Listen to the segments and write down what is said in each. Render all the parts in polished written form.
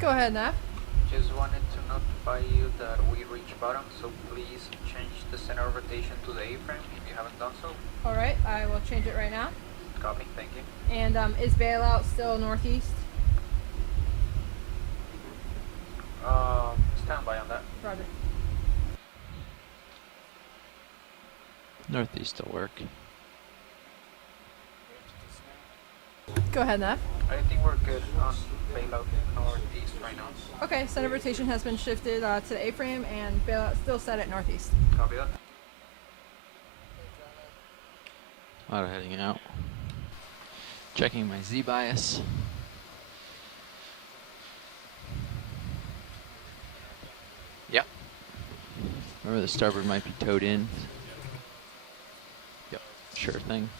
Go ahead, Nav. Just wanted to notify you that we reached bottom, so please change the center of rotation to the A-frame if you haven't done so. Alright, I will change it right now. Copy, thank you. And is bailout still northeast? Stand by on that. Roger. Northeast will work. Go ahead, Nav. I think we're good on bailout northeast right now. Okay, center of rotation has been shifted to the A-frame and bailout still set at northeast. Copy that. Auto heading out. Checking my Z bias. Yep. Remember the starboard might be towed in. Yep, sure thing.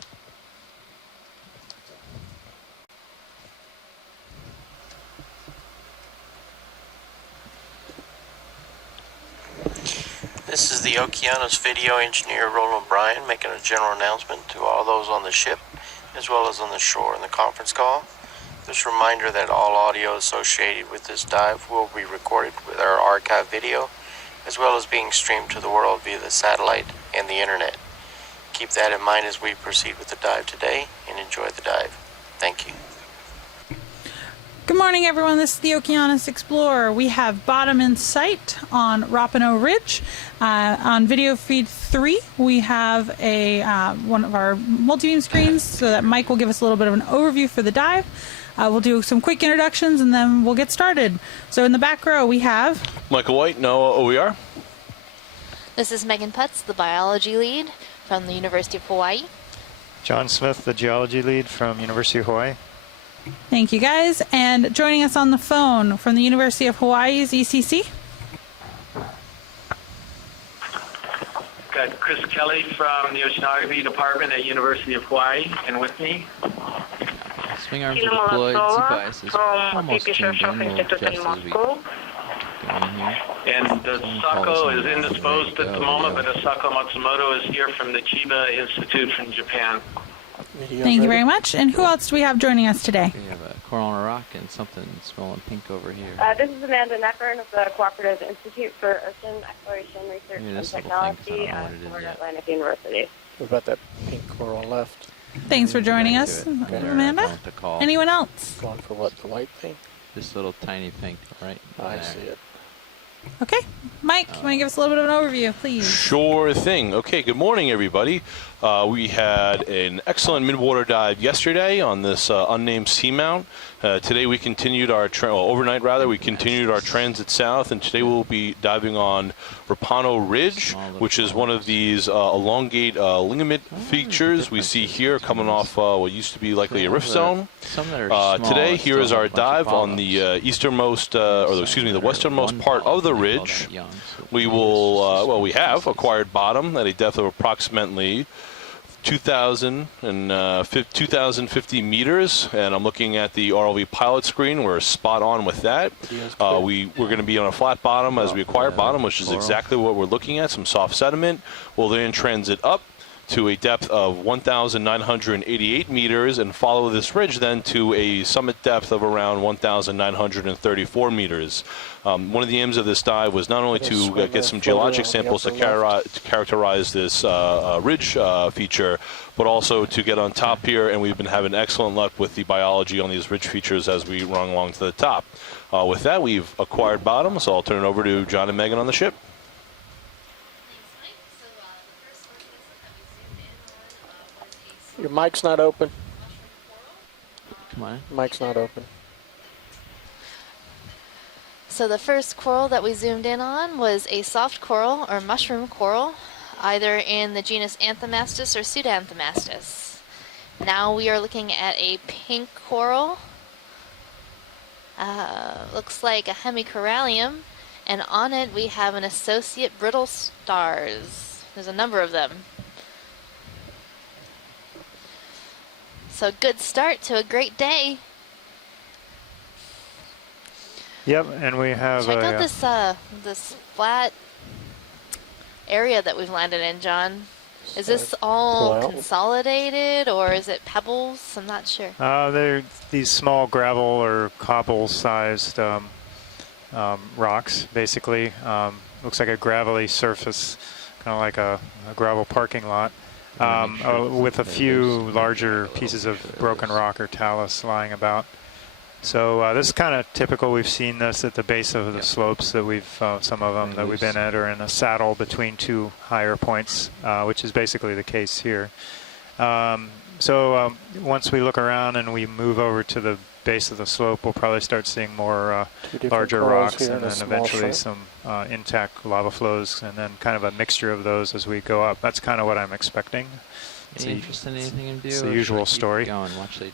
This is the Okeanos video engineer Roland Bryan making a general announcement to all those on the ship as well as on the shore in the conference call. Just a reminder that all audio associated with this dive will be recorded with our archive video as well as being streamed to the world via the satellite and the internet. Keep that in mind as we proceed with the dive today and enjoy the dive. Thank you. Good morning, everyone. This is the Okeanos Explorer. We have bottom in sight on Rapinoe Ridge. On video feed 3, we have a one of our multi-beam screens so that Mike will give us a little bit of an overview for the dive. We'll do some quick introductions and then we'll get started. So in the back row, we have Michael White, NOAA OER. This is Megan Putz, the biology lead from the University of Hawaii. John Smith, the geology lead from University of Hawaii. Thank you, guys. And joining us on the phone from the University of Hawaii's ECC. Got Chris Kelly from the Oceanography Department at University of Hawaii, and with me. Swing arms are deployed, Z biases almost tuned in, we'll adjust as we go in here. And Sako is indisposed at the moment, but Sako Matsumoto is here from the Chiba Institute from Japan. Thank you very much. And who else do we have joining us today? We have a coral on a rock and something swollen pink over here. This is Amanda Neckern of the Cooperative Institute for Ocean Exploration Research and Technology at Florida Atlantic University. What about that pink coral left? Thanks for joining us, Amanda. Anyone else? Going for what, the white thing? This little tiny pink, right? I see it. Okay. Mike, you want to give us a little bit of an overview, please? Sure thing. Okay, good morning, everybody. We had an excellent midwater dive yesterday on this unnamed seamount. Today we continued our, overnight rather, we continued our transit south, and today we'll be diving on Rapinoe Ridge, which is one of these elongate ligament features we see here coming off what used to be likely a rift zone. Today, here is our dive on the easternmost, the westernmost part of the ridge. We will, we have acquired bottom at a depth of approximately 2,050 meters, and I'm looking at the ROV pilot screen. We're spot on with that. We're going to be on a flat bottom as we acquire bottom, which is exactly what we're looking at, some soft sediment. We'll then transit up to a depth of 1,988 meters and follow this ridge then to a summit depth of around 1,934 meters. One of the aims of this dive was not only to get some geologic samples to characterize this ridge feature, but also to get on top here, and we've been having excellent luck with the biology on these ridge features as we run along to the top. With that, we've acquired bottom, so I'll turn it over to John and Megan on the ship. Your mic's not open. Come on. Mic's not open. So the first coral that we zoomed in on was a soft coral or mushroom coral, either in the genus Anthomastus or Pseudoanthomastus. Now we are looking at a pink coral. Looks like a hemicorallium, and on it we have an associate brittle stars. There's a number of them. So good start to a great day. Yep, and we have check out this this flat area that we've landed in, John. Is this all consolidated or is it pebbles? I'm not sure. They're these small gravel or cobble-sized rocks, basically. Looks like a gravelly surface, kind of like a gravel parking lot, with a few larger pieces of broken rock or talus lying about. So this is kind of typical. We've seen this at the base of the slopes that some of them that we've been at are in a saddle between two higher points, which is basically the case here. Once we look around and we move over to the base of the slope, we'll probably start seeing more larger rocks and then eventually some intact lava flows and then kind of a mixture of those as we go up. That's kind of what I'm expecting. Any interest in anything in view? It's the usual story. Going, watch the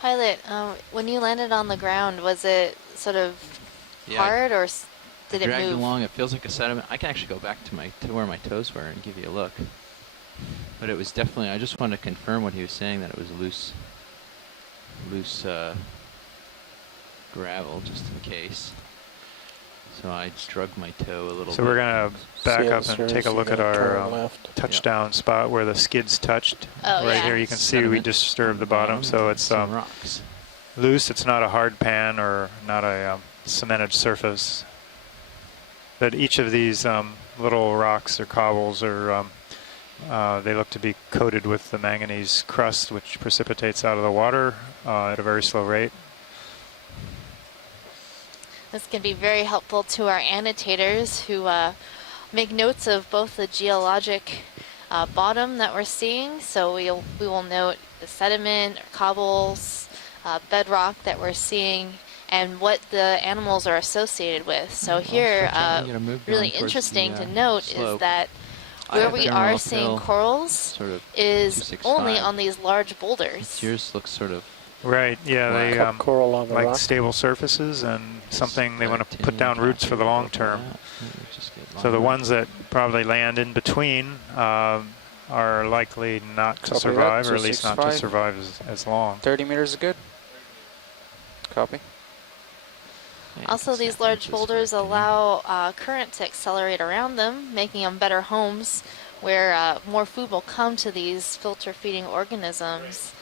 Pilot, when you landed on the ground, was it sort of hard or did it dragged move? along. It feels like a sediment. I can actually go back to where my toes were and give you a look. But it was definitely, I just wanted to confirm what he was saying, that it was loose gravel, just in case. So I drug my toe a little bit. So we're going to back up and take a look at our touchdown spot where the skids touched. Here you can see we disturbed the bottom, so it's loose. It's not a hard pan or not a cemented surface. But each of these little rocks or cobbles are they look to be coated with the manganese crust, which precipitates out of the water at a very slow rate. This can be very helpful to our annotators who make notes of both the geologic bottom that we're seeing. So we will note the sediment, cobbles, bedrock that we're seeing, and what the animals are associated with. So here, really interesting to note is that where we are seeing corals is only on these large boulders. Yours looks sort of right. Yeah, they like rock. Stable surfaces and something they want to put down roots for the long term. So the ones that probably land in between are likely not to survive, or at least not to survive as long. 30 meters is good. Copy. Also, these large boulders allow current to accelerate around them, making them better homes where more food will come to these filter-feeding organisms.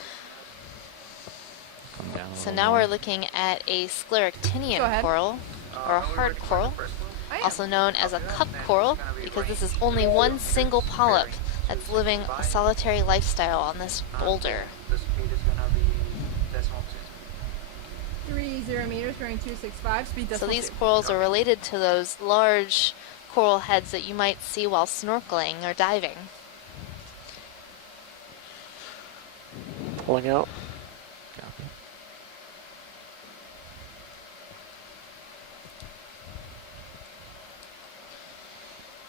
So now we're looking at a scleractinian coral, or a hard coral, also known as a cup coral, because this is only one single polyp that's living a solitary lifestyle on this boulder. The speed is going to be decimal 30 meters, bearing 265, speed decimal So these corals are related to those large coral heads that you might see while snorkeling or diving. Pulling out.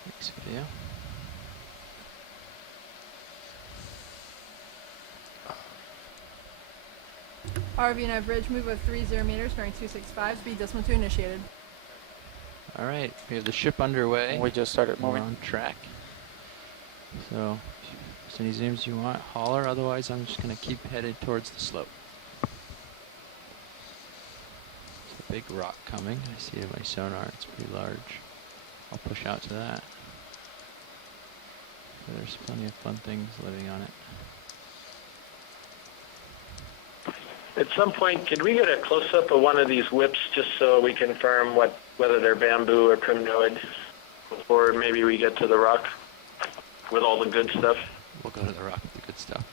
Next video. RV and I bridge move of 30 meters, bearing 265, speed decimal 2 initiated. All right, we have the ship underway. We just started moving. We're on track. So, if there's any zooms you want, holler. Otherwise, I'm just going to keep headed towards the slope. There's a big rock coming. I see it in my sonar. It's pretty large. I'll push out to that. So there's plenty of fun things living on it. At some point, could we get a close-up of one of these whips just so we confirm whether they're bamboo or primnoid before maybe we get to the rock with all the good stuff? We'll go to the rock with the good stuff.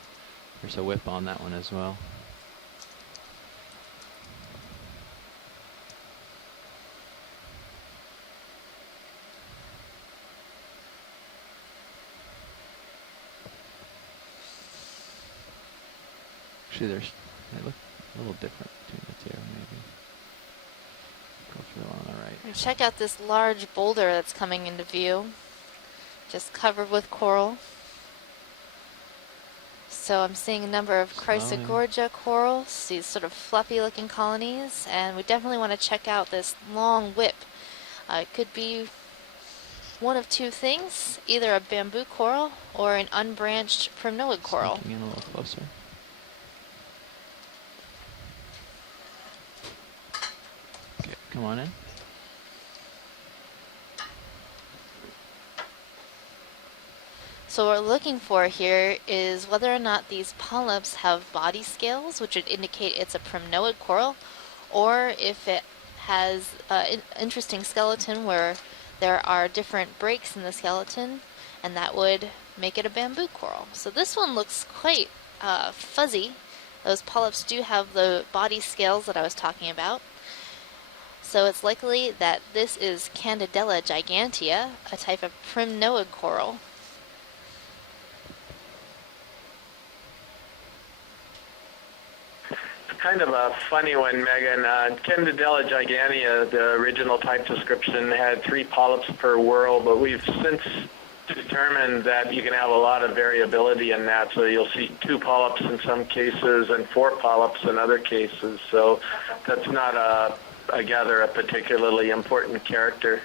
There's a whip on that one as well. Actually, they look a little different between the two, maybe. Go for the one on the right. Check out this large boulder that's coming into view, just covered with coral. So I'm seeing a number of Chrysogorgia corals, these sort of fluffy looking colonies, and we definitely want to check out this long whip. It could be one of two things, either a bamboo coral or an unbranched primnoid coral. Sneaking in a little closer. Okay, come on in. So what we're looking for here is whether or not these polyps have body scales, which would indicate it's a primnoid coral, or if it has an interesting skeleton where there are different breaks in the skeleton, and that would make it a bamboo coral. So this one looks quite fuzzy. Those polyps do have the body scales that I was talking about. So it's likely that this is Candidella gigantea, a type of primnoid coral. Kind of a funny one, Megan. Candidella gigantea, the original type description, had 3 polyps per whorl, but we've since determined that you can have a lot of variability in that. So you'll see 2 polyps in some cases and 4 polyps in other cases. So that's not, I gather, a particularly important character.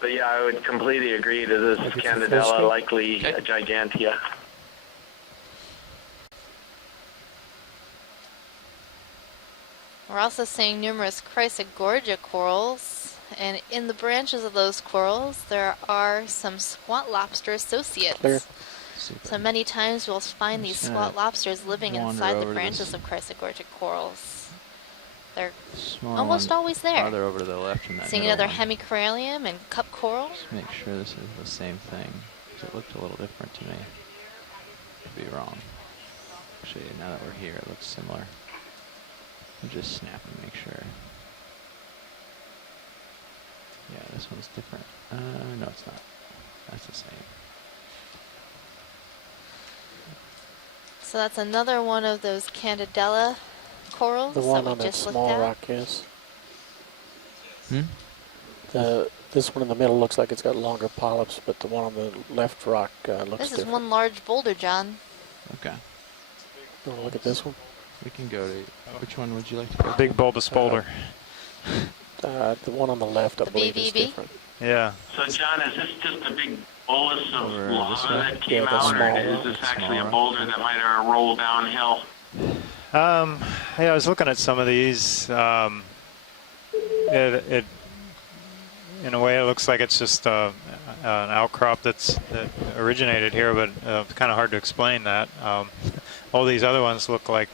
But yeah, I would completely agree that this is Candidella, likely a gigantea. We're also seeing numerous Chrysogorgia corals, and in the branches of those corals there are some squat lobster associates. Clear. So many times we'll find these squat lobsters living inside the branches of Chrysogorgia corals. They're almost always there. Farther over to the left in that Seeing middle another one. hemicorallium and cup coral. Just make sure this is the same thing, because it looked a little different to me. Could be wrong. Actually, now that we're here, it looks similar. I'll just snap and make sure. Yeah, this one's different. No, it's not. That's the same. So that's another one of those Candidella corals The one that on we that just looked small at. rock is. Hmm? This one in the middle looks like it's got longer polyps, but the one on the left rock looks This different. is one large boulder, John. Okay. You want to look at this one? We can go to... Which one would you like to go to? Big bulbous boulder. The one on the left, I The believe, is BBB? different. Yeah. So, John, is this just a big bolus of Over this lava way? that came Yeah, the out, small or is rock. this actually a Small boulder that might have rolled downhill? Yeah, I was looking at some of these. It in a way, it looks like it's just an outcrop that originated here, but it's kind of hard to explain that. All these other ones look like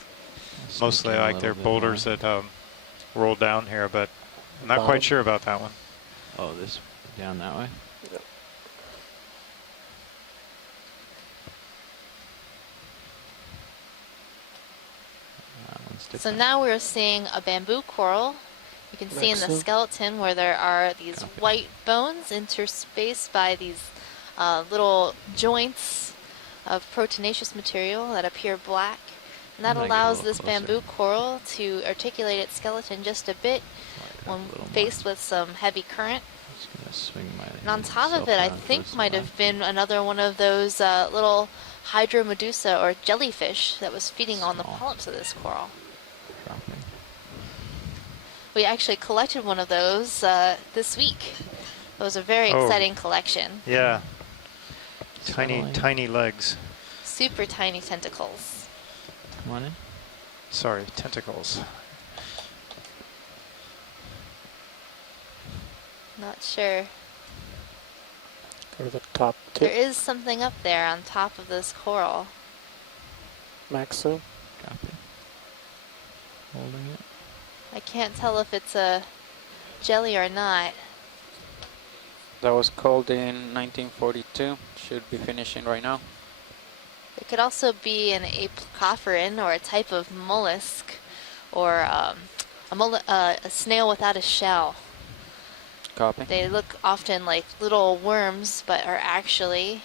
mostly like they're boulders that rolled down here, but I'm not quite sure about that one. Oh, this down that way? Yep. That one's So different. now we're seeing a bamboo coral. You can see in the Excellent. skeleton where there are these Copy. white bones interspaced by these little joints of proteinaceous material that appear black. And that I'm gonna get a allows little this closer. bamboo coral to articulate its skeleton just a bit Slide it up when a little more. faced with some heavy current. Just gonna swing my And on top of self it, I down think towards the might left. have been another one of those little hydromedusa or jellyfish that was feeding on the Small. polyps of this coral. Dropping. We actually collected one of those this week. It was a very Oh. exciting collection. Yeah. Settling. Tiny legs. Super tiny tentacles. Come on in. Sorry, tentacles. Not sure. Go to the top There tip, is something up there on top of this coral. max zoom. Copy. Holding it. I can't tell if it's a jelly or not. That was called in 1942. Should be finishing right now. It could also be an apocopherin or a type of mollusk or a snail without a shell. Copy. They look often like little worms, but are actually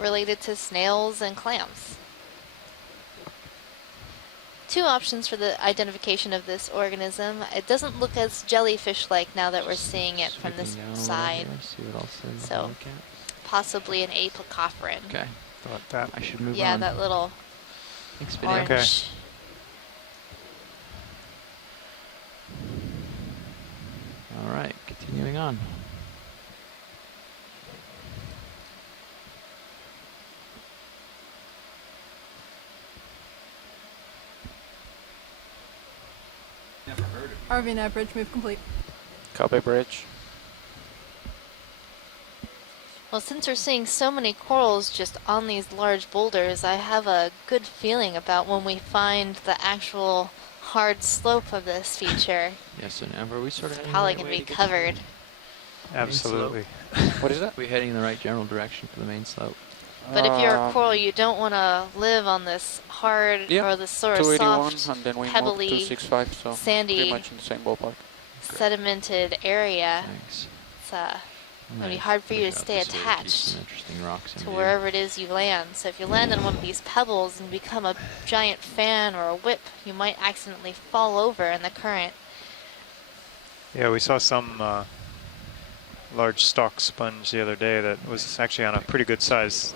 related to snails and clams. Two options for the identification of this organism. It doesn't look as jellyfish-like now that we're seeing it from this Sweeping down a little side. here, see what else there's to So, look at. possibly an apocopherin. Okay. Thought that. I should move Yeah, on. that little Thanks, video. orange. Okay. All right, continuing on. RV nav bridge move complete. Copy, bridge. Well, since we're seeing so many corals just on these large boulders, I have a good feeling about when we find the actual hard slope of this feature. Yeah, so now are we sort of heading Probably the right going way to be get covered. to the main Absolutely. What is that? slope? Are we heading in the right general direction for the main slope? But if you're a coral, you don't want to live on this hard Yeah, or this sort of 281, soft, and then we moved pebbly, 265, so sandy, pretty much in the same ballpark. sedimented area. Thanks. It's going to be hard for you to stay attached to wherever it is you land. So if you land on one of these pebbles and become a giant fan or a whip, you might accidentally fall over in the current. Yeah, we saw some large stalk sponge the other day that was actually on a pretty good sized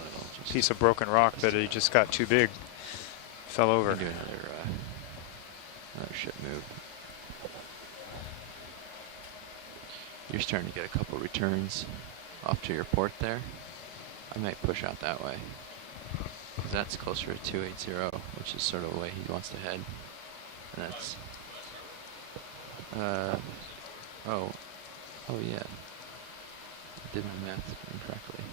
piece of broken rock, but it just got too big, fell over. Do another ship move. You're starting to get a couple returns off to your port there. I might push out that way. 'Cause that's closer to 280, which is sort of the way he wants to head. And that's oh yeah. I did my math incorrectly.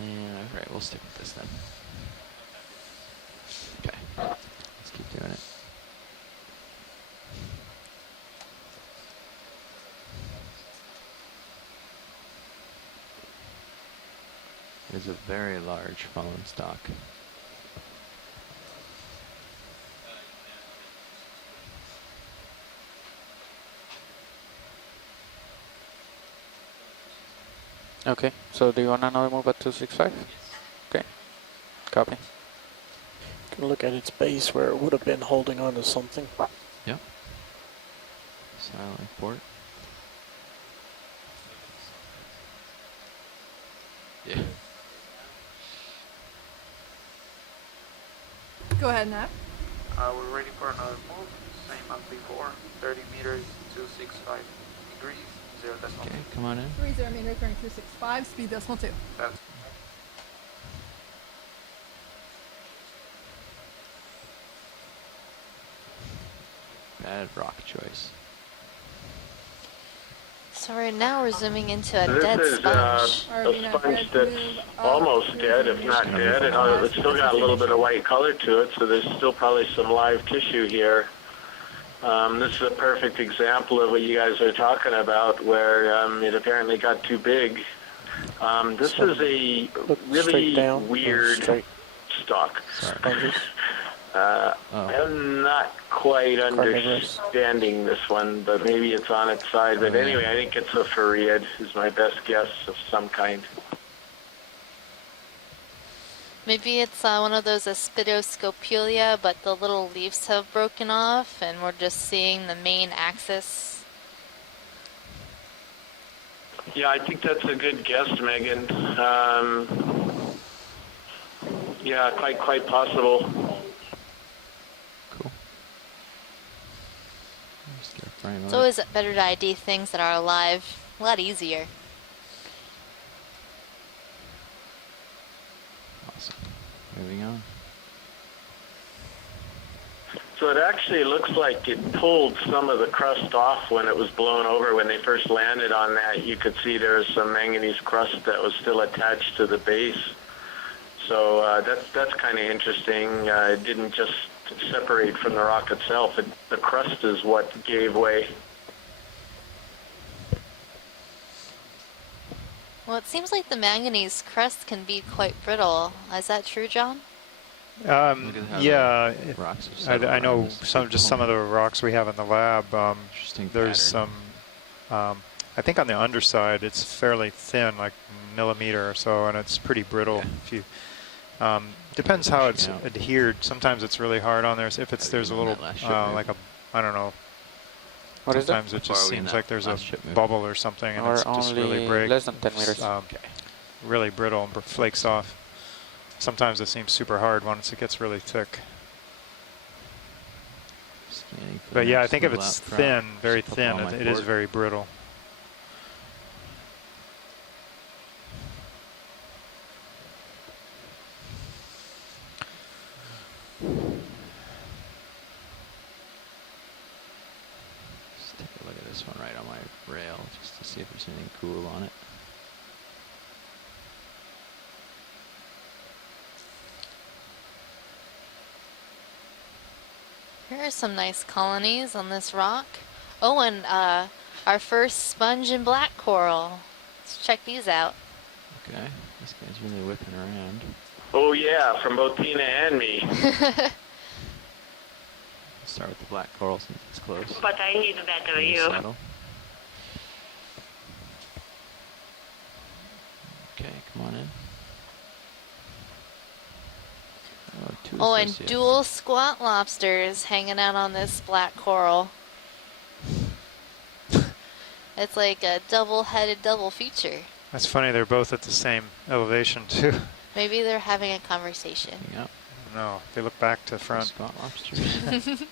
Yeah, alright, we'll stick with this then. Okay. Let's keep doing it. It is a very large fallen stock. Okay, so do you want another move at 265? Okay, copy. You can look at its base where it would have been holding on to something. Yep. Silent port. Yeah. Go ahead, Nat. We're ready for another move. Same as before. 30 meters, 265 degrees, 0 decimal. Okay, come on in. 30 meters, bearing 265, speed decimal 2. That's Bad rock choice. So right now we're zooming into a This dead is sponge. a sponge that's almost dead, if not dead. It's still got a little bit of white color to it, so there's still probably some live tissue here. This is a perfect example of what you guys are talking about, where it apparently got too big. This is a really weird stock. I'm not quite understanding this one, but maybe it's on its side. But anyway, I think it's a Fareid, is my best guess of some kind. Maybe it's one of those Aspidoscopulia, but the little leaves have broken off, and we're just seeing the main axis. Yeah, I think that's a good guess, Megan. Yeah, quite possible. Cool. It's always better to ID things that are alive. A lot easier. Awesome. Moving on. So it actually looks like it pulled some of the crust off when it was blown over. When they first landed on that, you could see there was some manganese crust that was still attached to the base. So that's kind of interesting. It didn't just separate from the rock itself. The crust is what gave way. Well, it seems like the manganese crust can be quite brittle. Is that true, John? Yeah, I know some of the rocks we have in the lab. There's some, I think on the underside it's fairly thin, like millimeter or so, and it's pretty brittle. If you depends how it's adhered. Sometimes it's really hard on there. So if there's a little like a, I don't know. Sometimes it just seems like there's a bubble or something, and it's just really breaks. Less than 10 meters. Really brittle and flakes off. Sometimes it seems super hard once it gets really thick. But yeah, I think if it's thin, very thin, it is very brittle. Let's take a look at this one right on my rail just to see if there's anything cool on it. Here are some nice colonies on this rock. Oh, and our first sponge and black coral. Let's check these out. Okay, this guy's really whipping around. Oh yeah, from both Tina and me. Start with the black coral since it's close. But I need a better view. Settle. Okay, come on in. Oh, oh, and dual squat lobsters hanging out on this black coral. It's like a double-headed double feature. That's funny, they're both at the same elevation too. Maybe they're having a conversation. Yep. No, they look back to front. Squat lobsters.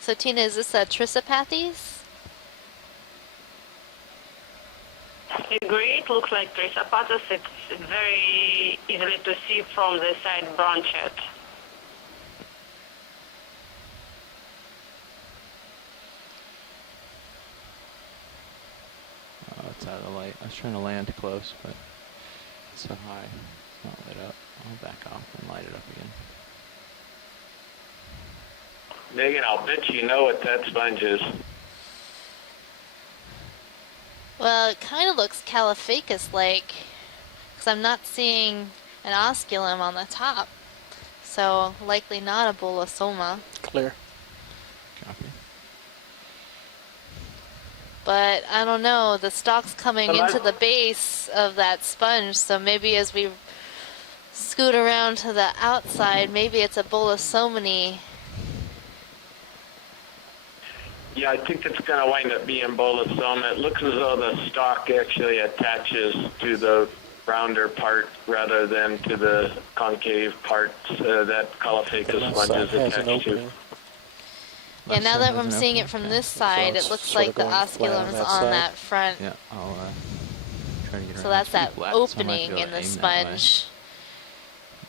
So Tina, is this a Trisopathes? I agree, it looks like Trisopathes. It's very easily to see from the side branchlet. Oh, it's out of the light. I was trying to land close, but it's so high. It's not lit up. I'll back off and light it up again. Megan, I'll bet you know what that sponge is. Well, it kind of looks Caliphacus-like, because I'm not seeing an osculum on the top. So, likely not a bolosoma. Clear. Copy. But, I don't know, the stalk's coming into the base of that sponge, so maybe as we scoot around to the outside, maybe it's a bolosomany. Yeah, I think it's going to wind up being bolosoma. It looks as though the stalk actually attaches to the rounder part rather than to the concave part that Caulophacus sponge is attached to. Yeah, now that I'm seeing it from this side, it looks like the osculum's on that front. Yeah, I'll try to get around. So that's that flat, so I might be opening able to in the aim that way. sponge.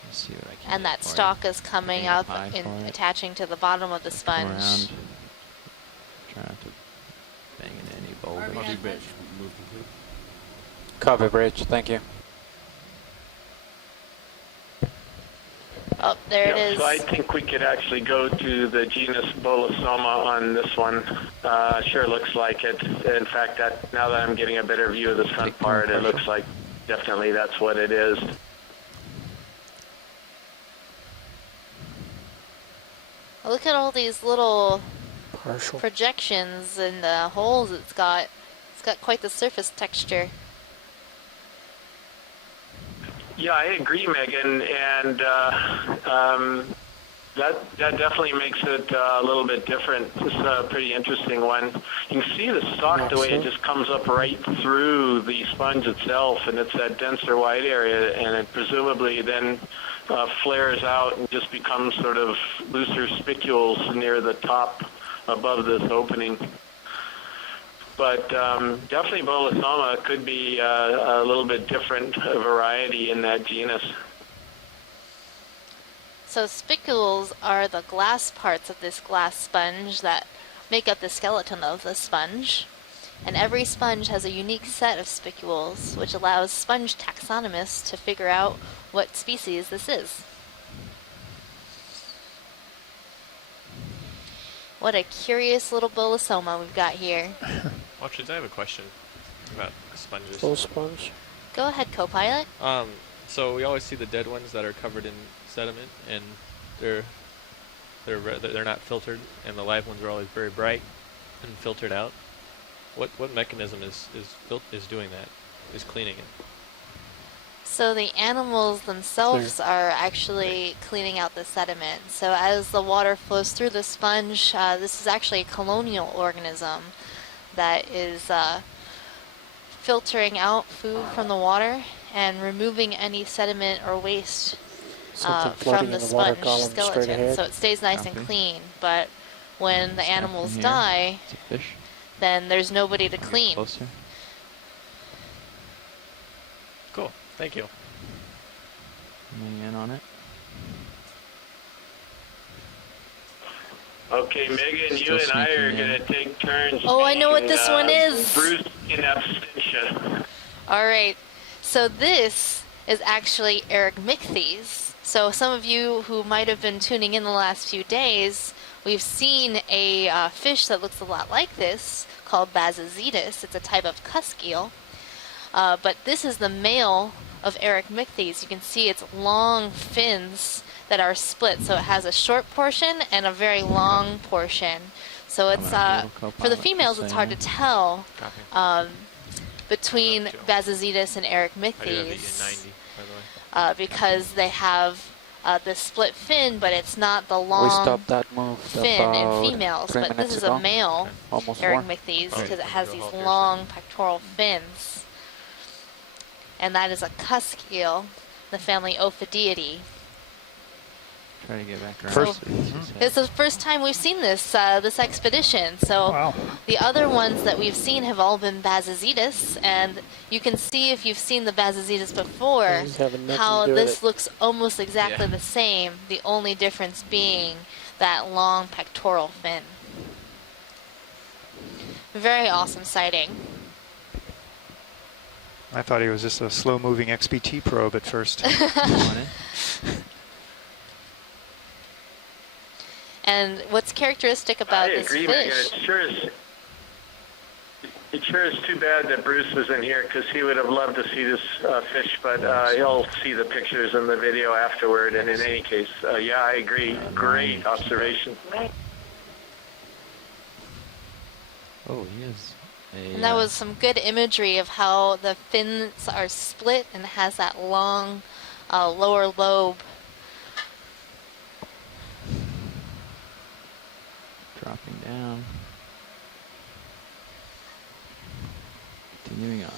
Let's see what I can And get that for stalk you. is coming Aim out high and for it. attaching to the bottom of the Come sponge. around. Try not to bang into any boulders. Copy, bridge. Thank you. Oh, there it is. So I think we could actually go to the genus Bolosoma on this one. Sure looks like it. In fact, now that I'm getting a better view of the front part, it looks like definitely that's what it is. Look at all these little Partial. projections and the holes it's got. It's got quite the surface texture. Yeah, I agree, Megan, and that definitely makes it a little bit different. It's a pretty interesting one. You can see the stalk, the way it just comes up right through the sponge itself, and it's that denser white area, and it presumably then flares out and just becomes sort of looser spicules near the top above this opening. But definitely Bolosoma could be a little bit different variety in that genus. So spicules are the glass parts of this glass sponge that make up the skeleton of the sponge. And every sponge has a unique set of spicules, which allows sponge taxonomists to figure out what species this is. What a curious little bolosoma we've got here. Watchers, I have a question about sponges. Full sponge? Go ahead, co-pilot. So we always see the dead ones that are covered in sediment, and they're not filtered, and the live ones are always very bright and filtered out. What mechanism is doing that? Is cleaning it? So the animals themselves are actually cleaning out the sediment. So as the water flows through the sponge, this is actually a colonial organism that is filtering out food from the water and removing any sediment or waste from the sponge skeleton. So it stays nice and clean. But when the animals die, then there's nobody to clean. Cool. Thank you. Coming in on it. Okay, Megan, you and I are going to take turns. Oh, I know what this one is. Bruce in absentia. All right. So this is actually Erigmicthes. So some of you who might have been tuning in the last few days, we've seen a fish that looks a lot like this called Bazazetus. It's a type of cusk eel. But this is the male of Erigmicthes. You can see its long fins that are split. So it has a short portion and a very long portion. So it's for the females, it's hard to tell between Bazazetus and Erigmicthes because they have the split fin, but it's not the long fin in females. But this is a male Erigmicthes because it has these long pectoral fins. And that is a cusk eel, the family Ophidiidae. Try to get back around. It's the first time we've seen this this expedition. So the other ones that we've seen have all been Bazazetus, and you can see if you've seen the Bazazetus before how this looks almost exactly the same. The only difference being that long pectoral fin. Very awesome sighting. I thought he was just a slow-moving XPT probe at first. And what's characteristic about this fish? It sure is too bad that Bruce isn't here because he would have loved to see this fish, but he'll see the pictures and the video afterward. And in any case, yeah, I agree. Great observation. Oh, he is. And that was some good imagery of how the fins are split and has that long lower lobe. Dropping down. Continuing on.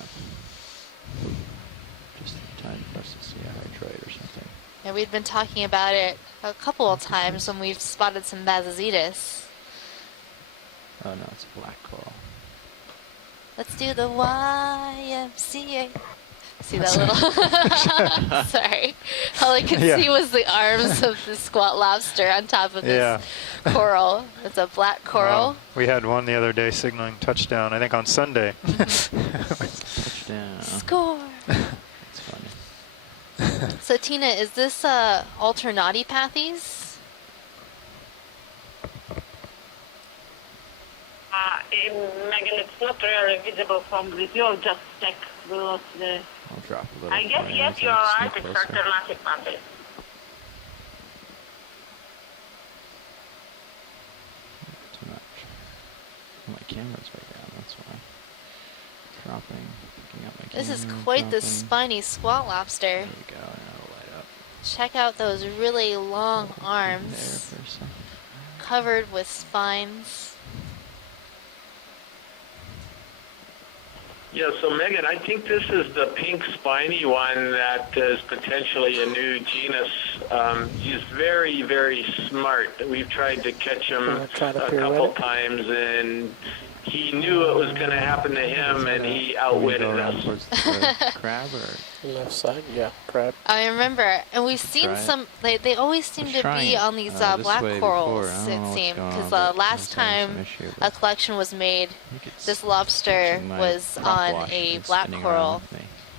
Just in time for us to see a hydroid or something. Yeah, we'd been talking about it a couple of times when we've spotted some Bazazetus. Oh no, it's a black coral. Let's do the YMCA. See that little... Sorry. All I could see was the arms of the squat lobster on top of this coral. It's a black coral. We had one the other day signaling touchdown, I think on Sunday. Touchdown. Score! That's funny. So Tina, is this Alternatipathes? Megan, it's not really visible from this. You'll just check below the... I'll drop a little. I guess, yes, you're right. It's Alternatipathes. Too much. Oh, my camera's way down, that's why. Dropping, picking up my camera. This is quite the spiny squat lobster. There we go, and it'll light up. Check out those really long arms. There for a second. Covered with spines. Yeah, so Megan, I think this is the pink spiny one that is potentially a new genus. He's very, very smart. We've tried to catch him a couple times, and he knew it was going to happen to him, and he outwitted us. Crab or left side? Yeah, crab. I remember, and we've seen some. They always seem to be on these black corals. It seemed because last time a collection was made, this lobster was on a black coral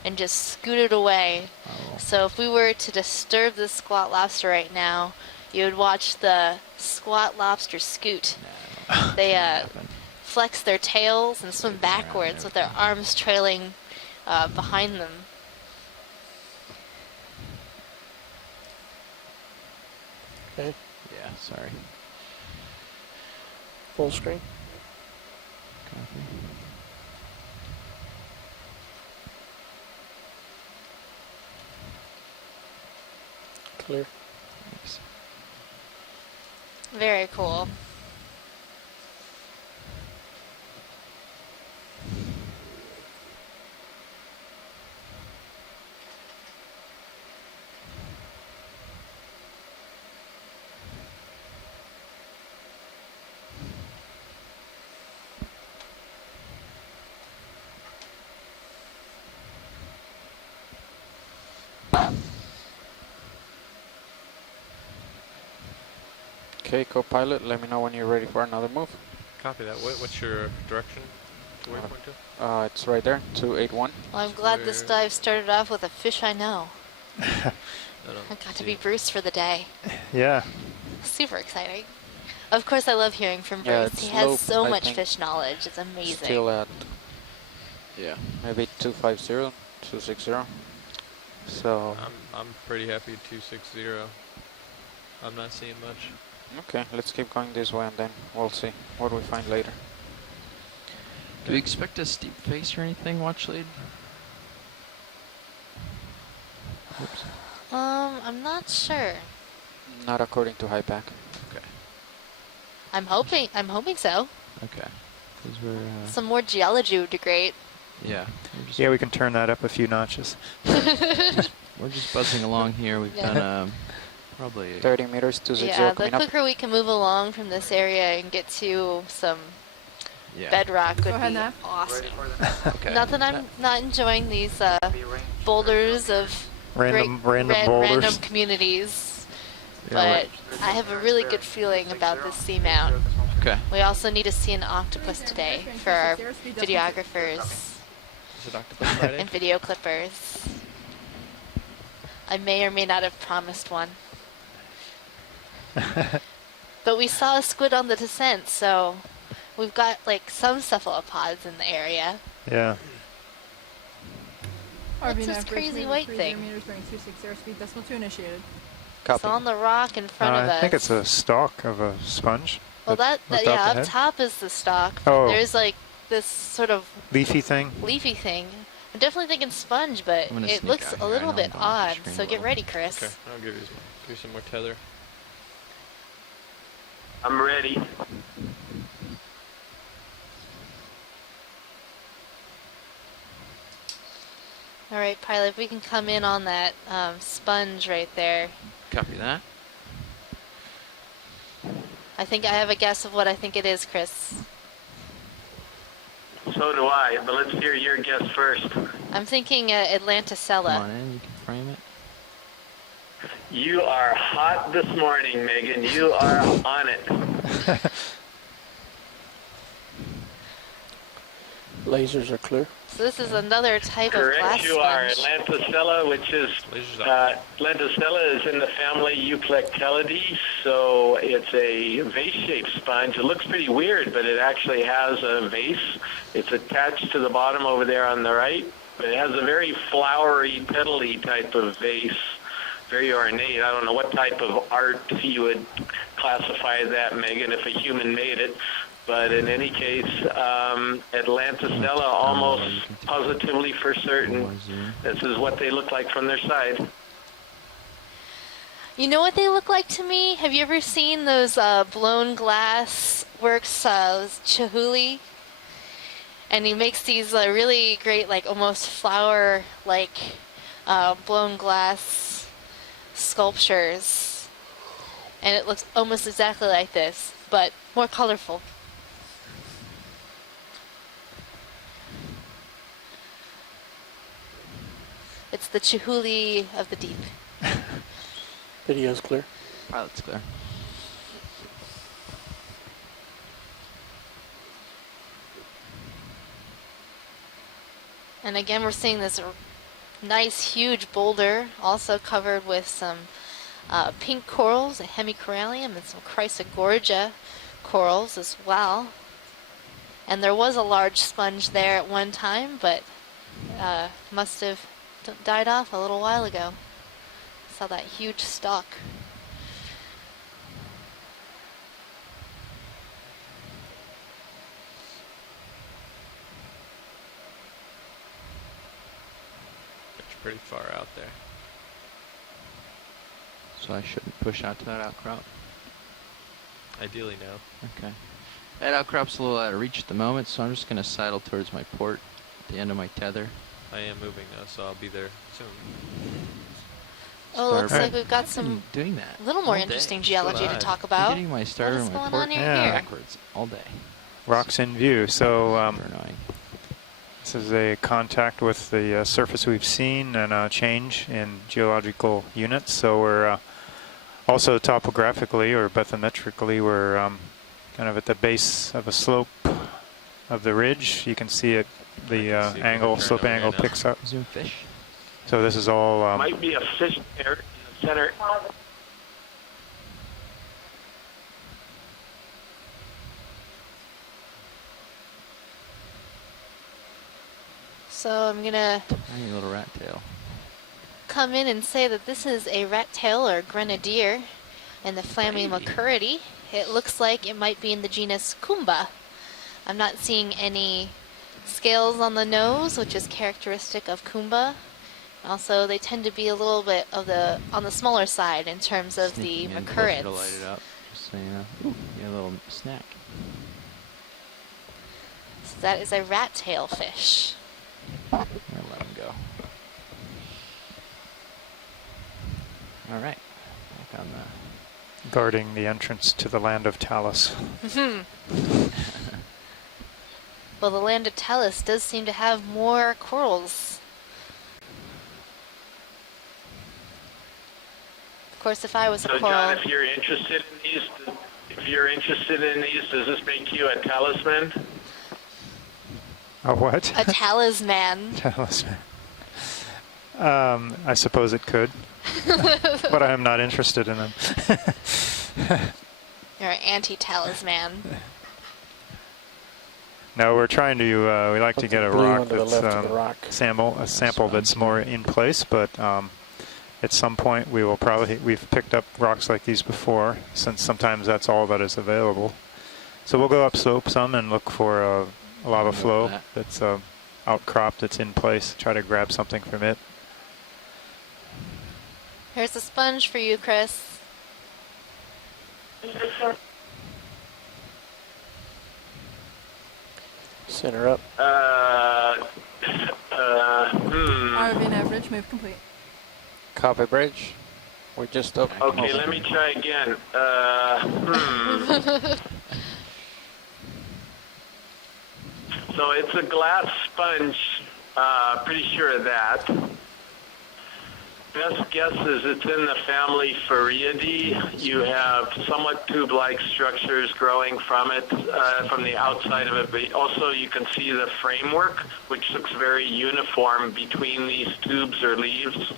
and just scooted away. So if we were to disturb this squat lobster right now, you would watch the squat lobster scoot. They flex their tails and swim backwards with their arms trailing behind them. Okay. Yeah, sorry. Full screen. Copy. Clear. Thanks. Very cool. Okay, co-pilot, let me know when you're ready for another move. Copy that. What's your direction to waypoint to? It's right there, 281. Well, I'm glad this dive started off with a fish I know. I got to be Bruce for the day. Yeah. Super exciting. Of course, I love hearing from Yeah, Bruce. it's He has low, so I much think. fish knowledge. It's amazing. Still at Yeah. maybe 250, 260. So I'm pretty happy 260. I'm not seeing much. okay, let's keep going this way and then we'll see what we find later. Do we expect a steep face or anything, watch lead? Oops. I'm not sure. Not according to HiPAC. Okay. I'm hoping so. Okay. 'Cause we're, Some more geology would be great. yeah. Yeah, we can turn that up a few notches. We're just buzzing along here. We've Yeah. done probably 30 meters, 260 Yeah, the coming up. quicker we can move along from this area and get to some yeah. bedrock would ahead, be Nat. awesome. Okay. Not that I'm not enjoying these boulders of Random great boulders. random communities, Yeah, but I have a really good feeling about this seamount. Okay. We also need to see an octopus today for our videographers Is it Octopus Friday? and video clippers. I may or may not have promised one. But we saw a squid on the descent, so we've got like some cephalopods in the area. Yeah. What's this crazy white thing? Meters bearing 260 speed decimal 2 initiated. It's on the rock in front of us. I think it's a stalk of a sponge. Well, looked yeah, out the up head. top is the stalk. Oh. There's like this sort of Leafy thing. leafy thing. I'm definitely thinking sponge, but I'm gonna it sneak looks out a here. little I know bit I'm going off the odd. screen So a get little. ready, Chris. Okay, I'll give you some more tether. I'm ready. All right, pilot, if we can come in on that sponge right there. Copy that. I think I have a guess of what I think it is, Chris. So do I, but let's hear your guess first. I'm thinking Come Atlanticella. on in. You can frame it. You are hot this morning, Megan. You are on it. Lasers are clear. So this is another type of glass Correct, you are. sponge. Atlanticella, which is Lasers up. Atlanticella is in the family Eucalyptellidae, so it's a vase-shaped sponge. It looks pretty weird, but it actually has a vase. It's attached to the bottom over there on the right, but it has a very flowery, petally type of vase. Very ornate. I don't know what type of art you would classify that, Megan, if a human made it. But in any case, Atlanticella, almost positively for certain, this is what they look like from their side. You know what they look like to me? Have you ever seen those blown glass works, Chihuly? And he makes these really great, like almost flower-like blown glass sculptures. And it looks almost exactly like this, but more colorful. It's the Chihuly of the deep. Video's clear. Pilot's clear. And again, we're seeing this nice, huge boulder, also covered with some pink corals, a hemicorallium, and some chrysogorgia corals as well. And there was a large sponge there at one time, but must have died off a little while ago. Saw that huge stalk. It's pretty far out there. So I shouldn't push out to that outcrop. Ideally, no. Okay. That outcrop's a little out of reach at the moment, so I'm just going to sidle towards my port at the end of my tether. I am moving though, so I'll be there soon. Oh, looks like we've got some doing that little more all interesting day. geology to talk about. I'm getting my starter What is and my going port on here? backwards all day. Rocks in view. So Super annoying. this is a contact with the surface we've seen and a change in geological units. So we're also topographically or bathymetrically, we're kind of at the base of a slope of the ridge. You can see it, the I can see if we angle, can turn slope over angle there now. picks up. Zoom fish. So this is all. Might be a fish there in the center. So I'm gonna Tiny little rat tail. come in and say that this is a rat tail or grenadier in the Flaming Macurity. It looks like it might be in the genus Kumba. I'm not seeing any scales on the nose, which is characteristic of Kumba. Also, they tend to be a little bit on the smaller side in terms of the Macurids. To light it up, just so you know. Ooh, get a little snack. So that is a rat tail fish. I'll let him go. All right, back on the. Guarding the entrance to the land of Talus. Well, the land of Talus does seem to have more corals. Of course, if I was a So coral... John, if you're interested in these, does this make you a talisman? A what? A talisman. Talisman. I suppose it could, but I am not interested in them. You're an anti-talisman. No, we're trying to. We like to get a rock that's a sample that's more in place, but at some point we will probably. We've picked up rocks like these before, since sometimes that's all that is available. So we'll go upslope some and look for a lava flow that's outcrop that's in place. Try to grab something from it. Here's a sponge for you, Chris. Center up. ROV and average, move complete. Copy, Bridge. We're just up. Okay, let me try again. So it's a glass sponge, pretty sure of that. Best guess is it's in the family Phariidae. You have somewhat tube-like structures growing from it, from the outside of it, but also you can see the framework, which looks very uniform between these tubes or leaves.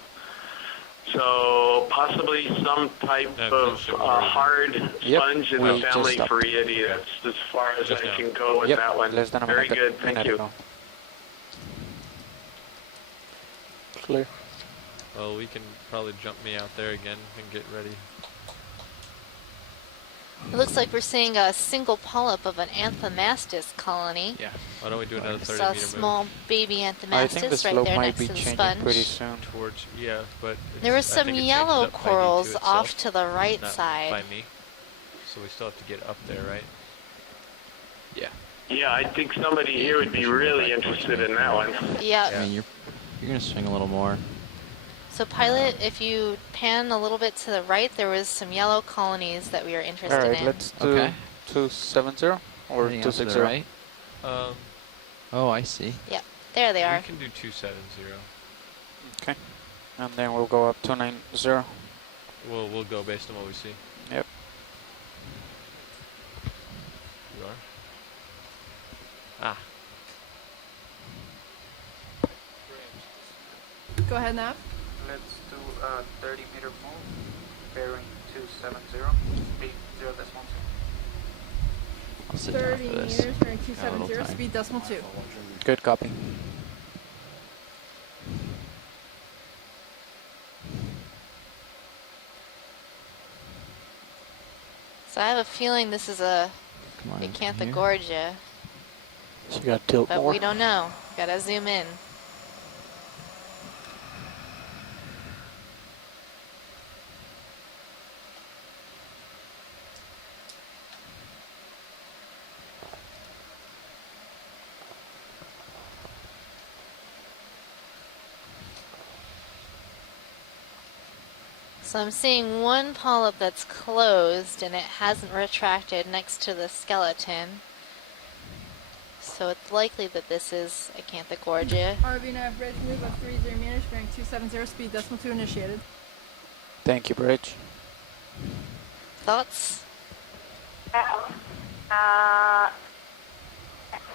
So possibly some type of hard sponge in the family Phariidae. That's as far as I can go with that one. Very good, thank you. Clear. Well, we can probably jump me out there again and get ready. It looks like we're seeing a single polyp of an Anthomastus colony. Yeah. Why don't we do another 30 Saw a meter small move? baby I think the Anthomastus right slope there might next be to the changing sponge. pretty soon. Towards, yeah, but There was I some think it changes yellow up by corals V2 off itself, to the right not side. by me. So we still have to get up there, right? Yeah. Yeah, I think somebody here would be really interested in that one. Yeah. I mean, you're gonna swing a little more. So Pilot, if you pan a little bit to the right, there was some yellow colonies that we were interested All right, in. let's do 270 or Anything else to the 260. right? Oh, I see. Yep, there they are. We can do 270. Okay. And then we'll go up 290. We'll go based on what we see. Yep. You are? Ah. Go ahead, Nav. Let's do a 30 meter move, bearing 270, speed 0.2. I'll sit down 30 for this. meters, bearing Got a little 270, time. speed decimal 2. Good copy. So I have a feeling this is a Come on, Acanthogorgia, So you got to tilt but more. we don't know. Gotta zoom in. So I'm seeing one polyp that's closed and it hasn't retracted next to the skeleton. So it's likely that this is Acanthogorgia. ROV Nav bridge move of 30 meters, bearing 270, speed decimal 2 initiated. Thank you, Bridge. Thoughts?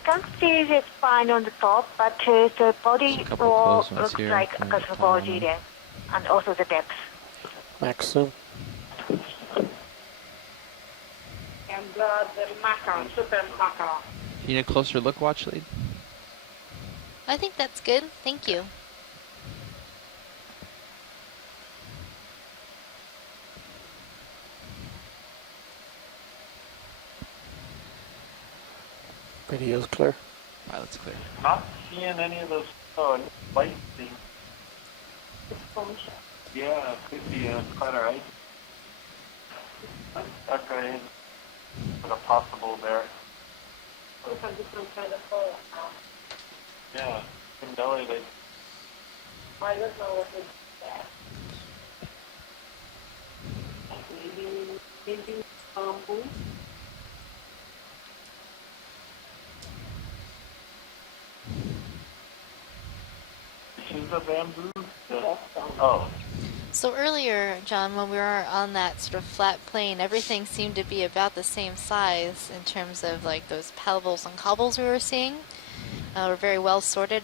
can't see it fine on the top, but the body wall looks like a cosmology there, and also the depth. Max zoom. And the mackerel, super mackerel. You need a closer look, watch lead? I think that's good. Thank you. Video's clear. Pilot's clear. Not seeing any of those light things. Yeah, could be a platter ice. That guy is a possible there. Yeah, in Delhi they. I don't know what it's that. Maybe bamboo. Is the bamboo? Oh. So earlier, John, when we were on that sort of flat plane, everything seemed to be about the same size in terms of like those pebbles and cobbles we were seeing. Were very well sorted,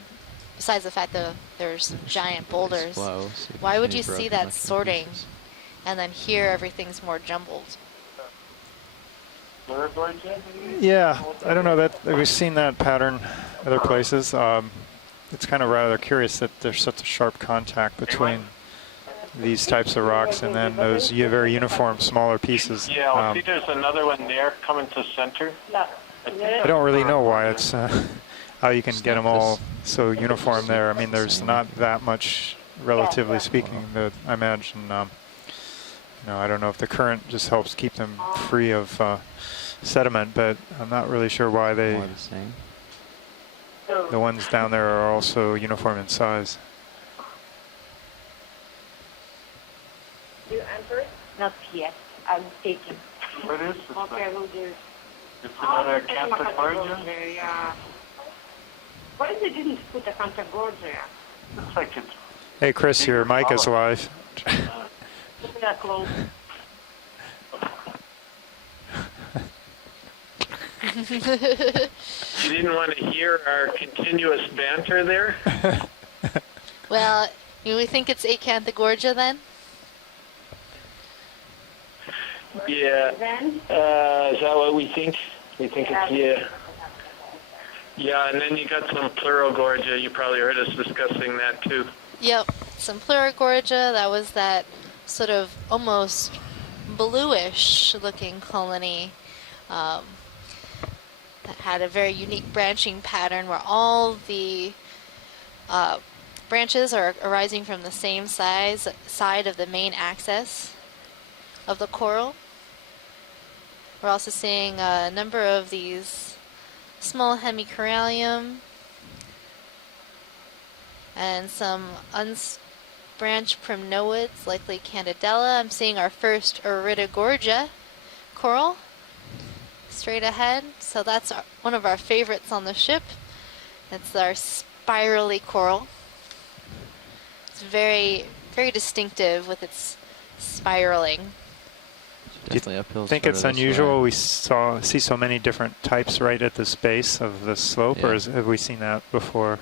besides the fact that there's some giant boulders. Why would you see that sorting and then here everything's more jumbled? Yeah, I don't know that we've seen that pattern other places. It's kind of rather curious that there's such a sharp contact between these types of rocks and then those very uniform smaller pieces. Yeah, I see there's another one there coming to center. I don't really know why it's how you can get them all so uniform there. I mean, there's not that much, relatively speaking, that I imagine. I don't know if the current just helps keep them free of sediment, but I'm not really sure why they. The ones down there are also uniform in size. You enter it? Not yet. I'm taking. What is this? Okay, I will do. It's another Cancer Gorgia? Yeah. Why they didn't put a Cancer Gorgia? Looks like it's. Hey, Chris, your mic is live. Look that close. You didn't want to hear our continuous banter there? Well, we think it's Acanthogorgia then? Yeah. Is that what we think? We think it's, yeah. Yeah, and then you got some Pleurogorgia. You probably heard us discussing that too. Yep, some Pleurogorgia. That was that sort of almost bluish looking colony that had a very unique branching pattern where all the branches are arising from the same side of the main axis of the coral. We're also seeing a number of these small hemicorallium and some unbranched primnoids, likely Candidella. I'm seeing our first Iridogorgia coral straight ahead. So that's one of our favorites on the ship. It's our spirally coral. It's very, very distinctive with its spiraling. Do you think it's unusual we see so many different types right at the base of the slope, or have we seen that before?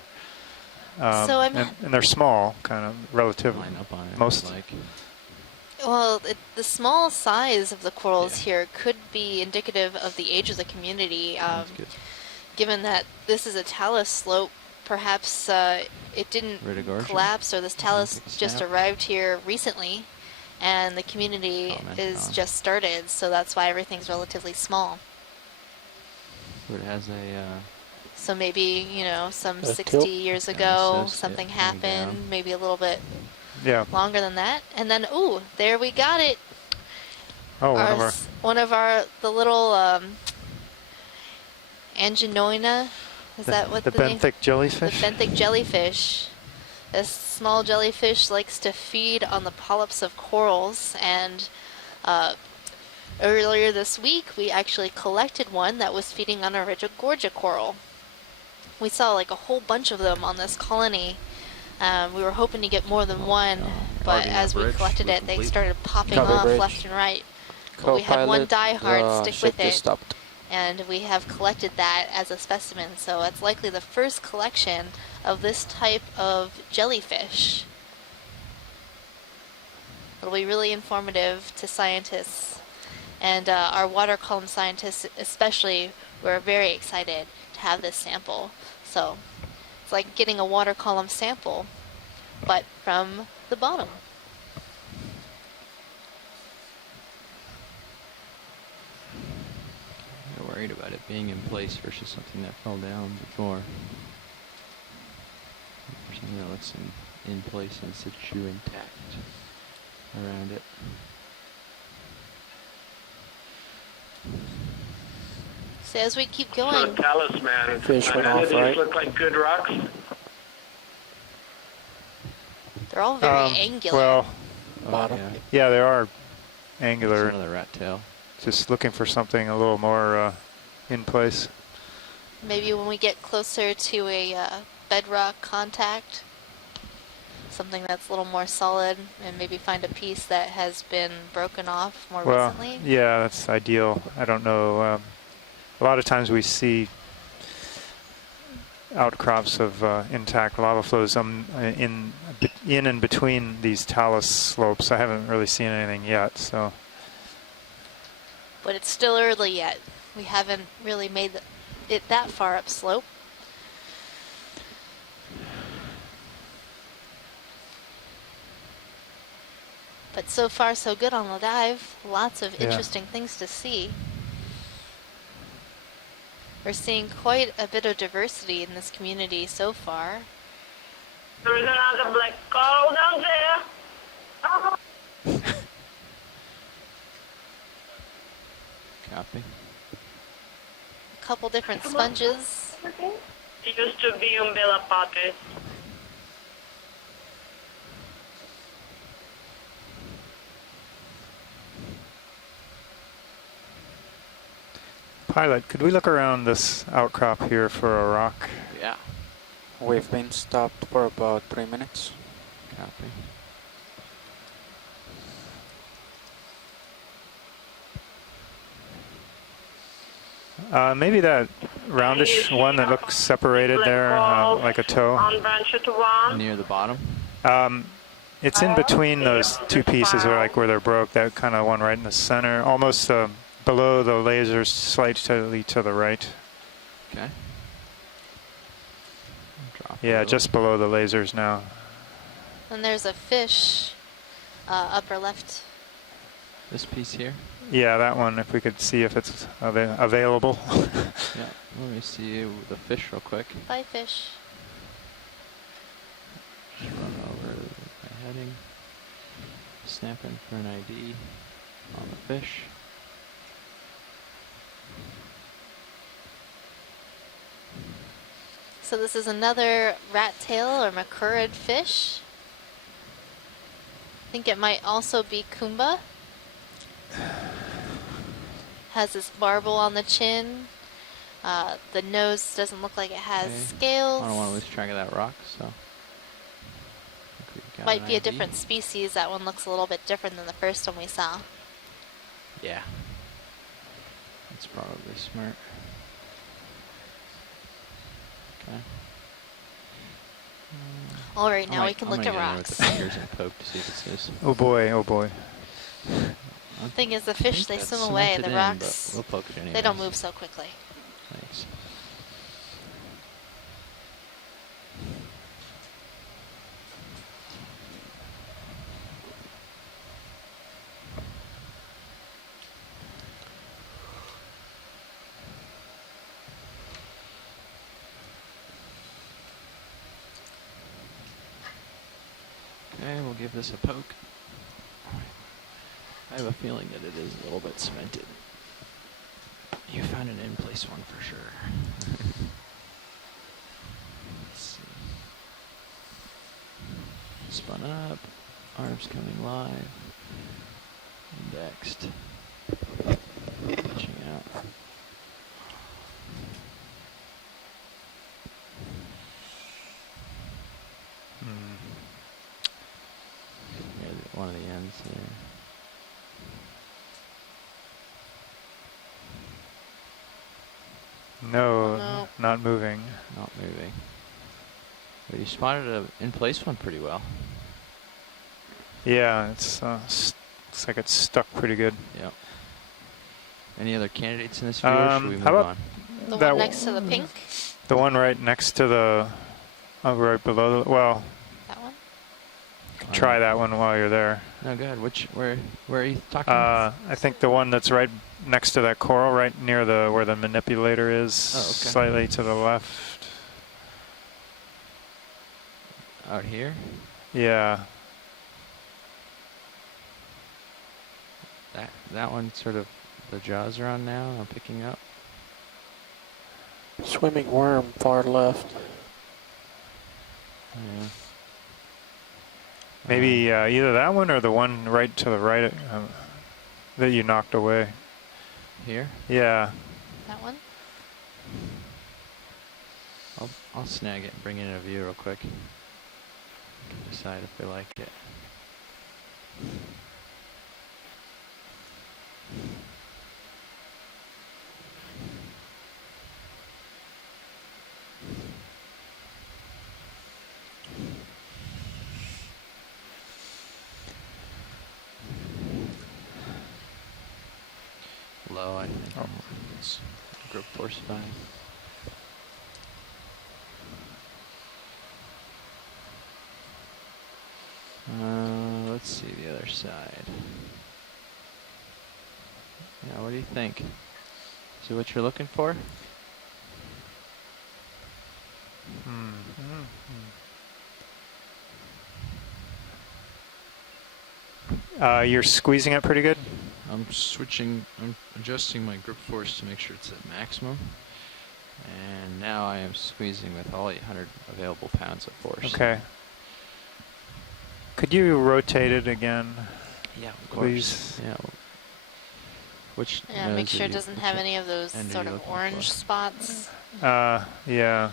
And they're small, kind of relatively. Most. Well, the small size of the corals here could be indicative of the age of the community. Given that this is a talus slope, perhaps it didn't collapse, or this talus just arrived here recently, and the community is just started, so that's why everything's relatively small. It has a. So maybe, some 60 years ago, something happened, maybe a little bit longer than that. And then, ooh, there we got it. Oh, the little Anginoina, is that what the name? benthic jellyfish? The benthic jellyfish. This small jellyfish likes to feed on the polyps of corals, and earlier this week we actually collected one that was feeding on a Iridogorgia coral. We saw like a whole bunch of them on this colony. We were hoping to get more than one, but as we collected it, they started popping off left and right. But we had one diehard stick with it, and we have collected that as a specimen. So it's likely the first collection of this type of jellyfish. It'll be really informative to scientists, and our water column scientists especially. We're very excited to have this sample. So it's like getting a water column sample, but from the bottom. You're worried about it being in place versus something that fell down before. Something that looks in place and situ intact around it. So as we keep So going, talisman. Fish went None off, of these right? look like good rocks. they're all very angular. Well, Bottom. yeah, they are angular. Another rat tail. Just looking for something a little more in place. Maybe when we get closer to a bedrock contact, something that's a little more solid, and maybe find a piece that has been broken off more Well, recently. yeah, that's ideal. I don't know. A lot of times we see outcrops of intact lava flows in and between these talus slopes. I haven't really seen anything yet, so. But it's still early yet. We haven't really made it that far upslope. But so far so good on the dive. Lots of interesting things to see. We're seeing quite a bit of diversity in this community so far. There is another black coral down there. Copy. A couple different sponges. It used to be umbrella potters. Pilot, could we look around this outcrop here for a rock? Yeah. We've been stopped for about 3 minutes. Copy. Maybe that roundish one that looks separated there, like a toe. On branch to one. Near the bottom? It's in between those two pieces, or like where they're broke, that kind of one right in the center, almost below the lasers, slightly to the right. Okay. Drop Yeah, just below the lasers now. And there's a fish upper left. This piece here? Yeah, that one, if we could see if it's available. Yeah, let me see the fish real quick. Bye, fish. Just run over my heading. Snapping for an ID on the fish. So this is another rat tail or macurrid fish. I think it might also be Kumba. Has this barbel on the chin. The nose doesn't look like it has scales. I don't want to lose track of that rock, so. Might be a different species. That one looks a little bit different than the first one we saw. Yeah. That's probably smart. Okay. All right, now we can look at I'm gonna rocks. get in with the fingers and poke to see if it's this. Oh boy, oh boy. The thing is, the fish, they that's swim away. cemented The in, rocks, but we'll poke it they don't anyways. move so quickly. Thanks. Okay, we'll give this a poke. I have a feeling that it is a little bit cemented. You found an in-place one for sure. Let's see. Spun up. Arms coming live. Indexed. Reaching out. Near one of the ends here. No, No. not moving. Not moving. But you spotted a in-place one pretty well. Yeah, it's looks like it's stuck pretty good. Yep. Any other candidates in this view, or should we move how about on? The that one next to the pink? The one right next to the, right below the, well, That one? try that one while you're there. No, go ahead. Where are you talking? I think the one that's right next to that coral, right near the where the manipulator is, slightly to the left. Out here? Yeah. That one sort of, the jaws are on now. I'm picking up. Swimming worm, far left. Yeah. Maybe either that one or the one right to the right that you knocked away. Here? That Yeah. one? I'll snag it and bring it in a view real quick. You can decide if we like it. Low, I think. Oh. It's group force 5. Let's see the other side. Yeah, what do you think? Is it what you're looking for? You're squeezing it pretty good? I'm adjusting my grip force to make sure it's at maximum. And now I am squeezing with all 800 available pounds of force. Okay. Could you rotate it again? Yeah, of please. Course. Yeah. Which Yeah, make sure it doesn't have any of those sort of orange spots. Yeah.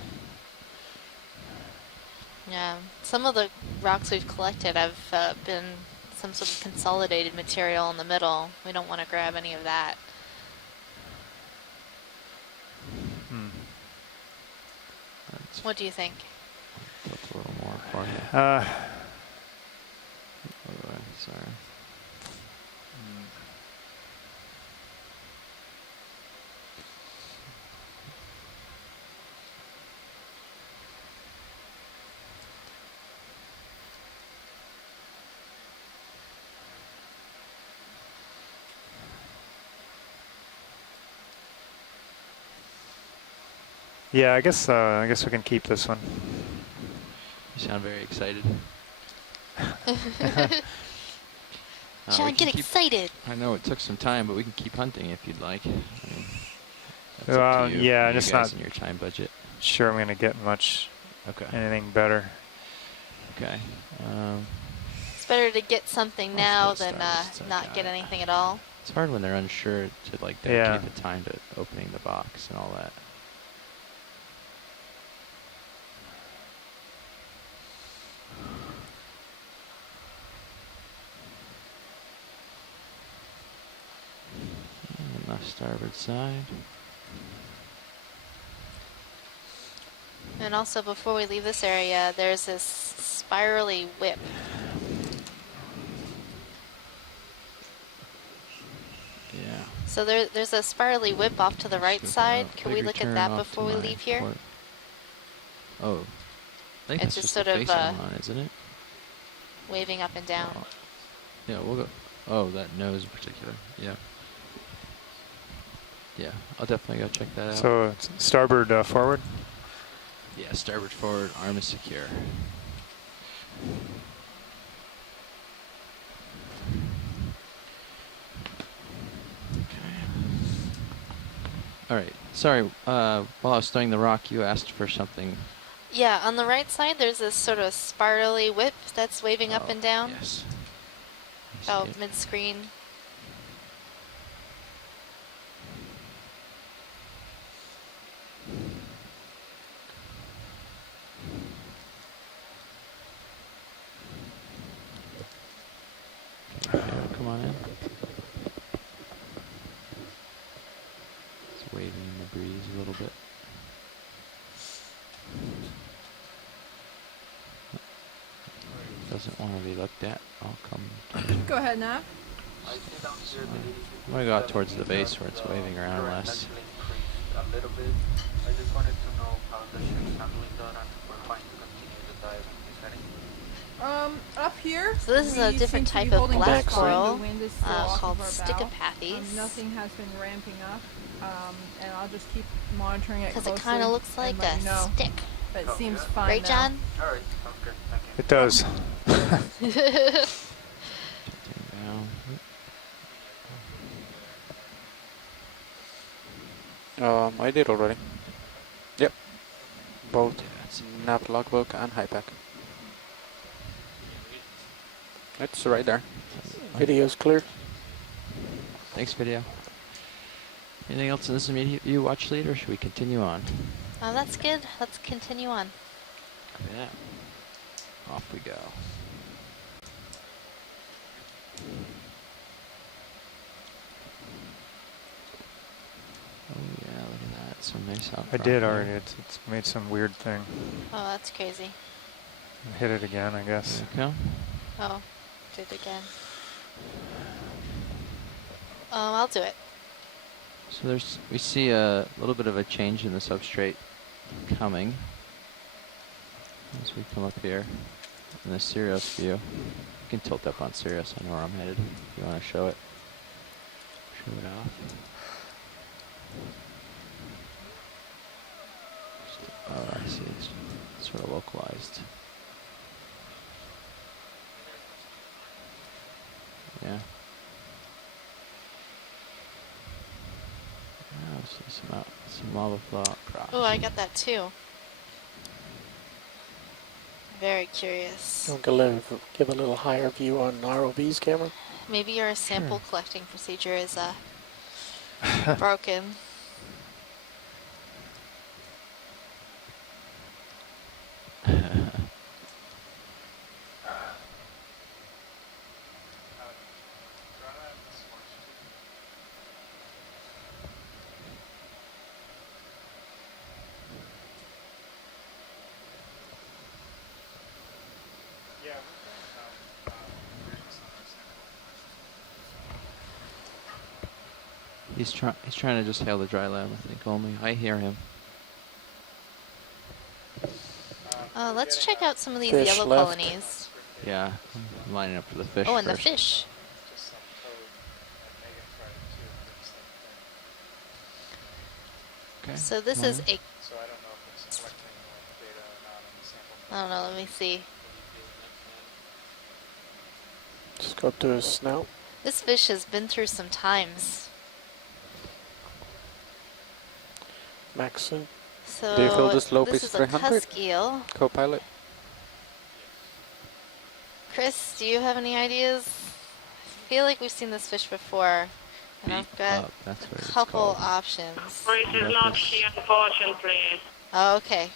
Yeah, some of the rocks we've collected have been some sort of consolidated material in the middle. We don't want to grab any of that. What do you think? That's a little more for you. Sorry. Yeah, I guess we can keep this one. You sound very excited. John, get excited. I know it took some time, but we can keep hunting if you'd like. I mean, that's Well, up to you, yeah, you just guys not in your time budget. Sure, I'm gonna get much. Okay. Anything better? Okay. It's better to get something now than not get anything at all. It's hard when they're unsure to like dedicate the time to opening the box and all that. Left starboard side. And also, before we leave this area, there's this spirally whip. Yeah. So there's a spirally whip off to the right side. Can we look at that before we leave here? Oh, I think It's that's just the sort of face I'm on, isn't it? waving up and down. Oh. Yeah, we'll go. Oh, that nose in particular. Yeah. Yeah, I'll definitely go check that out. So it's starboard forward? Yeah, starboard forward, arm is secure. All right. Sorry, while I was throwing the rock, you asked for something. Yeah, on the right side, there's this sort of spirally whip that's waving up and down. Yes. About mid-screen. Okay, come on in. It's waving in the breeze a little bit. Doesn't want to be looked at. I'll come. Go ahead, Nav. I see down here the I'm going to go out towards the base where it's waving around current less. actually increased a little bit. I just wanted to know how the ship's handling that and if we're fine to continue the dive in this heading. Up here. So this is a we different seem to be type of holding black this fine. coral, The wind is still off called of our bow. Stichopathes. Nothing has been ramping up, and I'll just keep monitoring it Because closely. it kind of looks like and let a you know. stick. But it seems fine Right, now. John? Alright, sounds good. Thank you. It does. I did already. Yep. Both nav logbook and HiPAC. It's right there. Video's clear. Thanks, video. Anything else in this immediate view watch lead, or should we continue on? Oh, that's good. Let's continue on. Yeah. Off we go. Oh yeah, look at that. Some nice outcrop. I did there. already. It's made some weird thing. Oh, that's crazy. Hit it again, I guess. There you go. Oh, did it again. I'll do it. So we see a little bit of a change in the substrate coming as we come up here in the Sirius view. You can tilt up on Sirius. I know where I'm headed if you want to show it. Show it off. Oh, I see. It's sort of localized. Yeah. I see some lava flow across. Oh, I got that too. Very curious. Don't give a little higher view on ROV's camera. Maybe your sample collecting procedure is broken. He's trying to just hail the dry land, I think only. I hear him. Let's check out some of these Fish yellow left. colonies. Yeah, I'm lining up for the fish. Oh, and first. the fish. Okay. So this is a... I don't know, let me see. Just go up to his snout. This fish has been through some times. Maxon. So Do you feel this slope this is is a 300? cusk eel. Co-pilot. Chris, do you have any ideas? I feel like we've seen this fish before. And I've got That's what a it's couple called. options. Chris is not here, unfortunately. Oh, okay.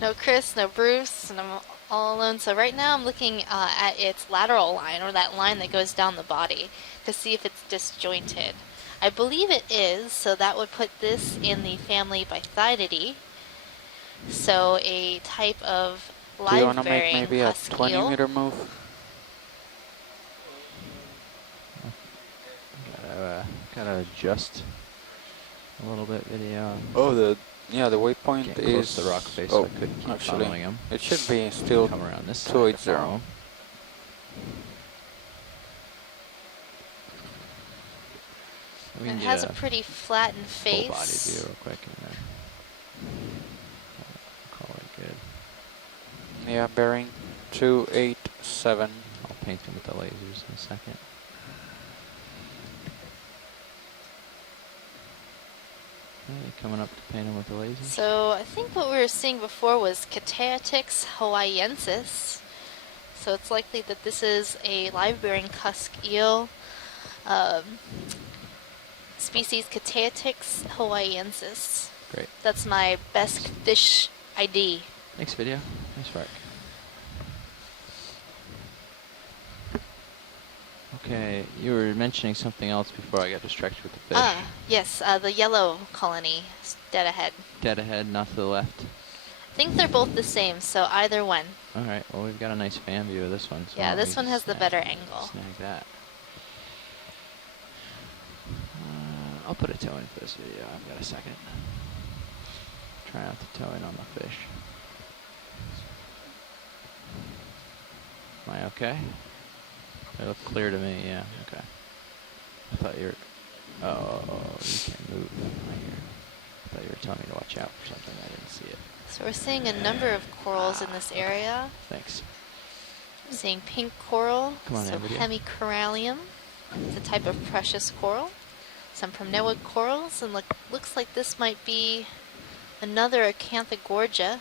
No Chris, no Bruce, and I'm all alone. So right now I'm looking at its lateral line, or that line that goes down the body, to see if it's disjointed. I believe it is, so that would put this in the family Bythididae. So a type of Do you want to make live-bearing maybe a cusk 20 eel. meter move? Gotta adjust a little bit video. Oh, the waypoint Get is close to the rock face, so I couldn't keep actually following him. it should be still Come around this side. 280. We can It get has a pretty flattened face. full body view real quick in there. Call it good. Yeah, bearing 287. I'll paint him with the lasers in a second. Okay, coming up to paint him with the lasers. So I think what we were seeing before was Cateatix hawaiiensis. So it's likely that this is a live-bearing cusk eel. Species Cateatix hawaiiensis. Great. That's my best fish ID. Thanks, video. Nice work. Okay, you were mentioning something else before I got distracted with the fish. Yes, the yellow colony, dead ahead. Dead ahead, not to the left. I think they're both the same, so either one. Alright, well we've got a nice fan view of this one. So Yeah, this one has the better angle. Snag that. I'll put a tow in for this video. I've got a second. Try not to tow in on the fish. Am I okay? They look clear to me, yeah, okay. I thought you were... Oh, you can't move. I thought you were telling me to watch out for something. I didn't see it. So we're seeing a number of corals in this area. Thanks. I'm seeing pink coral, Come on, so Amber, hemicorallium. It's a type of precious coral. Some primnoid corals, and looks like this might be another Acanthogorgia.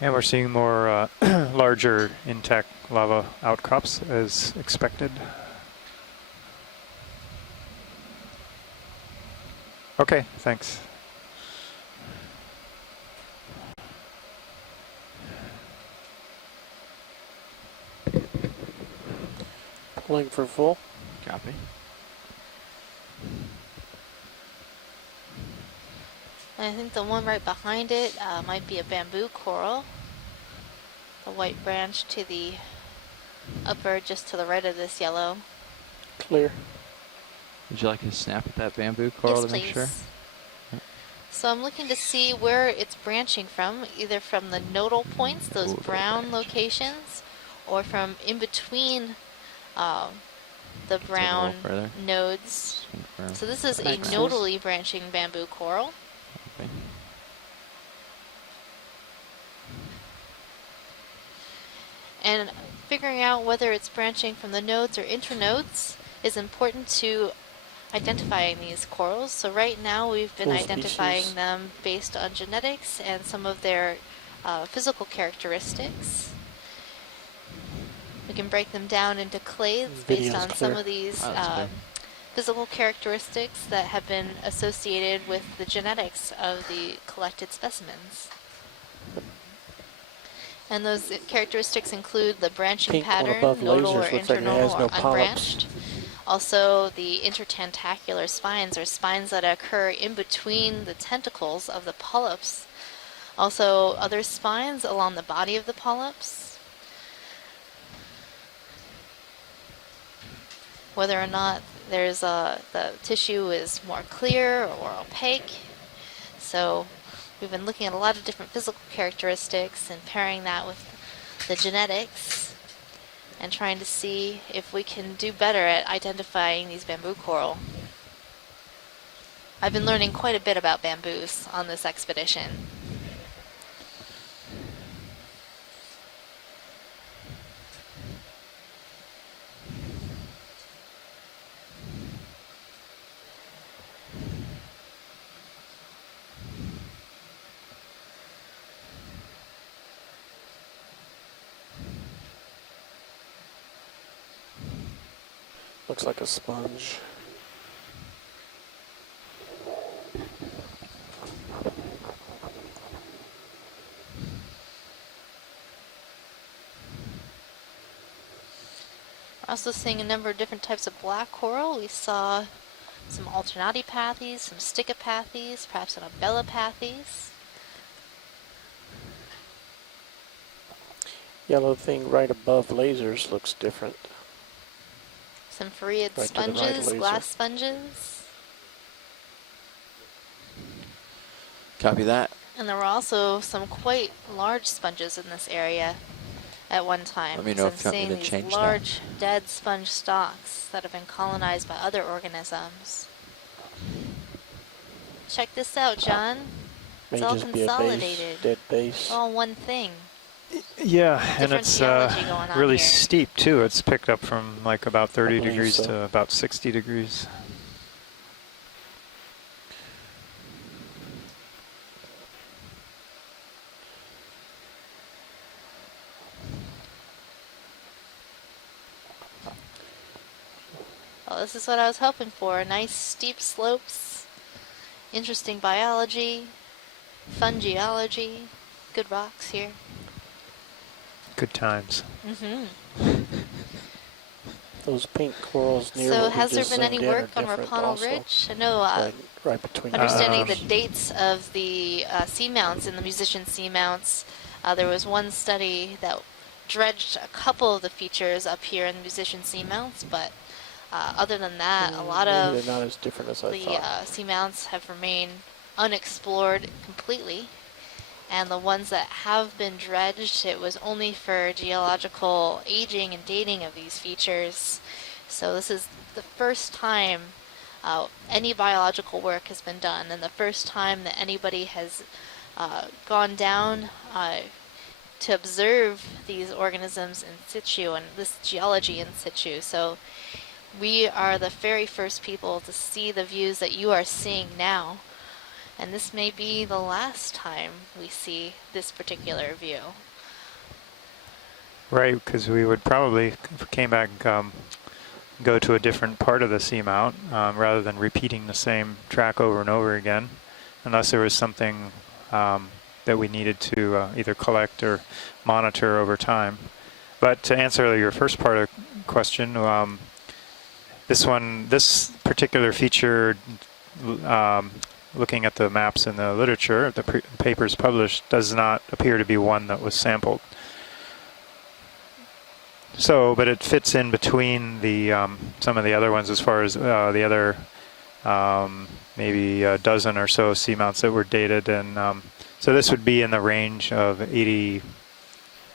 And we're seeing more larger intact lava outcrops as expected. Okay, thanks. Pulling for full. Copy. And I think the one right behind it might be a bamboo coral. The white branch to the upper, just to the right of this yellow. Clear. Would you like to snap at that bamboo coral Yes, to make please. sure? So I'm looking to see where it's branching from, either from the nodal points, those brown locations, or from in between the brown nodes. So this is a nodally branching bamboo coral. Okay. And figuring out whether it's branching from the nodes or internodes is important to identifying these corals. So right now we've been identifying them based on genetics and some of their physical characteristics. We can break them down into clades based on some of these physical characteristics that have been associated with the genetics of the collected specimens. And those characteristics include the branching pattern, nodal or internodal or unbranched. Also, the intertentacular spines, or spines that occur in between the tentacles of the polyps. Also, other spines along the body of the polyps. Whether or not there's the tissue is more clear or opaque. So we've been looking at a lot of different physical characteristics and pairing that with the genetics and trying to see if we can do better at identifying these bamboo coral. I've been learning quite a bit about bamboos on this expedition. Looks like a sponge. We're also seeing a number of different types of black coral. We saw some alternatipathes, some stichopathes, perhaps some abellopathes. Yellow thing right above lasers looks different. Some farreid Right to the right sponges, laser. glass sponges. Copy that. And there were also some quite large sponges in this area at one time. Let me know So if you I'm want me seeing to these change that. large dead sponge stalks that have been colonized by other organisms. Check this out, John. It's May all just be a consolidated. base, dead base. It's all one thing. Yeah, and Different it's geology going on really here. steep too. It's picked up from like about 30 believe degrees so. to about 60 degrees. Well, this is what I was hoping for. Nice steep slopes, interesting biology, fun geology, good rocks here. Good times. Mm-hmm. Those pink corals near So what we has there just been any zoomed in work are on different Rapano also. Ridge? I know, Right between understanding the dates of the seamounts and the musician seamounts, there was one study that dredged a couple of the features up here in the musician seamounts, but other than that, a lot maybe of they're not as different as I the thought. seamounts have remained unexplored completely. And the ones that have been dredged, it was only for geological aging and dating of these features. So this is the first time any biological work has been done, and the first time that anybody has gone down to observe these organisms in situ and this geology in situ. So we are the very first people to see the views that you are seeing now. And this may be the last time we see this particular view. Right, because we would probably, if we came back, go to a different part of the seamount rather than repeating the same track over and over again, unless there was something that we needed to either collect or monitor over time. But to answer your first part of the question, this particular feature, looking at the maps in the literature, the papers published, does not appear to be one that was sampled. So, but it fits in between the some of the other ones as far as the other maybe a dozen or so seamounts that were dated, and so this would be in the range of 80.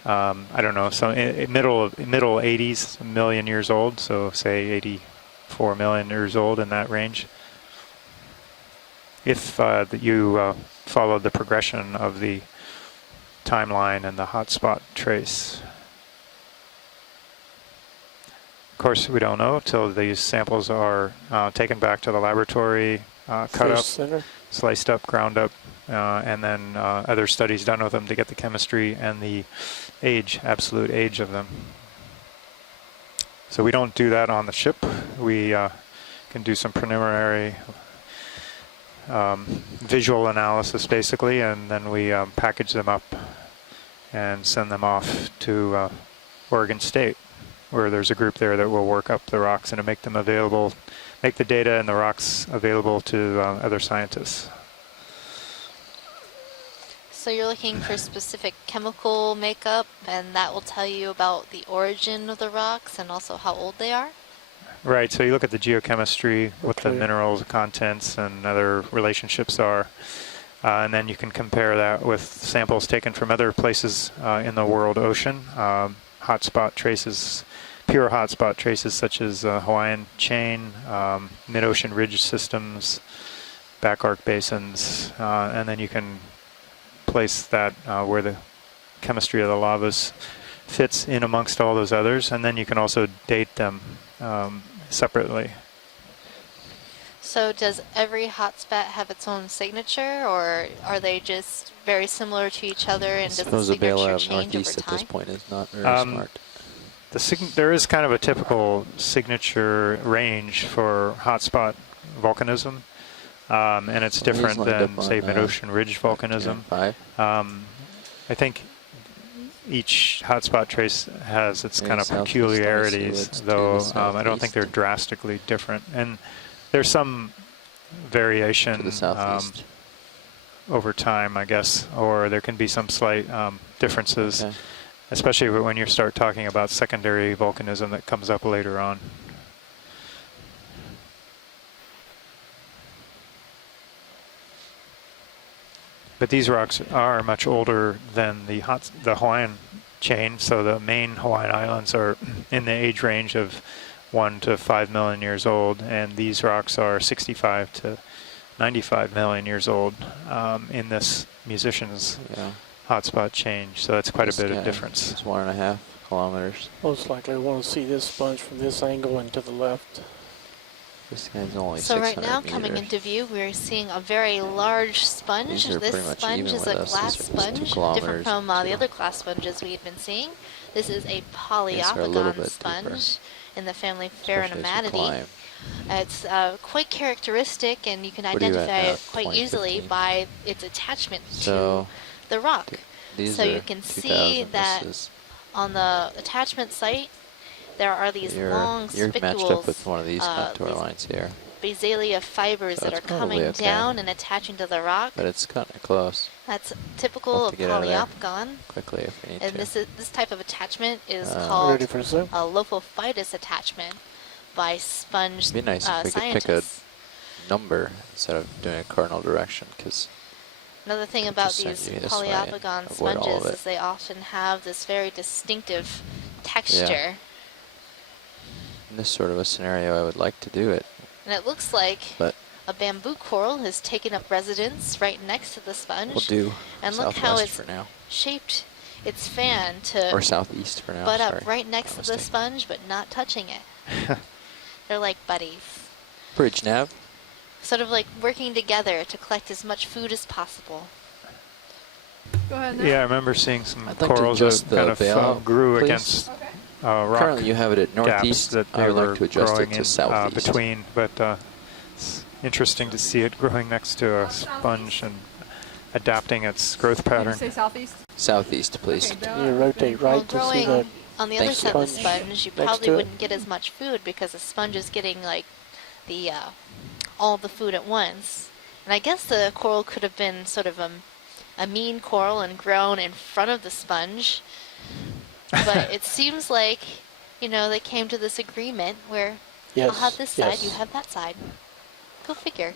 I don't know, so middle 80s million years old. So say 84 million years old, in that range. If you followed the progression of the timeline and the hotspot trace. Of course, we don't know till these samples are taken back to the laboratory, cut up, sliced up, ground up, and then other studies done with them to get the chemistry and the age, absolute age of them. So we don't do that on the ship. We can do some preliminary visual analysis basically, and then we package them up and send them off to Oregon State, where there's a group there that will work up the rocks and to make them available, make the data and the rocks available to other scientists. So you're looking for specific chemical makeup, and that will tell you about the origin of the rocks and also how old they are? Right, so you look at the geochemistry, what the mineral contents and other relationships are, and then you can compare that with samples taken from other places in the world ocean, hotspot traces, pure hotspot traces such as Hawaiian chain, mid-ocean ridge systems, back arc basins, and then you can place that where the chemistry of the lavas fits in amongst all those others, and then you can also date them separately. So does every hotspot have its own signature, or are they just very similar to each other, and does the signature change over time? At this point is not very smart. There is kind of a typical signature range for hotspot volcanism, and it's different than, say, mid-ocean ridge volcanism. I think each hotspot trace has its kind of peculiarities, though I don't think they're drastically different. And there's some variation over time, I guess, or there can be some slight differences, especially when you start talking about secondary volcanism that comes up later on. But these rocks are much older than the Hawaiian chain, so the main Hawaiian islands are in the age range of 1 to 5 million years old, and these rocks are 65 to 95 million years old in this musician's hotspot change. So that's quite a bit of difference. It's 1.5 kilometers. Most likely I want to see this sponge from this angle and to the left. This guy's only so right now, meters. coming into view, we're seeing a very large sponge. This sponge is a glass sponge, different from the other glass sponges we've been seeing. This is a polyopogon sponge in the family Pheronematidae. It's quite characteristic, and you can identify it quite easily by its attachment to the rock. So you can see that on the attachment site, there are these long you're spicules, matched up with one of these contour these lines here. Basalia fibers So that are it's probably coming okay. down and attaching to the rock. But it's kind of close. That's typical of Get out of there Poliopogon. quickly if we need And to. this type of attachment is Ready called for zoom? a lophophytus attachment by sponge It'd be nice if we could pick a number instead of doing a cardinal direction, because Another thing about just send these you this way and Poliopogon avoid all of sponges it. is they often have this very distinctive texture. in this sort of a scenario, I would like to do it. And it looks like But a bamboo coral has taken up residence right next to the sponge. we'll do and look southwest how it's for now. shaped its fan to Or southeast for now, butt sorry. up right next to the mistake. sponge, but not touching it. They're like buddies. Bridge nav. Sort of like working together to collect as much food as possible. Go ahead now. Yeah, I remember seeing some I'd like to corals that adjust the kind of veil, grew please. against rock Currently you have it at northeast. gaps that I they would were like to adjust growing it to in southeast. between, but it's interesting to see it growing next to a sponge and adapting its growth Did you pattern. say southeast? Southeast, please. Okay, Can you rotate Well, right to see growing the on the other Thank side of the you. sponge, you Next probably to it? wouldn't get as much food because the sponge is getting like the all the food at once. And I guess the coral could have been sort of a mean coral and grown in front of the sponge. But it seems like, you know, they came to this agreement where Yes, I'll have this side, yes. you have that side. Go figure.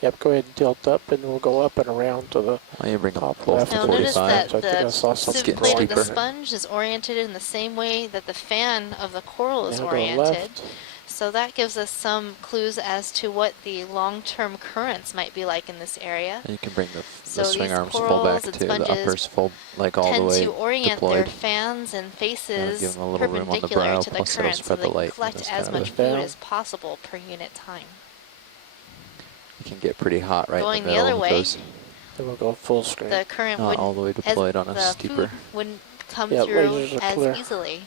Yep, go ahead and tilt up, and we'll go up and around to the Why you bring top up both left. to Now notice 45? that So I think I the saw something sieve getting plate of the steeper. sponge is oriented in the same way that the fan of the coral is Now go oriented. left. So that gives us some clues as to what the long-term currents might be like in this area. And you can bring the So swing these arms full corals back and to the sponges uppers full, like all the Tend way to orient their deployed. fans and faces give them a little room on the perpendicular brow, to the plus it'll current so spread they the can light in collect this as kind of much a- food Down. as possible per unit time. It can get pretty hot right Going in the the middle other of way, those. Then we'll go full screen. The current Not all wouldn't, the way deployed on a the steeper. food wouldn't come Yeah, through lasers are as clear. easily.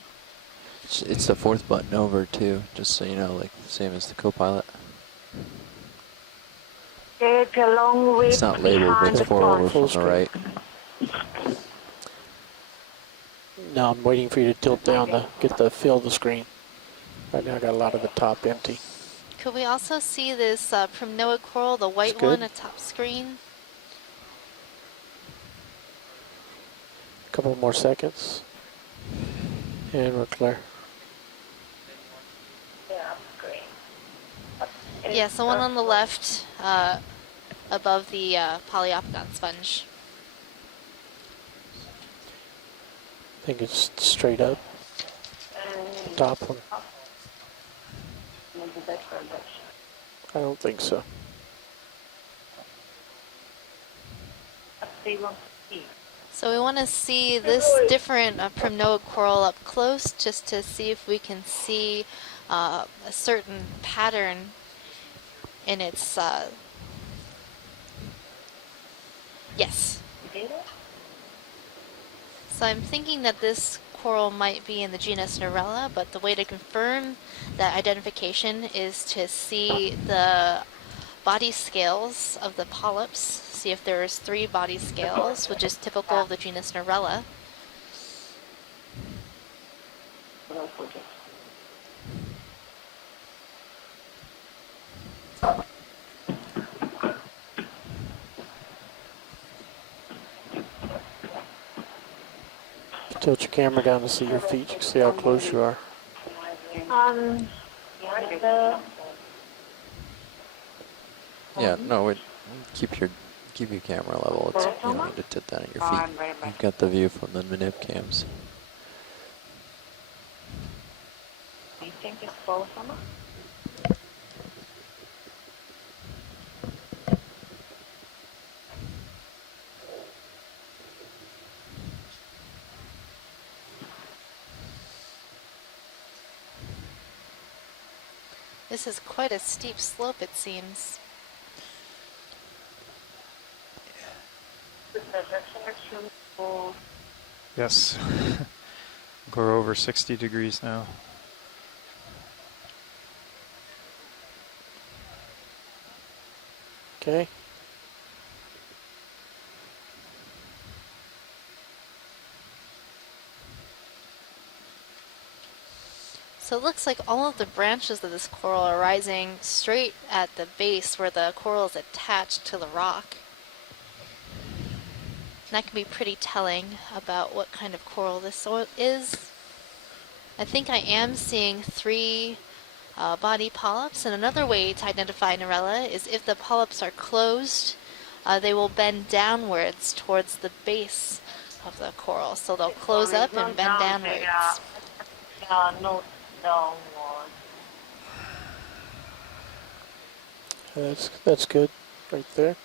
It's the fourth button over too, just so you know, like same as the co-pilot. There's a long way It's not labeled, but behind it's the four over sponge. from the right. Now I'm waiting for you to tilt down to get the fill the screen. Right now I got a lot of the top empty. Could we also see this primnoid coral, the white good. one atop screen? Couple more seconds. And we're clear. Yes, the one on the left above the Poliopogon sponge. I think it's straight up. Top one. I don't think so. So we want to see this different primnoid coral up close just to see if we can see a certain pattern in its, yes. So I'm thinking that this coral might be in the genus Narella, but the way to confirm that identification is to see the body scales of the polyps, see if there's 3 body scales, which is typical of the genus Narella. Tilt your camera down to see your feet. You can see how close you are. Yeah, no, wait, keep your camera level. It's, you don't need to tip down at your feet. You've got the view from the manip cams. I think it's both of them. This is quite a steep slope, it seems. Yes. We're over 60 degrees now. Okay. So it looks like all of the branches of this coral are rising straight at the base where the coral is attached to the rock. And that can be pretty telling about what kind of coral this is. I think I am seeing 3 body polyps, and another way to identify Narella is if the polyps are closed, they will bend downwards towards the base of the coral. So they'll close up and bend downwards. No, downward. That's good, right there.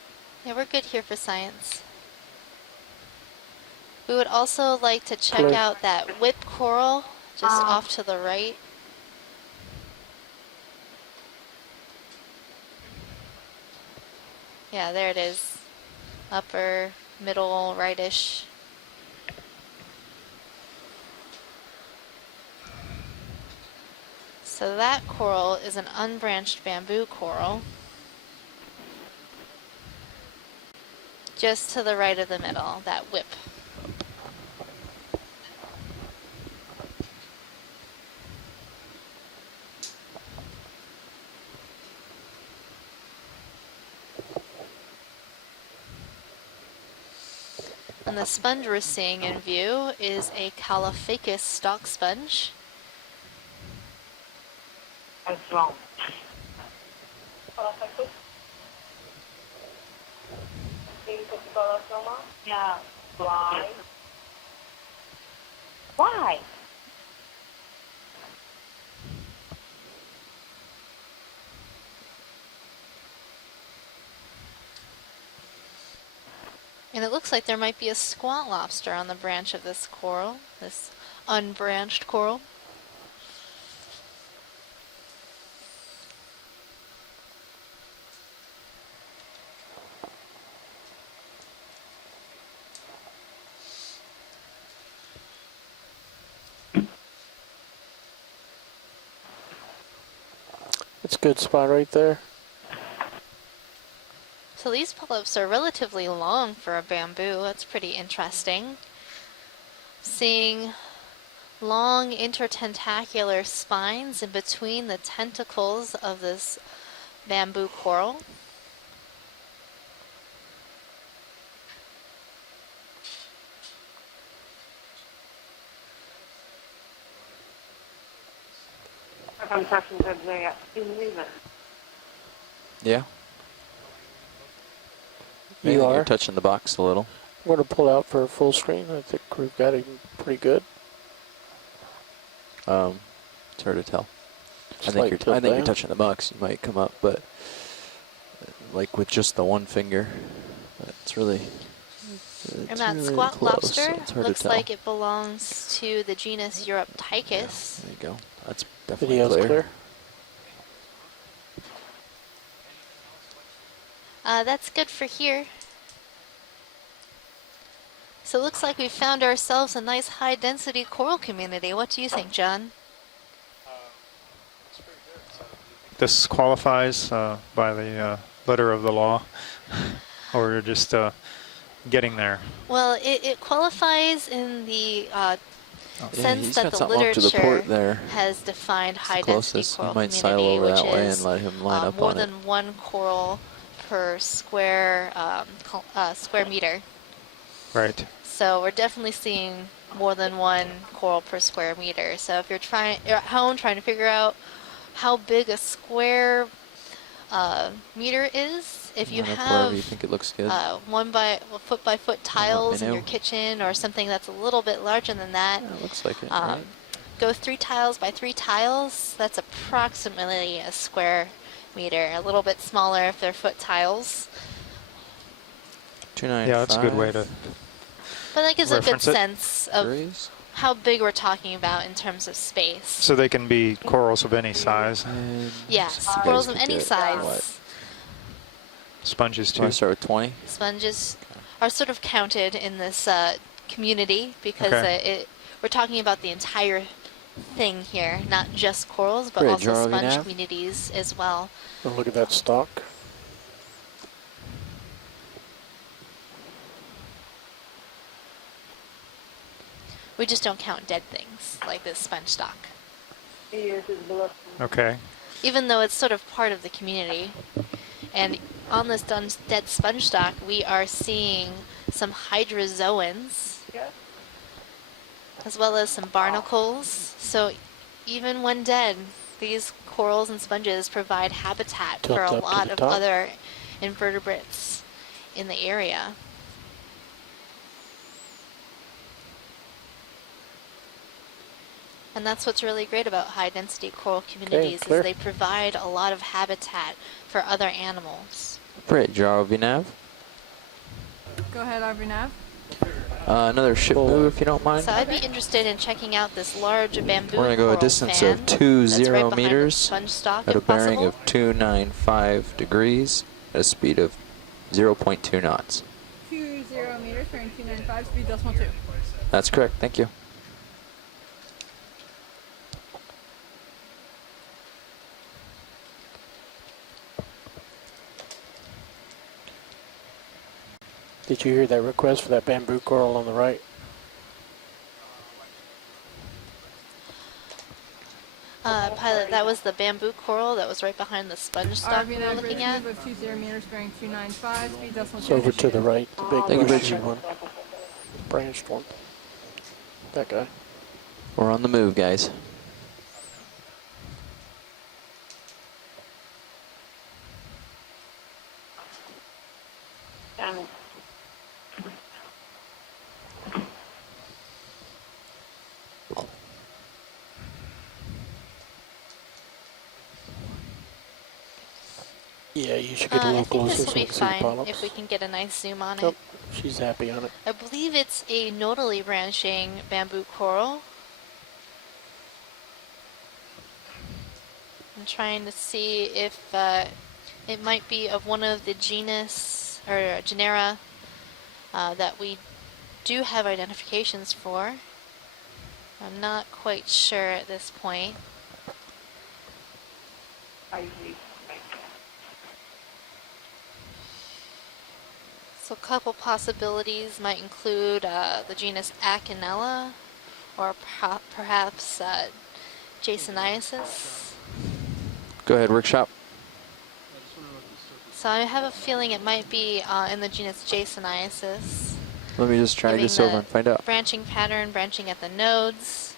Yeah, we're good here for science. We would also like to check Clear. out that whip coral just off to the right. Yeah, there it is. Upper, middle, rightish. So that coral is an unbranched bamboo coral. Just to the right of the middle, that whip. And the sponge we're seeing in view is a Caulophacus stalk sponge. That's wrong. Yeah. Why? Why? And it looks like there might be a squat lobster on the branch of this coral, this unbranched coral. It's a good spot right there. So these polyps are relatively long for a bamboo. That's pretty interesting. Seeing long intertentacular spines in between the tentacles of this bamboo coral. I'm talking to the river. Yeah. You Yeah, are? You're touching the box a little. We're going to pull out for full screen. I think we've got it pretty good. It's hard to tell. I Slight think tilt you're down. touching the box. You might come up, but like with just the one finger, it's really. And that really squat close. lobster It's hard looks to tell. like it belongs to the genus Europtychus. There you go. That's definitely Video's clear. That's good for here. So it looks like we found ourselves a nice high density coral community. What do you think, John? This qualifies by the letter of the law, or just getting there? Well, it qualifies in the sense he's that got the something off to literature the port there. has defined It's high the density closest. coral You might community, silo over which that way is and let him line up more on than it. one coral per square square meter. Right. So we're definitely seeing more than one coral per square meter. So if you're at home trying to figure out how big a square meter is, if you Line up have wherever you think it looks good. foot by foot tiles in know. your kitchen or something that's a little bit larger than that, Yeah, it looks like it, right? go 3 tiles by 3 tiles. That's approximately a square meter. A little bit smaller if they're foot tiles. 295. Yeah, that's a good way to. But that gives a good reference it. sense of how big we're talking about in terms of space. So they can be corals of any size. Yes, corals of any size. Sponges too. Want to start with 20? Sponges are sort of counted in this community because Okay. we're talking about the entire thing here, not just corals, but Bridge, also ROV sponge nav. communities as well. Oh, look at that stalk. We just don't count dead things like this sponge stock. Okay. Even though it's sort of part of the community. And on this dead sponge stock, we are seeing some hydrozoans, as well as some barnacles. So even when dead, these corals and sponges provide habitat for a lot of other invertebrates in the area. And that's what's really great about high-density coral communities, is they provide a lot of habitat for other animals. Bridge, ROV nav. Go ahead, RV nav. Another ship move, if you don't mind. So I'd be interested in checking out this large bamboo We're going to go a distance of 20 meters at a bearing of 295 degrees at a speed of 0.2 knots. 20 meters, bearing 295, speed decimal 2. That's correct, thank you. Did you hear that request for that bamboo coral on the right? Pilot, that was the bamboo coral that was right behind the sponge stock we were looking at. Of 20 meters, bearing 295, speed decimal 2. It's over to the right, the big bushy one. Branched one. That guy. We're on the move, guys. Yeah, you should get a I little think closer this so will you be can see the fine polyps. if we can get a nice zoom on Yep, it. she's happy on it. I believe it's a nodally branching bamboo coral. I'm trying to see if it might be of one of the genus or genera that we do have identifications for. I'm not quite sure at this point. So a couple possibilities might include the genus Acanella, or perhaps Jasoniasis. Go ahead, workshop. So I have a feeling it might be in the genus Jasoniasis. Let me just drag this over and find out. Branching pattern, branching at the nodes,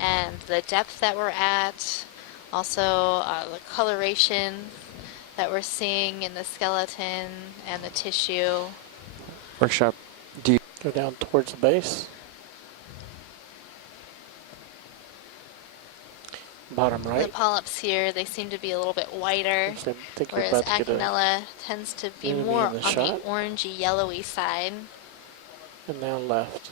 and the depth that we're at. Also the coloration that we're seeing in the skeleton and the tissue. Workshop, do you go down towards the base? Bottom right. The polyps here, they seem to be a little bit whiter, whereas Acanella tends to be more on the orangey yellowy side. And now left.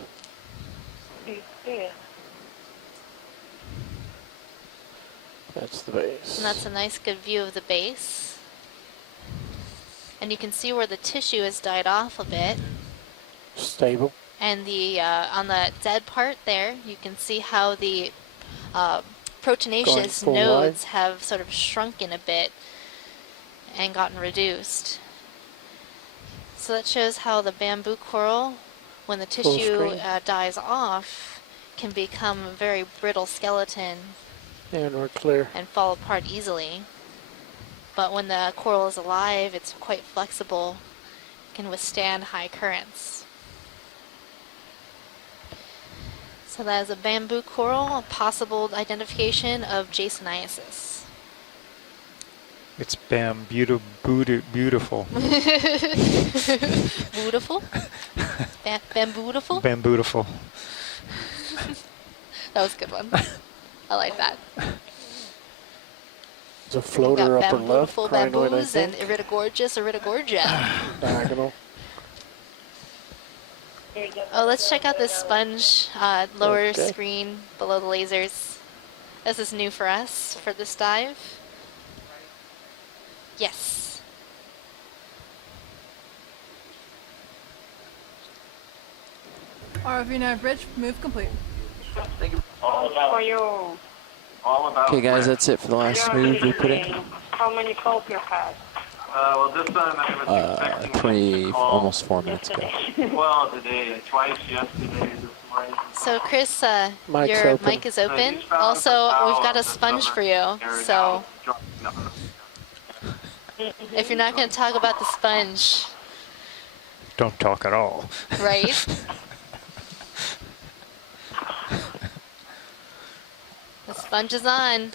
That's the base. And that's a nice good view of the base. And you can see where the tissue has died off a bit. Stable. And the on the dead part there, you can see how the proteinaceous nodes have sort of shrunken a bit and gotten reduced. So that shows how the bamboo coral, when the tissue dies off, can become a very brittle skeleton. And we're clear. And fall apart easily. But when the coral is alive, it's quite flexible, can withstand high currents. So that is a bamboo coral, a possible identification of Jasoniasis. It's beautiful. Beautiful? Bambootiful? Bambootiful. That was a good one. I like that. There's a floater upper left. Bamboos and Iridogorgia. Diagonal. Oh, let's check out this sponge lower screen below the lasers. This is new for us for this dive. Yes. ROV nav bridge, move complete. Thank you. All for you. All about Okay, guys, that's it for the last move we put in. How many calls you had? Well, this time I was expecting 20, almost 4 minutes ago. well, today, twice yesterday, this morning. So Chris, Mic's your open. mic is open. Also, we've got a sponge for you. So if you're not going to talk about the sponge, Don't talk at all. right? The sponge is on.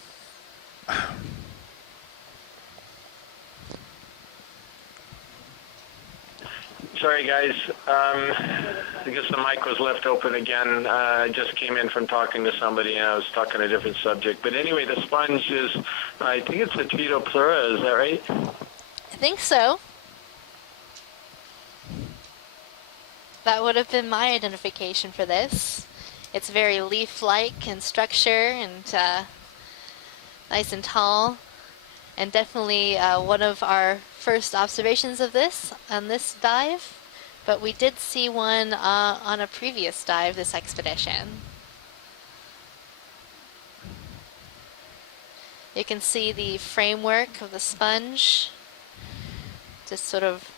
Sorry, guys. I guess the mic was left open again. I just came in from talking to somebody, and I was talking a different subject. But anyway, the sponge is, I think it's a Tretopleura, is that right? I think so. That would have been my identification for this. It's very leaf-like in structure and nice and tall. And definitely one of our first observations of this on this dive. But we did see one on a previous dive this expedition. You can see the framework of the sponge. Just sort of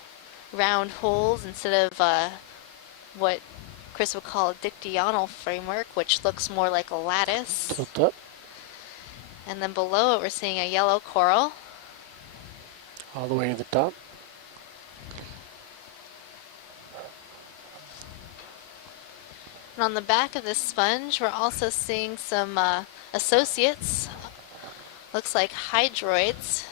round holes instead of what Chris would call a dictyonal framework, which looks more like a lattice. Tilt up. And then below it, we're seeing a yellow coral. All the way to the top. And on the back of this sponge, we're also seeing some associates. Looks like hydroids.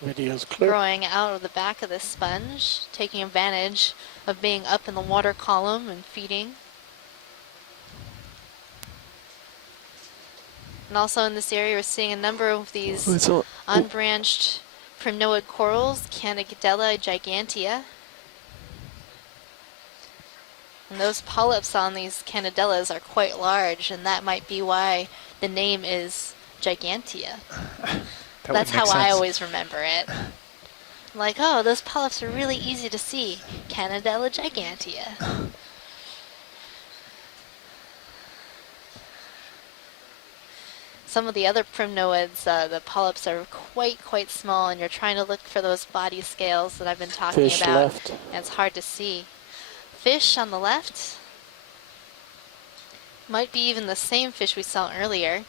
Video's clear. Growing out of the back of this sponge, taking advantage of being up in the water column and feeding. And also in this area, we're seeing a number of these unbranched primnoid corals, Canagidella gigantea. And those polyps on these Canadellas are quite large, and that might be why the name is gigantea. That's how I always remember it. Like, oh, those polyps are really easy to see. Canadella gigantea. Some of the other primnoids, the polyps are quite small, and you're trying to look for those body scales that I've been talking Fish about. left. And it's hard to see. Fish on the left. Might be even the same fish we saw earlier.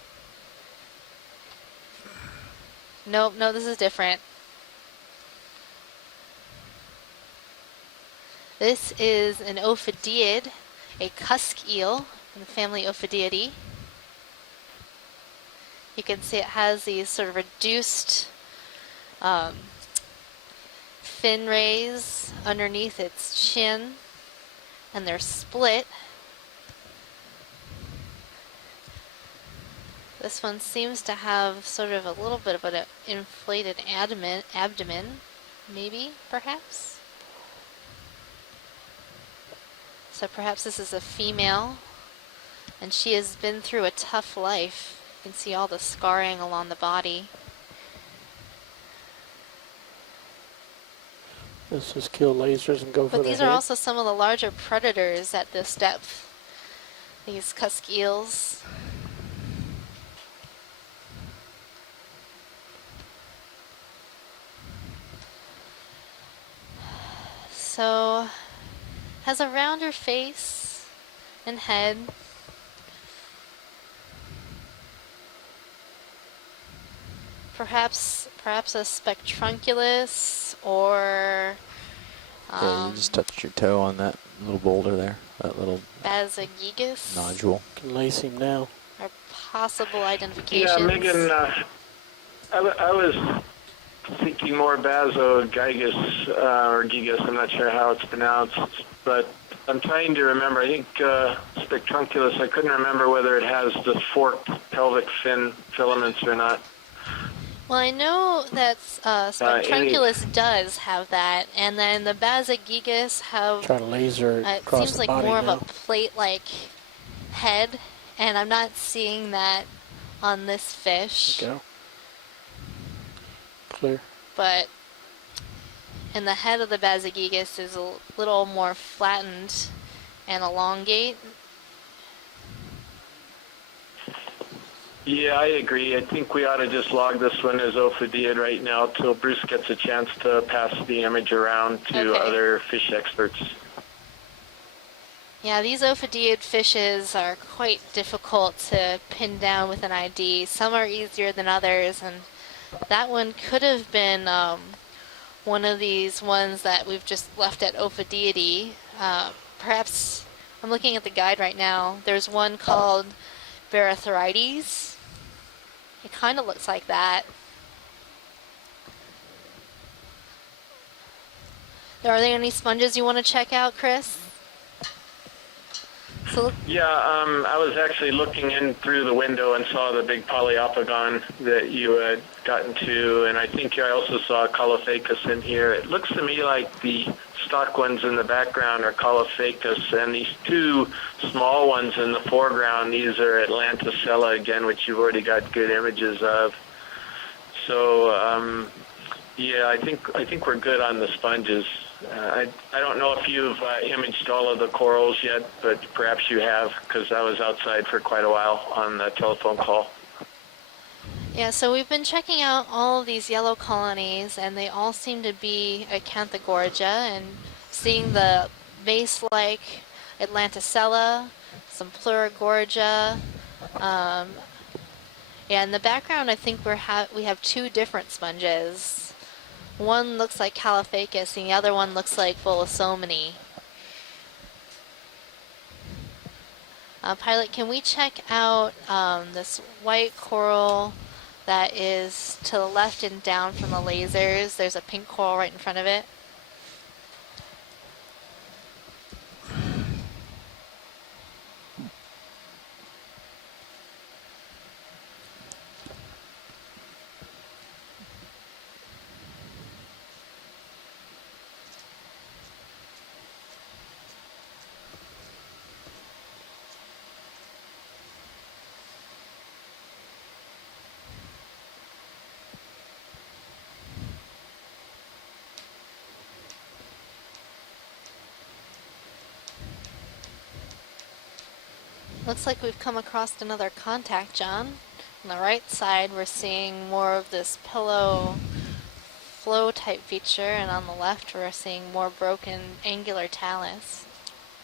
Nope, no, this is different. This is an ophidiid, a cusk eel in the family Ophidiidae. You can see it has these sort of reduced fin rays underneath its chin, and they're split. This one seems to have sort of a little bit of an inflated abdomen, maybe, perhaps. So perhaps this is a female, and she has been through a tough life. You can see all the scarring along the body. Let's just kill lasers and go for the But these are also some of the larger predators at this depth. These cusk eels. So, has a rounder face and head. Perhaps a spectrunculus or Yeah, you just touched your toe on that little boulder there, that little Basagigas nodule. Can lace him now. are possible identifications. Yeah, Megan, I was thinking more Basogigas, or Gigas, I'm not sure how it's pronounced, but I'm trying to remember. I think Spectrunculus, I couldn't remember whether it has the forked pelvic fin filaments or not. Well, I know that Spectrunculus does have that, and then the Basagigas have... Try to laser it across seems the like body more now. of a plate-like head, and I'm not seeing that on this fish. Go. Clear. But in the head of the Basagigas is a little more flattened and elongate. Yeah, I agree. I think we ought to just log this one as ophidiid right now till Bruce gets a chance to pass the image around to other fish experts. Yeah, these ophidiid fishes are quite difficult to pin down with an ID. Some are easier than others, and that one could have been one of these ones that we've just left at ophidiity. Perhaps, I'm looking at the guide right now, there's one called Barathorides. It kind of looks like that. Are there any sponges you want to check out, Chris? Yeah, I was actually looking in through the window and saw the big polyopogon that you had gotten to, and I think I also saw Caulophacus in here. It looks to me like the stock ones in the background are Caulophacus, and these two small ones in the foreground, these are Atlanticella again, which you've already got good images of. So, yeah, I think we're good on the sponges. I don't know if you've imaged all of the corals yet, but perhaps you have, because I was outside for quite a while on the telephone call. Yeah, so we've been checking out all of these yellow colonies, and they all seem to be Acanthogorgia, and seeing the vase-like Atlanticella, some Pleurogorgia. Yeah, in the background, I think we have two different sponges. One looks like Caulophacus, and the other one looks like Volosomini. Pilot, can we check out this white coral that is to the left and down from the lasers? There's a pink coral right in front of it. Looks like we've come across another contact, John. On the right side, we're seeing more of this pillow flow type feature, and on the left, we're seeing more broken angular talus.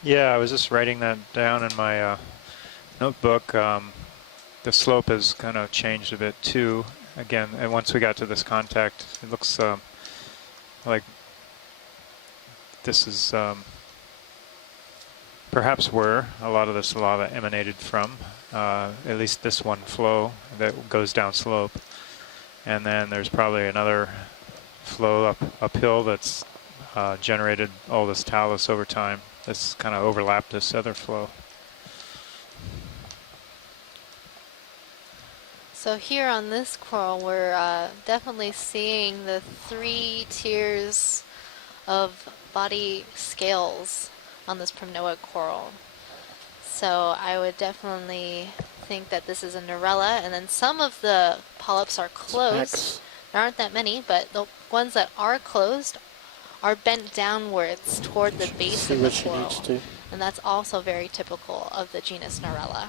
Yeah, I was just writing that down in my notebook. The slope has kind of changed a bit too. Again, and once we got to this contact, it looks like this is perhaps where a lot of this lava emanated from, at least this one flow that goes down slope. And then there's probably another flow uphill that's generated all this talus over time. That's kind of overlapped this other flow. So here on this coral, we're definitely seeing the 3 tiers of body scales on this primnoid coral. So I would definitely think that this is a Neurella, and then some of the polyps are closed. There aren't that many, but the ones that are closed are bent downwards toward the base of the coral. And that's also very typical of the genus Neurella.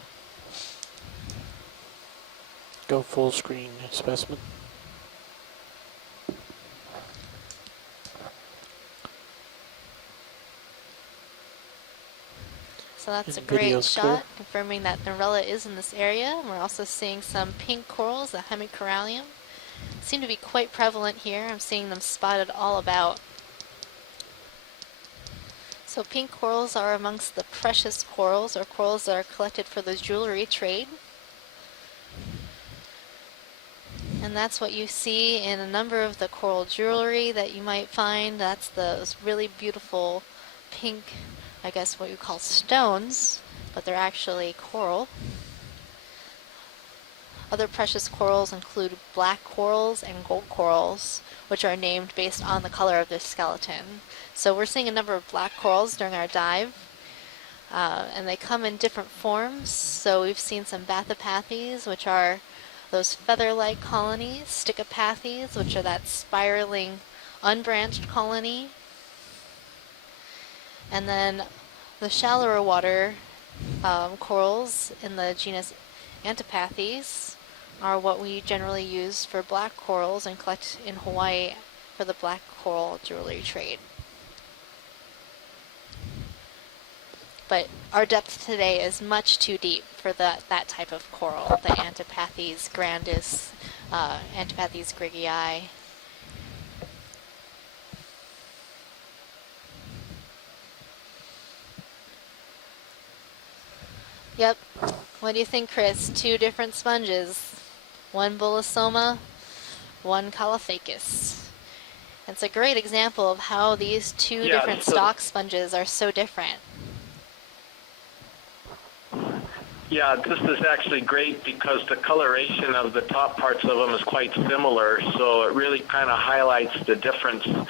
Go full screen specimen. So that's a great shot, confirming that Neurella is in this area. We're also seeing some pink corals, the hemicorallium. Seem to be quite prevalent here. I'm seeing them spotted all about. So pink corals are amongst the precious corals, or corals that are collected for the jewelry trade. And that's what you see in a number of the coral jewelry that you might find. That's those really beautiful pink, I guess what you call stones, but they're actually coral. Other precious corals include black corals and gold corals, which are named based on the color of their skeleton. So we're seeing a number of black corals during our dive, and they come in different forms. So we've seen some Bathopathes, which are those feather-like colonies, Stichopathes, which are that spiraling, unbranched colony, and then the shallower water corals in the genus Antipathes, are what we generally use for black corals and collect in Hawaii for the black coral jewelry trade. But our depth today is much too deep for that type of coral, the Antipathes grandis, Antipathes grigii. Yep. What do you think, Chris? 2 different sponges. One Bolosoma, one Caulophacus. It's a great example of how these 2 different stock sponges are so different. Yeah, this is actually great because the coloration of the top parts of them is quite similar, so it really kind of highlights the difference, and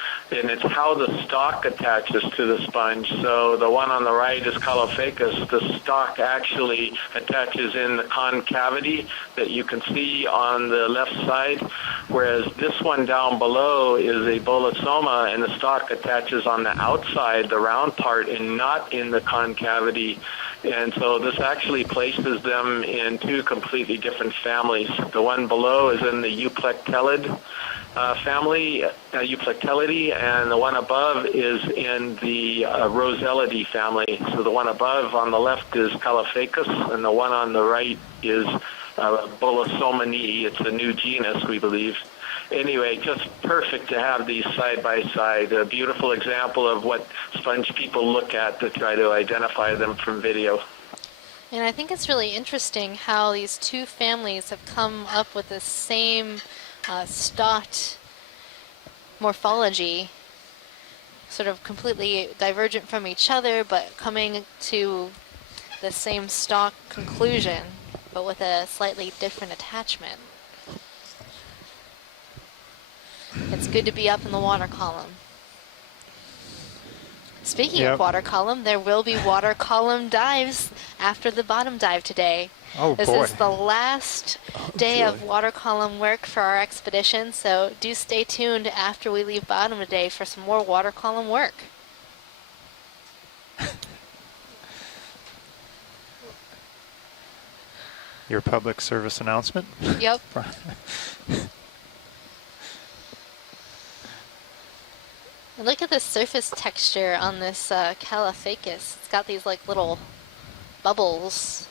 it's how the stalk attaches to the sponge. So the one on the right is Caulophacus. The stalk actually attaches in the concavity that you can see on the left side, whereas this one down below is a Bolosoma, and the stalk attaches on the outside, the round part, and not in the concavity. And so this actually places them in 2 completely different families. The one below is in the Euplectellid family, Euplectellidae, and the one above is in the Rosellidae family. So the one above on the left is Caulophacus, and the one on the right is Bolosomini. It's a new genus, we believe. Anyway, just perfect to have these side by side. A beautiful example of what sponge people look at to try to identify them from video. And I think it's really interesting how these 2 families have come up with the same stalked morphology, sort of completely divergent from each other, but coming to the same stalk conclusion, but with a slightly different attachment. It's good to be up in the water column. Speaking of water column, there will be water column dives after the bottom dive today. Oh, this is the last day of water column work for our expedition, so do stay tuned after we leave bottom today for some more water column work. Your public service announcement? Yep. Look at the surface texture on this Caulophacus. It's got these like little bubbles.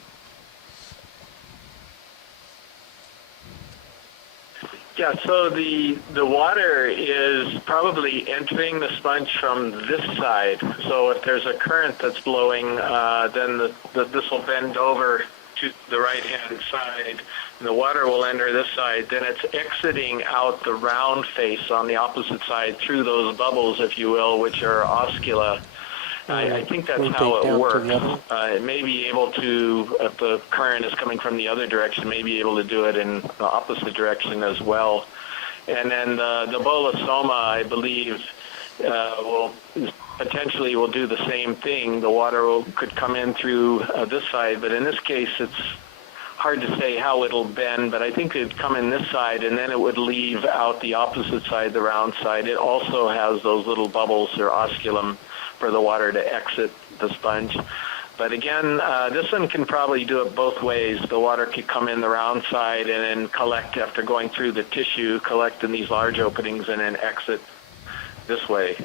Yeah, so the water is probably entering the sponge from this side. So if there's a current that's blowing, then this will bend over to the right-hand side, and the water will enter this side. Then it's exiting out the round face on the opposite side through those bubbles, if you will, which are oscula. I think that's how it works. It may be able to, if the current is coming from the other direction, may be able to do it in the opposite direction as well. And then the Bolosoma, I believe, will potentially will do the same thing. The water could come in through this side, but in this case, it's hard to say how it'll bend, but I think it'd come in this side, and then it would leave out the opposite side, the round side. It also has those little bubbles, or osculum, for the water to exit the sponge. But again, this one can probably do it both ways. The water could come in the round side and then collect after going through the tissue, collect in these large openings, and then exit this way.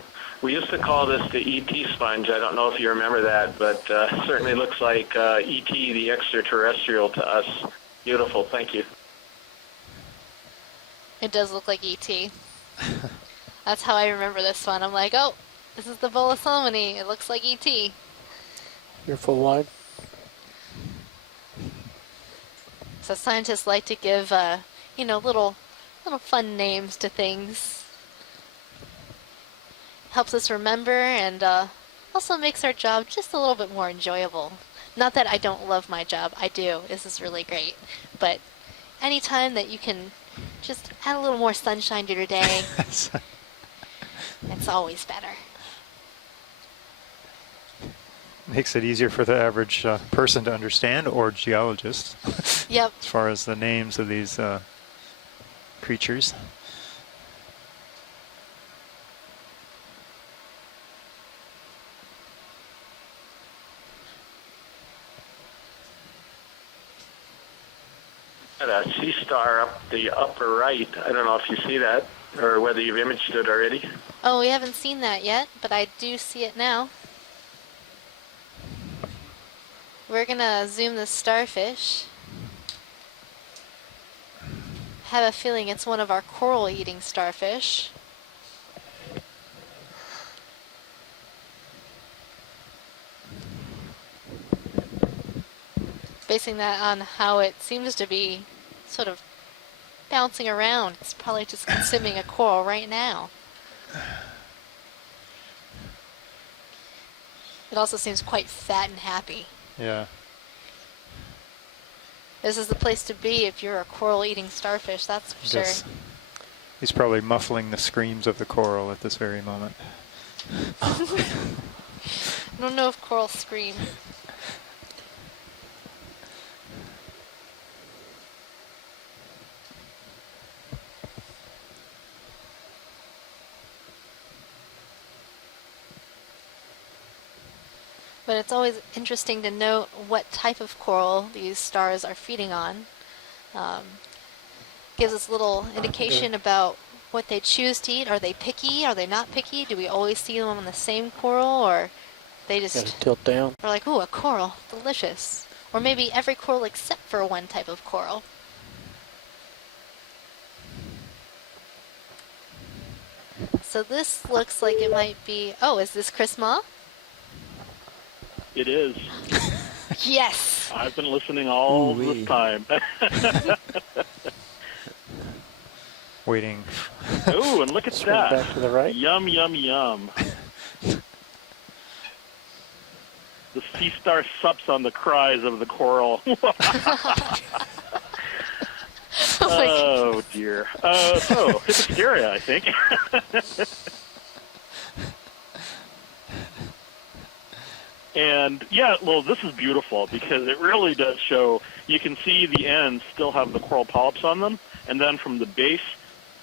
We used to call this the ET sponge. I don't know if you remember that, but it certainly looks like ET, the extraterrestrial, to us. Beautiful. Thank you. It does look like ET. That's how I remember this one. I'm like, oh, this is the Bolosomini. It looks like ET. You're full wide. So scientists like to give, little fun names to things. Helps us remember, and also makes our job just a little bit more enjoyable. Not that I don't love my job, I do. This is really great. But anytime that you can just add a little more sunshine to your day, it's always better. Makes it easier for the average person to understand, or geologist. Yep. As far as the names of these creatures. A sea star up the upper right. I don't know if you see that or whether you've imaged it already. Oh, we haven't seen that yet, but I do see it now. We're gonna zoom the starfish. Have a feeling it's one of our coral-eating starfish. Basing that on how it seems to be sort of bouncing around, it's probably just consuming a coral right now. It also seems quite fat and happy. Yeah. This is the place to be if you're a coral-eating starfish, that's for sure. He's probably muffling the screams of the coral at this very moment. I don't know if corals scream. But it's always interesting to note what type of coral these stars are feeding on. Gives us a little indication about what they choose to eat. Are they picky? Are they not picky? Do we always see them on the same coral, or they just Gotta tilt down. are like, ooh, a coral, delicious. Or maybe every coral except for one type of coral. So this looks like it might be, oh, is this Chris Ma? It is. Yes. I've been listening all this time. Waiting. Ooh, and look at Swing that. back to the right. Yum, yum, yum. The sea star sups on the cries of the coral. Oh, dear. So, hysteria, I think. And, yeah, well, this is beautiful because it really does show, you can see the ends still have the coral polyps on them, and then from the base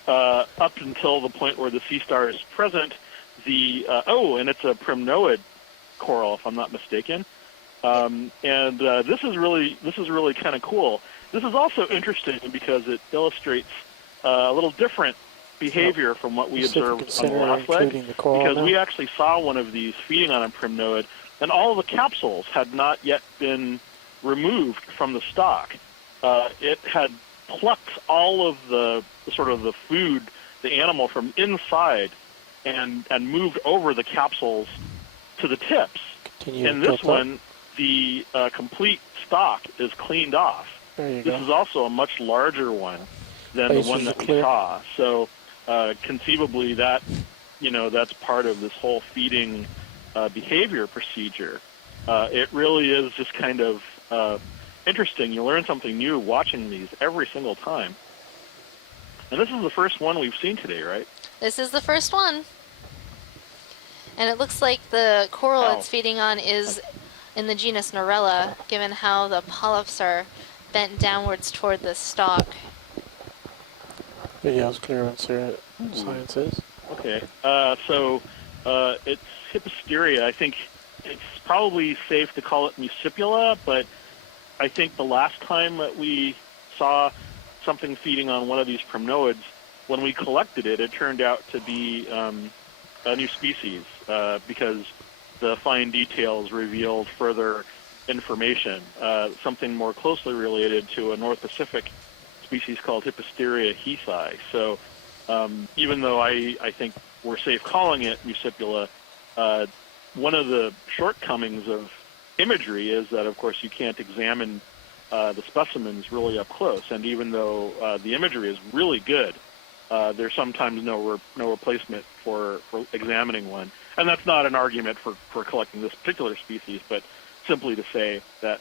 up until the point where the sea star is present, and it's a primnoid coral, if I'm not mistaken. This is really kind of cool. This is also interesting because it illustrates a little different behavior from what we observed on the last leg, because we actually saw one of these feeding on a primnoid, and all of the capsules had not yet been removed from the stock. It had plucked all of the sort of the food, the animal, from inside and moved over the capsules to the tips. In this one, the complete stock is cleaned off. This is also a much larger one than the one that we saw. So conceivably that's part of this whole feeding behavior procedure. It really is just kind of interesting. You learn something new watching these every single time. And this is the first one we've seen today, right? This is the first one. And it looks like the coral it's feeding on is in the genus Norella, given how the polyps are bent downwards toward the stalk. Video's clearance here at Sciences. Okay, so it's Hyposteria. I think it's probably safe to call it Muscipula, but I think the last time that we saw something feeding on one of these primnoids, when we collected it, it turned out to be a new species because the fine details revealed further information, something more closely related to a North Pacific species called Hyposteria heathi. So even though I think we're safe calling it Muscipula, one of the shortcomings of imagery is that, of course, you can't examine the specimens really up close. And even though the imagery is really good, there's sometimes no replacement for examining one. And that's not an argument for collecting this particular species, but simply to say that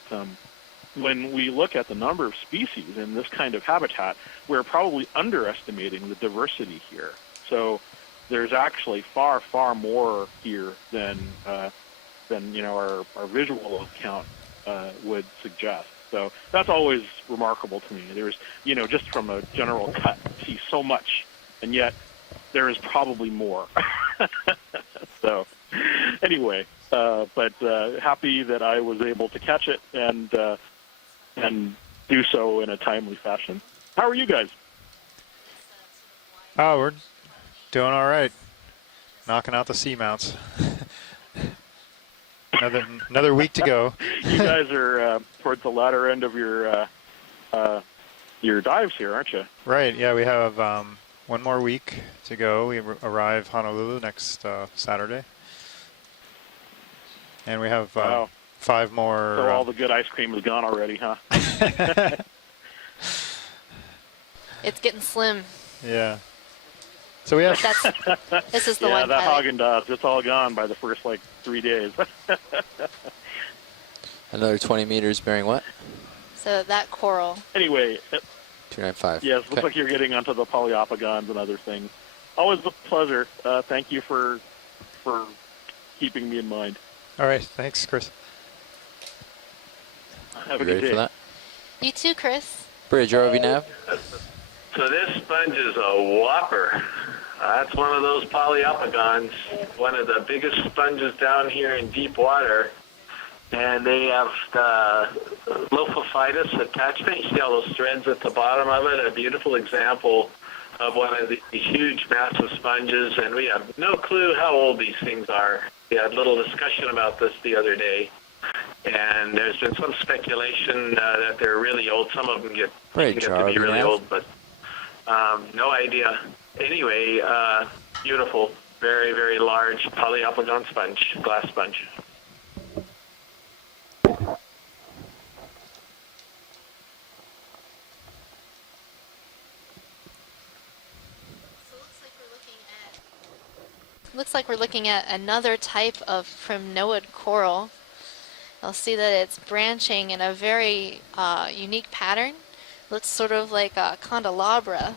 when we look at the number of species in this kind of habitat, we're probably underestimating the diversity here. So there's actually far, far more here than our visual account would suggest. So that's always remarkable to me. There's, just from a general cut, see so much, and yet there is probably more. So anyway, but happy that I was able to catch it and do so in a timely fashion. How are you guys? Oh, we're doing all right. Knocking out the seamounts. another week to go. You guys are towards the latter end of your dives here, aren't you? Right. Yeah, we have one more week to go. We arrive Honolulu next Saturday, and we have 5 more. So all the good ice cream is gone already, huh? It's getting slim. Yeah. So we have. This is the yeah, one. that Haagen-Dazs, it's all gone by the first 3 days. Another 20 meters bearing what? So that coral. Anyway. 295. Yes, looks like you're getting onto the polyopagons and other things. Always a pleasure. Thank you for keeping me in mind. All right. Thanks, Chris. Have a You good ready day. for that? You too, Chris. Bridge, ROV nav. So this sponge is a whopper. That's one of those polyopagons, one of the biggest sponges down here in deep water. And they have the lopophytus attachment. You see all those threads at the bottom of it, a beautiful example of one of the huge, massive sponges. And we have no clue how old these things are. We had a little discussion about this the other day. And there's been some speculation that they're really old. Some of them get to be really old, but no idea. Anyway, beautiful, very, very large polyopagon sponge, glass sponge. Looks like we're looking at another type of primnoid coral. You'll see that it's branching in a very unique pattern. Looks sort of like a candelabra.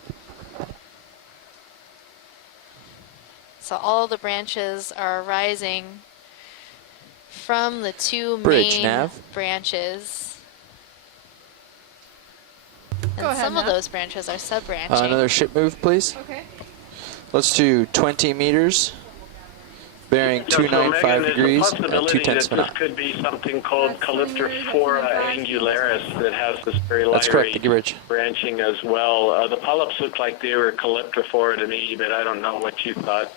So all the branches are rising from the 2 main branches. And Go ahead, some of Nav. those branches are sub-branching. Another ship move, please. Okay. Let's do 20 meters, bearing 295 degrees at 2/10 of a knot. This could be something called Calyptrophora angularis that has this very That's correct. light Thank you, Bridge. branching as well. The polyps look like they were Calyptrophora to me, but I don't know what you thought.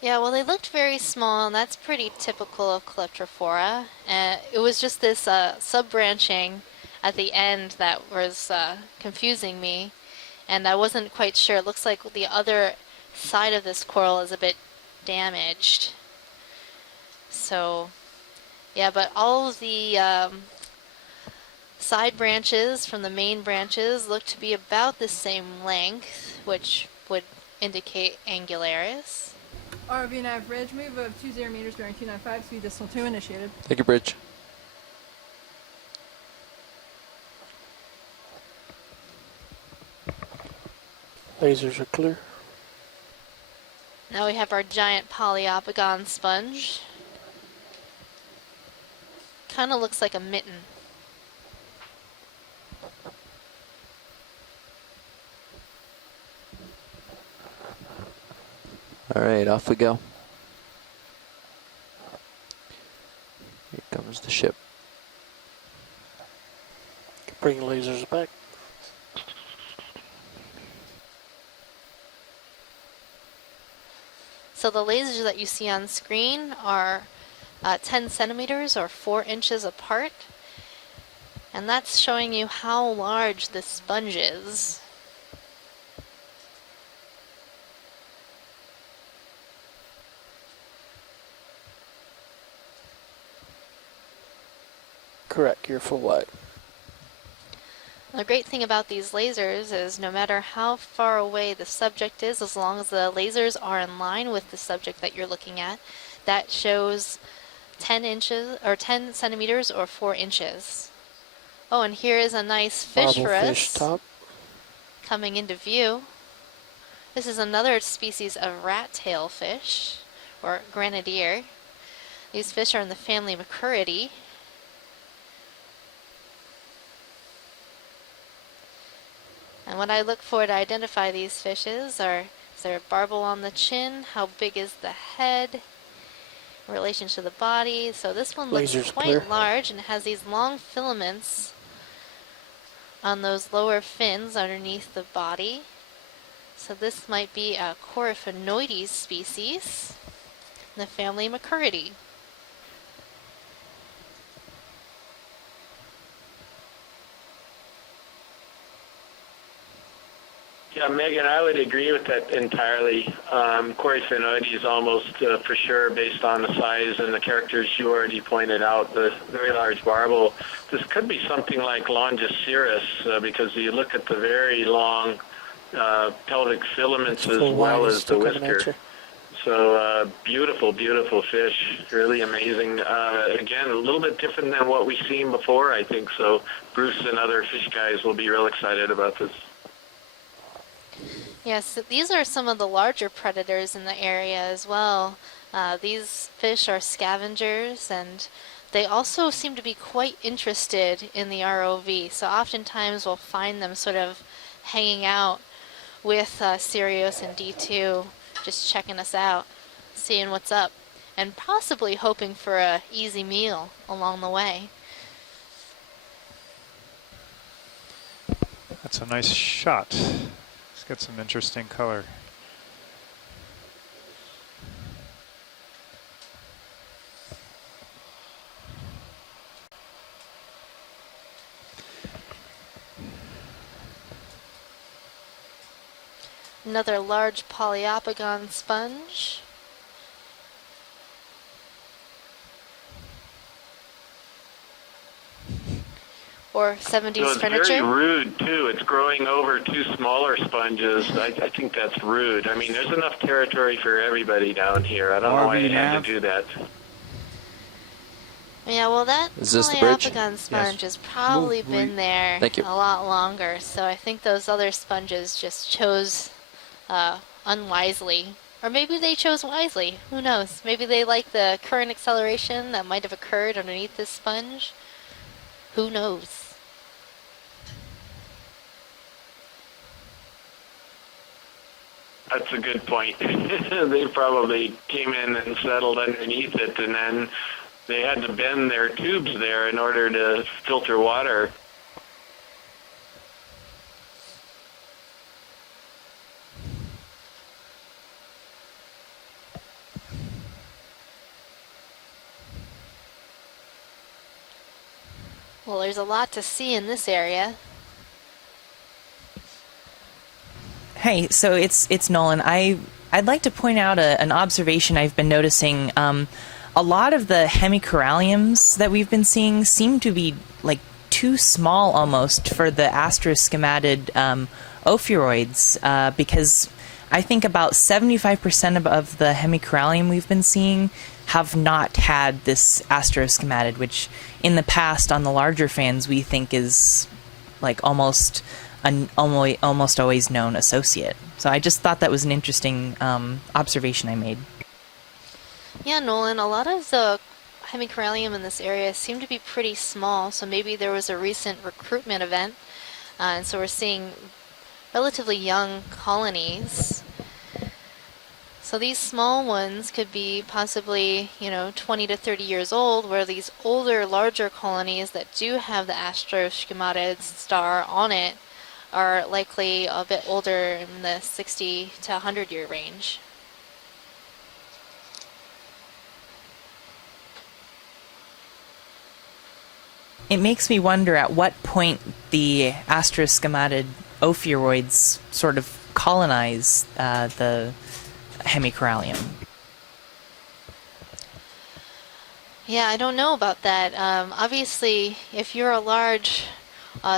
Yeah, well, they looked very small, and that's pretty typical of Calyptrophora. It was just this sub-branching at the end that was confusing me, and I wasn't quite sure. It looks like the other side of this coral is a bit damaged. So, yeah, but all of the side branches from the main branches look to be about the same length, which would indicate angularis. ROV nav bridge move of 20 meters bearing 295, speed decimal 2 initiated. Thank you, Bridge. Lasers are clear. Now we have our giant polyopagon sponge. Kind of looks like a mitten. All right, off we go. Here comes the ship. Bring lasers back. So the lasers that you see on screen are 10 centimeters or 4 inches apart. And that's showing you how large this sponge is. Correct, you're full wide. The great thing about these lasers is no matter how far away the subject is, as long as the lasers are in line with the subject that you're looking at, that shows 10 inches or 10 centimeters or 4 inches. Oh, and here is a nice fish for us coming into view. This is another species of rat tail fish or grenadier. These fish are in the family Macuridae. And what I look for to identify these fishes are, is there a barbel on the chin? How big is the head in relation to the body? So this one looks quite large and has these long filaments on those lower fins underneath the body. So this might be a Coryphonoides species in the family Macaridae. Yeah, Megan, I would agree with that entirely. Coryphonoides is almost for sure based on the size and the characters you already pointed out, the very large barbel. This could be something like Longiceros because you look at the very long pelvic filaments as well as the whisker. So beautiful, beautiful fish, really amazing. Again, a little bit different than what we've seen before, I think. So Bruce and other fish guys will be real excited about this. Yes, these are some of the larger predators in the area as well. These fish are scavengers, and they also seem to be quite interested in the ROV. So oftentimes we'll find them sort of hanging out with Sirius and D2, just checking us out, seeing what's up, and possibly hoping for a easy meal along the way. That's a nice shot. It's got some interesting color. Another large Poliopogon sponge. Or 70s so it's furniture. very rude, too. It's growing over two smaller sponges. I think that's rude. I mean, there's enough territory for everybody down here. I don't know why you had to do that. Yeah, well, that Poliopogon sponge has probably been there a lot longer, so I think those other sponges just chose unwisely. Or maybe they chose wisely. Who knows? Maybe they like the current acceleration that might have occurred underneath this sponge. Who knows? That's a good point. They probably came in and settled underneath it, and then they had to bend their tubes there in order to filter water. Well, there's a lot to see in this area. Hey, so it's Nolan. I'd like to point out an observation I've been noticing. A lot of the hemicoralliums that we've been seeing seem to be like too small almost for the astroskematid ophiuroids, because I think about 75% of the hemicorallium we've been seeing have not had this astroskematid, which in the past on the larger fans we think is like almost always known associate. So I just thought that was an interesting observation I made. Yeah, Nolan, a lot of the hemicorallium in this area seem to be pretty small, so maybe there was a recent recruitment event, and so we're seeing relatively young colonies. So these small ones could be possibly, 20 to 30 years old, where these older, larger colonies that do have the astroskematid star on it are likely a bit older in the 60 to 100-year range. It makes me wonder at what point the astroskematid ophiuroids sort of colonize the hemicorallium. Yeah, I don't know about that. Obviously, if you're a large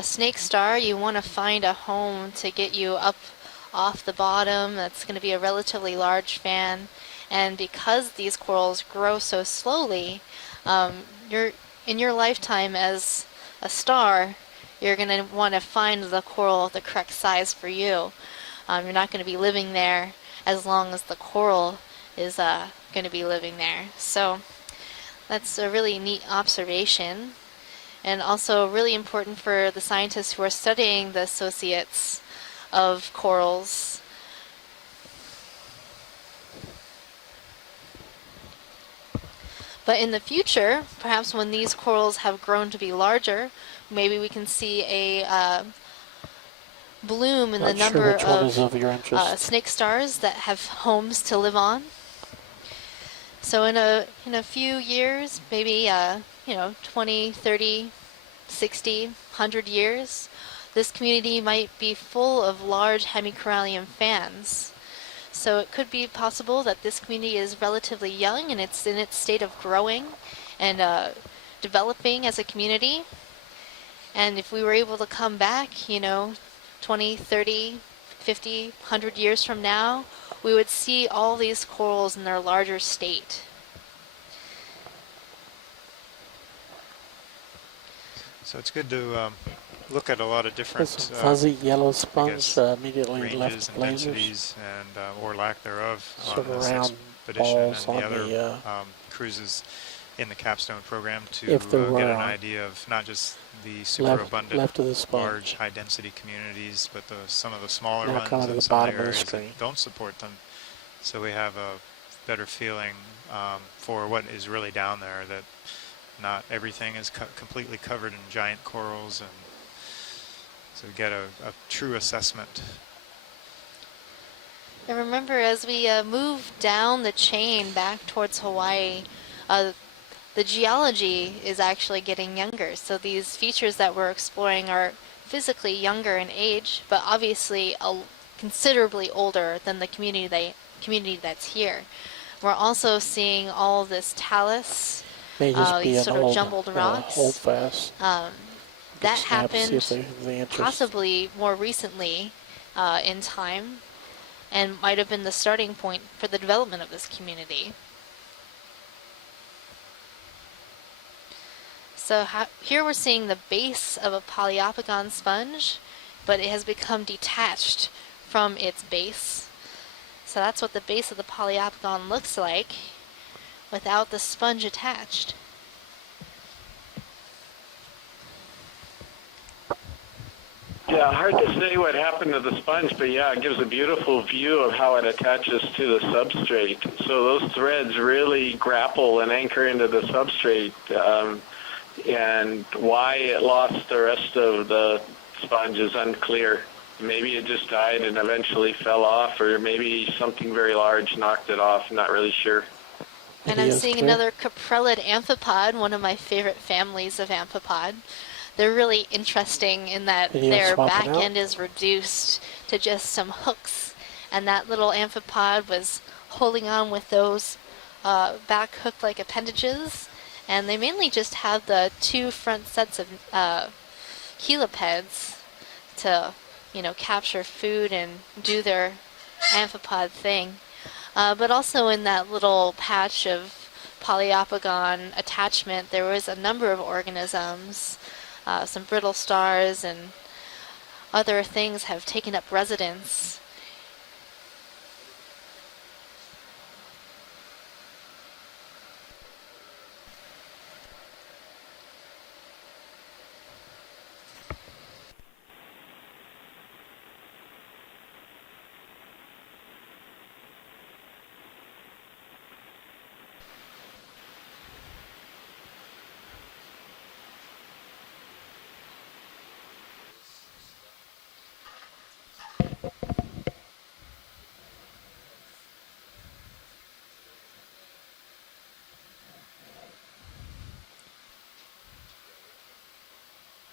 snake star, you want to find a home to get you up off the bottom. That's going to be a relatively large fan. And because these corals grow so slowly, in your lifetime as a star, you're going to want to find the coral the correct size for you. You're not going to be living there as long as the coral is going to be living there. So that's a really neat observation, and also really important for the scientists who are studying the associates of corals. But in the future, perhaps when these corals have grown to be larger, maybe we can see a bloom in the number of snake stars that have homes to live on. So in a few years, maybe 20, 30, 60, 100 years, this community might be full of large hemicorallium fans. So it could be possible that this community is relatively young and it's in its state of growing and developing as a community. And if we were able to come back, 20, 30, 50, 100 years from now, we would see all these corals in their larger state. So it's good to look at a lot of different fuzzy yellow sponge immediately ranges left and blazers. densities and or lack thereof Sort on of this round expedition balls and the on other the, cruises in the capstone program to if there get were an on. idea of not just the superabundant, left of the sponge. large, high-density communities, but some of the smaller Now ones come to and the some of the bottom of the areas screen. that don't support them. So we have a better feeling for what is really down there, that not everything is completely covered in giant corals, and so get a true assessment. And remember, as we move down the chain back towards Hawaii, the geology is actually getting younger. So these features that we're exploring are physically younger in age, but obviously considerably older than the community that's here. We're also seeing all this talus, these sort of jumbled rocks. Hold fast. That happened possibly more recently in time, and might have been the starting point for the development of this community. So here we're seeing the base of a Poliopogon sponge, but it has become detached from its base. So that's what the base of the Poliopogon looks like without the sponge attached. Yeah, hard to say what happened to the sponge, but yeah, it gives a beautiful view of how it attaches to the substrate. So those threads really grapple and anchor into the substrate, and why it lost the rest of the sponge is unclear. Maybe it just died and eventually fell off, or maybe something very large knocked it off. I'm not really sure. And I'm seeing another caprellid amphipod, one of my favorite families of amphipod. They're really interesting in that their back end is reduced to just some hooks, and that little amphipod was holding on with those back hook-like appendages, and they mainly just have the two front sets of helipeds to, capture food and do their amphipod thing. But also in that little patch of Poliopogon attachment, there was a number of organisms. Some brittle stars and other things have taken up residence.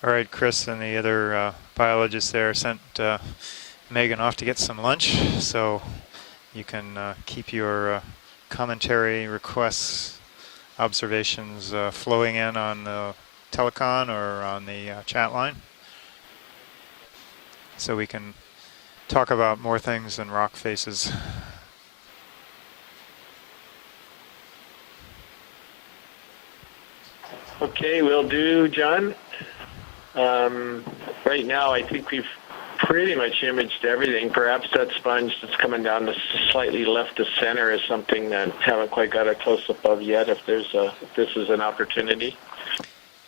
All right, Chris and the other biologists there sent Megan off to get some lunch, so you can keep your commentary, requests, observations flowing in on the telecon or on the chat line, so we can talk about more things than rock faces. Okay, will do, John. Right now, I think we've pretty much imaged everything. Perhaps that sponge that's coming down to slightly left of center is something that haven't quite got a close-up of yet, if this is an opportunity.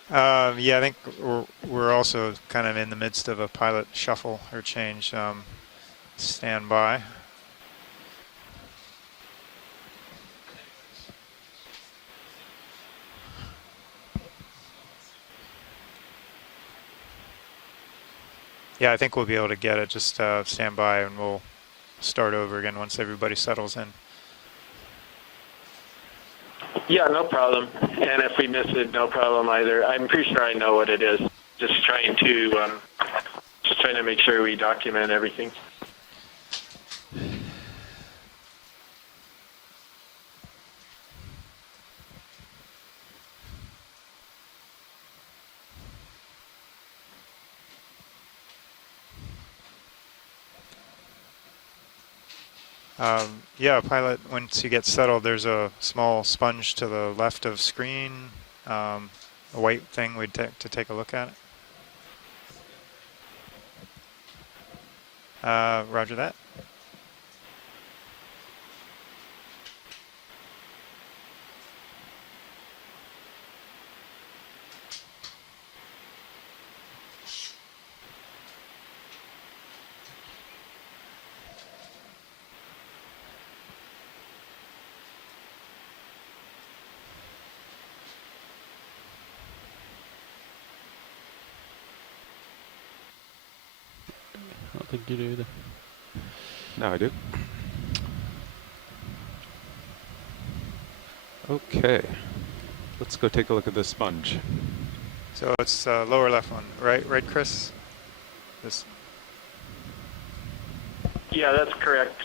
Yeah, I think we're also kind of in the midst of a pilot shuffle or change. Stand by. Yeah, I think we'll be able to get it. Just stand by and we'll start over again once everybody settles in. Yeah, no problem. And if we miss it, no problem either. I'm pretty sure I know what it is. Just trying to make sure we document everything. Yeah, pilot, once you get settled, there's a small sponge to the left of screen, a white thing we'd to take a look at it. Roger that. I don't think you do either. No, I do. Okay. Let's go take a look at this sponge. So it's lower left one, right, Chris? This. Yeah, that's correct.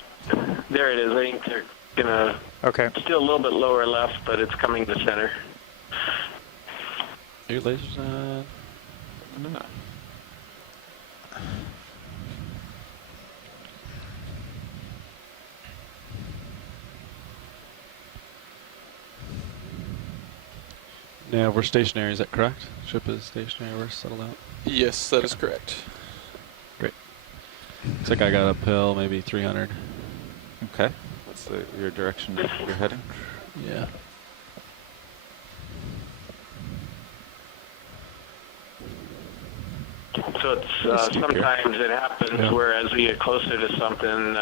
There it is. I think they're gonna. Okay. Still a little bit lower left, but it's coming to center. Are your lasers on? No. Yeah, we're stationary, is that correct? Ship is stationary, we're settled out? Yes, that is correct. Great. Looks like I got uphill, maybe 300. Okay. What's your direction you're heading? Yeah. So it's sometimes it happens where as we get closer to something,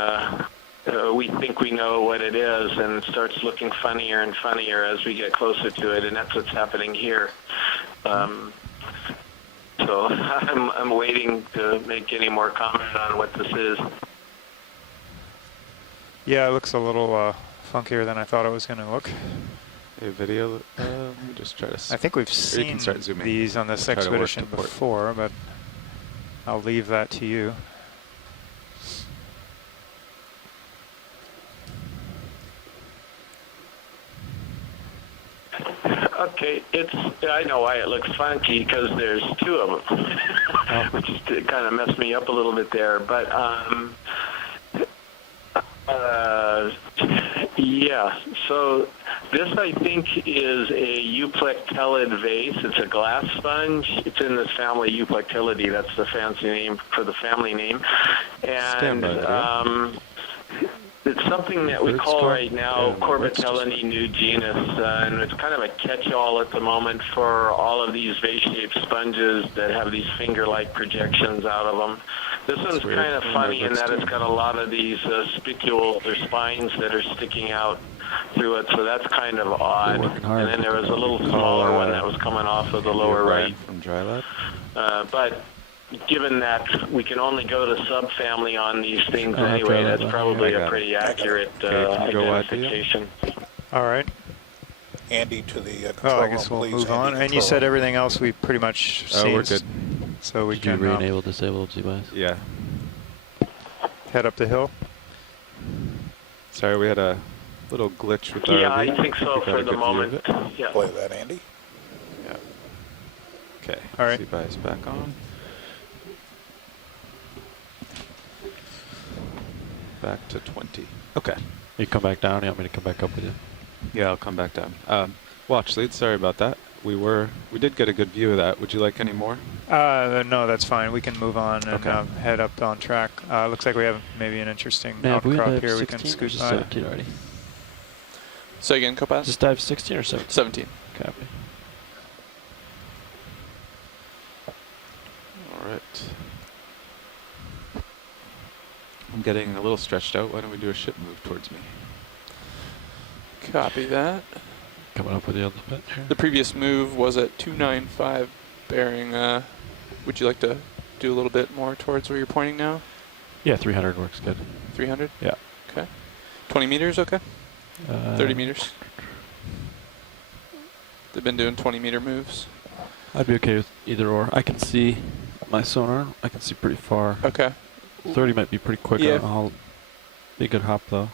we think we know what it is, and it starts looking funnier and funnier as we get closer to it, and that's what's happening here. So I'm waiting to make any more comment on what this is. Yeah, it looks a little funkier than I thought it was going to look. A video. Let me just try to. I think we've seen these on this expedition before, but I'll leave that to you. Okay, I know why it looks funky, because there's two of them, which kind of messed me up a little bit there. But yeah, so this I think is a euplectellid vase. It's a glass sponge. It's in this family Euplectellidae. That's the fancy name for the family name. And it's something that we call right now Corbitellinae new genus, and it's kind of a catch-all at the moment for all of these vase-shaped sponges that have these finger-like projections out of them. This one's kind of funny in that it's got a lot of these spicules or spines that are sticking out through it, so that's kind of odd. And then there was a little smaller one that was coming off of the lower right. From Dry Lab? But given that we can only go to subfamily on these things anyway, that's probably a pretty accurate identification. All right. Andy to the control I guess we'll move on. And you said everything else we pretty much seen. We're good. So we Did can you re-enable disable GBIS? Yeah. Head up the hill. Sorry, we had a little glitch with our. Yeah, I think so for the moment. Yeah. Play that, Andy. Yeah. Okay. All right. GBIS back on. Back to 20. Okay. You come back down. You want me to come back up with you? Yeah, I'll come back down. Watch lead. Sorry about that. We did get a good view of that. Would you like any more? No, that's fine. We can move on and head up on track. Looks like we have maybe an interesting outcrop here. We can scoot by. 17 already. Say again, Copass? Just dive 16 or 17? 17. Copy. All right. I'm getting a little stretched out. Why don't we do a ship move towards me? Copy that. Coming up with the other bit here. The previous move was at 295 bearing. Would you like to do a little bit more towards where you're pointing now? Yeah, 300 works good. 300? Yeah. Okay. 20 meters, okay? 30 meters? They've been doing 20-meter moves. I'd be okay with either or. I can see my sonar. I can see pretty far. Okay. 30 might be pretty quick. Yeah. I'll be a good hop, though.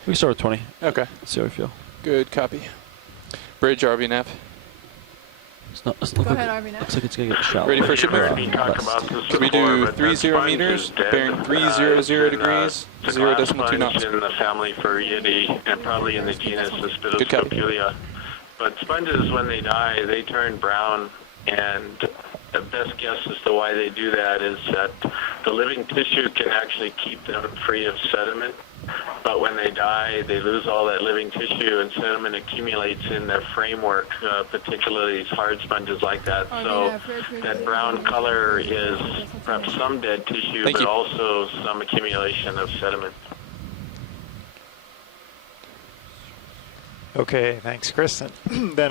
We can start with 20. Okay. See how we feel. Good copy. Bridge, RV nav. Let's Go look ahead, like RV now. Looks like it's going to get shallow. Ready for shipment? Can we do 30 meters, bearing 300 degrees, 0.2 knots? In the family Furiidae, and probably in the genus Aspidoscopulia. But sponges, when they die, they turn brown, and the best guess as to why they do that is that the living tissue can actually keep them free of sediment. But when they die, they lose all that living tissue, and sediment accumulates in their framework, particularly these hard sponges like that. So that brown color is perhaps some dead tissue, but also some accumulation of sediment. Okay, thanks, Chris. And then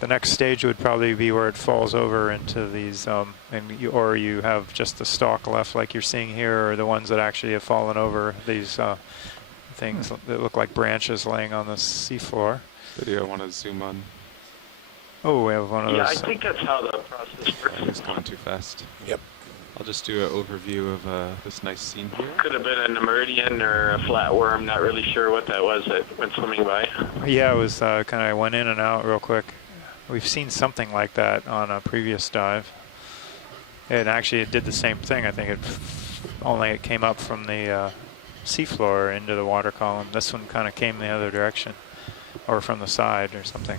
the next stage would probably be where it falls over into these, or you have just the stalk left like you're seeing here, or the ones that actually have fallen over, these things that look like branches laying on the seafloor. Video, I want to zoom on. Oh, we have one of those. Yeah, I think that's how the process works. It's going too fast. Yep. I'll just do an overview of this nice scene here. Could have been a Nemerdian or a flatworm, not really sure what that was that went swimming by. Yeah, it was kind of went in and out real quick. We've seen something like that on a previous dive. And actually it did the same thing. I think it came up from the seafloor into the water column. This one kind of came the other direction, or from the side or something.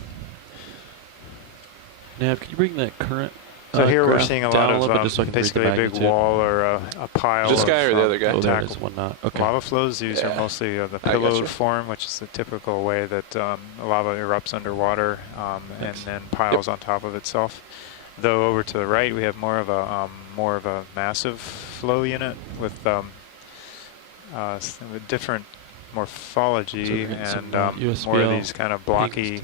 Nav, can you bring that current? So here we're seeing a lot of basically a big wall or a pile. This guy or the other guy? Oh, there it is, one knot. Okay. Lava flows. These are mostly the pillowed form, which is the typical way that lava erupts underwater and then piles on top of itself. Though over to the right, we have more of a massive flow unit with different morphology and more of these kind of blocky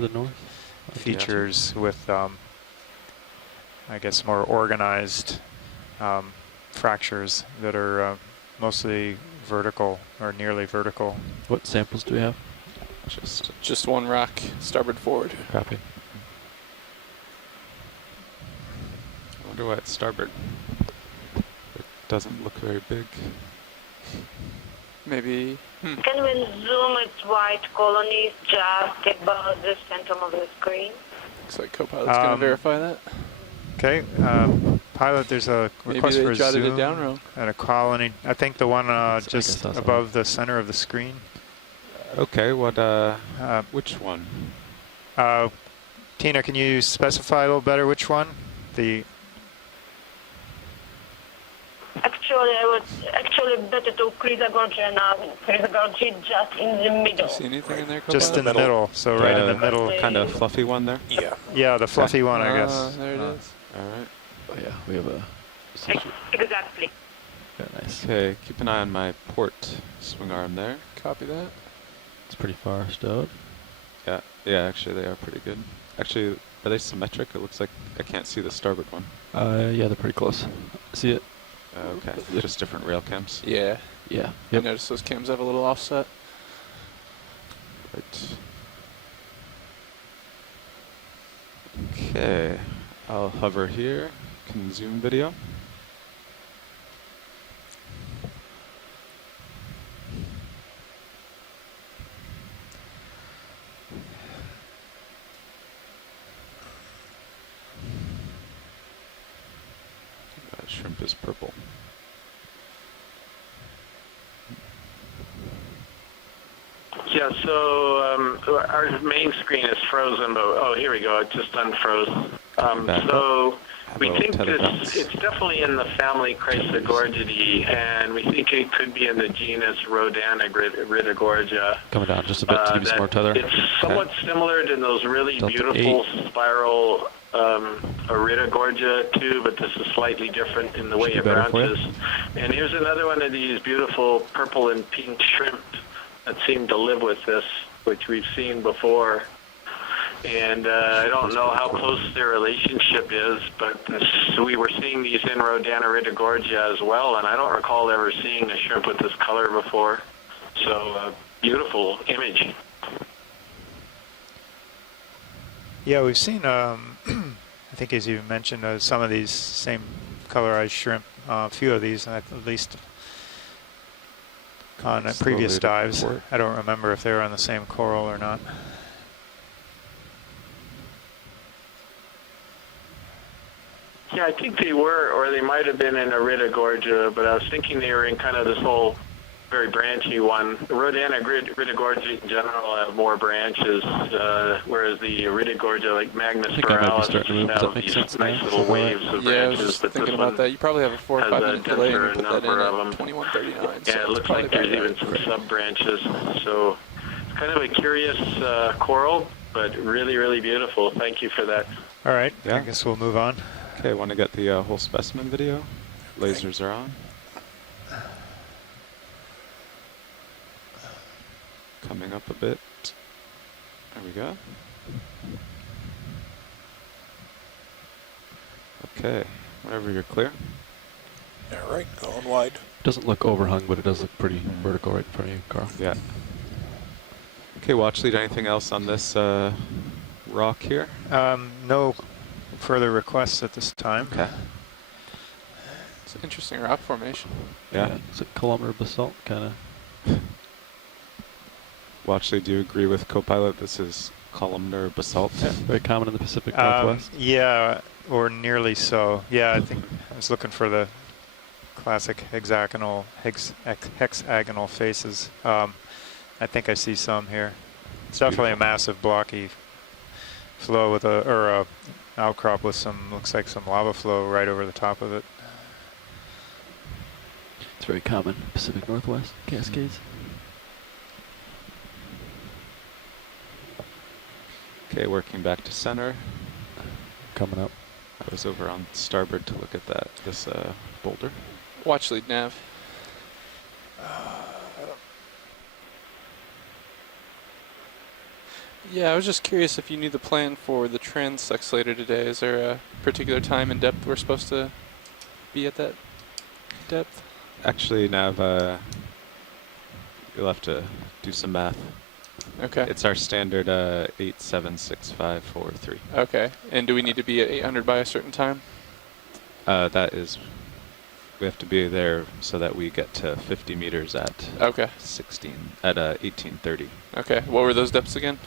features with. I guess more organized fractures that are mostly vertical or nearly vertical. What samples do we have? Just one rock, starboard forward. Copy. I wonder why it's starboard. It doesn't look very big. Maybe. Can we zoom its white colonies just above the center of the screen? Looks like Copilot's going to verify that. Okay, pilot, there's a request for a zoom it down wrong. and a colony. I think the one just above the center of the screen. Okay, what? Which one? Tina, can you specify a little better which one? Actually better to Chrysogorgia now. Chrysogorgia just in the middle. See anything in there, Copilot? Just in the middle, so right in the middle. Kind of fluffy one there? Yeah. Yeah, the fluffy one, I guess. There it is. All right. Oh yeah, we have a. Exactly. Yeah, nice. Okay, keep an eye on my port swing arm there. Copy that. It's pretty far stowed. Yeah, actually they are pretty good. Actually, are they symmetric? It looks like I can't see the starboard one. Yeah, they're pretty close. See it? Okay, just different rail cams. Yeah. Yeah. I noticed those cams have a little offset. Right. Okay, I'll hover here. Can zoom video. Shrimp is purple. Yeah, so our main screen is frozen, but here we go, it just unfroze. So we think it's definitely in the family Chrysogorgidae, and we think it could be in the genus Rodaniridogorgia. Coming down just a bit to give you some more tether. It's somewhat similar to those really beautiful spiral Iridogorgia too, but this is slightly different in the way it branches. And here's another one of these beautiful purple and pink shrimp that seem to live with this, which we've seen before. And I don't know how close their relationship is, but we were seeing these in Rodana Gorgia as well, and I don't recall ever seeing a shrimp with this color before. So beautiful image. Yeah, we've seen, I think as you mentioned, some of these same colorized shrimp, a few of these at least on previous dives. I don't remember if they were on the same coral or not. Yeah, I think they were, or they might have been in Iridogorgia, but I was thinking they were in kind of this whole very branchy one. The Rodana Iridogorgia in general have more branches, whereas the Iridogorgia, like Magnus Borealis, just have these nice little waves of branches. Yeah, I was just thinking about that. You probably have a 4 or 5 minute delay and put that in at 2139. Yeah, it looks like there's even some sub-branches. So it's kind of a curious coral, but really, really beautiful. Thank you for that. All right, I guess we'll move on. Okay, want to get the whole specimen video? Lasers are on. Coming up a bit. There we go. Okay, whenever you're clear. All right, going wide. Doesn't look overhung, but it does look pretty vertical right in front of you, Carl. Yeah. Okay, watch lead. Anything else on this rock here? No further requests at this time. Okay. It's an interesting rock formation. Yeah. It's a columnar basalt, kind of. Watchley, do you agree with co-pilot? This is columnar basalt. Yeah, very common in the Pacific Northwest. Yeah, or nearly so. Yeah, I think I was looking for the classic hexagonal faces. I think I see some here. It's definitely a massive blocky flow with a outcrop with some, looks like some lava flow right over the top of it. It's very common, Pacific Northwest Cascades. Okay, working back to center. Coming up. I was over on starboard to look at this boulder. Watch lead nav. Yeah, I was just curious if you knew the plan for the transect later today. Is there a particular time and depth we're supposed to be at that depth? Actually, Nav, you'll have to do some math. Okay. It's our standard 876543. Okay. And do we need to be at 800 by a certain time? That is, we have to be there so that we get to 50 meters at 1830. Okay. What were those depths again?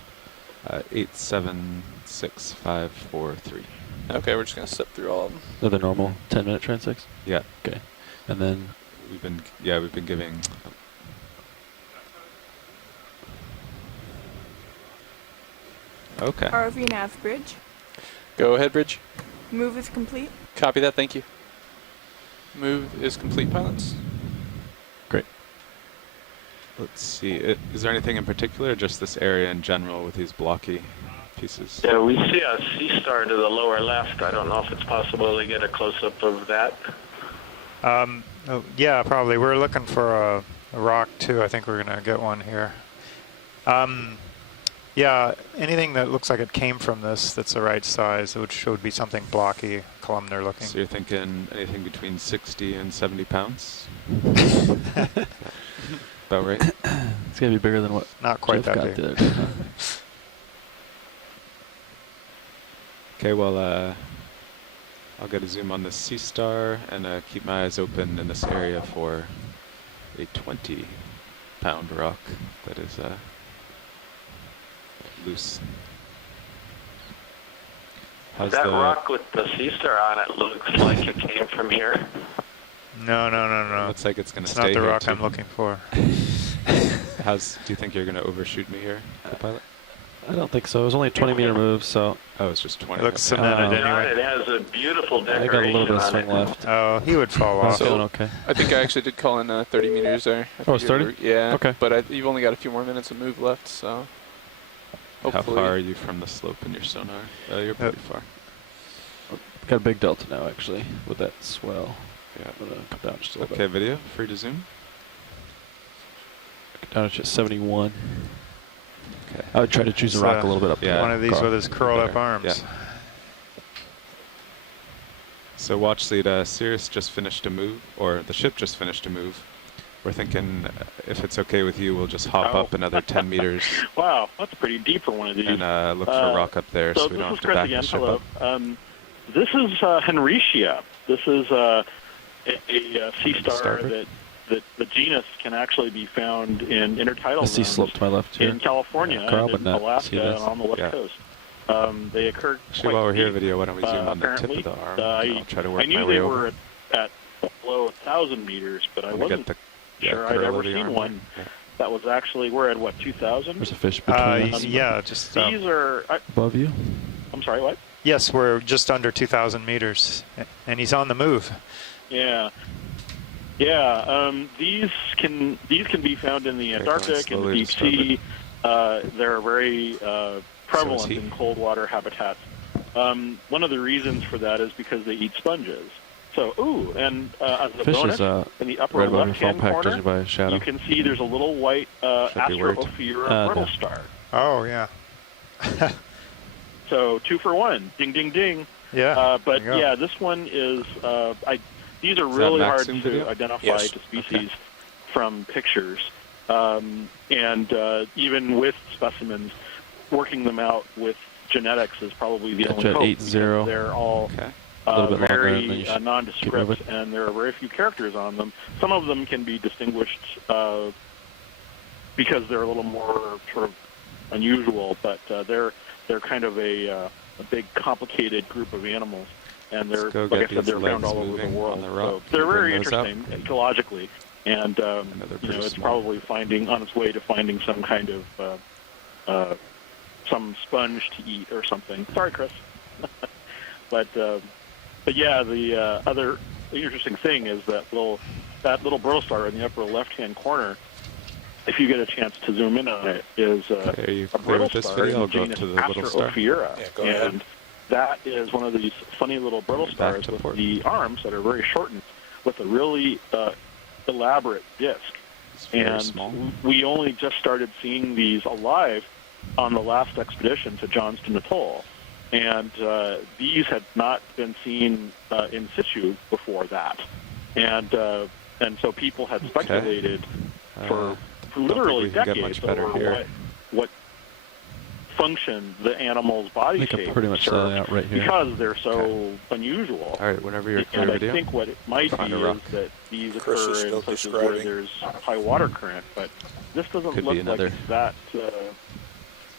876543. Okay, we're just gonna step through all of them. They're the normal 10-minute transects? Yeah. Okay. And then we've been giving. Okay. ROV nav bridge. Go ahead, bridge. Move is complete. Copy that, thank you. Move is complete, pilots. Great. Let's see, is there anything in particular, or just this area in general with these blocky pieces? Yeah, we see a sea star to the lower left. I don't know if it's possible to get a close-up of that. Yeah, probably. We're looking for a rock too. I think we're going to get one here. Yeah, anything that looks like it came from this that's the right size, which would be something blocky, columnar looking. So you're thinking anything between 60 and 70 pounds? About right? It's going to be bigger than what Not quite Jeff that got big. the other day. Okay, well, I'll get a zoom on the sea star and keep my eyes open in this area for a 20-pound rock that is loose. How's that the rock with the sea star on it looks like it came from here. No. Looks like it's going to It's stay not the here rock too. I'm looking for. Do you think you're going to overshoot me here, pilot? I don't think so. It was only a 20-meter move, so. Oh, it's just 20. It looks cemented anyway. It has a beautiful I decoration got a little bit of on swing it. left. Oh, he would fall off. So, okay. I think I actually did call in 30 meters there. Oh, it's 30? Yeah. Okay. But you've only got a few more minutes of move left, so. How far are you from the slope in your sonar? You're pretty far. Got a big delta now, actually, with that swell. Yeah. I'm going to come down just a little Okay, bit. video, free to zoom. Down to just 71. I would try to choose a rock a little bit up. Yeah, one of these with his curled up arms. Yeah. So watch lead, Sirius just finished a move, or the ship just finished a move. We're thinking, if it's okay with you, we'll just hop up another 10 meters. Wow, that's pretty deep for one of these. And look for a rock up there, so we don't have to back the ship up. This is Henricia. This is a sea star that the genus can actually be found in intertidal I see zones slope to my left here. in California, Carl, and but in not Alaska, and on the west coast. They occur Actually, while we're here, video, why don't we zoom on the tip of the arm? I'll try to work my way over. I knew they were at below 1,000 meters, but I wasn't sure I'd ever seen one that was actually, we're at what, 2,000? There's a fish between us. Yeah, just these are above you. I'm sorry, what? Yes, we're just under 2,000 meters, and he's on the move. Yeah. Yeah, these can be found in the Antarctic and the deep sea. They're very prevalent in cold water habitats. One of the reasons for that is because they eat sponges. So, and as a Fish bonus, is, in the upper right above your left-hand phone pack, corner, judging by a shadow. you can see there's a little white Astrophera brittle star. Oh, yeah. So 2 for 1. Ding, ding, ding. Yeah. But yeah, this one is. These are really hard to video? identify to species from pictures, and even with specimens, working them out with genetics is probably the only hope. 80. They're all very nondescript, and there are very few characters on them. Some of them can be distinguished because they're a little more sort of unusual, but they're kind of a big, complicated group of animals, and they're, like I said, they're found all over the world. So they're very interesting ecologically, and it's probably on its way to finding some kind of some sponge to eat or something. Sorry, Chris. But yeah, the other interesting thing is that little brittle star in the upper left-hand corner. If you get a chance to zoom in on it, is a brittle star in the genus Astrophera, and that is one of these funny little brittle stars with the arms that are very shortened, with a really elaborate disc. And we only just started seeing these alive on the last expedition to Johnston Atoll, and these had not been seen in situ before that, and so people had speculated for literally decades over what function the animal's body shape served, right here. because they're so unusual. All right, whenever you're clear, And I video. think what it might be is that these occur in places where there's high water current, but this doesn't look like it's that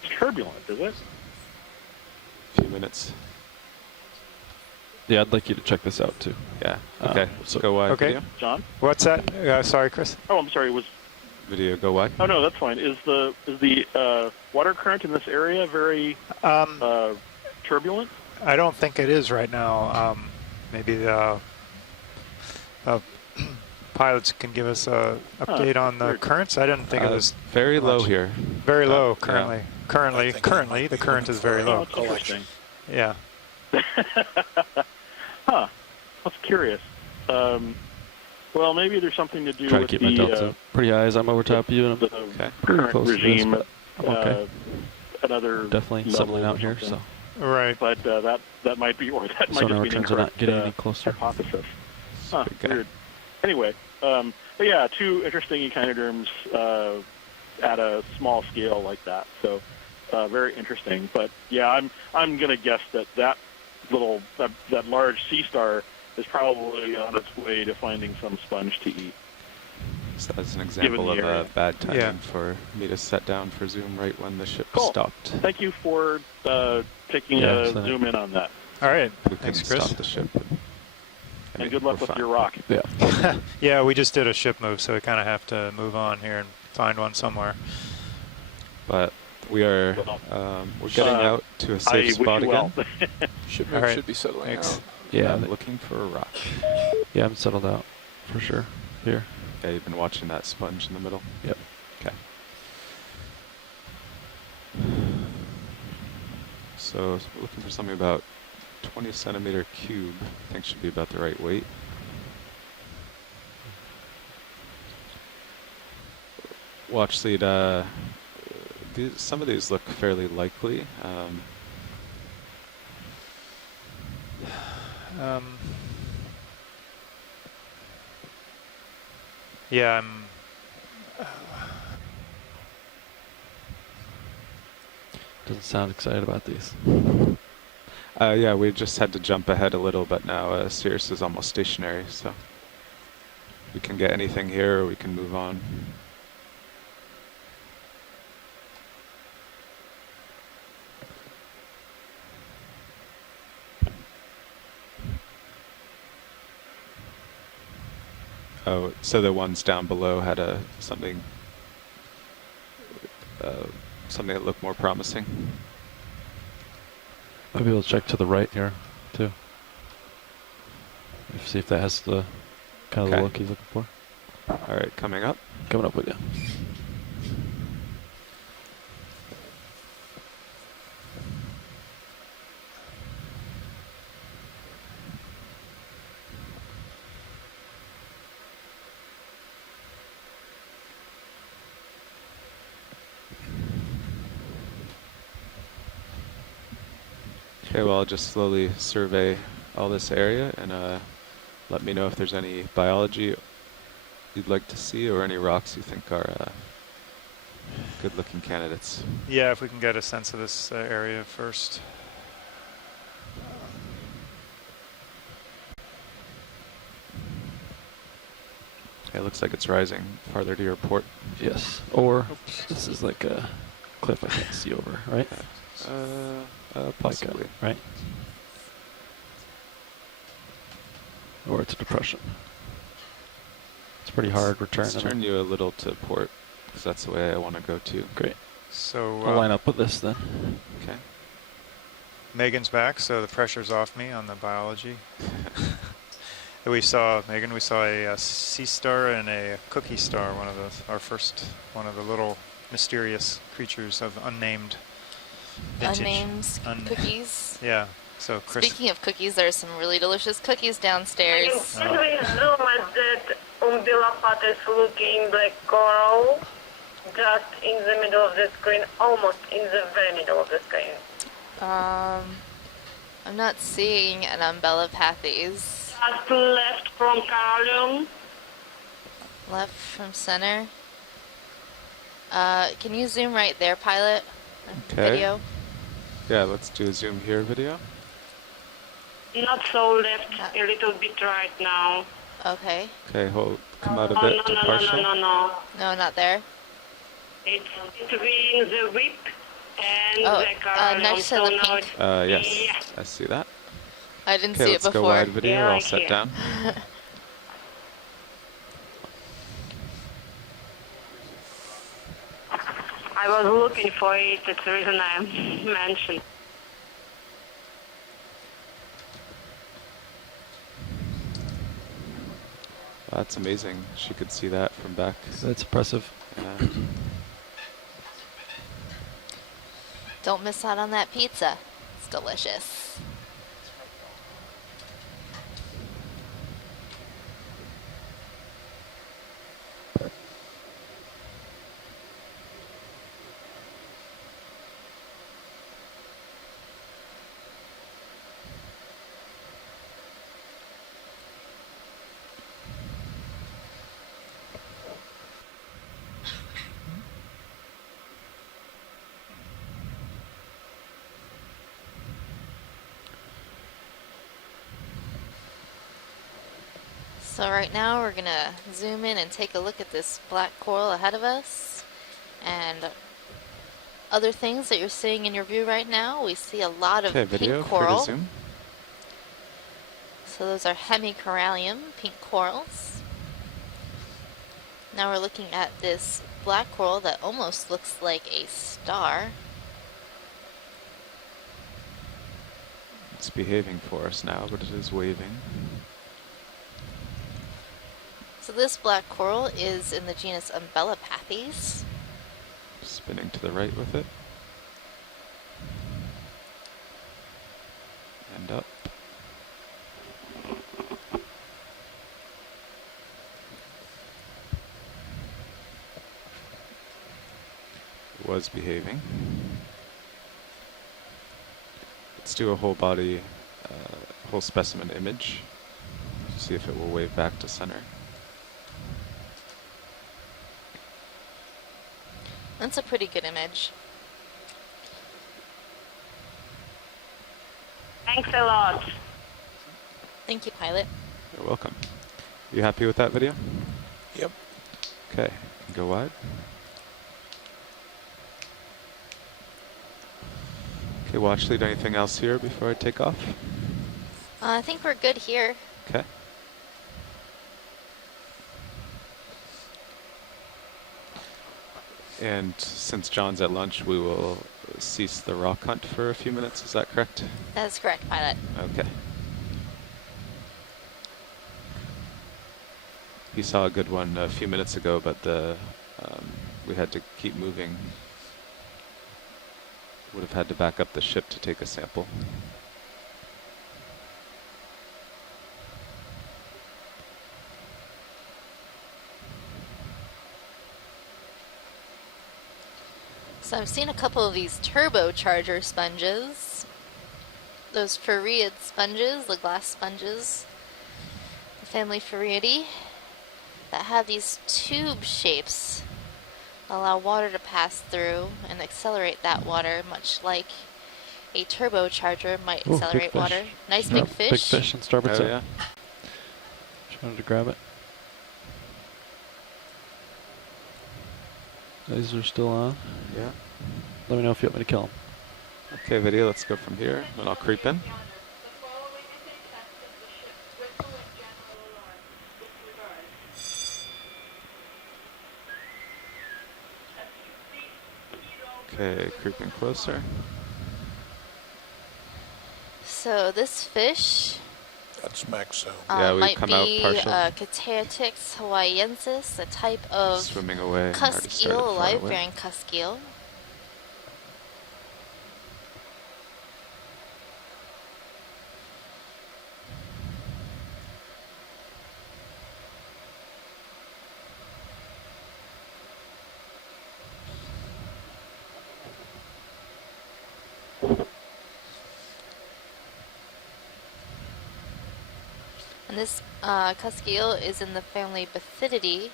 turbulent, is it? A few minutes. Yeah, I'd like you to check this out too. Yeah. Okay. So go wide. Okay. Video. John? What's that? Sorry, Chris. Oh, I'm sorry. Was video go wide? Oh no, that's fine. Is the water current in this area very turbulent? I don't think it is right now. Maybe the pilots can give us a update on the currents. I didn't think it was very low here. Very low currently. Yeah. Currently, the current is very low. Oh, that's interesting. Yeah. Huh. That's curious. Well, maybe there's something to do Try with to keep my delta pretty high as I'm over top of you, and I'm pretty close regime. to this, but I'm okay. Another definitely settling out here, so. Right. But that might be, or that might just be an are not getting any incorrect closer. hypothesis. Huh, weird. Anyway, but yeah, 2 interesting echinoderms at a small scale like that. So very interesting. But yeah, I'm gonna guess that large sea star is probably on its way to finding some sponge to eat. So that's an example of bad timing for me to set down for zoom right when the ship stopped. Thank you for taking a zoom in on that. All right. We Thanks, couldn't Chris. stop the ship. And good luck with your rock. Yeah. Yeah, we just did a ship move, so we kind of have to move on here and find one somewhere. But we are we're getting out to a safe spot again. Ship move should be settling out. Yeah, I'm looking for a rock. Yeah, I'm settled out for sure. Here. Yeah, you've been watching that sponge in the middle? Yep. Okay. So looking for something about 20 centimeter cube. I think should be about the right weight. Watch lead. Some of these look fairly likely. Yeah, Doesn't sound excited about these. Yeah, we just had to jump ahead a little, but now Sirius is almost stationary, so we can get anything here or we can move on. Oh, so the ones down below had something that looked more promising. Might be able to check to the right here, too. See if that has the kind of the look he's looking for. All right, coming up. Coming up with you. Okay, well, I'll just slowly survey all this area and let me know if there's any biology you'd like to see or any rocks you think are good-looking candidates. yeah, if we can get a sense of this area first. Okay, it looks like it's rising farther to your port. Yes. Or this is like a cliff I can't see over, right? Possibly. Like right? Or it's a depression. It's pretty hard return. Let's turn you a little to port, because that's the way I want to go too. Great. So I'll line up with this then. Okay. Megan's back, so the pressure's off me on the biology. We saw, Megan, we saw a sea star and a cookie star, one of the little mysterious creatures of unnamed vintage. Unnamed cookies. Yeah. So Chris. Speaking of cookies, there's some really delicious cookies downstairs. Can we zoom at that umbilicatus looking black coral just in the middle of the screen, almost in the very middle of the screen? I'm not seeing an umbellapathes. Just left from Carolium. Left from center. Can you zoom right there, pilot? Okay. Video. Yeah, let's do a zoom here video. Not so left, a little bit right now. Okay. Okay, come out a Oh, bit no, to no, partial. no. No, not there. It's between the whip and Oh, the Carolium. next to the now pink. Yes, Yeah. I see that. I didn't Okay, see it let's before. go wide video. Yeah, I'll set here. down. I was looking for it, that's the reason I mentioned. That's amazing. She could see that from back. That's impressive. Yeah. Don't miss out on that pizza. It's delicious. So right now we're gonna zoom in and take a look at this black coral ahead of us and other things that you're seeing in your view right now. We see a lot of Okay, video, pink free to coral. zoom. So those are hemicorallium, pink corals. Now we're looking at this black coral that almost looks like a star. It's behaving for us now, but it is waving. So this black coral is in the genus Umbellapathes. Spinning to the right with it. And up. was behaving. Let's do a whole body, whole specimen image. See if it will wave back to center. That's a pretty good image. Thanks a lot. Thank you, pilot. You're welcome. You happy with that video? Yep. Okay, go wide. Okay, watch lead. Anything else here before I take off? I think we're good here. Okay. And since John's at lunch, we will cease the rock hunt for a few minutes. Is that correct? That's correct, pilot. Okay. He saw a good one a few minutes ago, but we had to keep moving. Would have had to back up the ship to take a sample. So I've seen a couple of these turbocharger sponges. Those Farreid sponges, the glass sponges, the family Farreidae, that have these tube shapes that allow water to pass through and accelerate that water, much like a turbocharger might Ooh, accelerate big fish. water. Nice Yep, big fish. Big fish and starboard Oh, side. yeah. Trying to grab it. These are still on. Yeah. Let me know if you want me to kill them. Okay, video, let's go from here, then I'll creep in. Okay, creeping closer. So this fish That's max zone. Yeah, we've might come out be partial. Cateotix hawaiiensis, a type of Swimming away. cusk Already started eel, a far away. live-bearing cusk eel. And this cusk eel is in the family Bathydidae, Okay,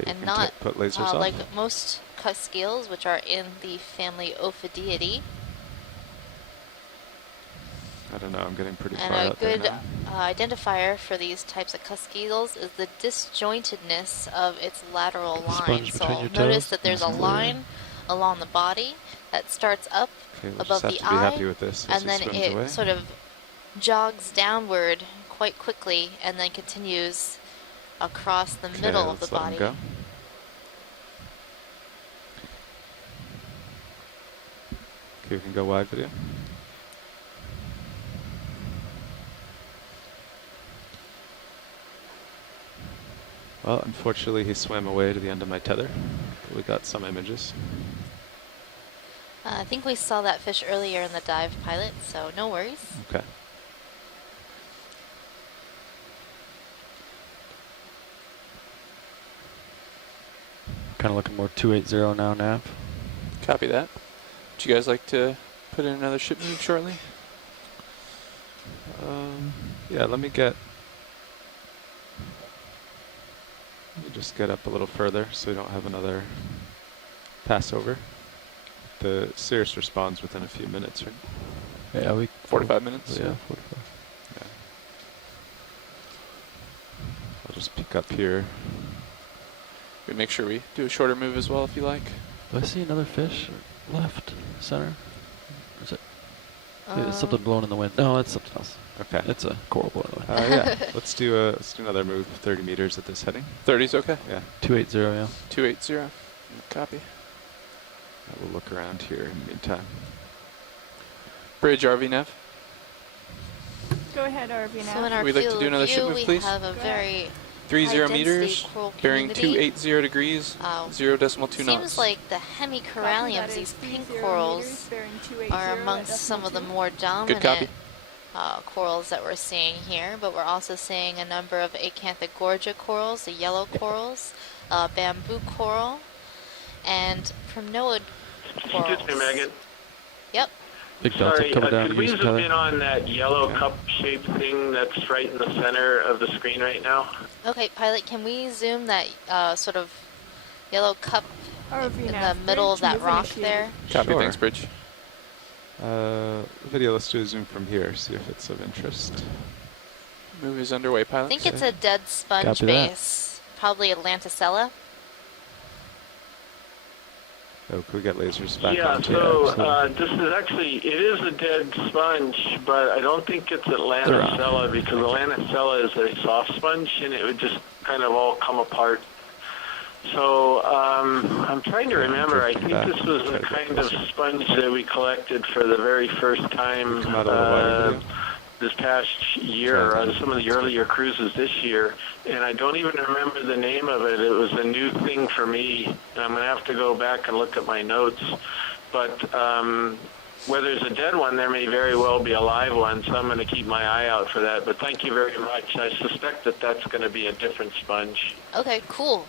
you and can not put lasers off. like most cusk eels, which are in the family Ophidiidae. I don't know, I'm getting pretty And far a out there good now. identifier for these types of cusk eels is the disjointedness of its lateral Sponge line. So between I'll your notice toes. that there's a Nice and line along the body that starts up Okay, we'll above just have the to be eye, happy with this as and he then swims it away. sort of jogs downward quite quickly, and then continues across the Okay, middle of the let's let him body. go. Okay, we can go wide video. Well, unfortunately, he swam away to the end of my tether. But we got some images. I think we saw that fish earlier in the dive, pilot, so no worries. Okay. Kind of looking more 280 now, Nav. Copy that. Would you guys like to put in another ship move shortly? Yeah, let me just get up a little further so we don't have another passover. The Cirrus responds within a few minutes, right? Yeah, we 45 minutes. Yeah, 45. Yeah. I'll just pick up here. We make sure we do a shorter move as well if you like. Do I see another fish? Left, center? Or is it? It's something blowing in the wind. No, it's something else. Okay. It's a coral blowing in the wind. Yeah. Let's do another move, 30 meters at this heading. 30's okay? Yeah. 280, yeah. 280. Copy. I will look around here in the meantime. Bridge RV nav. Go ahead, RV now. So in our We'd like to field do another view, ship move, we please. have a very 30 high-density meters, coral bearing community. 280 degrees, 0.2 knots. Seems like the hemicoralliums, these pink corals, are amongst some of the more Good copy. dominant corals that we're seeing here, but we're also seeing a number of Acanthogorgia corals, the yellow corals, bamboo coral, and primnoid Excuse me, Megan. Yep. Big delta Sorry, coming down. could we Use zoom Tyler. in on that yellow cup-shaped thing that's right in the center of the screen right now? Okay, pilot, can we zoom that sort of yellow cup ROV in the nav middle of bridge, that move rock initiated. there? Copy, Sure. thanks, Bridge. Video, let's do a zoom from here, see if it's of interest. Move is underway, pilot. I think it's a dead sponge Copy that. base. Probably Atlanticella. Oh, can we get lasers back Yeah, on? so this is actually, it is a dead sponge, but I don't think it's Atlanticella because Atlanticella is a soft sponge and it would just kind of all come apart. So I'm trying to remember, I think this was the kind of sponge that we collected for the very first time this past year, some of the earlier cruises this year, and I don't even remember the name of it. It was a new thing for me, and I'm going to have to go back and look at my notes. But where there's a dead one, there may very well be a live one, so I'm going to keep my eye out for that. But thank you very much. I suspect that that's going to be a different sponge. Okay, cool.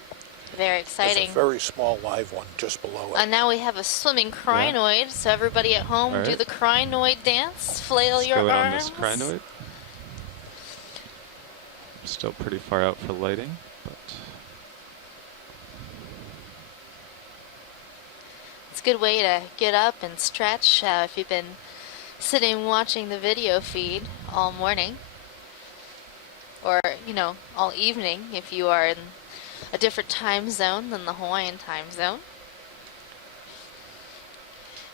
Very exciting. There's a very small live one just below it. And now we have a swimming crinoid, so everybody at home All do right. the crinoid dance, flail Let's your go in on arms. this crinoid. Still pretty far out for lighting, but It's a good way to get up and stretch if you've been sitting watching the video feed all morning. Or, you know, all evening if you are in a different time zone than the Hawaiian time zone.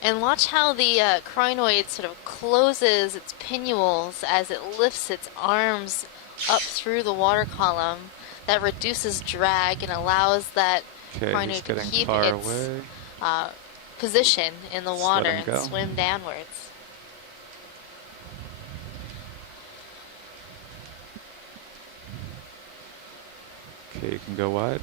And watch how the crinoid sort of closes its pinnules as it lifts its arms up through the water column. That reduces drag and allows that okay, he's crinoid to getting keep far its away. position in the Let's water let him and go. swim downwards. Okay, you can go wide.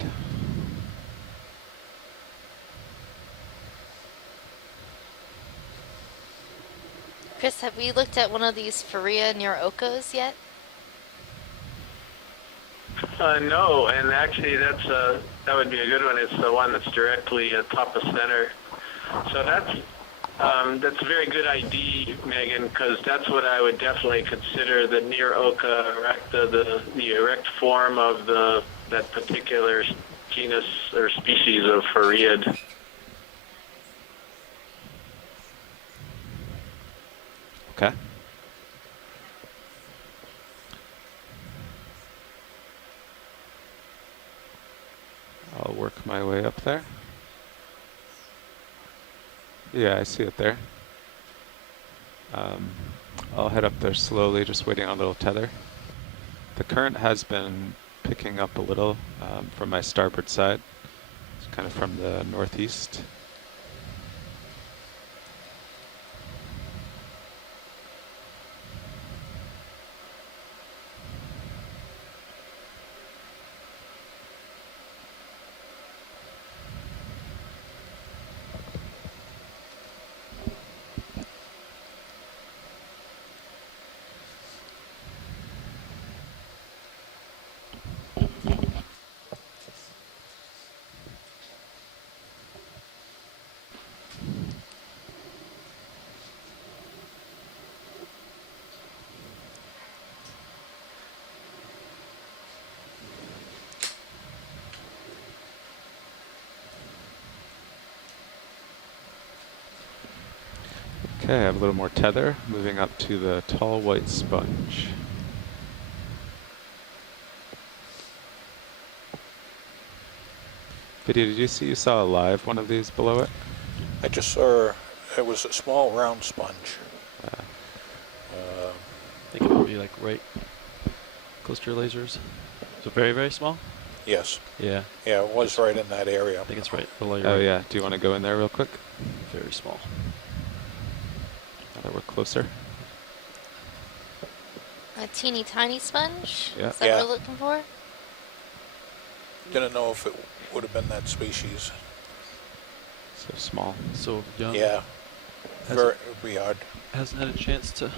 Chris, have we looked at one of these Faria near Okos yet? No, and actually that would be a good one. It's the one that's directly atop the center. So that's a very good ID, Megan, because that's what I would definitely consider the near Oka erecta, the erect form of that particular genus or species of Fariid. Okay. I'll work my way up there. Yeah, I see it there. I'll head up there slowly, just waiting on a little tether. The current has been picking up a little from my starboard side. It's kind of from the northeast. Okay, I have a little more tether, moving up to the tall white sponge. Video, did you see you saw a live one of these below it? I just saw it was a small round sponge. I think it would be like right close to your lasers. So very, very small? Yes. Yeah. Yeah, it was right in that area. I think it's right below your Oh yeah, do you want to go in there real quick? Very small. Now that we're closer. A teeny tiny sponge? Yeah. Is that Yeah. what we're looking for? Didn't know if it would have been that species. So small. So young. Yeah. Very weird. Hasn't had a chance to.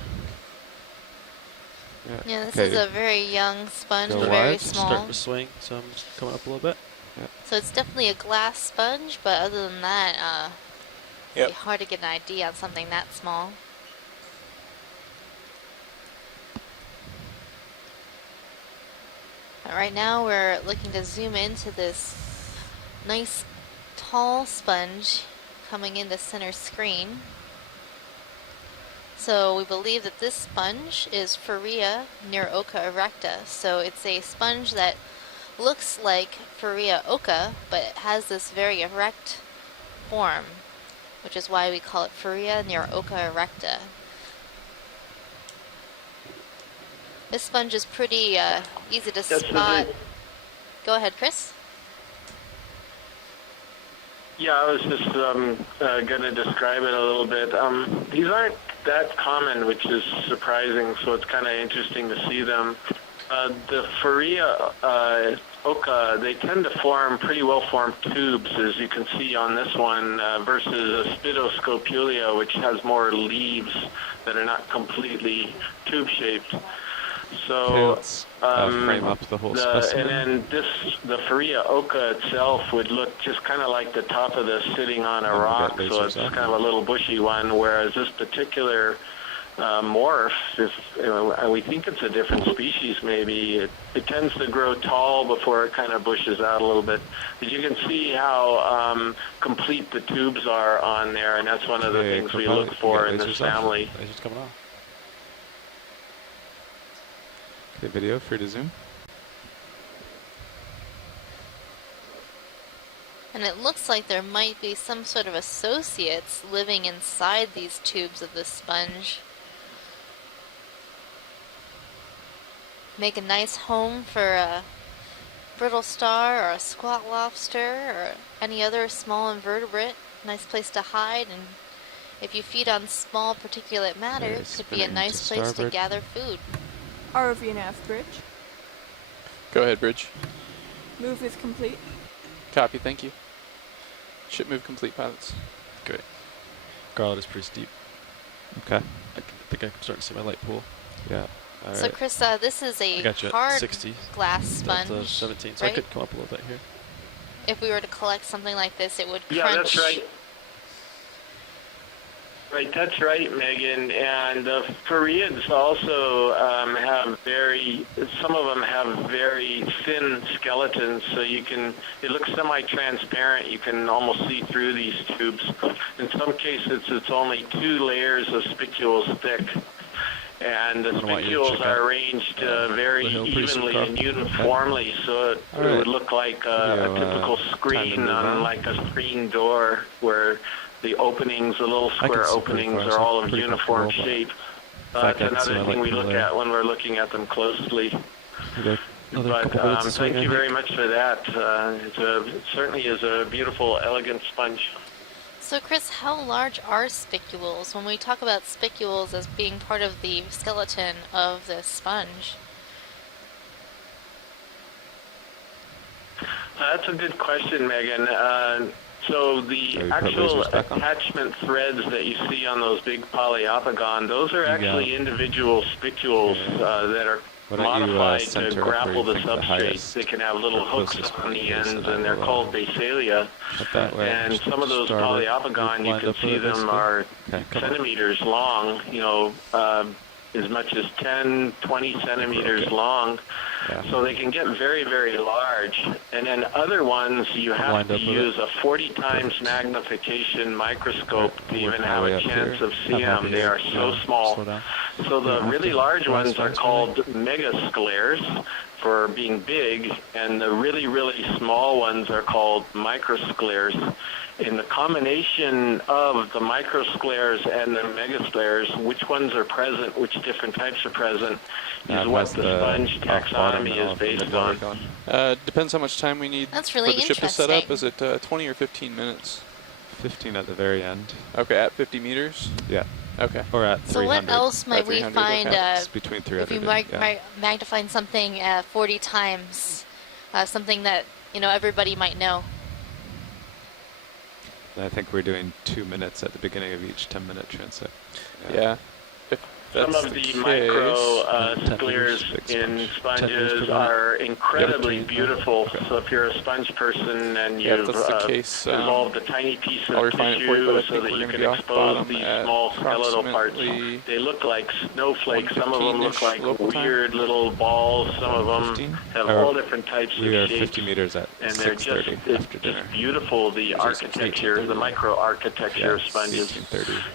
Yeah, this is a very young sponge, Go but very wide. small. Starting to swing, so I'm just coming up a little bit. Yeah. So it's definitely a glass sponge, but other than that, It'd be hard to get an idea on something that small. Right now we're looking to zoom into this nice tall sponge coming into center screen. So we believe that this sponge is Pharea near Oka erecta. So it's a sponge that looks like Pharea oka, but it has this very erect form, which is why we call it Pharea near Oka erecta. This sponge is pretty easy to spot. Go ahead, Chris. Yeah, I was just going to describe it a little bit. These aren't that common, which is surprising, so it's kind of interesting to see them. The Pharea oka, they tend to form pretty well-formed tubes, as you can see on this one, versus Aspidoscopulia, which has more leaves that are not completely tube-shaped. So, frame up the whole specimen. And then the Pharea oka itself would look just kind of like the top of this sitting on a rock, so it's kind of a little bushy one, whereas this particular morph, we think it's a different species maybe, it tends to grow tall before it kind of bushes out a little bit. But you can see how complete the tubes are on there, and that's one of the things we look for in this family. Lasers coming off. Okay, video, free to zoom. And it looks like there might be some sort of associates living inside these tubes of the sponge. Make a nice home for a brittle star or a squat lobster or any other small invertebrate. Nice place to hide, and if you feed on small particulate matter, it could be a nice place to gather food. ROV and F, Bridge. Go ahead, Bridge. Move is complete. Copy, thank you. Ship move complete, pilots. Great. Garland is pretty steep. Okay. I think I can start to see my light pool. Yeah. All So right. Chris, this is a hard 60. glass sponge, 17, so right? I could come up a little bit here. If we were to collect something like this, it would crunch. Yeah, that's right. Right, that's right, Megan. And the Phareans also some of them have very thin skeletons, so it looks semi-transparent. You can almost see through these tubes. In some cases, it's only 2 layers of spicules thick. And the spicules are arranged very evenly and uniformly, so it would look like a typical screen on like a screen door where the openings, the little square openings, are all of uniform shape. That's another thing we look at when we're looking at them closely. But thank you very much for that. It certainly is a beautiful, elegant sponge. So Chris, how large are spicules? When we talk about spicules as being part of the skeleton of the sponge? That's a good question, Megan. So the actual attachment threads that you see on those big polyopogon, those are actually individual spicules that are modified to grapple the substrate. They can have little hooks on the ends, and they're called basalia. And some of those polyopogon, you can see them are centimeters long, as much as 10, 20 centimeters long. So they can get very, very large. And then other ones, you have to use a 40 times magnification microscope to even have a chance of seeing them. They are so small. So the really large ones are called megasclerae for being big, and the really, really small ones are called microsclerae. In the combination of the microsclerae and the megasclerae, which ones are present, which different types are present, is what the sponge taxonomy is based on. Depends how much time we need for the ship to set up. Is it 20 or 15 minutes? 15 at the very end. Okay, at 50 meters? Yeah. Okay. Or at 300. So what else might we find It's between 300 if you and, magnify something 40 times, something that everybody might know? I think we're doing 2 minutes at the beginning of each 10-minute transect. Yeah. some of the micro sclears in sponges are incredibly beautiful. So if you're a sponge person and you've involved a tiny piece of tissue so that you can expose these small skeletal parts, they look like snowflakes. Some of them look like weird little balls. Some of them have all different types of We are shapes. 50 meters at And they're 6:30 after dinner. just beautiful, the architecture, the micro-architecture of sponges.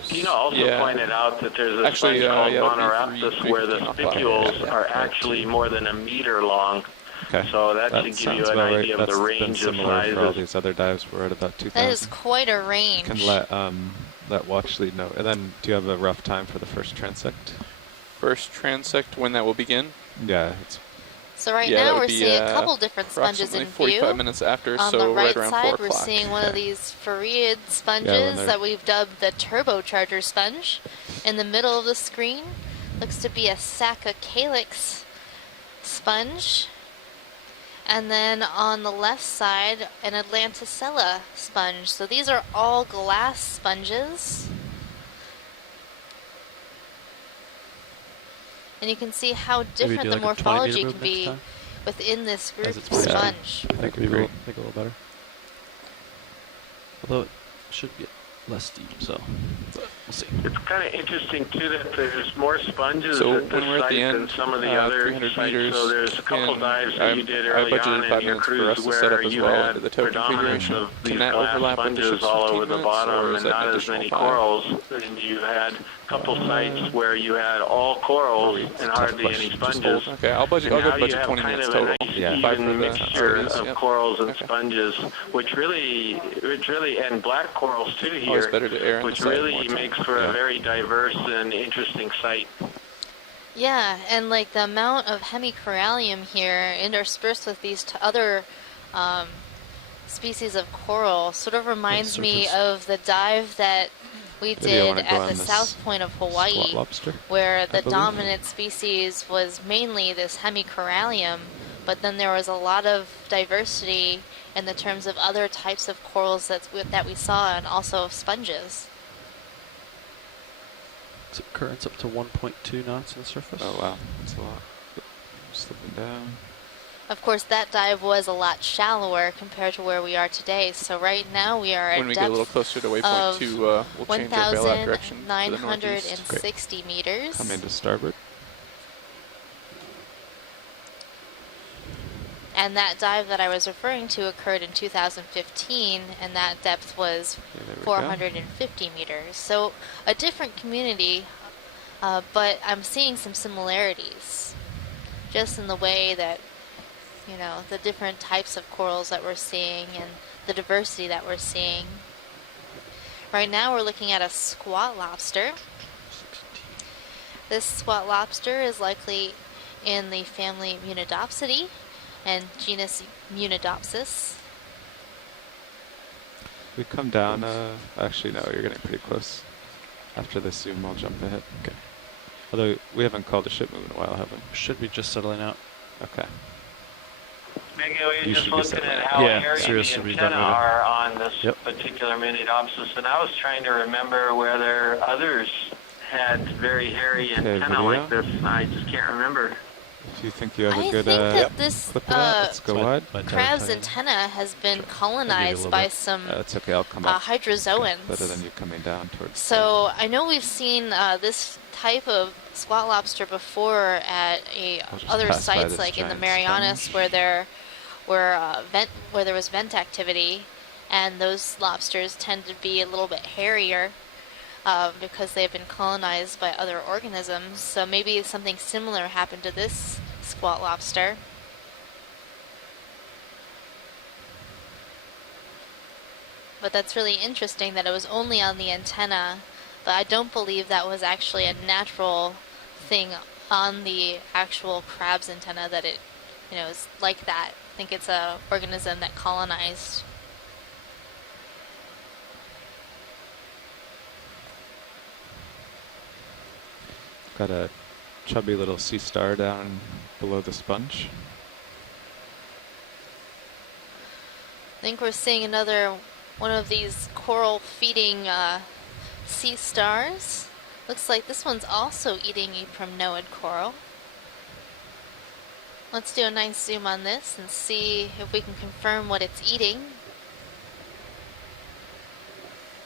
Tina also pointed out that there's a sponge called Monoraptus where the spicules are actually more than a meter long. Okay. So that should give you an idea of the range of similar for all sizes. these other dives. We're at about 2,000. That is quite a range. Can let watch lead know. And then, do you have a rough time for the first transect? First transect, when that will begin? Yeah. It's So right now we're seeing a couple different sponges in view. 45 minutes after, On so the right right around 4 side, o'clock. we're seeing one of these Fareed sponges that we've dubbed the turbocharger sponge. In the middle of the screen looks to be a Sacca calyx sponge. And then on the left side, an Atlanticella sponge. So these are all glass sponges. And you can see how different the morphology can be within this group of sponge. That could be cool. Make it a little better. Although it should get less deep, so we'll see. It's kind of interesting too that there's more sponges So at this when we're at the site end, than some of the other 300 sites. meters, So there's a couple and dives that you did I early budgeted on 5 in your minutes for us cruise to set up where as you well had into the tow predominance configuration. of these Can that glass overlap with the sponges ship's all 15 over the minutes, or bottom is and that not an as additional many 5? corals. And you had a couple sites where you had all corals and hardly any sponges. Okay, I'll And now go you budget have 20 kind minutes of total. a nice Yeah. 5 for even the mixture ROVs, of yep. corals and sponges, which really, and black corals too Always here, better to err on the which side of really more time. makes for a very diverse and interesting site. Yeah, and like the amount of hemicorallium here interspersed with these other species of coral sort of reminds me of the dive that we did at the south point of Hawaii, where the dominant species was mainly this hemicorallium, but then there was a lot of diversity in the terms of other types of corals that we saw, and also of sponges. So current's up to 1.2 knots on the surface. Oh wow, that's a lot. Slipping down. Of course, that dive was a lot shallower compared to where we are today. So right now we are at When we depth get a little closer to waypoint 2, we'll change our bailout direction to the northeast. 1,960 meters. Come into starboard. And that dive that I was referring to occurred in 2015, and that depth was 450 meters. So a different community, but I'm seeing some similarities, just in the way that, you know, the different types of corals that we're seeing and the diversity that we're seeing. Right now we're looking at a squat lobster. This squat lobster is likely in the family Munidopsidae and genus Munidopsis. We come down, actually no, you're getting pretty close. After this zoom, I'll jump ahead. Okay. Although we haven't called a ship move in a while, have we? Should be just settling out. Okay. Maybe we You just should be looking settling at out. how Yeah, hairy seriously, the we antennae done with it. are on this particular Munidopsis, and I was trying to remember whether others had very hairy antennae like this, and I just can't remember. If you think you have a I good think that this clip of that, let's go wide. crab's antenna has been colonized by some That's okay, I'll come up. hydrozoans. Better than you coming down towards. So I know we've seen this type of squat lobster before at other pass by sites, this like in the giant Marianas, sponge. where there was vent activity, and those lobsters tend to be a little bit hairier because they've been colonized by other organisms. So maybe something similar happened to this squat lobster. But that's really interesting that it was only on the antenna, but I don't believe that was actually a natural thing on the actual crab's antenna, that it, you know, is like that. I think it's a organism that colonized. Got a chubby little sea star down below the sponge. I think we're seeing another one of these coral feeding sea stars. Looks like this one's also eating a primnoid coral. Let's do a nice zoom on this and see if we can confirm what it's eating.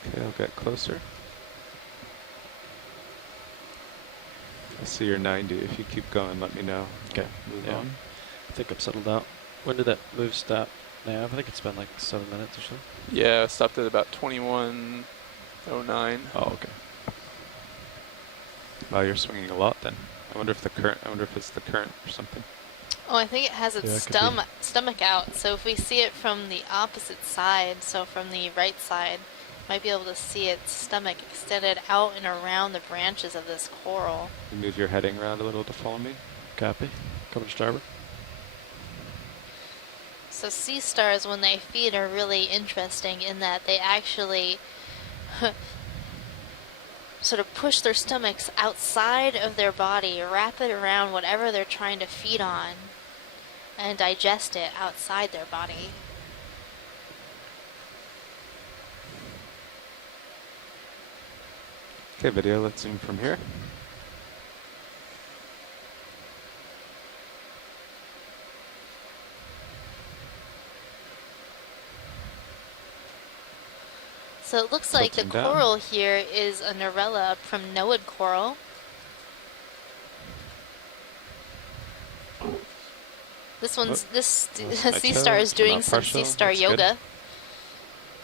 Okay, I'll get closer. I see you're 90. If you keep going, let me know. Okay. Move Yeah. on. I think I'm settled out. When did that move stop? Nav? I think it's been like 7 minutes or so. Yeah, stopped at about 21:09. Oh, okay. Wow, you're swinging a lot then. I wonder if the current. I wonder if it's the current or something. Oh, I think it has its Yeah, it could stomach out. So if we see it from the opposite side, so from the right side, might be able to see its stomach extended out and around the branches of this coral. You move your heading around a little to follow me. Copy. Coming to starboard. So sea stars, when they feed, are really interesting in that they actually sort of push their stomachs outside of their body, wrap it around whatever they're trying to feed on, and digest it outside their body. Okay, video. Let's zoom from here. So it looks like the Tilting down. coral here is a Narella primnoid coral. This one's this sea star is doing some sea star yoga.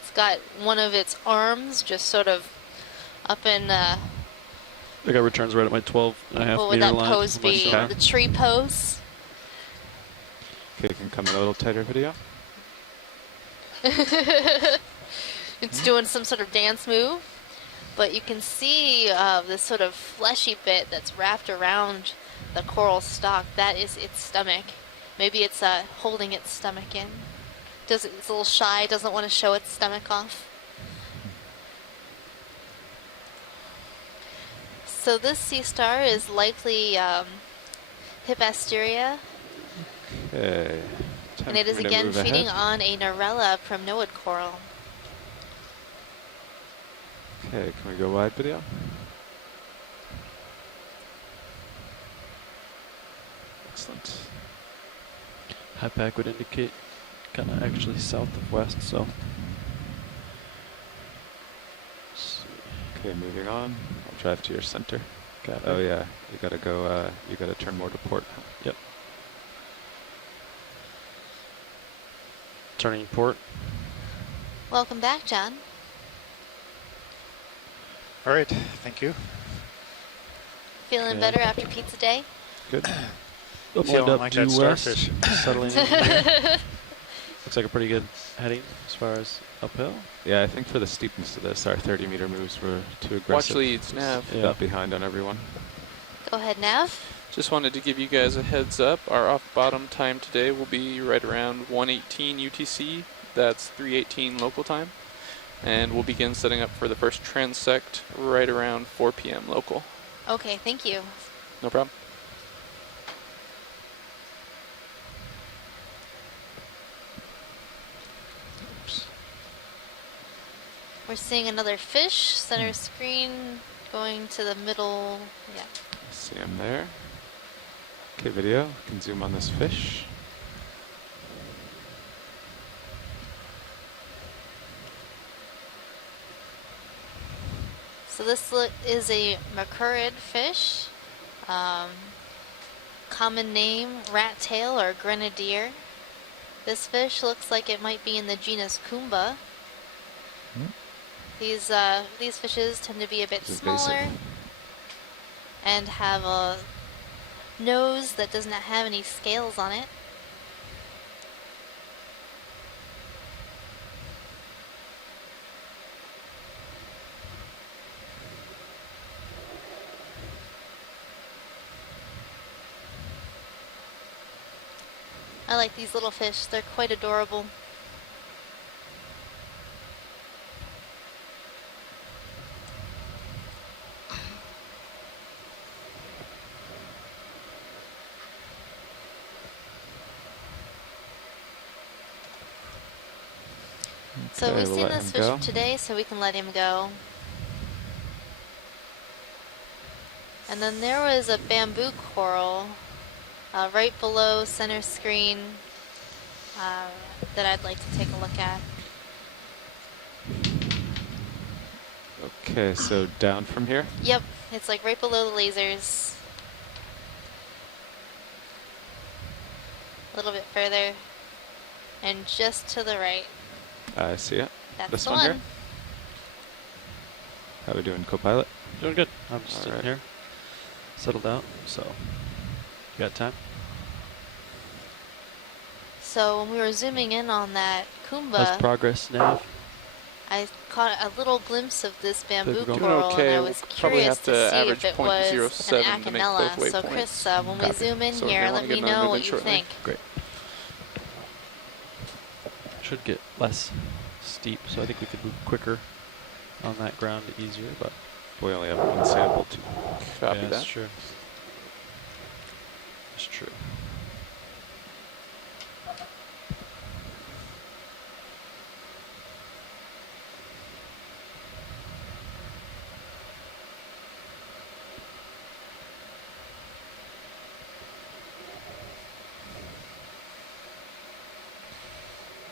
It's got one of its arms just sort of up in I got returns right at my 12.5 what would meter that line. pose of my be? star. The tree pose. Okay, you can come in a little tighter, video. It's doing some sort of dance move, but you can see this sort of fleshy bit that's wrapped around the coral stalk. That is its stomach. Maybe it's holding its stomach in. It's a little shy, doesn't want to show its stomach off. So this sea star is likely Hippasteria, Okay. and it is Time for me to again move feeding ahead. on a Narella primnoid coral. Okay, can we go wide, video? Excellent. High pack would indicate kind of actually south of west, so. Okay, moving on. I'll drive to your center. Copy. Oh yeah, you gotta go. You gotta turn more to port. Yep. Turning port. Welcome back, John. All right, thank you. Feeling Okay. better after pizza day? Good. Feeling Wind up like due that west, starfish. settling in here. Looks like a pretty good heading as far as uphill. Yeah, I think for the steepness of this, our 30-meter moves were too aggressive. Watch leads, nav. Yeah. Got behind on everyone. Go ahead, Nav. Just wanted to give you guys a heads up. Our off-bottom time today will be right around 1:18 UTC. That's 3:18 local time. And we'll begin setting up for the first transect right around 4 p.m. local. Okay, thank you. No problem. We're seeing another fish, center screen, going to the middle. Yeah. See him there. Okay, video. You can zoom on this fish. So this is a macurrid fish. Common name, rat tail or grenadier. This fish looks like it might be in the genus Kumba. These fishes tend to be a bit Just smaller basic. and have a nose that does not have any scales on it. I like these little fish. They're quite adorable. So Okay, we've we'll seen let this him fish go. today, so we can let him go. And then there was a bamboo coral right below center screen that I'd like to take a look at. Okay, so down from here? Yep, it's like right below the lasers. A little bit further. And just to the right. I see it. That's This the one here? one. How we doing, co-pilot? Doing good. I'm just All sitting right. here, settled out, so you got time. So when we were zooming in on that How's Kumba, progress, Nav? I caught a little glimpse of this bamboo Doing coral, okay. and I We'll was probably curious have to to see average if it was an 0.07 to make both Acanella. So waypoints. Chris, when we Copy. zoom in So if here, you let wanna me get another know what movement you shortly. think. Great. Should get less steep, so I think we could move quicker on that ground, easier, but We only have one sample to Copy yeah, that. that's true. That's true.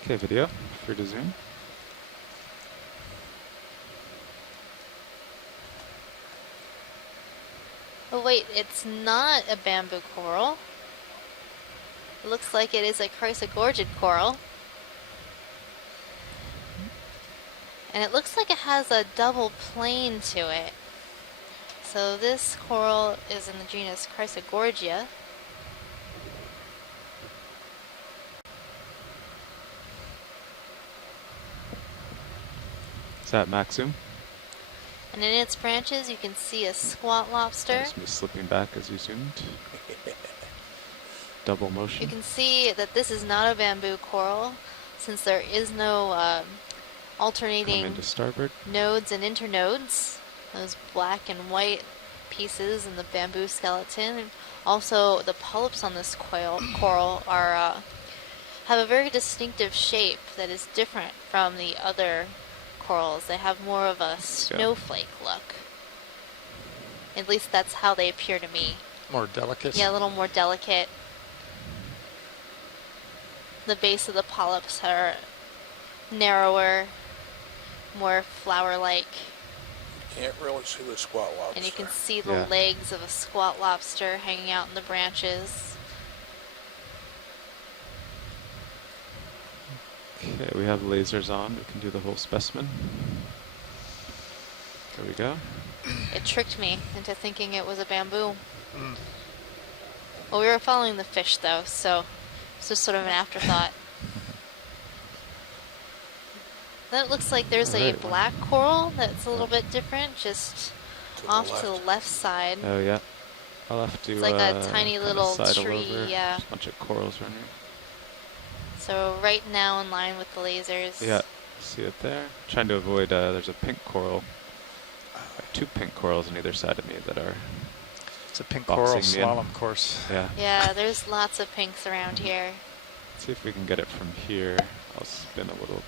Okay, video, free to zoom. Oh wait, it's not a bamboo coral. It looks like it is a chrysogorgid coral. And it looks like it has a double plane to it. So this coral is in the genus Chrysogorgia. Is that max zoom? And in its branches you can see a squat lobster. That's me slipping back as you zoomed. Double motion. You can see that this is not a bamboo coral, since there is no Come alternating into starboard. nodes and internodes, those black and white pieces in the bamboo skeleton. And also the polyps on this coral are have a very distinctive shape that is different from the other corals. They have more of a snowflake look. At least that's how they appear to me. More delicate? Yeah, a little more delicate. The base of the polyps are narrower, more flower-like. Can't really see the squat lobster. And you can see the legs of a squat lobster hanging out in the branches. Okay, we have lasers on. We can do the whole specimen. There we go. It tricked me into thinking it was a bamboo. Well, we were following the fish though, so it's just sort of an afterthought. Then it looks like there's a black coral that's a little bit different, just off to the left side. Oh yeah. I'll have to It's like a tiny kinda little sidle tree, over. yeah. There's a bunch of corals running. So right now in line with the lasers. Yeah, see it there? Trying to avoid, there's a pink coral. Two pink corals on either side of me that are It's a pink coral boxing me in. slalom course. Yeah. Yeah, there's lots of pinks around here. Let's see if we can get it from here. I'll spin a little.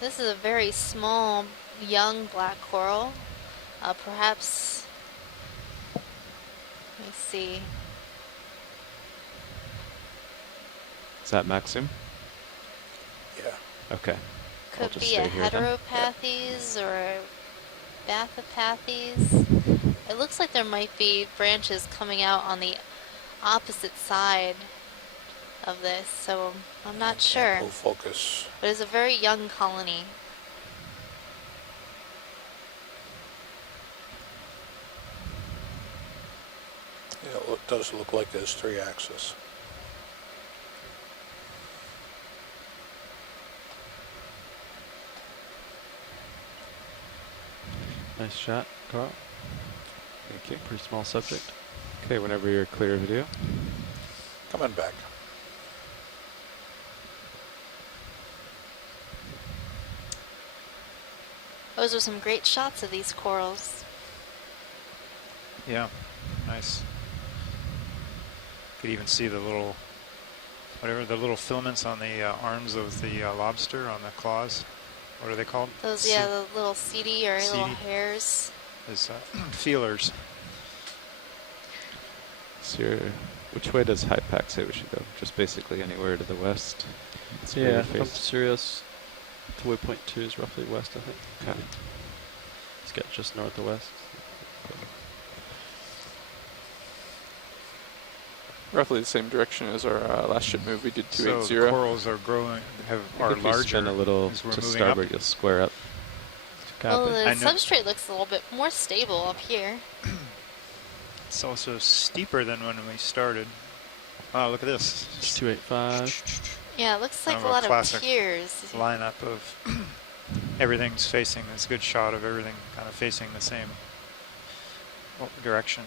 This is a very small, young black coral. Perhaps, let me see. Is that Maxim? Yeah. Okay. Could just be stay a here then. heteropathes or a bathopathes. It looks like there might be branches coming out on the opposite side of this, so I'm not sure. Full focus. But it's a very young colony. Yeah, it does look like there's 3 axes. Nice shot, Carl. Thank you. Pretty small subject. Okay, whenever you're clear, video. Coming back. Those are some great shots of these corals. Yeah, nice. Could even see the little, whatever, the little filaments on the arms of the lobster, on the claws, what are they called? Those, yeah, the little seedy or little hairs. Is feelers. So which way does Hypack say we should go? Just basically anywhere to the west? Yeah, from Sirius to waypoint 2 is roughly west, I think. Okay. Let's get just north of west. Roughly the same direction as our last ship move. We did 280. So the corals are growing, are if you larger. spin a little as we're to moving starboard, up. you'll square up. Well, the substrate looks a little bit more stable up here. It's also steeper than when we started. Wow, look at this. It's 285. Yeah, it looks like Kind a lot of classic piers. lineup of everything's facing this good shot of everything kind of facing the same direction.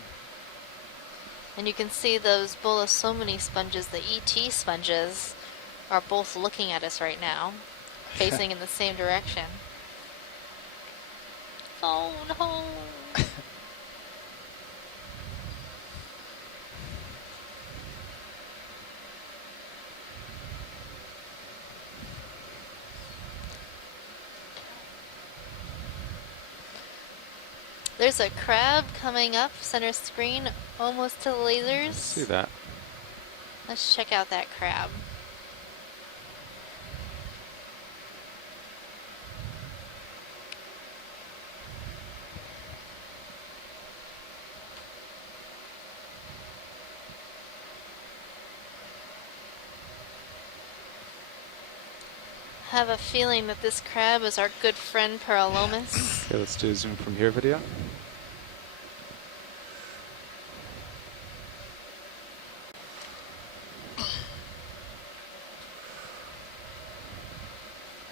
And you can see those Bolosomini sponges, the ET sponges, are both looking at us right now, facing in the same direction. Phone home. There's a crab coming up center screen, almost to the lasers. See that. Let's check out that crab. I have a feeling that this crab is our good friend Paralomus. Okay, let's do a zoom from here video.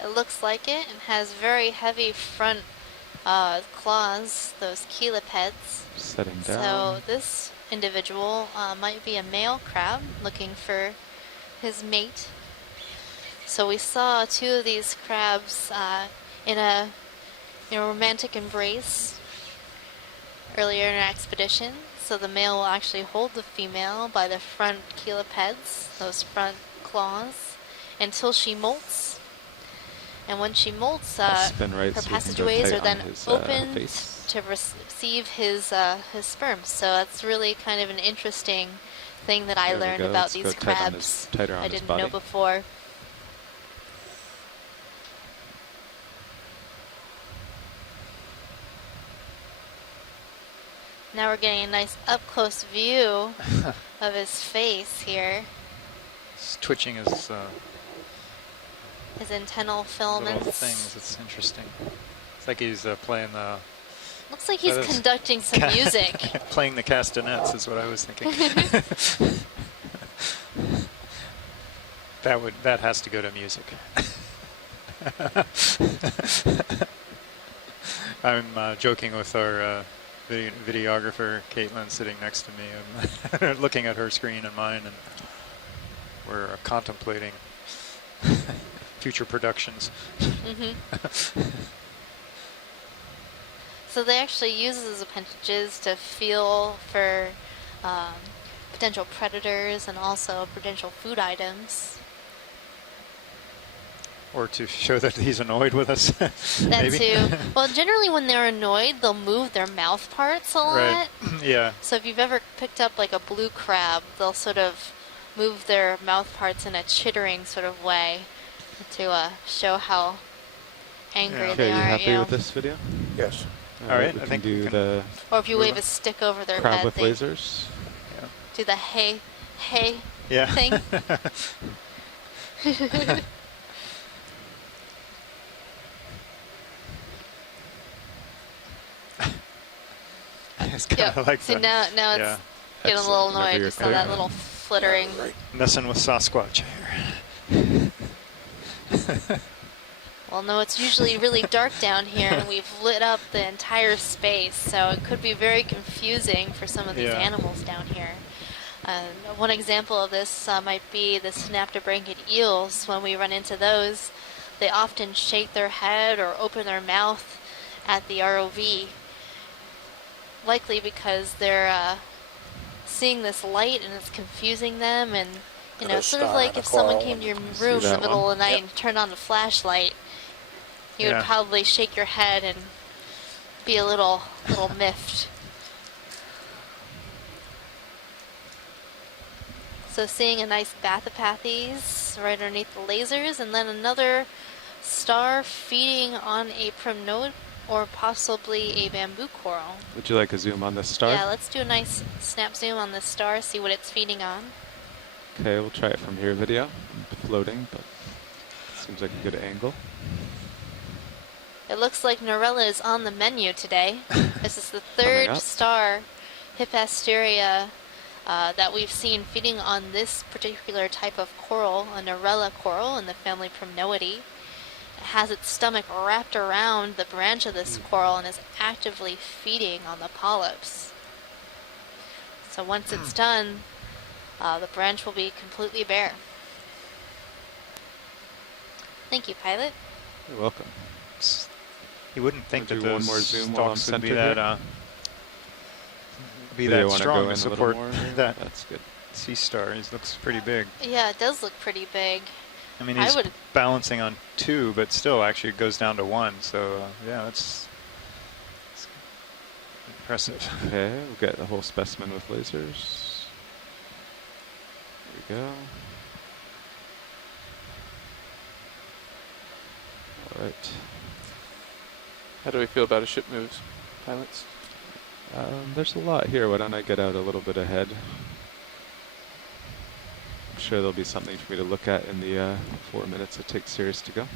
It looks like it and has very heavy front claws, those cheliceds. Setting So down. this individual might be a male crab looking for his mate. So we saw two of these crabs in a romantic embrace earlier in our expedition. So the male will actually hold the female by the front cheliceds, those front claws, until she molts. And when she molts, spin right her so we can go passageways tight are then on his, opened face. to receive his sperm. So that's really kind of an interesting thing that I There we learned go. about Let's go these tight on crabs. tighter on I his didn't body. know before. Now we're getting a nice up-close view of his face here. It's twitching his His antennal little filaments. things. It's interesting. It's like he's playing the... Looks like he's that is- conducting some music. Playing the castanets is what I was thinking. That has to go to music. I'm joking with our videographer, Caitlin, sitting next to me. I'm looking at her screen and mine, and we're contemplating future productions. So they actually use those appendages to feel for potential predators and also potential food items. Or to show that he's annoyed with us. That maybe. too. Well, generally when they're annoyed, they'll move their mouth parts a lot. Right. Yeah. So if you've ever picked up like a blue crab, they'll sort of move their mouth parts in a chittering sort of way to show how angry Okay, they you are at happy you. with this video? Yes. All right, we I can think we do can the Or if you wave a stick over their crab head, with they lasers. do the hey Yeah. thing. It's kind of like See the- now it's yeah. getting a little Whenever annoyed. you're You saw that clear. little flittering. Messing with Sasquatch here. Well, no, it's usually really dark down here, and we've lit up the entire space, so it could be very confusing for some of these Yeah. animals down here. One example of this might be the synaptobranchiid eels. When we run into those, they often shake their head or open their mouth at the ROV, likely because they're seeing this light and it's confusing them, and you know, Got a sort of star like and a if someone coral came to your and- room in the that middle one? of the night Yep. and turned on the flashlight. You would probably shake your head and be a little miffed. So seeing a nice Bathypathes right underneath the lasers, and then another star feeding on a primnode or possibly a bamboo coral. Would you like a zoom on this star? Yeah, let's do a nice snap zoom on this star, see what it's feeding on. Okay, we'll try it from here video. Floating, but seems like a good angle. It looks like Norella is on the menu today. This is the third star, Hippasteria, that we've seen feeding on this particular type of coral, a Norella coral in the family Primnoideae. It has its stomach wrapped around the branch of this coral and is actively feeding on the polyps. So once it's done, the branch will be completely bare. Thank you, pilot. You're welcome. You wouldn't think that do one those more zoom while I'm stalks would centered be Do you that wanna strong go to in a little support more? that. That's good. Sea star. It looks pretty big. Yeah, it does look pretty big. I mean, he's balancing on 2, but still actually it goes down to 1. So yeah, that's impressive. Okay, we'll get the whole specimen with lasers. There we go. All right. How do we feel about a ship moves, pilots? There's a lot here. Why don't I get out a little bit ahead? I'm sure there'll be something for me to look at in the 4 minutes it takes Sirius to go.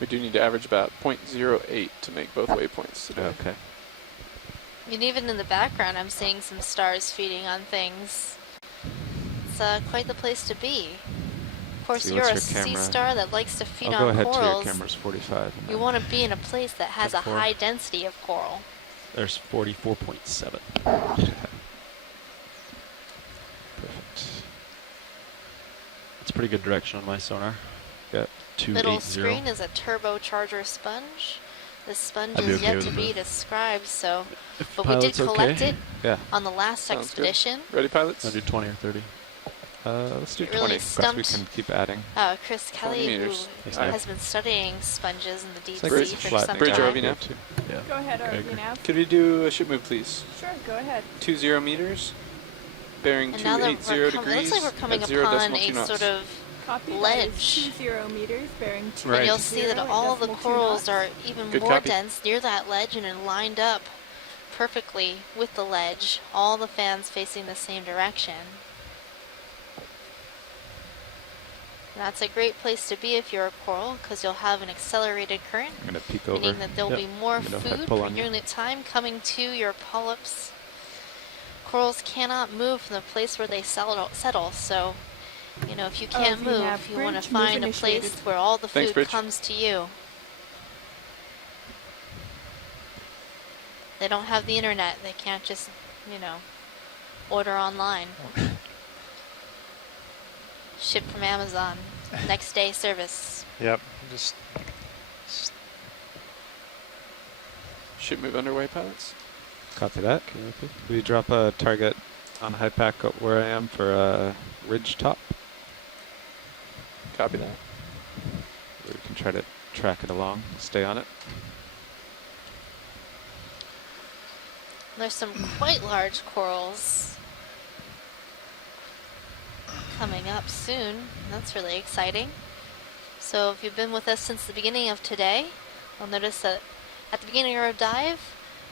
We do need to average about 0.08 to make both waypoints today. Okay. And even in the background, I'm seeing some stars feeding on things. It's quite the place to be. Of course, See, you're a what's your sea camera? star that likes to feed I'll go on ahead to your corals. camera's 45. and You then- want to be in a place that has a 10-4. high density of coral. There's 44.7. Perfect. It's pretty good direction on my sonar. Got Middle 280. screen is a turbocharger sponge. This sponge I'd be is okay yet with to it. be described, so but we did pilot's collect okay. it Yeah. on the last Sounds good. expedition. Ready, pilots? I'll do 20 or 30. Let's do It really 20. Of course, we stumped- can keep adding. Chris Kelly, who meters. has been studying sponges in the deep like sea it's for flat some Bridge time. ROV now. Yeah. Go ahead, I RV agree. nav. Could we do a ship move, please? Sure, go ahead. 20 meters, bearing And now that 280 we're degrees. it looks like we're coming at upon 0.2 a knots. sort of Copy. ledge. 20 meters, bearing 2 And you'll see that all the corals are even Good more copy. dense near that ledge and are lined up perfectly with the ledge, all the fans facing the same direction. And that's a great place to be if you're a coral, because you'll have an accelerated current, I'm going to peek over. meaning that there'll Yep. be more Let me know if I food pull per on you. unit time coming to your polyps. Corals cannot move from the place where they settle, so you know, if you can't ROV nav, move, you want to bridge, move find a place initiated. where all the Thanks, food Bridge. comes to you. They don't have the internet. They can't just, you know, order online. Ship from Amazon. Next day service. Yep. Just Ship move underway, pilots. Copy that. Will you drop a target on high pack where I am for a ridge top? Copy that. We can try to track it along, stay on it. There's some quite large corals coming up soon. That's really exciting. So if you've been with us since the beginning of today, you'll notice that at the beginning of our dive,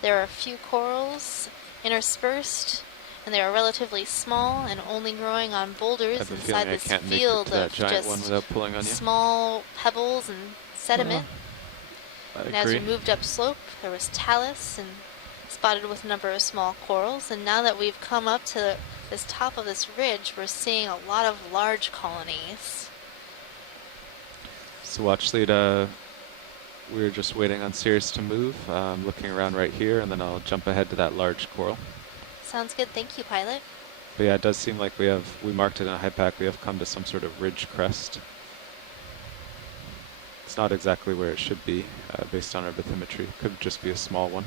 there are a few corals interspersed, and they are relatively small and only growing on boulders I've a inside feeling I this can't make it field to that of giant one just without pulling on you. small pebbles and sediment. I And as we agree. moved up slope, there was talus and spotted with a number of small corals. And now that we've come up to this top of this ridge, we're seeing a lot of large colonies. So watch lead, we're just waiting on Sirius to move. I'm looking around right here, and then I'll jump ahead to that large coral. Sounds good. Thank you, pilot. But yeah, it does seem like we marked it in a high pack. We have come to some sort of ridge crest. It's not exactly where it should be based on our bathymetry. Could just be a small one.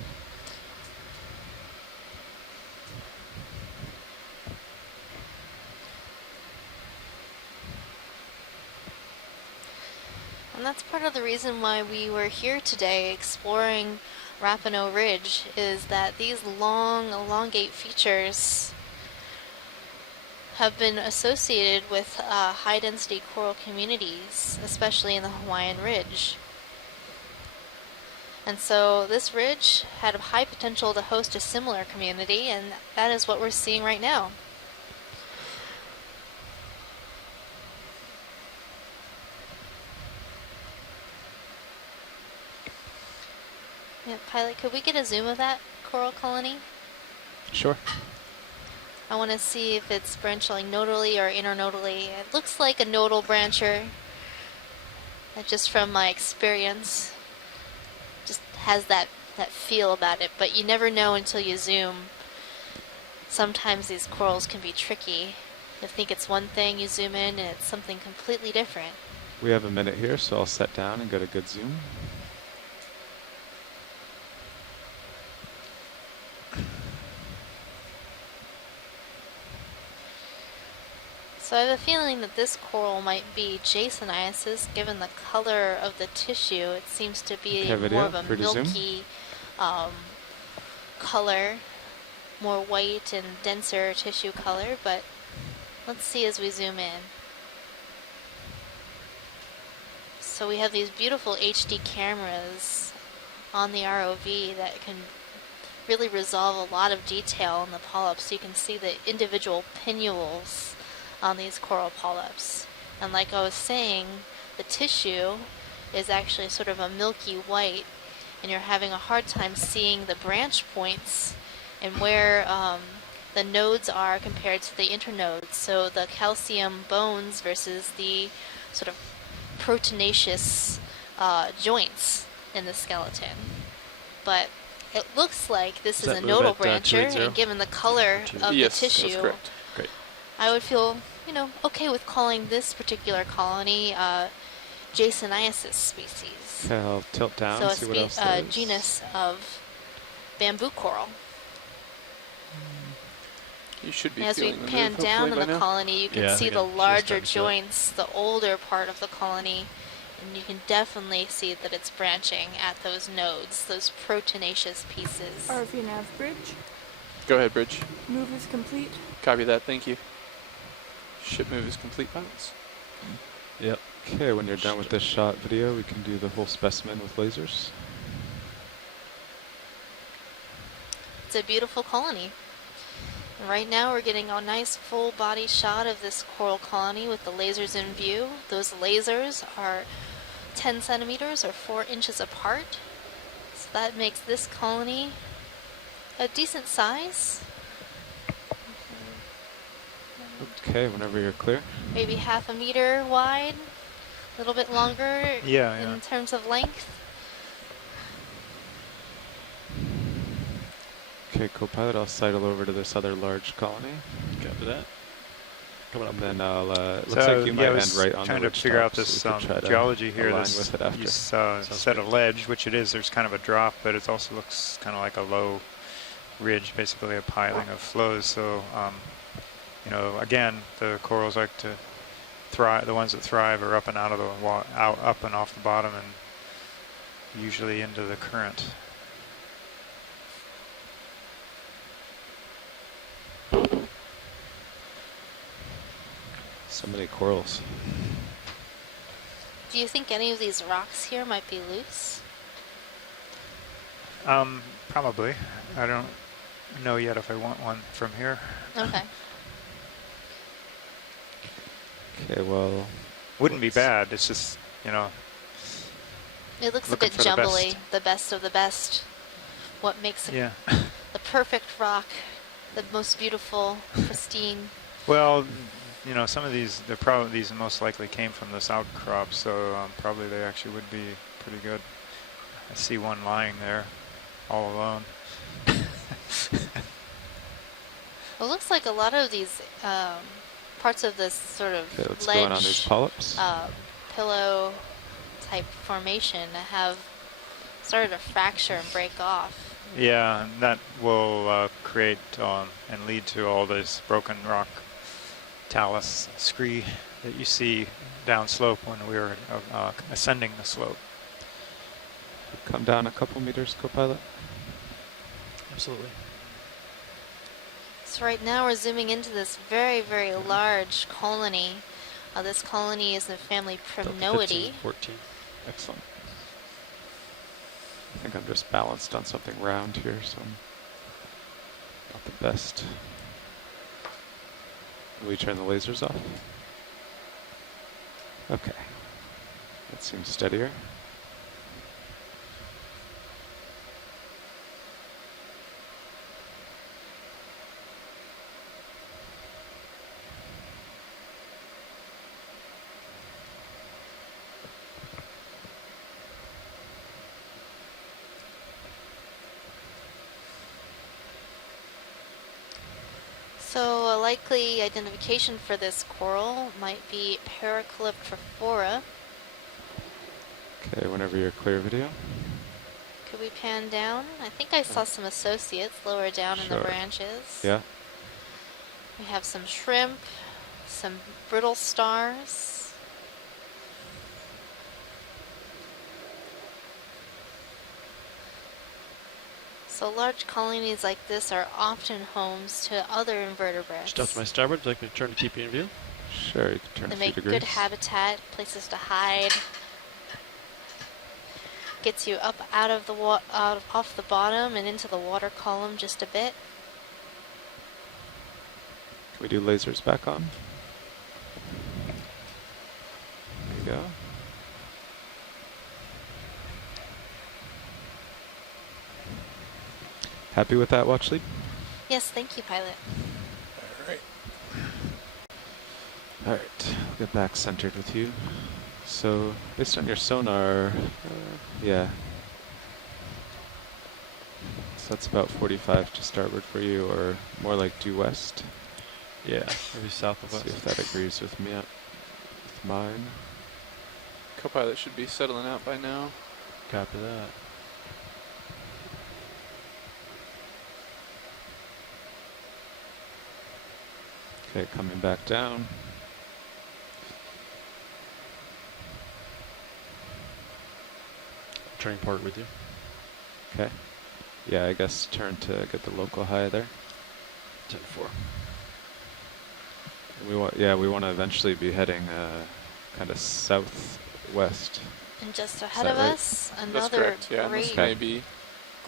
And that's part of the reason why we were here today exploring Rapinoe Ridge, is that these long, elongate features have been associated with high-density coral communities, especially in the Hawaiian Ridge. And so this ridge had a high potential to host a similar community, and that is what we're seeing right now. Yeah, Pilot, could we get a zoom of that coral colony? Sure. I want to see if it's branching nodally or internodally. It looks like a nodal brancher, just from my experience. Just has that feel about it, but you never know until you zoom. Sometimes these corals can be tricky. You think it's one thing, you zoom in, and it's something completely different. We have a minute here, so I'll set down and get a good zoom. So I have a feeling that this coral might be Jasoniasis, given the color of the tissue. It seems to be more of a milky color, more white and denser tissue color, but let's see as we zoom in. So we have these beautiful HD cameras on the ROV that can really resolve a lot of detail on the polyps, so you can see the individual pinnules on these coral polyps. And like I was saying, the tissue is actually sort of a milky white, and you're having a hard time seeing the branch points and where the nodes are compared to the internodes. So the calcium bones versus the sort of proteinaceous joints in the skeleton. But it looks like this is a nodal brancher, and given the color of the tissue, that's correct. Great. I would feel, okay with calling this particular colony Jasoniasis species. Okay, I'll tilt down, So see what else there a is. genus of bamboo coral. You should be As we feeling the pan move, down in hopefully the by now. colony, you can Yeah, I see think the I'm just larger starting to feel it. joints, the older part of the colony, and you can definitely see that it's branching at those nodes, those proteinaceous pieces. RV nav bridge. Go ahead, Bridge. Move is complete. Copy that, thank you. Ship move is complete, pilots. Yep. Okay, when you're done with this shot video, we can do the whole specimen with lasers. It's a beautiful colony. And right now we're getting a nice full body shot of this coral colony with the lasers in view. Those lasers are 10 centimeters or 4 inches apart. So that makes this colony a decent size. Okay, whenever you're clear. Maybe half a meter wide, a little bit longer in terms of length. Okay, co-pilot, I'll sidle over to this other large colony. Copy that. Coming up. And then I'll, looks So, like you might I end was right on trying the to ridge figure top, out this so we could try to geology here. align This with it after. you set a ledge, which it is. There's kind of a drop, but it also looks kind of like a low ridge, basically a piling of flows. So, again, the corals like to thrive. The ones that thrive are up and out of the up and off the bottom, and usually into the current. So many corals. Do you think any of these rocks here might be loose? Probably. I don't know yet if I want one from here. Okay. Okay, well. Wouldn't be bad. It's just, It looks a looking bit for the jumbly, the best of the best. What makes it the perfect rock, the most beautiful, pristine. Well, some of these, these most likely came from this outcrop, so probably they actually would be pretty good. I see one lying there, all alone. Well, it looks like a lot of these parts of this sort of what's ledge, going on these polyps? pillow type formation have started to fracture and break off. Yeah, and that will create and lead to all this broken rock talus scree that you see downslope when we were ascending the slope. Come down a couple meters, co-pilot. Absolutely. So right now we're zooming into this very, very large colony. This colony is the family Primnoidae. 14. Excellent. I think I'm just balanced on something round here, so I'm not the best. Will you turn the lasers off? Okay. That seems steadier. So a likely identification for this coral might be Paracalyptrophora. Okay, whenever you're clear, video. Could we pan down? I think I saw some associates lower down in the branches. Yeah. We have some shrimp, some brittle stars. So large colonies like this are often homes to other invertebrates. Just off to my starboard, so I can turn to keep you in view. Sure, you can turn They a few make degrees. good habitat, places to hide. Gets you up out of the off the bottom and into the water column just a bit. Can we do lasers back on? There you go. Happy with that, watch lead? Yes, thank you, pilot. Alright, I'll get back centered with you. So, based on your sonar, yeah. So that's about 45 to starboard for you, or more like due west? Yeah, maybe south of us. See if that agrees with me, with mine. Co-pilot should be settling out by now. Copy that. Okay, coming back down. Turning port with you. Okay. Yeah, I guess turn to get the local high there. 10-4. We want, yeah, we want to eventually be heading kind of southwest. And just Is ahead that of right? us, That's another correct, yeah. great This may be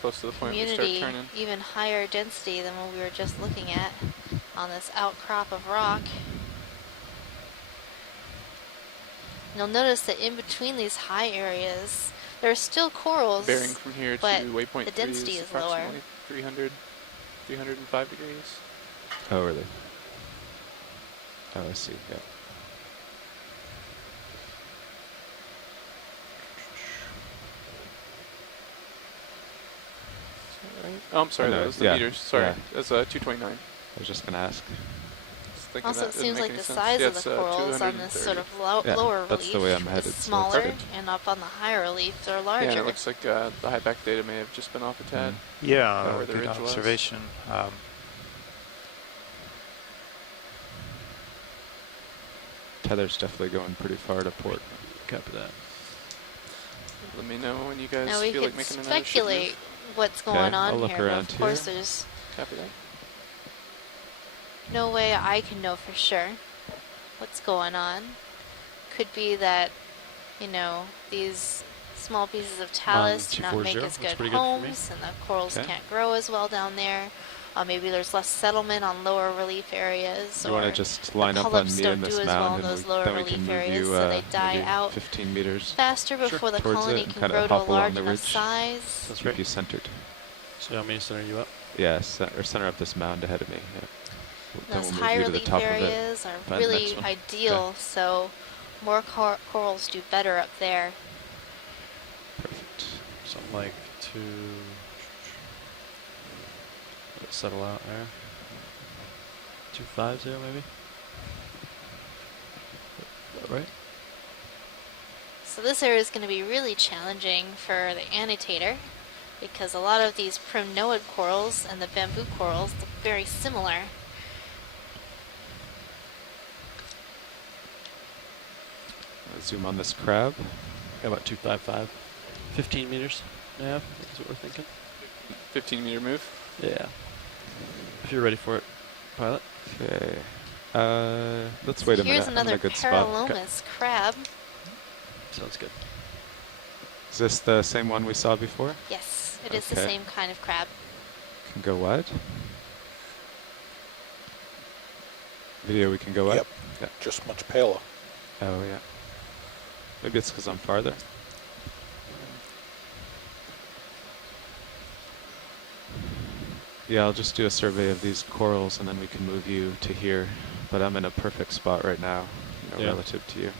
close to the point we start community, turning. even higher density than what we were just looking at on this outcrop of rock. You'll notice that in between these high areas, there are still corals, Bearing from here to but waypoint the 3 density is lower. approximately 305 degrees. Oh, really? Oh, I see, yeah. Right? Oh, I'm sorry, Oh, no, that was the yeah, meters. Sorry, yeah. that's 229. I was just going to ask. Also, it seems like the size of the corals on this sort of Yeah, lower that's relief the way I'm headed, is so smaller, perfect. and up on the higher relief they're larger. Yeah, and it looks like the high back data may have just been off a tad. Yeah, about where the good ridge was. observation. Tether's definitely going pretty far to port. Copy that. Let me know when you guys Now we feel could like making another ship speculate move. what's going I'll on look here, but around of course here. there's Copy that. no way I can know for sure what's going on. Could be that, you know, these small pieces of talus do not make 240, as looks good pretty good for me. homes, and the corals Okay. can't grow as well down there. Maybe there's less settlement on lower relief areas, You or want to just line the up on polyps me don't in do this as well in mound, those and lower then we can relief move areas, you so they die maybe out 15 meters faster before the towards colony it and can kind grow of to a hop along large the enough ridge. size. That's Keep great. you centered. So you want me to center you up? Yeah, or center up this mound ahead of me. Yeah. Then Those we'll move high you to the relief top of it. areas are Find the really next one. ideal, so more corals do better up there. Perfect. Something like let's settle out there. 250 maybe? Right? So this area is going to be really challenging for the annotator, because a lot of these primnoid corals and the bamboo corals look very similar. Zoom on this crab. About 255. 15 meters and a half is what we're thinking. 15-meter move. Yeah. If you're ready for it, pilot. Okay. Let's wait a minute. Here's I'm in another a good spot. Paralomus crab. Sounds good. Is this the same one we saw before? Yes, it is the Okay. same kind of crab. Can go wide. Video, we can go wide. Yep. Yeah. Just much paler. Oh yeah. Maybe it's because I'm farther. Yeah, I'll just do a survey of these corals and then we can move you to here. But I'm in a perfect spot right now, Yeah. relative to you.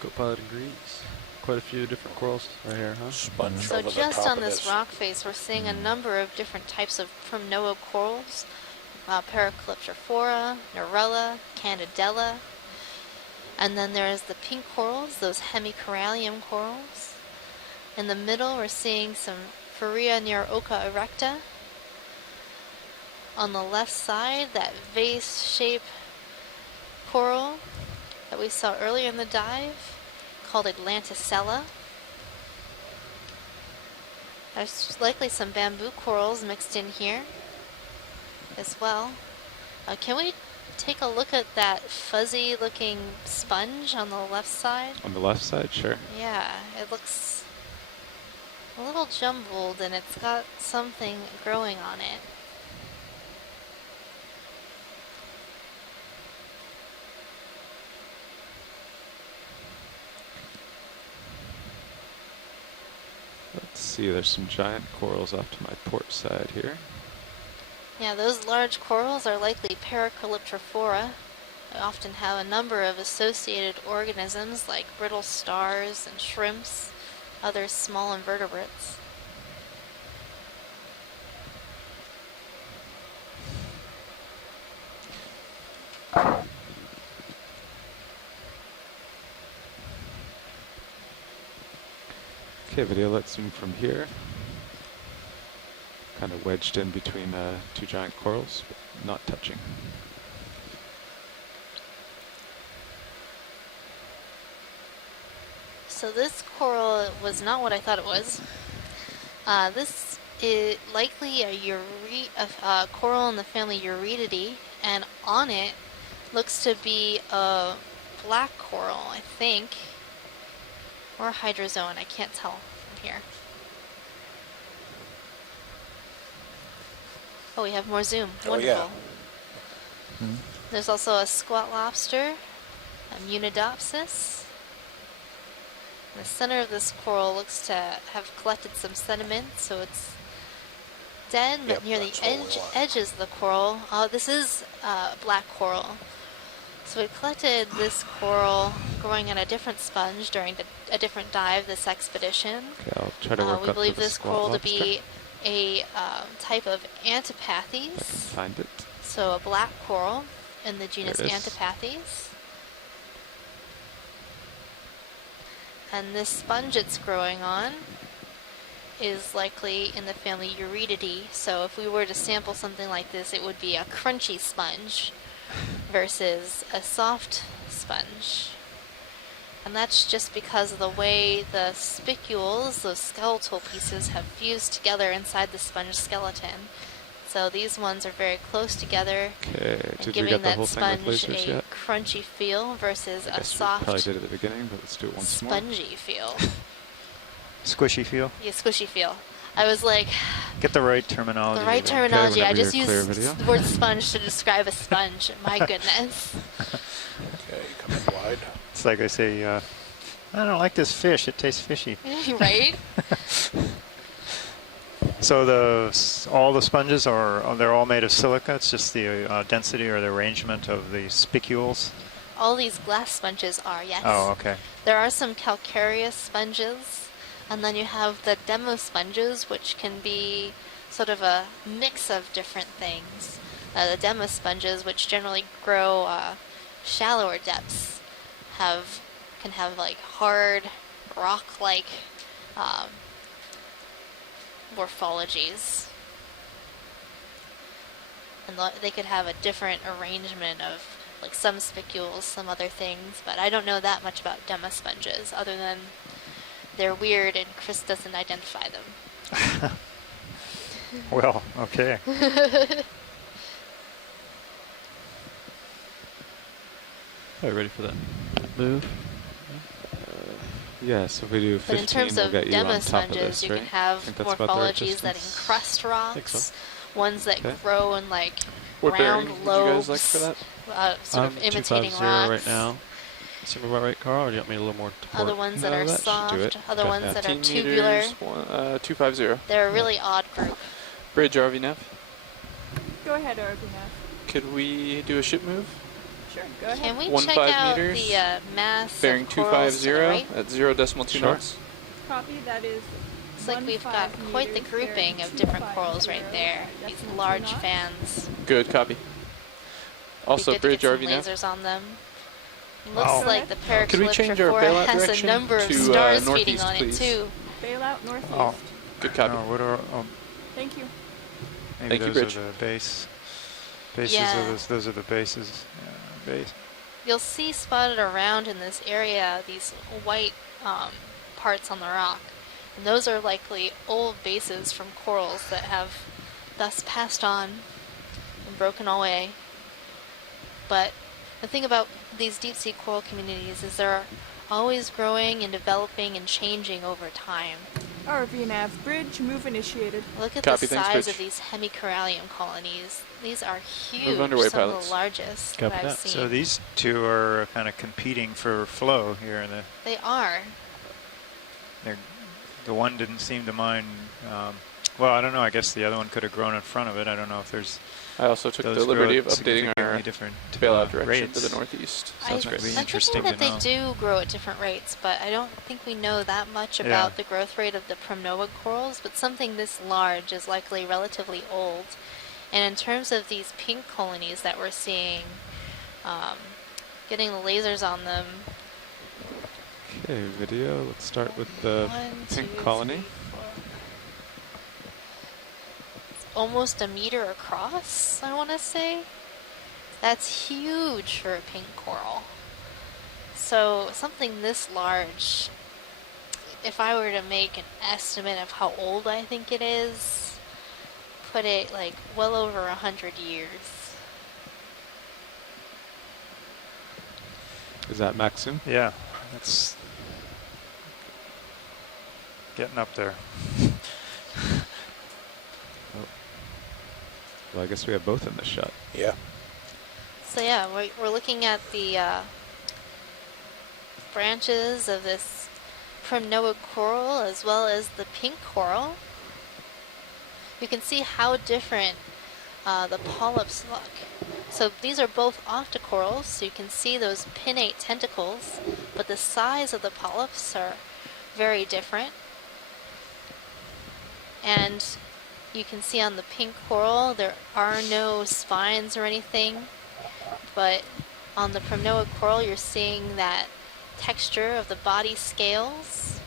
Co-pilot agrees. Quite a few different corals right here, huh? Sponge So over the just top on of this rock face, we're seeing a number of different types of primnoid corals. Paracalyptrophora, Norella, Candidella. And then there's the pink corals, those hemicorallium corals. In the middle, we're seeing some Pharia near Oca erecta. On the left side, that vase-shaped coral that we saw earlier in the dive, called Atlanticella. There's likely some bamboo corals mixed in here as well. Can we take a look at that fuzzy looking sponge on the left side? On the left side, sure. Yeah, it looks a little jumbled and it's got something growing on it. Let's see, there's some giant corals off to my port side here. Yeah, those large corals are likely Paracalyptrophora. They often have a number of associated organisms like brittle stars and shrimps, other small invertebrates. Okay, video, let's zoom from here. Kind of wedged in between two giant corals, but not touching. So this coral was not what I thought it was. This is likely a coral in the family Eurydidae, and on it looks to be a black coral, I think, or hydrozoan. I can't tell from here. Oh, we have more zoom. Oh, Wonderful. yeah. There's also a squat lobster, a Munidopsis. The center of this coral looks to have collected some sediment, so it's dead, but Yep, near the that's what we want. edges of the coral, this is black coral. So we collected this coral growing on a different sponge during a different dive this expedition. Okay, I'll try to work We up believe to the this squat coral lobster. to be a type of If Antipathes, I can find it. so a black coral in the genus There it is. Antipathes. And this sponge it's growing on is likely in the family Eurydidae. So if we were to sample something like this, it would be a crunchy sponge versus a soft sponge. And that's just because of the way the spicules, those skeletal pieces, have fused together inside the sponge skeleton. So these ones are very close together, Okay, did we giving get the that whole thing with sponge lasers a yet? crunchy feel versus I a guess we soft, probably did it at the beginning, but let's do it once more. spongy feel. Squishy feel. Yeah, squishy feel. I was like, Get the right terminology. the right there. terminology. I whenever just you're clear, used video. the word sponge to describe a sponge. My goodness. Okay, coming wide. It's like I say, I don't like this fish. It tastes fishy. Right? So all the sponges they're all made of silica. It's just the density or the arrangement of the spicules. All these glass sponges are, yes. Oh, okay. There are some calcareous sponges, and then you have the demo sponges, which can be sort of a mix of different things. The demo sponges, which generally grow shallower depths, can have like hard rock-like morphologies. And they could have a different arrangement of like some spicules, some other things, but I don't know that much about dema sponges other than they're weird and Chris doesn't identify them. Well, okay. Are you ready for that move? Yeah, so if we do 15, But in terms we'll of get you dema on top of sponges, this, you right? can have I think that's about the right morphologies that distance. encrust rocks, ones that Okay. grow in like What round bearing would you lobes, guys like for that? sort of imitating 250 rocks. right now. Seem about right, Carl, or do you want me a little more torque? Other ones that No, are that should do soft, it. other Okay. ones that are 15 tubular. meters, 250. They're a really odd group. Bridge RV nav. Go ahead, RV nav. Could we do a ship move? Sure, go ahead. Can we 15 check out meters, the mass bearing of corals to the 250 right? at 0.2 Sure. knots. Copy, that is Looks like we've got quite the grouping of different corals right there. These large fans. Good, copy. Also, Be good bridge to RV get nav. some lasers on them. Looks Wow. like the Could we change our Paracalyptrophora bailout has a direction number of to, stars feeding northeast, on please? it too. Bailout northeast. Oh, Good copy. no, what are, Thank you. maybe Thank you, those Bridge. are the bases Yeah. of those are the bases. Base. You'll see spotted around in this area these white parts on the rock. And those are likely old bases from corals that have thus passed on and broken away. But the thing about these deep sea coral communities is they're always growing and developing and changing over time. RV nav, bridge, move initiated. Look at Copy, the thanks, size Bridge. of these hemicorallium colonies. These are huge, Move underway, some of pilots. the largest Copy that I've that. seen. So these two are kind of competing for flow here. They are. The one didn't seem to mind. Well, I don't know. I guess the other one could have grown in front of it. I don't know if there's. I also took those the liberty grow of at updating our significantly different bailout direction rates. to the northeast. So it's going to be I'm interesting thinking that to they know. do grow at different rates, but I don't think we know that much about the growth rate of the primnoid corals, but something this large is likely relatively old. And in terms of these pink colonies that we're seeing, getting the lasers on them, Okay, video. Let's start with the 1, pink 2, colony. 3, 4. It's almost a meter across, I want to say. That's huge for a pink coral. So something this large, if I were to make an estimate of how old I think it is, put it like well over 100 years. Is that max zoom? Yeah, that's getting up there. Well, I guess we have both in this shot. Yeah. So yeah, we're looking at the branches of this primnoid coral as well as the pink coral. You can see how different the polyps look. So these are both octocorals, so you can see those pinnate tentacles, but the size of the polyps are very different. And you can see on the pink coral there are no spines or anything, but on the primnoid coral you're seeing that texture of the body scales.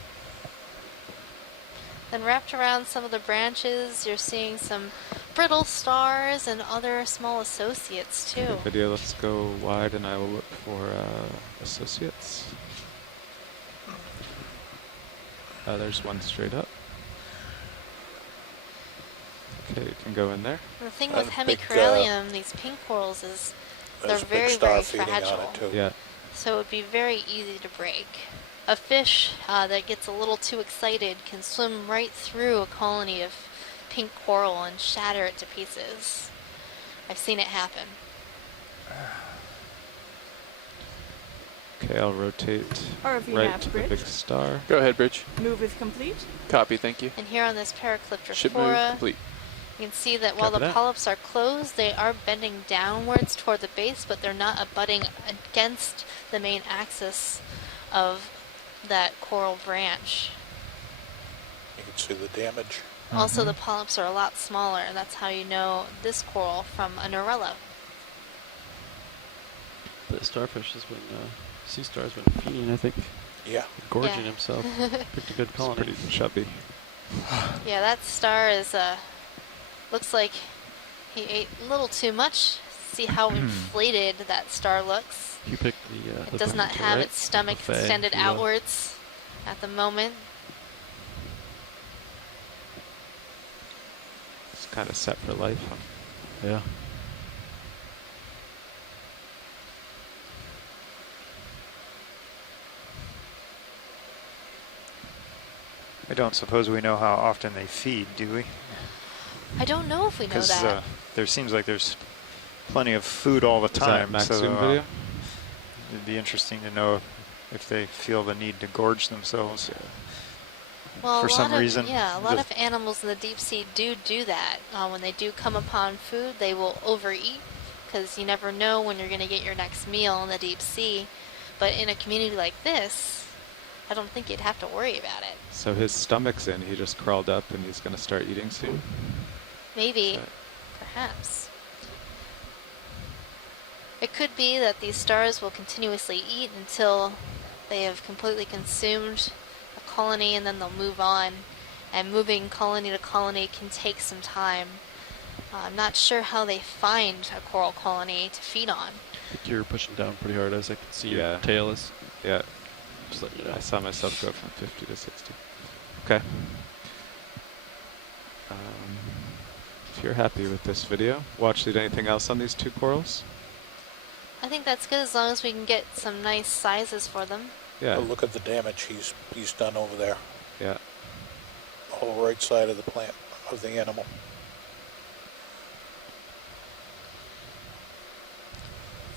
Then wrapped around some of the branches you're seeing some brittle stars and other small associates too. Video, let's go wide and I will look for associates. There's one straight up. Okay, you can go in there. The thing And with a big, hemicorallium, these pink corals, is they're There's a big very, star very feeding fragile. on it too. Yeah. So it would be very easy to break. A fish that gets a little too excited can swim right through a colony of pink coral and shatter it to pieces. I've seen it happen. Okay, I'll rotate RV right nav, to the bridge. big star. Go ahead, Bridge. Move is complete. Copy, thank you. And here on this Ship move Paracalyptrophora, complete. you can see that while Copy the that. polyps are closed, they are bending downwards toward the base, but they're not abutting against the main axis of that coral branch. You can see the damage. Also, the polyps are a lot smaller, and that's how you know this coral from a Norella. The starfish has been, sea star's been feeding, I think. Yeah. Gorging Yeah. himself. Picked a good colony. Pretty chubby. Yeah, that star is, looks like he ate a little too much. see how inflated that star looks. You picked the It does not have its stomach Buffet, extended if you will. outwards at the moment. It's kind of set for life. Huh? Yeah. I don't suppose we know how often they feed, do we? I don't know if we know Because that. there seems like there's plenty of food all the Is that time. Max So Zoom video? it'd be interesting to know if they feel the need to gorge themselves Well, for a some lot reason. of, yeah, a lot of animals in the deep sea do that. When they do come upon food, they will overeat because you never know when you're going to get your next meal in the deep sea. But in a community like this, I don't think you'd have to worry about it. So his stomach's in. He just crawled up and he's going to start eating soon. Maybe, Right. perhaps. It could be that these stars will continuously eat until they have completely consumed a colony and then they'll move on. And moving colony to colony can take some time. I'm not sure how they find a coral colony to feed on. I think you're pushing down pretty hard, as I can see Yeah. your tail is. Yeah. Just letting you know. I saw myself go from 50 to 60. Okay. If you're happy with this video, watch anything else on these two corals? I think that's good as long as we can get some nice sizes for them. Yeah. But look at the damage he's done over there. Yeah. The whole right side of the plant, of the animal.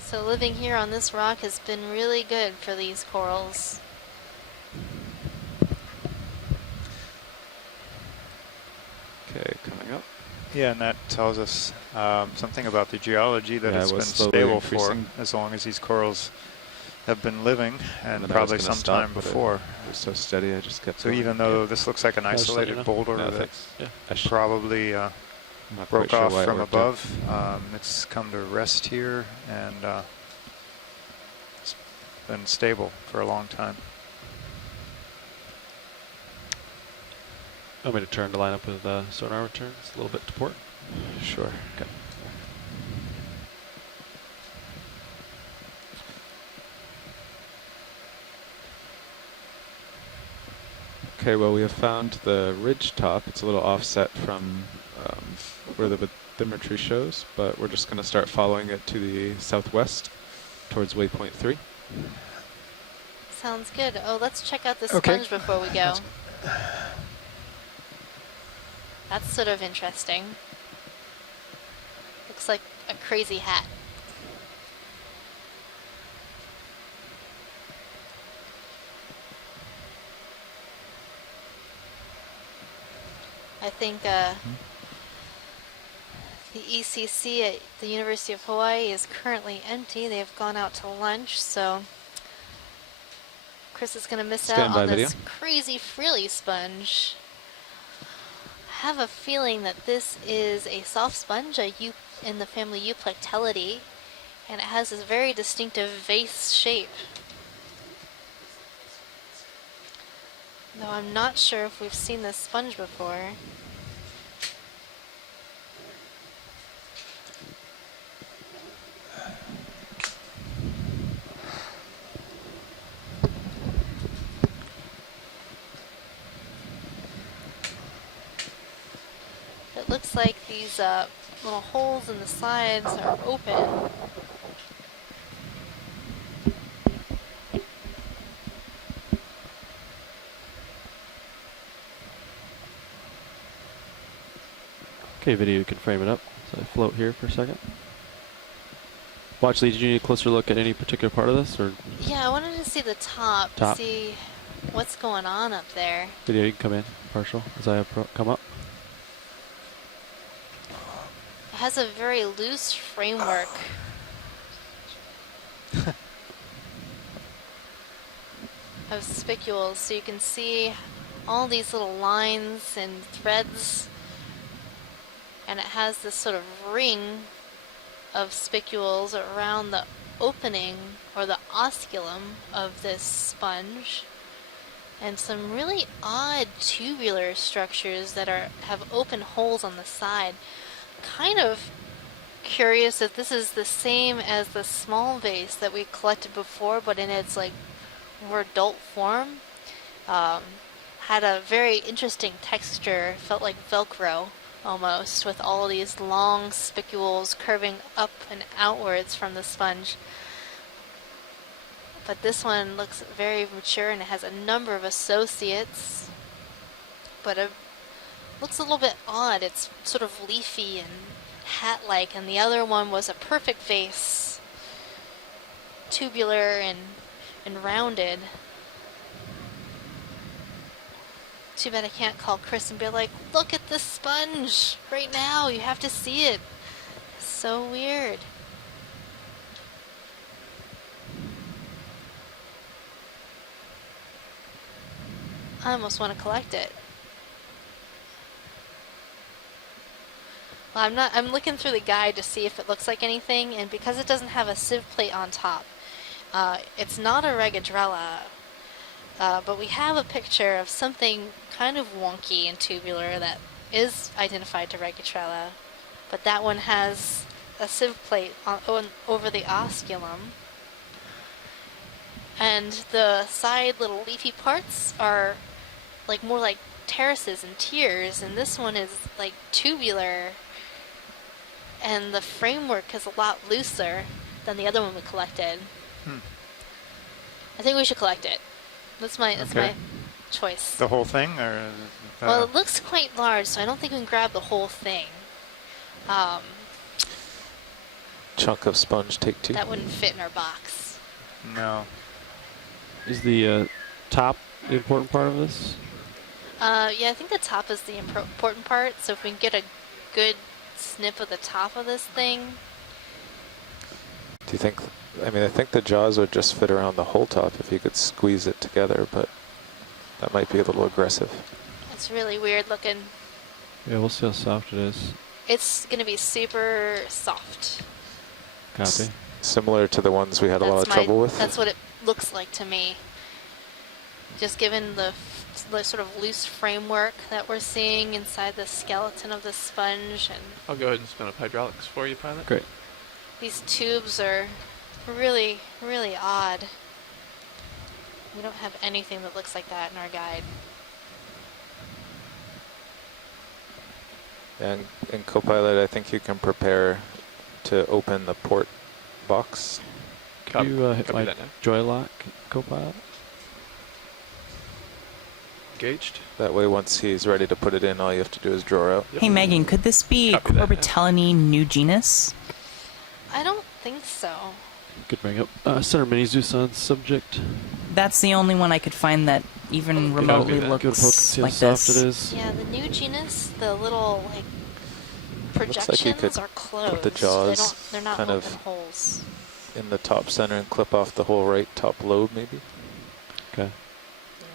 So living here on this rock has been really good for these corals. Okay, coming up. Yeah, and that tells us something about the geology that Yeah, it's it been was slowly stable for increasing. as long as these corals have been living, and then I was probably gonna some stop, time but before. It was so steady, I just kept So going. even though this looks like an I was just letting you isolated know. boulder No, that thanks. Yeah. probably I'm not broke quite sure off why it from worked out. above, it's come to rest here, and it's been stable for a long time. Want me to turn to line up with sonar returns a little bit to port? Sure. Okay. Okay, well, we have found the ridge top. It's a little offset from where the bathymetry shows, but we're just going to start following it to the southwest towards waypoint 3. Sounds good. Oh, let's check out this Okay. sponge before we go. That's sort of interesting. Looks like a crazy hat. I think the ECC at the University of Hawaii is currently empty. They've gone out to lunch, so Chris is going to miss Stand out by on this video. crazy frilly sponge. I have a feeling that this is a soft sponge, in the family Euplectellidae, and it has this very distinctive vase shape. Though I'm not sure if we've seen this sponge before. It looks like these little holes in the sides are open. Okay, video, you can frame it up. So I float here for a second. Watch, Lee, did you need a closer look at any particular part of this, or Yeah, I wanted to see the top, Top. see what's going on up there. video, you can come in partial as I come up. It has a very loose framework. Of spicules, so you can see all these little lines and threads, and it has this sort of ring of spicules around the opening or the osculum of this sponge, and some really odd tubular structures that have open holes on the side, kind of curious if this is the same as the small vase that we collected before, but in its like more adult form. Had a very interesting texture, felt like Velcro almost, with all these long spicules curving up and outwards from the sponge. But this one looks very mature and it has a number of associates, but it looks a little bit odd. It's sort of leafy and hat-like, and the other one was a perfect vase, tubular and rounded. Too bad I can't call Chris and be like, look at this sponge right now, you have to see it. So weird. I almost want to collect it. Well, I'm looking through the guide to see if it looks like anything, and because it doesn't have a sieve plate on top, it's not a regadrella, but we have a picture of something kind of wonky and tubular that is identified to regadrella, but that one has a sieve plate over the osculum, and the side little leafy parts are like more like terraces and tiers, and this one is like tubular, and the framework is a lot looser than the other one we collected. I think we should collect it. That's my choice. The whole thing, or? Well, it looks quite large, so I don't think we can grab the whole thing. Chunk of sponge, take 2. That wouldn't fit in our box. No. Is the top the important part of this? Yeah, I think the top is the important part, so if we can get a good snip of the top of this thing. Do you think, I mean, I think the jaws would just fit around the whole top if you could squeeze it together, but that might be a little aggressive. It's really weird looking. Yeah, we'll see how soft it is. It's going to be super soft. Copy. Similar to the ones we had a lot of trouble with. That's what it looks like to me. Just given the sort of loose framework that we're seeing inside the skeleton of the sponge. And I'll go ahead and spin up hydraulics for you, pilot. Great. These tubes are really, really odd. We don't have anything that looks like that in our guide. And in Copilot, I think you can prepare to open the port box. Can you hit my joy lock, Copilot? Engaged. That way, once he's ready to put it in, all you have to do is draw out. Hey, Megan, could this be a Corbitellini new genus? I don't think so. Could bring up center mini Zeus on subject. That's the only one I could find that even remotely looks like this. It is. Yeah, the new genus, the little like projections Looks like you could are closed. put the jaws they're not kind open of holes. in the top center and clip off the whole right top lobe, maybe. Okay.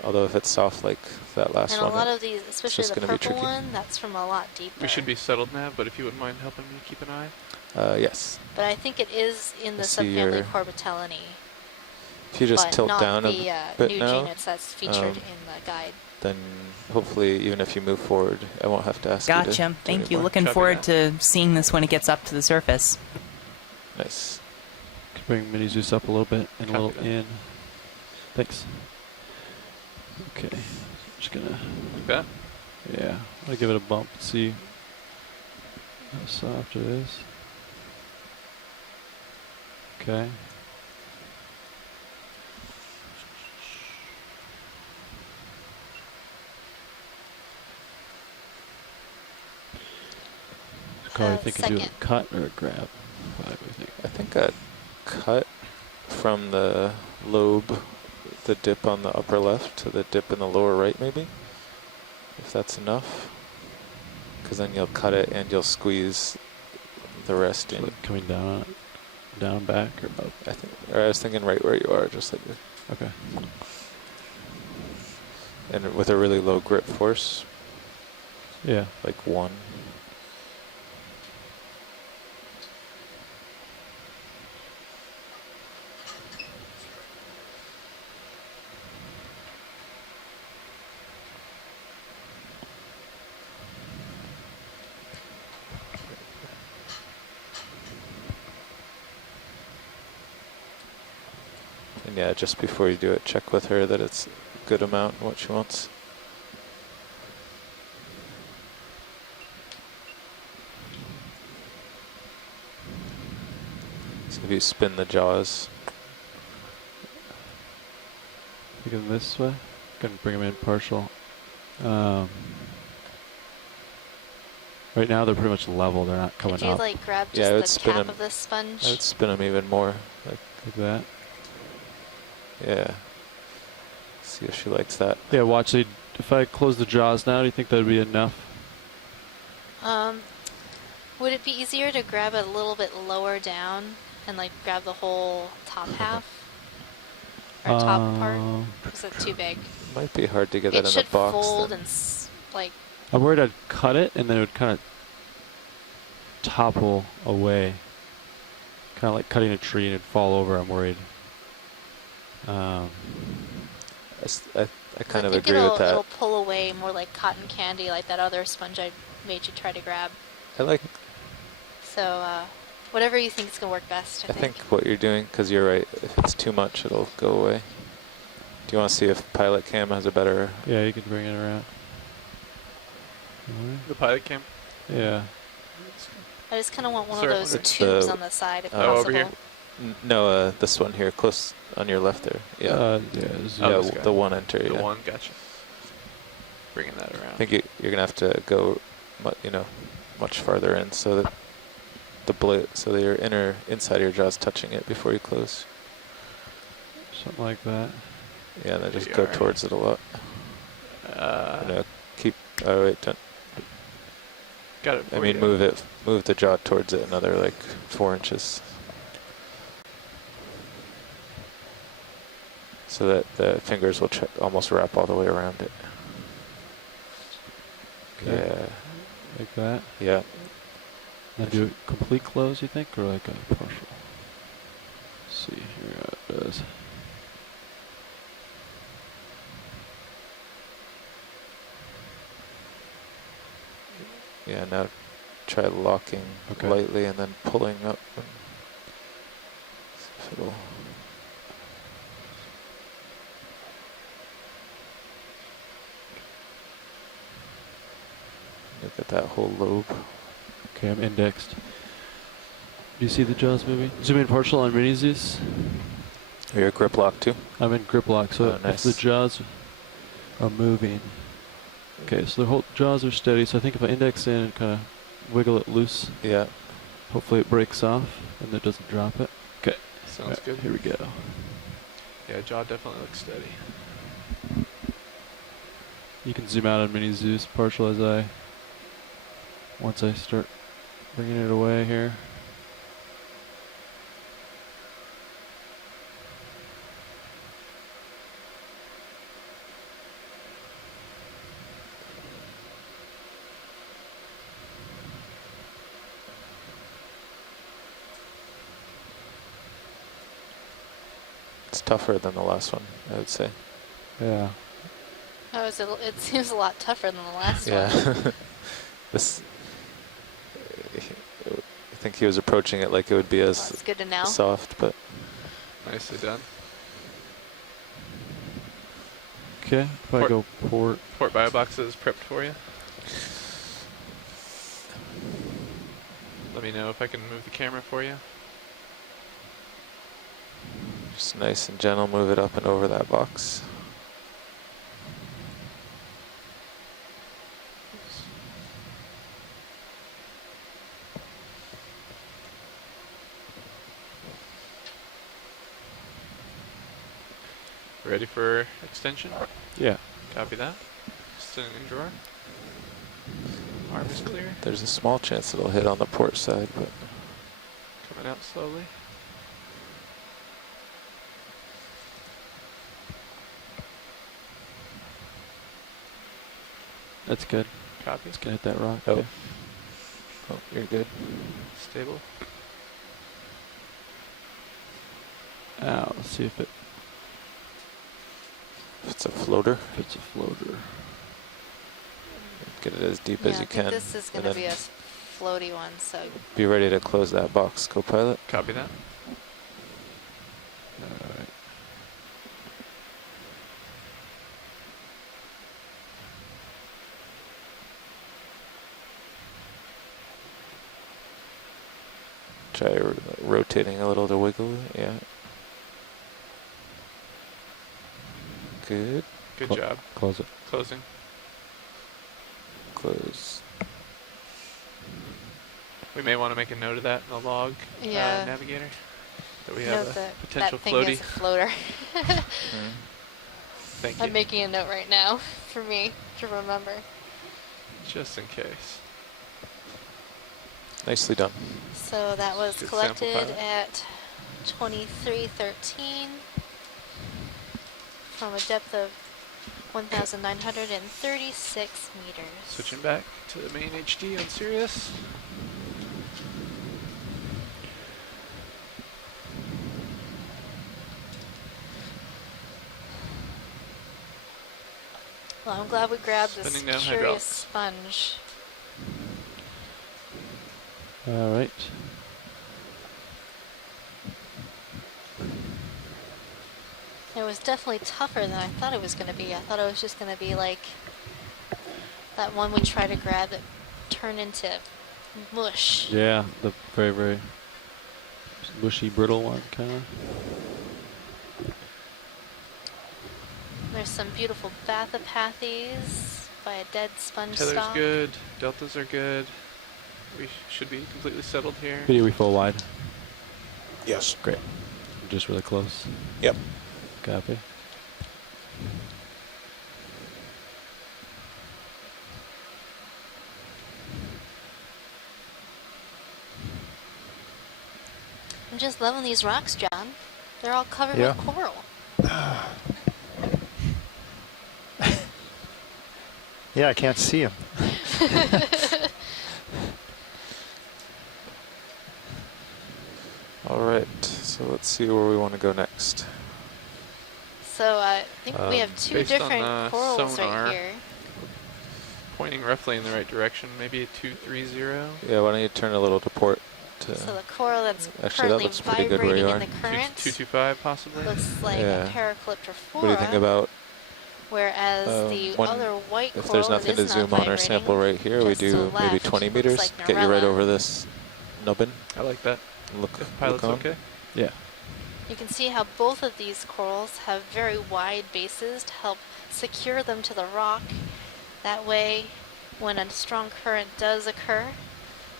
Although if it's soft like that last And one, a lot of these, it's especially just the gonna be purple tricky. one, that's from a lot deeper. We should be settled now, but if you wouldn't mind helping me keep an eye. Yes. But I think it is in the I see subfamily your- Corbitellini. If you just but tilt not down the a bit new now, genus that's featured in the guide. then hopefully, even if you move forward, I won't have to ask you to Gotcha. do Thank you. anymore. Looking forward to seeing this when it gets up to the surface. Nice. Could bring mini Zeus up a little bit and a little in. Thanks. Okay. Just gonna. Like that? Yeah. I'll give it a bump. See how soft it is. Okay. Probably thinking do a cut or a grab. What do you think? I think a cut from the lobe, the dip on the upper left to the dip in the lower right, maybe, if that's enough. Because then you'll cut it and you'll squeeze the rest So in. like coming down on it, down, back, or up? I was thinking right where you are, just like this. Okay. And with a really low grip force. Yeah. Like 1. And yeah, just before you do it, check with her that it's a good amount, what she wants. So if you spin the jaws. Take them this way. Gonna bring them in partial. Right now they're pretty much level. They're not coming Could you up. like grab Yeah, I would just the spin cap them. of this sponge? I would spin them even more. Like that. Yeah. See if she likes that. Yeah, watch. If I close the jaws now, do you think that'd be enough? Would it be easier to grab it a little bit lower down and like grab the whole top half? Or top part? Or is it too big? Might be hard to get that in the box. It should fold then. and like... I'm worried I'd cut it and then it would kind of topple away. Kind of like cutting a tree and it'd fall over, I'm worried. I kind of I think agree with that. it'll pull away more like cotton candy, like that other sponge I made you try to grab. I like. So, whatever you think is going to work best, I think. What you're doing, because you're right, if it's too much, it'll go away. Do you want to see if Pilot Cam has a better... Yeah, you can bring it around. The Pilot Cam? Yeah. I just kind of want one of those It's tubes on the side, if possible. over here? No, this one here, close on your left there. Yeah. The one enter. The yeah. one, gotcha. Bringing that around. I think you're gonna have to go, much farther in so that so that your inside of your jaw's touching it before you close. Something like that. Yeah, and then just go towards it a lot. Keep. Oh wait, don't. Got it. I mean, move the jaw towards it another like 4 inches. So that the fingers will almost wrap all the way around it. Okay. Yeah. Like that? Yeah. Now do a complete close, you think, or like a partial? Let's see here how it does. Yeah, now try locking lightly and then pulling up. And see if it'll... Look at that whole lobe. Okay, I'm indexed. Do you see the jaws moving? Zoom in partial on mini Zeus. You're a grip lock too? I'm in grip lock, so nice. if the jaws are moving. Okay, so the whole jaws are steady, so I think if I index in and kind of wiggle it loose, yeah, hopefully it breaks off and it doesn't drop it. Okay. Sounds good. Here we go. Yeah, jaw definitely looks steady. You can zoom out on mini Zeus partial once I start bringing it away here. It's tougher than the last one, I would say. Yeah. Oh, it seems a lot tougher than the last one. Yeah. This. I think he was approaching it like it would be as good to know. soft, but nicely done. Okay, if I go port. Port bio boxes prepped for you. Let me know if I can move the camera for you. just nice and gentle, move it up and over that box. Ready for extension? Yeah. Copy that. Just in drawer. Arm is clear. There's a small chance it'll hit on the port side, but Coming out slowly. That's good. Copy. It's gonna hit that rock. Oh. Okay. Oh, you're good. Stable. Let's see if it's a floater. If it's a floater. Get it as deep Yeah, as you I think can. this is going to be a floaty one, so... Be ready to close that box, co-pilot. Copy that. Alright. Try rotating a little to wiggle. Yeah. Good. Good job. Close it. Closing. Close. We may want to make a note of that in the log, Yeah. navigator, that we Note have a that potential that thing floaty. is a floater. Thank you. I'm making a note right now for me to remember. Just in case. Nicely done. So that was Good sample collected pilot. at 2313 from a depth of 1,936 meters. Switching back to the main HD on Sirius. Well, I'm glad we grabbed this Spinning down curious hydraulics. sponge. All right. It was definitely tougher than I thought it was going to be. I thought it was just going to be like that one we tried to grab that turned into mush. Yeah, the very, very mushy, brittle one, kind of. There's some beautiful bathopathies by a dead sponge Tether's stalk. good. Deltas are good. We should be completely settled here. Video, we full wide. Yes. Great. Just really close. Yep. Copy. I'm just loving these rocks, John. They're all covered Yeah. with coral. Yeah, I can't see him. All right. So let's see where we want to go next. So I think we have two Based on different the corals sonar, right here. Pointing roughly in the right direction, maybe a 230. Yeah. Why don't you turn a little to port? To So the coral that's actually, that currently looks pretty good where vibrating you in are. the current 225 possibly. looks like Yeah. a Paracalyptrophora. What do you think about? Whereas the one- other white if coral there's that nothing to is not zoom on our vibrating, sample right here, we just to the do maybe left, 20 looks meters. like Get you right Narella. over this nubbin. I like that. Look. If pilot's look on. okay. Yeah. You can see how both of these corals have very wide bases to help secure them to the rock. That way, when a strong current does occur,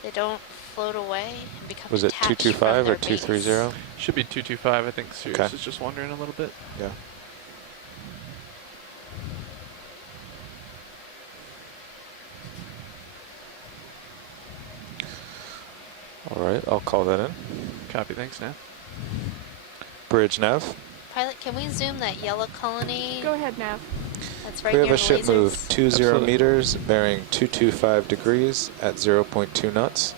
they don't float away and become Was it detached from 225 their or 230? base. Should be 225. I think Sirius Okay. is just wandering a little bit. Yeah. All right, I'll call that in. Copy. Thanks, Nav. Bridge nav. Pilot, can we zoom that yellow colony? Go ahead, Nav. That's right We have near a the ship lasers. move 20 Absolutely. meters, bearing 225 degrees at 0.2 knots.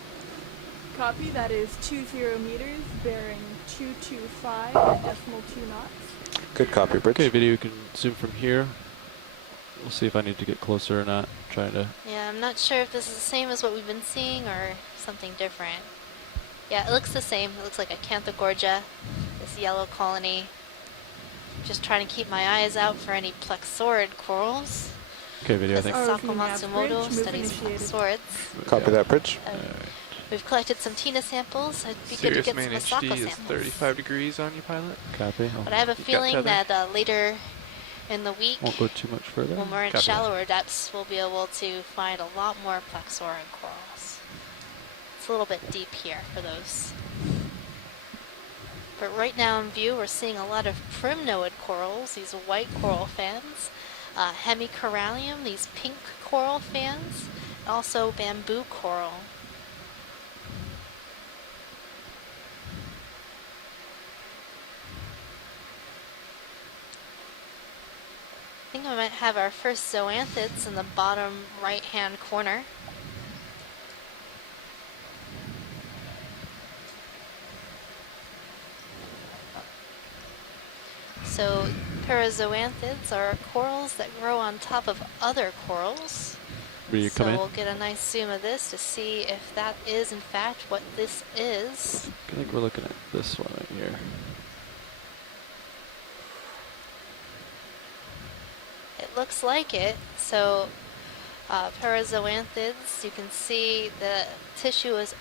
Copy. That is 20 meters, bearing 225 at decimal 2 knots. Good copy, Bridge. Okay, video, you can zoom from here. We'll see if I need to get closer or not. Trying to. Yeah, I'm not sure if this is the same as what we've been seeing or something different. Yeah, it looks the same. It looks like a Canthogorgia, this yellow colony. Just trying to keep my eyes out for any plexaurid corals. Okay, video, I think. ROV nav Matsumoto bridge, move studies initiated. plexaurids. Copy that, Bridge. We've collected some Tina samples. It'd be Sirius good to main get some HD Masako is samples. 35 degrees on you, pilot. Copy. But I have a You've got feeling tether. that later in the week, Won't go too much further. when we're in Copy. shallower depths, we'll be able to find a lot more plexaurid corals. It's a little bit deep here for those. But right now in view, we're seeing a lot of primnoid corals, these white coral fans, hemicorallium, these pink coral fans, and also bamboo coral. I think we might have our first zoanthids in the bottom right-hand corner. So parazoanthids are corals that grow on top of other corals. Will you come So in? we'll get a nice zoom of this to see if that is in fact what this is. I think we're looking at this one right here. It looks like it. So parazoanthids, you can see the tissue is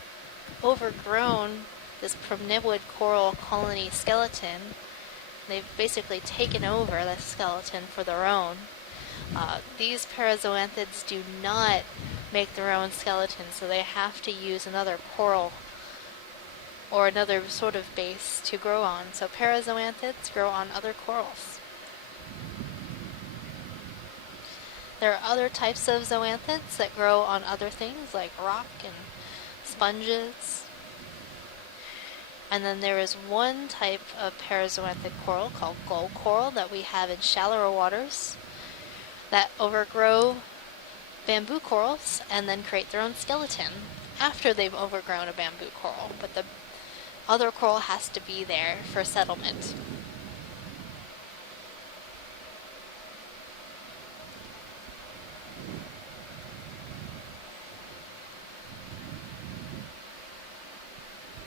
overgrown this primniwood coral colony skeleton. They've basically taken over the skeleton for their own. These parazoanthids do not make their own skeleton, so they have to use another coral or another sort of base to grow on. So parazoanthids grow on other corals. There are other types of zoanthids that grow on other things like rock and sponges. And then there is one type of parazoanthic coral called gull coral that we have in shallower waters that overgrow bamboo corals and then create their own skeleton after they've overgrown a bamboo coral. But the other coral has to be there for settlement.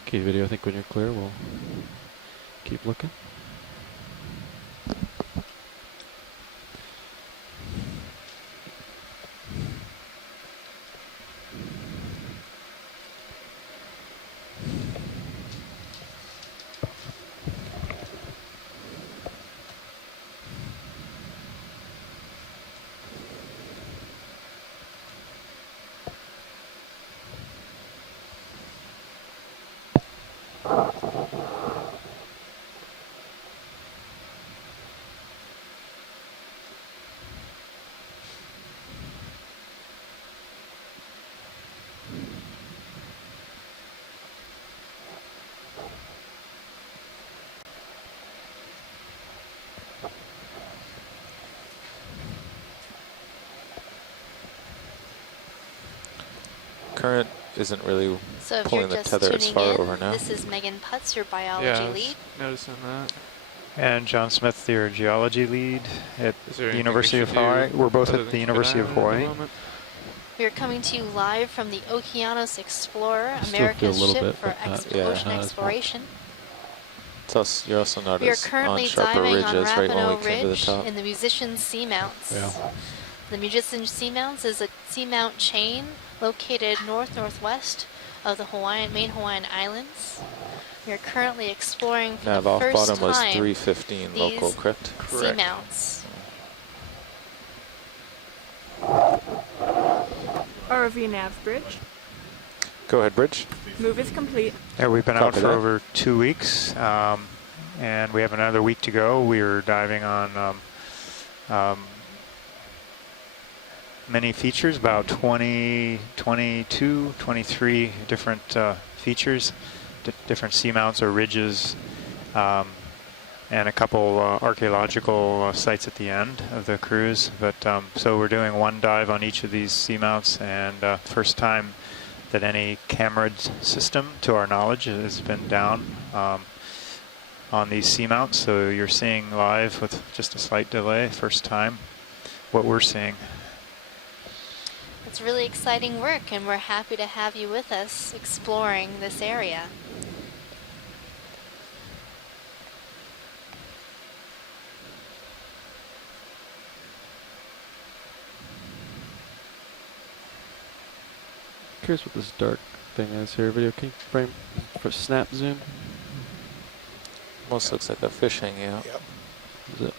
Okay, video, I think when you're clear, we'll keep looking. Current isn't really So if pulling you're the just tether as tuning far in, over now. this is Megan Putz, your biology Yeah, I was lead. noticing that. And John Smith, your geology lead at Is there the anything University we of should do Hawaii. We're both other at than the keep an University eye of on it at the Hawaii. moment? We are coming to you live from the Okeanos Explorer, I still feel a America's little ship bit, for but not- yeah, ocean not as much. exploration. It's also, you're also not We are as on currently sharper diving on ridges right when Rapinoe we came to the Ridge top. in the Musician Seamounts. Yeah. The Musician Seamounts is a seamount chain located north-northwest of the main Hawaiian Islands. We are currently exploring for Nav the off first bottom was time 315 local, these correct? seamounts. ROV nav bridge. Go ahead, Bridge. Move is complete. Yeah, we've been out Copy for that. over 2 weeks, and we have another week to go. We are diving on many features, about 20, 22, 23 different features, different seamounts or ridges, and a couple archaeological sites at the end of the cruise. But so we're doing one dive on each of these seamounts, and first time that any camera system, to our knowledge, has been down on these seamounts. So you're seeing live with just a slight delay, first time, what we're seeing. It's really exciting work, and we're happy to have you with us exploring this area. Curious what this dark thing is here. Video, can you frame for snap zoom? Almost looks like a fish hanging out. Yep. Is it?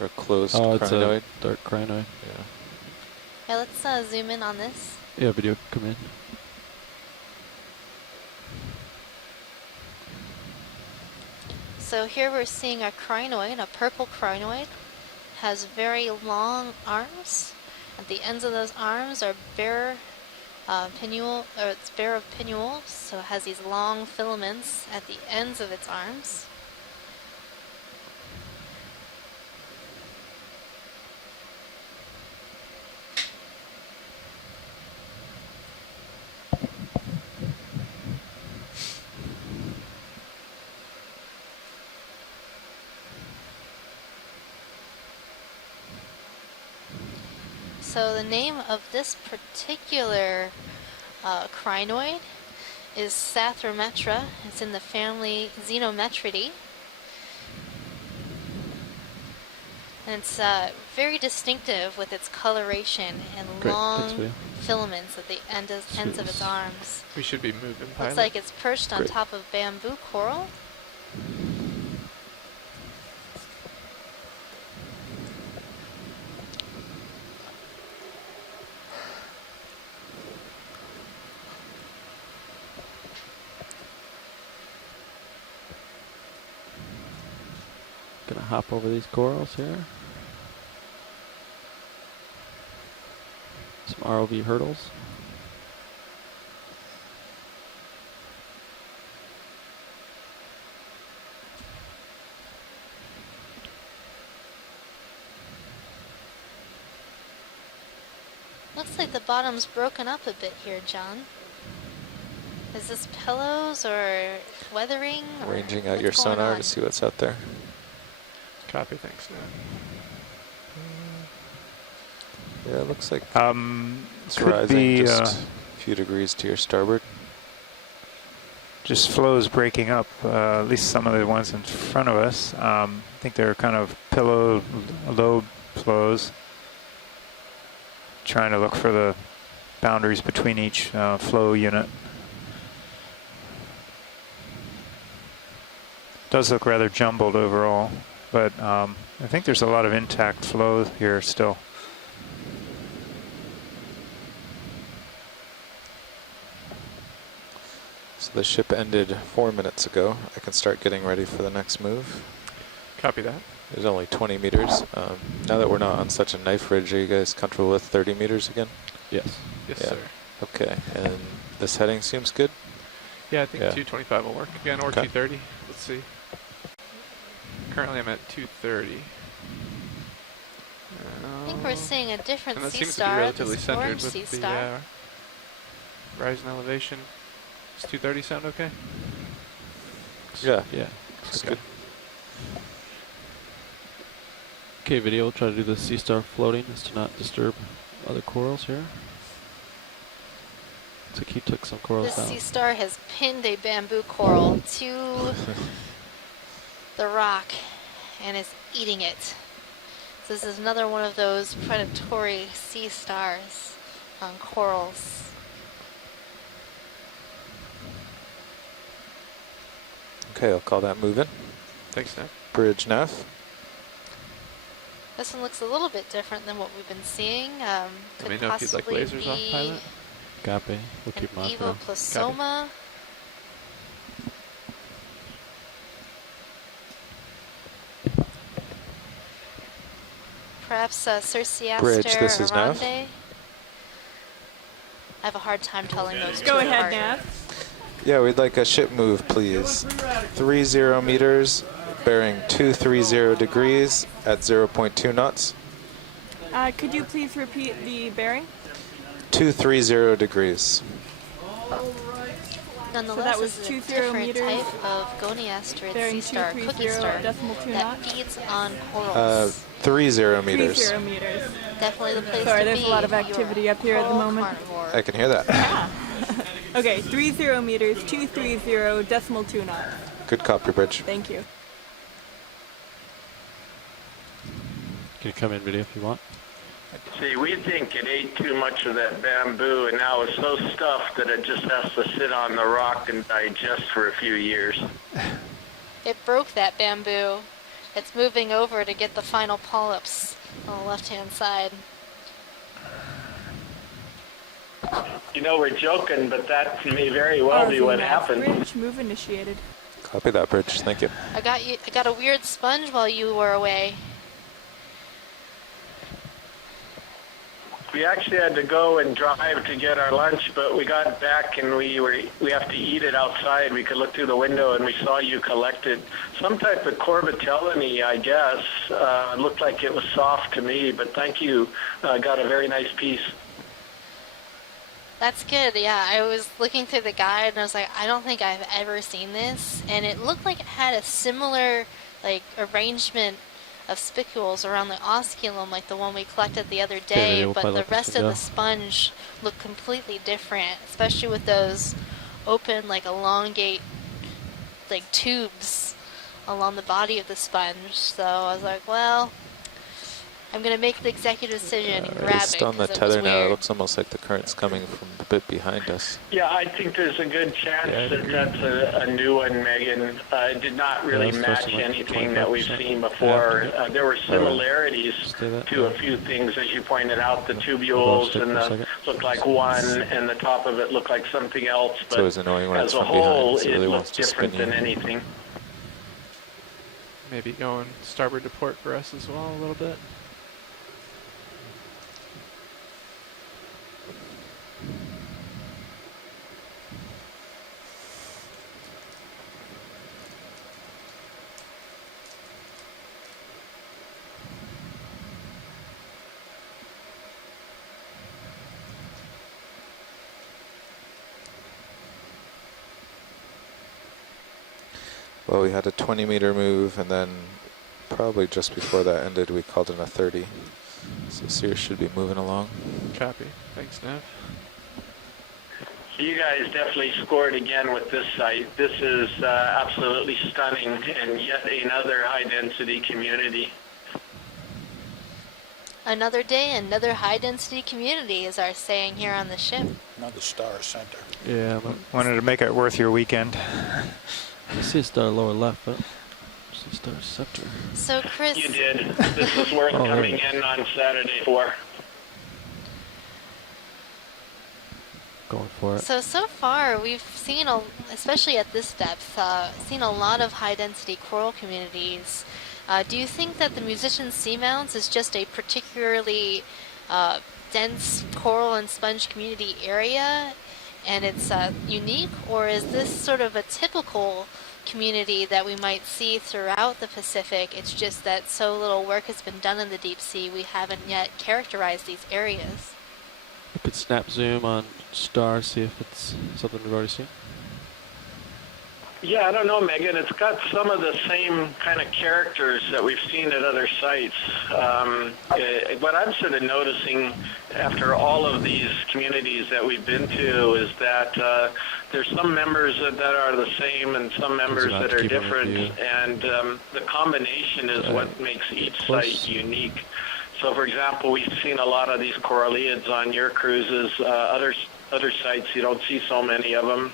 Or a closed Oh, it's crinoid. a dark crinoid. Yeah. Yeah, let's zoom in on this. Yeah, video, come in. So here we're seeing a crinoid, a purple crinoid, has very long arms. At the ends of those arms are bare pinnules, or it's bare of pinnules, so it has these long filaments at the ends of its arms. So the name of this particular crinoid is Sathrometra. It's in the family Xenometridae. And it's very distinctive with its coloration and Great. long Thanks, filaments at the ends of its arms. We should be moving. Looks like it's perched on Great. top of bamboo coral. Gonna hop over these corals here. Some ROV hurdles. Looks like the bottom's broken up a bit here, John. Is this pillows or weathering? Or Ranging out your what's going sonar on? to see what's out there. Copy, thanks, Nat. Yeah, it looks like it's could rising be, just a few degrees to your starboard. Just flows breaking up, at least some of the ones in front of us. I think they're kind of pillow lobe flows. Trying to look for the boundaries between each flow unit. Does look rather jumbled overall, but I think there's a lot of intact flow here still. So the ship ended 4 minutes ago. I can start getting ready for the next move. Copy that. There's only 20 meters. Now that we're not on such a knife ridge, are you guys comfortable with 30 meters again? Yes. Yes, Yeah. sir. Okay, and this heading seems good? Yeah, I think Yeah. 225 will work again, or Okay. 230. Let's see. Currently I'm at 230. I think we're seeing a different And that sea seems to be star. relatively This centered orange with sea the star. rise in elevation. Does 230 sound okay? Yeah. Yeah. It's Okay. good. Okay, video. We'll try to do the sea star floating just to not disturb other corals here. Looks like he took some corals This down. sea star has pinned a bamboo coral to the rock and is eating it. So this is another one of those predatory sea stars on corals. Okay, I'll call that moving. Thanks, Nat. Bridge nav. This one looks a little bit different than what we've been seeing. Could Let me know if you'd like possibly lasers off, be pilot. Copy. We'll an keep them on for now. Evoplasoma. Perhaps Circeaster Bridge, this is Nav. Aronde. I have a hard time telling those two Go ahead, apart. Nav. Yeah, we'd like a ship move, please. 30 meters, bearing 230 degrees at 0.2 knots. Could you please repeat the bearing? 230 degrees. Nonetheless, So that was this is a 20 different meters, type of goniasterid bearing sea star, cookie 230 star, decimal 2 that knots. feeds on corals. 30 meters. 30 meters. Definitely the place Sorry, to there's be a lot of if you're activity up here at the coral moment. carnivore. I can hear that. Okay, 30 meters, 230 decimal 2 knots. Good copy, Bridge. Thank you. Can you come in video if you want? See, we think it ate too much of that bamboo, and now it's so stuffed that it just has to sit on the rock and digest for a few years. It broke that bamboo. It's moving over to get the final polyps on the left-hand side. You know, we're joking, but that may very well be what happened. Bridge move initiated. Copy that, Bridge. Thank you. I got a weird sponge while you were away. We actually had to go and drive to get our lunch, but we got back and we have to eat it outside. We could look through the window and we saw you collected some type of corbitellini, I guess. Looked like it was soft to me, but thank you. Got a very nice piece. That's good, yeah. I was looking through the guide and I was like, I don't think I've ever seen this. And it looked like it had a similar, like, arrangement of spicules around the osculum like the one we collected the other day, we'll but probably the look rest this of up. the sponge looked completely different, especially with those open, like, elongate, like, tubes along the body of the sponge. So I was like, well, I'm going to make the executive decision and grab Based it. on the 'cause it was tether now, it weird. looks almost like the current's coming from a bit behind us. Yeah, I think there's a good chance that that's a new one, Megan. It did not really it's match supposed to like anything that we've 25%. seen before. There were similarities that, to a few things, as you pointed out. The tubules stick and for a the second. looked like one, and the top of it looked like something else. It's But always annoying when as it's a from whole, behind. It really wants looked to spin different you. than anything. Maybe going starboard to port for us as well a little bit. Well, we had a 20-meter move, and then probably just before that ended, we called in a 30. So Sears should be moving along. Copy. Thanks, Nav. So you guys definitely scored again with this site. This is absolutely stunning, and yet another high-density community. Another day, another high-density community is our saying here on the ship. Another star center. Yeah, Wanted to make it worth your weekend. I see a star lower left, but I see a star scepter. So, Chris... You did. This is worth Oh, coming there. in on Saturday for. Going for it. So far, we've seen, especially at this depth, seen a lot of high-density coral communities. Do you think that the Musician's Seamounts is just a particularly dense coral and sponge community area, and it's unique, or is this sort of a typical community that we might see throughout the Pacific? It's just that so little work has been done in the deep sea, we haven't yet characterized these areas. I could snap zoom on star, see if it's something we've already seen. Yeah, I don't know, Megan. It's got some of the same kind of characters that we've seen at other sites. What I'm sort of noticing after all of these communities that we've been to is that there's some members that are the same and some members that are different, and the combination is what makes each site unique. So, for example, we've seen a lot of these coralliids on your cruises. Other sites, you don't see so many of them.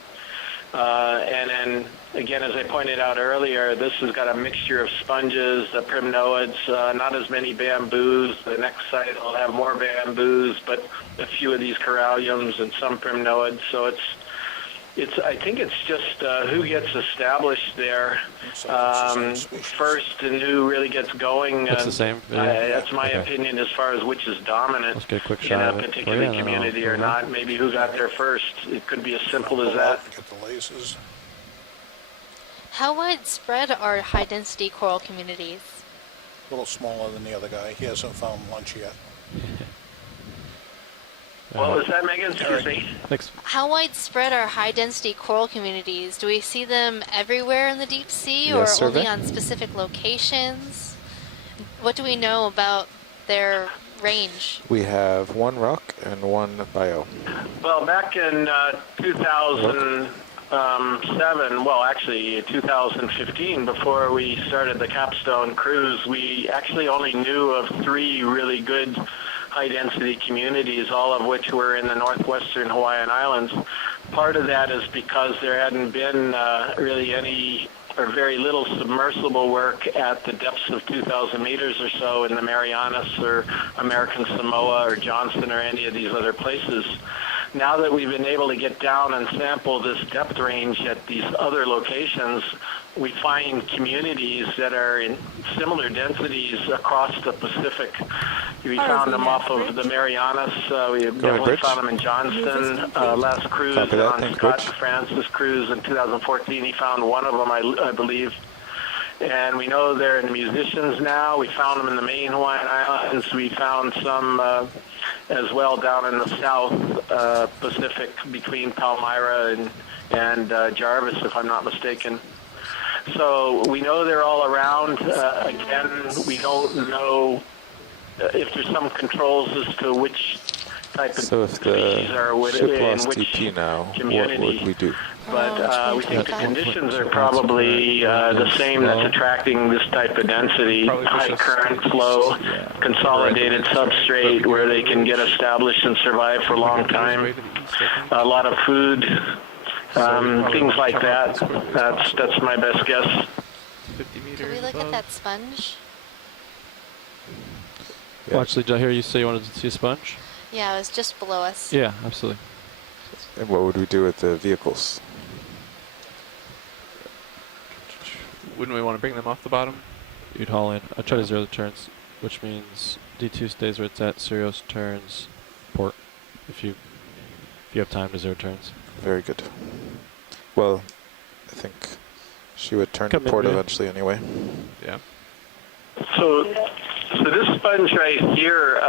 And then, again, as I pointed out earlier, this has got a mixture of sponges, the primnoids, not as many bamboos. The next site will have more bamboos, but a few of these coralliums and some primnoids. So I think it's just who gets established there first and who really gets going. It's the same video? That's my Okay. opinion as far as which is dominant Let's get a quick in shot a of it. particular Oh, yeah, community no, or not. Maybe who got there first. It could be as simple as that. Get the lasers. How widespread are high-density coral communities? A little smaller than the other guy. He hasn't found lunch yet. What was that, Megan? Excuse me. Thanks. How widespread are high-density coral communities? Do we see them everywhere in the deep sea, or Yes, only survey. on specific locations? What do we know about their range? We have one rock and one bio. Well, back in 2007, well, actually 2015, before we started the Capstone cruise, we actually only knew of 3 really good high-density communities, all of which were in the northwestern Hawaiian Islands. Part of that is because there hadn't been really any or very little submersible work at the depths of 2,000 meters or so in the Marianas or American Samoa or Johnston or any of these other places. Now that we've been able to get down and sample this depth range at these other locations, we find communities that are in similar densities across the Pacific. We found them off of the Marianas. We definitely Bridge. found them in Johnston. Last cruise Copy that. on Thanks, Scott Bridge. Francis cruise in 2014, he found one of them, I believe. And we know they're in the Musicians now. We found them in the main Hawaiian Islands. We found some as well down in the South Pacific between Palmyra and Jarvis, if I'm not mistaken. So we know they're all around. Again, we don't know if there's some controls as to which type of So if species are the ship in lost which TP now, what community. would we do? But we think the conditions are probably the same that's attracting this type of density, high current flow, consolidated substrate where they can get established and survive for a long time, a lot of food, things like that. That's my best guess. 50 meters Can we look at that sponge? Well, actually, did I hear you say you wanted to see a sponge? Yeah, it was just below us. Yeah, absolutely. And what would we do with the vehicles? Wouldn't we want to bring them off the bottom? You'd haul in. I try to zero the turns, which means D2 stays where it's at, zeros turns, port. If you have time to zero turns. Very good. Well, I think she would turn to Come in, port yeah. eventually anyway. Yeah. So this sponge right here,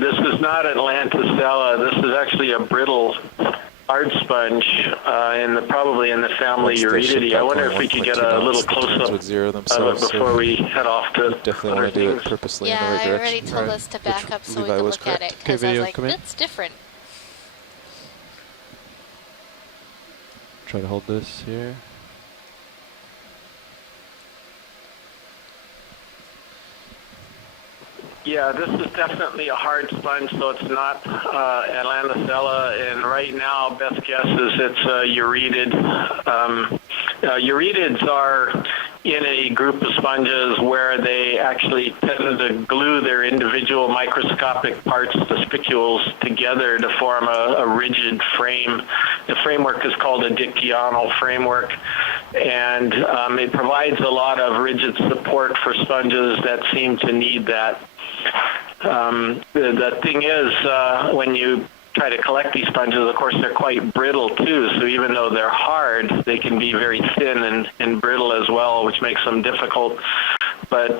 this is not Atlanticella. This is actually a brittle hard sponge, probably in the family Eurydidae. I wonder if we could get a little close-up would zero of themselves, it before we head off to definitely other want to do things. it purposely Yeah, in the right I direction. already told us to back up so we Levi could was look at it correct. because I was video, like, come in. that's different. Try to hold this here. Yeah, this is definitely a hard sponge, so it's not Atlanticella, and right now, best guess is it's Eurydiid. Eurydiids are in a group of sponges where they actually tend to glue their individual microscopic parts, the spicules, together to form a rigid frame. The framework is called a dictyonal framework, and it provides a lot of rigid support for sponges that seem to need that. The thing is, when you try to collect these sponges, of course, they're quite brittle too. So even though they're hard, they can be very thin and brittle as well, which makes them difficult. But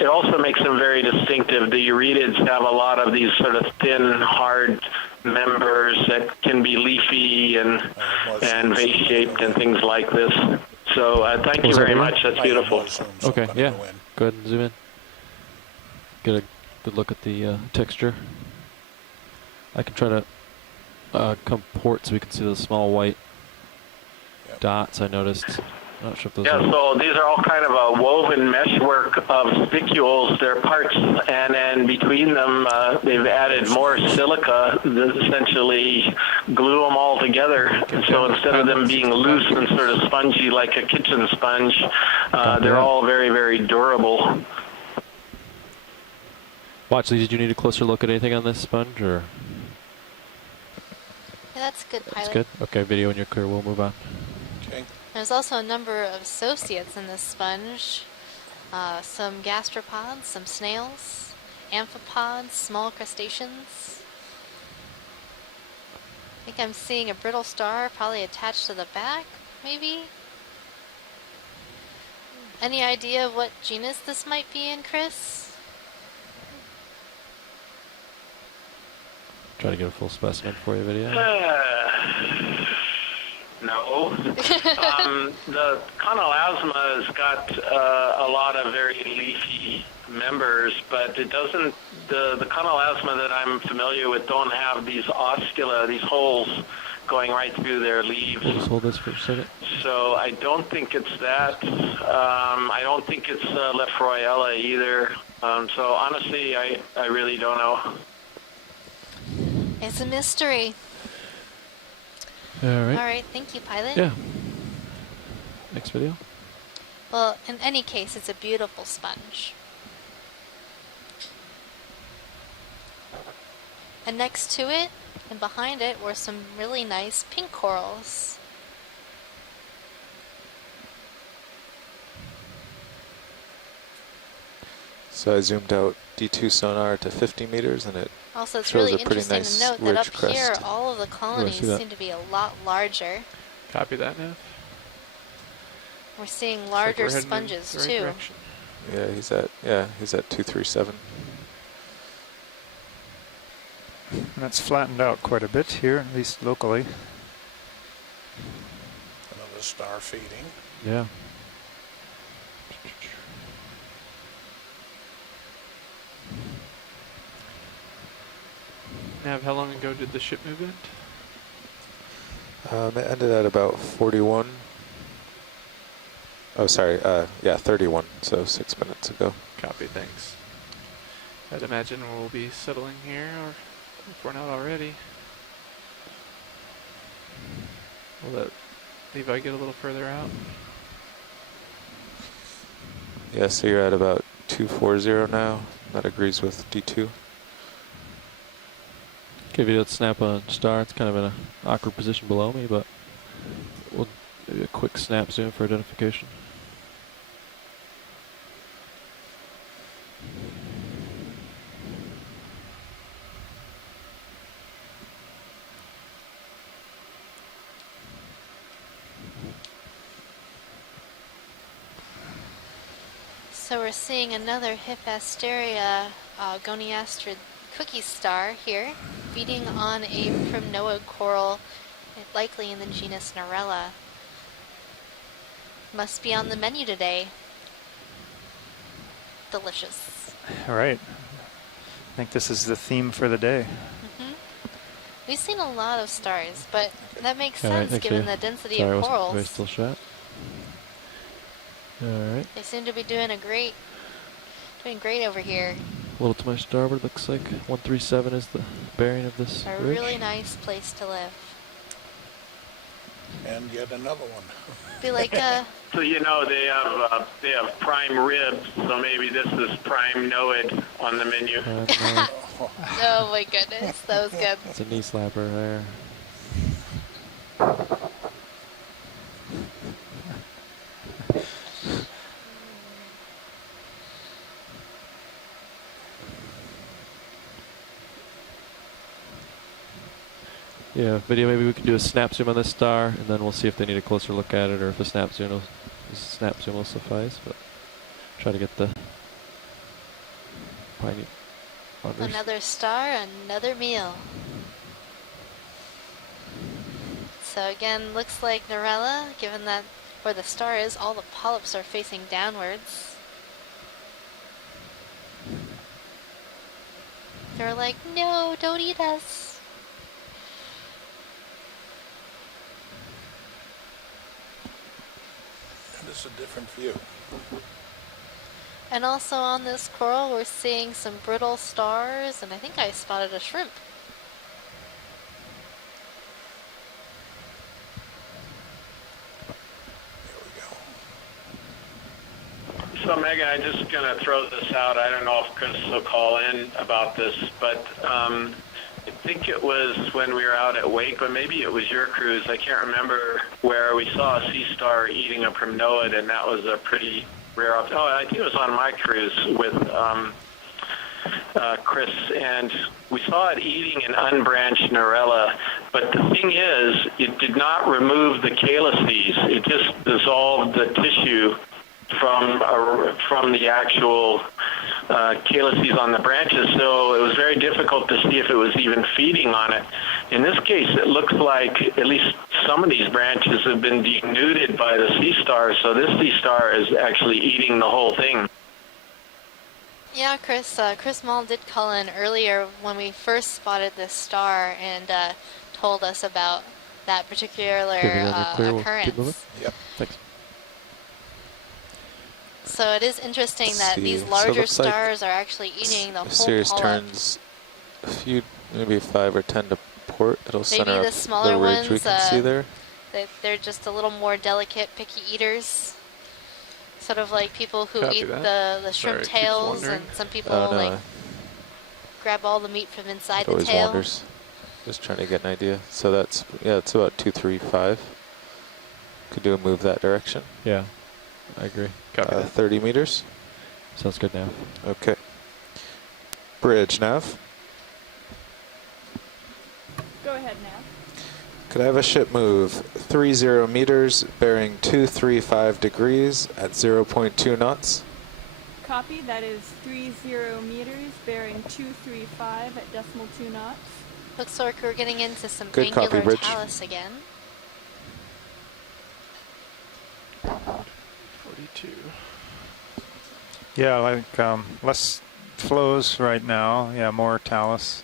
it also makes them very distinctive. The Eurydiids have a lot of these sort of thin, hard members that can be leafy and vase-shaped and things like this. So thank you very much. That's beautiful. Okay, yeah. Go ahead and zoom in. Get a good look at the texture. I can try to come port so we can see the small white dots I noticed. Not sure if those Yeah, so these are all kind of a woven meshwork of spicules. They're parts, and then between them, they've added more silica that essentially glue them all together. So instead of them being loose and sort of spongy like a kitchen sponge, they're all very, very durable. Watchley, did you need a closer look at anything on this sponge, or? Yeah, that's good, Pilot. That's good? Okay, video when you're clear, we'll move on. Okay. There's also a number of associates in this sponge. Some gastropods, some snails, amphipods, small crustaceans. I think I'm seeing a brittle star probably attached to the back, maybe? Any idea of what genus this might be in, Chris? Try to get a full specimen for you video. No. The Conolasma has got a lot of very leafy members, but it doesn't, the Conolasma that I'm familiar with don't have these oscula, these holes going right through their leaves. Just hold this for a second. So I don't think it's that. I don't think it's Lefroyella either. So honestly, I really don't know. It's a mystery. All right. All right, thank you, Pilot. Yeah. Next video. Well, in any case, it's a beautiful sponge. And next to it, and behind it, were some really nice pink corals. So I zoomed out D2 sonar to 50 meters, and it Also, it's shows really a pretty interesting nice to note that up ridge crest. here, all of the colonies see that? seem to be a lot larger. Copy that now. We're seeing Looks like larger we're heading in sponges the right too. direction. Yeah, he's at 237. And that's flattened out quite a bit here, at least locally. Another star feeding. Yeah. Nav, how long ago did the ship move in? It ended at about 41. Oh, sorry. Yeah, 31. So 6 minutes ago. Copy, thanks. I'd imagine we'll be settling here, or if we're not already. We'll let Levi get a little further out. Yeah, so you're at about 240 now. That agrees with D2. Give you a snap on star. It's kind of in an awkward position below me, but we'll do a quick snap zoom for identification. So we're seeing another Hippasteria goniastrid cookie star here, feeding on a primnoid coral, likely in the genus Narella. Must be on the menu today. Delicious. All right. I think this is the theme for the day. We've seen a lot of stars, but that makes All sense right, given the density sorry, of I wasn't corals. very still shot. All right. They seem to be doing great over here. A little to my starboard, looks like 137 is the bearing of this A ridge. really nice place to live. And yet another one. Be like So you know they have prime ribs, so maybe this is prime noid on the menu. oh my goodness, that was good. It's a knee slapper there. Yeah, video, maybe we can do a snap zoom on this star, and then we'll see if they need a closer look at it, or if a snap zoom will suffice, but try to get the piney buggers. Another star, another meal. So again, looks like Narella, given that where the star is, all the polyps are facing downwards. They're like, no, don't eat us. This is a different view. And also on this coral, we're seeing some brittle stars, and I think I spotted a shrimp. So Megan, I'm just going to throw this out. I don't know if Chris will call in about this, but I think it was when we were out at Wake, but maybe it was your cruise. I can't remember, where we saw a sea star eating a primnoid, and that was a pretty rare. Oh, I think it was on my cruise with Chris, and we saw it eating an unbranched Narella. But the thing is, it did not remove the calyces. It just dissolved the tissue from the actual calyces on the branches, so it was very difficult to see if it was even feeding on it. In this case, it looks like at least some of these branches have been denuded by the sea star, so this sea star is actually eating the whole thing. Yeah, Chris Mull did call in earlier when we first spotted this star and told us about that particular occurrence. Yep. Thanks. So it is interesting that these larger stars are actually eating the whole Sirius polyp. turns a few, maybe 5 or 10 to port. It'll Maybe center the up smaller the ridge ones, we can see there. They're just a little more delicate, picky eaters. Sort of like people who Copy eat that. the shrimp Sorry, keeps tails, wandering. and some people Oh, no. like grab all the meat from inside It the always tail. wanders. Just trying to get an idea. So that's, yeah, it's about 235. Could do a move that direction. Yeah, I agree. 30 meters. Sounds good now. Okay. Bridge, Nav. Go ahead now. Could I have a ship move 30 meters, bearing 235 degrees at 0.2 knots? Copy, that is 30 meters, bearing 235 at decimal 2 knots. Looks like we're getting into some Good copy, angular Bridge. talus again. 42. Yeah, like less flows right now. Yeah, more talus.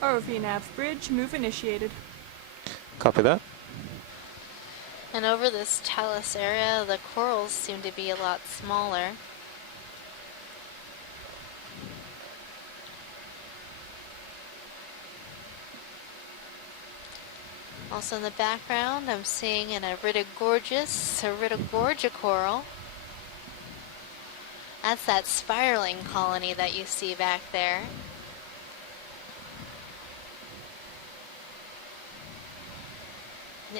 ROV nav bridge, move initiated. Copy that. And over this talus area, the corals seem to be a lot smaller. Also in the background, I'm seeing an Iridogorgia coral. That's that spiraling colony that you see back there.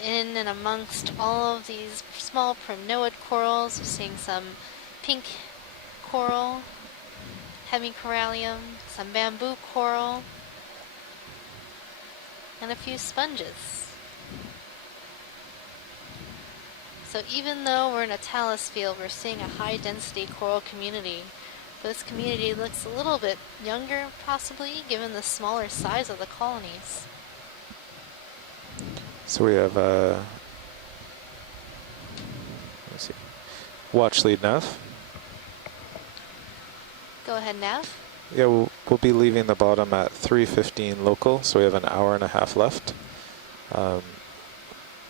In and amongst all of these small primnoid corals, we're seeing some pink coral, hemicorallium, some bamboo coral, and a few sponges. So even though we're in a talus field, we're seeing a high density coral community. This community looks a little bit younger, possibly, given the smaller size of the colonies. So we have, let's see, watch lead nav. Go ahead, Nav. Yeah, we'll be leaving the bottom at 3:15 local, so we have an hour and a half left.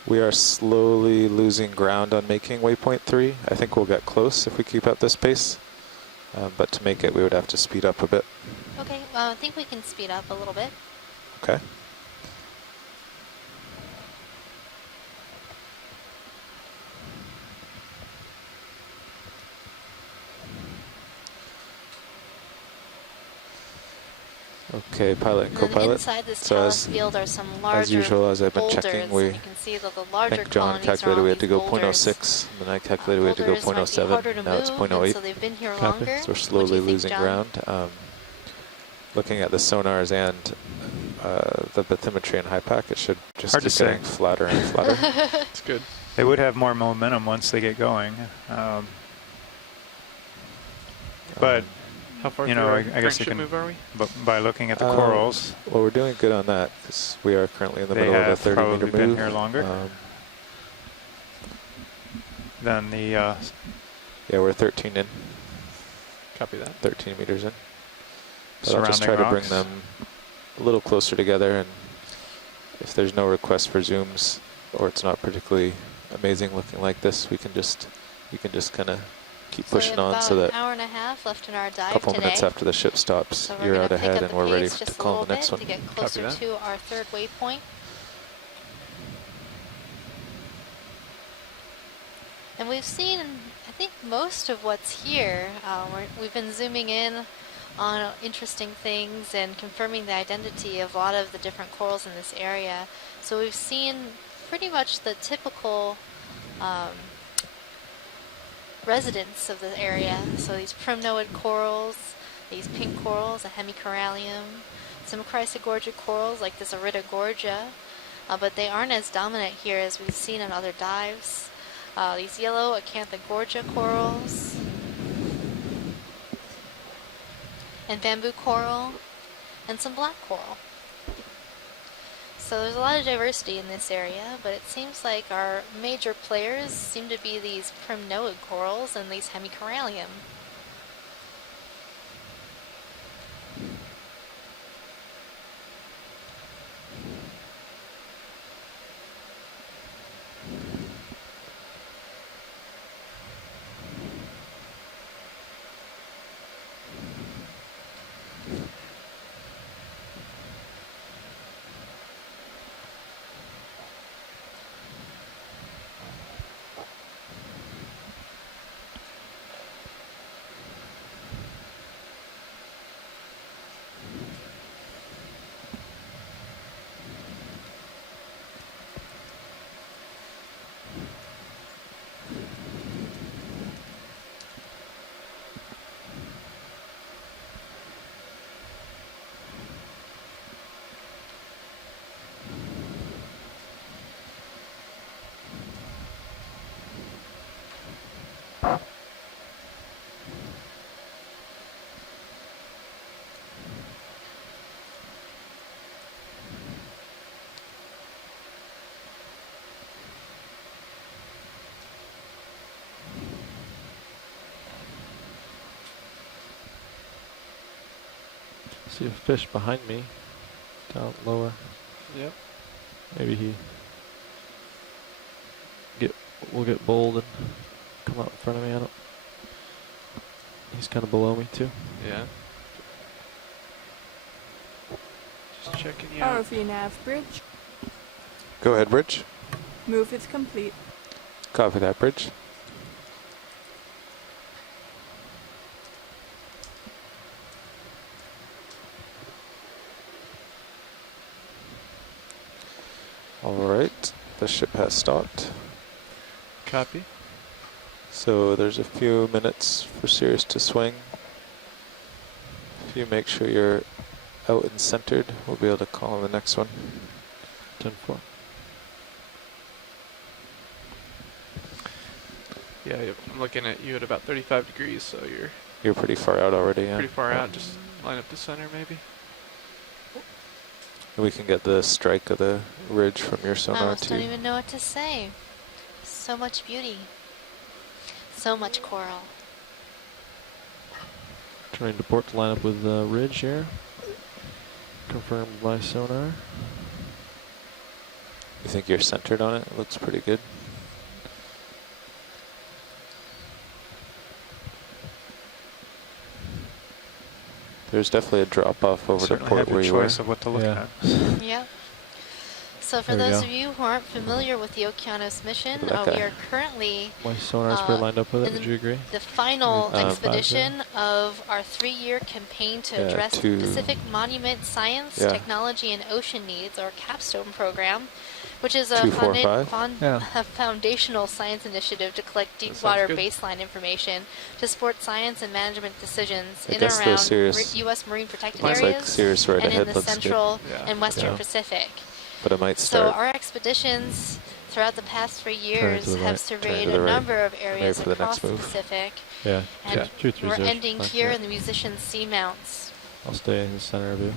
We are slowly losing ground on making waypoint 3. I think we'll get close if we keep up this pace, but to make it we would have to speed up a bit. Okay, I think we can speed up a little bit. Okay. Okay, pilot and co-pilot. Inside this talus field are some larger as usual, as I've been boulders. checking, we You can see that the larger think John colonies calculated are we on had to these go boulders. 0.06, and then I calculated we had to go Boulders might be 0.07, harder to now it's move, 0.08. and so they've been here longer. So we're What do slowly you think, losing John? ground. Looking at the sonars and the bathymetry and high pack, it should just Hard keep to say. getting flatter and flatter. It's good. They would have more momentum once they get going. But How far you through know, our I guess you crankshaft can, move are we? by looking at the corals, Well, we're doing good on that because we are currently in the they middle of a have 30 probably meter been move. here longer than the. Yeah, we're 13 in. Copy that. 13 meters in. But I'll just Surrounding try to bring rocks. them a little closer together, and if there's no request for zooms or it's not particularly amazing looking like this, we can just kind of keep So we pushing have on about so that an hour and a half left in our a dive couple today. minutes after the ship stops, So we're you're gonna out pick ahead up and the we're ready pace to just a call little the next bit one. to get closer to our third waypoint. And we've seen, I think, most of what's here. We've been zooming in on interesting things and confirming the identity of a lot of the different corals in this area. So we've seen pretty much the typical residents of the area. So these primnoid corals, these pink corals, a hemicorallium, some Chrysogorgia corals like this Iridogorgia, but they aren't as dominant here as we've seen in other dives. These yellow Acanthogorgia corals, and bamboo coral, and some black coral. So there's a lot of diversity in this area, but it seems like our major players seem to be these primnoid corals and these hemicorallium. See a fish behind me, down lower. Yep. Maybe we'll get bold and come out in front of me. I don't. He's kind of below me too. Yeah. Just checking you out. ROV nav bridge. Go ahead, Bridge. Move is complete. Copy that, Bridge. All right, the ship has stopped. Copy. So there's a few minutes for Sirius to swing. If you make sure you're out and centered, we'll be able to call on the next one. 10-4. Yeah, I'm looking at you at about 35 degrees, so You're pretty far out already, yeah. pretty far out. Just line up the center, maybe. We can get the strike of the ridge from your I sonar almost too. don't even know what to say. So much beauty. So much coral. Trying to port to line up with ridge here. Confirmed by sonar. You think you're centered on it? It looks pretty good. There's definitely a drop off over the Certainly port have where your you were. choice of what to look at. Yep. So for There we those go. of you who aren't familiar with the Okeanos mission, Look at that we guy. are currently My sonar's pretty lined up with it. in Would you agree? the final Five expedition of our 3-year campaign to Yeah, address two- Pacific Monument Science, Yeah. Technology, and Ocean Needs, or CAPSTONE program, which is a, 2, 4, 5. a foundational science initiative to collect deep sounds water good. baseline information to support science and management decisions I in guess and the around Sirius- U.S. marine protected Looks areas like Sirius right and in ahead the looks good. central Yeah. and western Yeah. Pacific. But it might So start. our expeditions throughout the past 3 to years the have right. surveyed to the a right. number of Maybe areas for the across next the move. Pacific, Yeah. and Yeah. Two, three, we're zero, ending fine. here Yeah. in the musician seamounts. I'll stay in the center of you.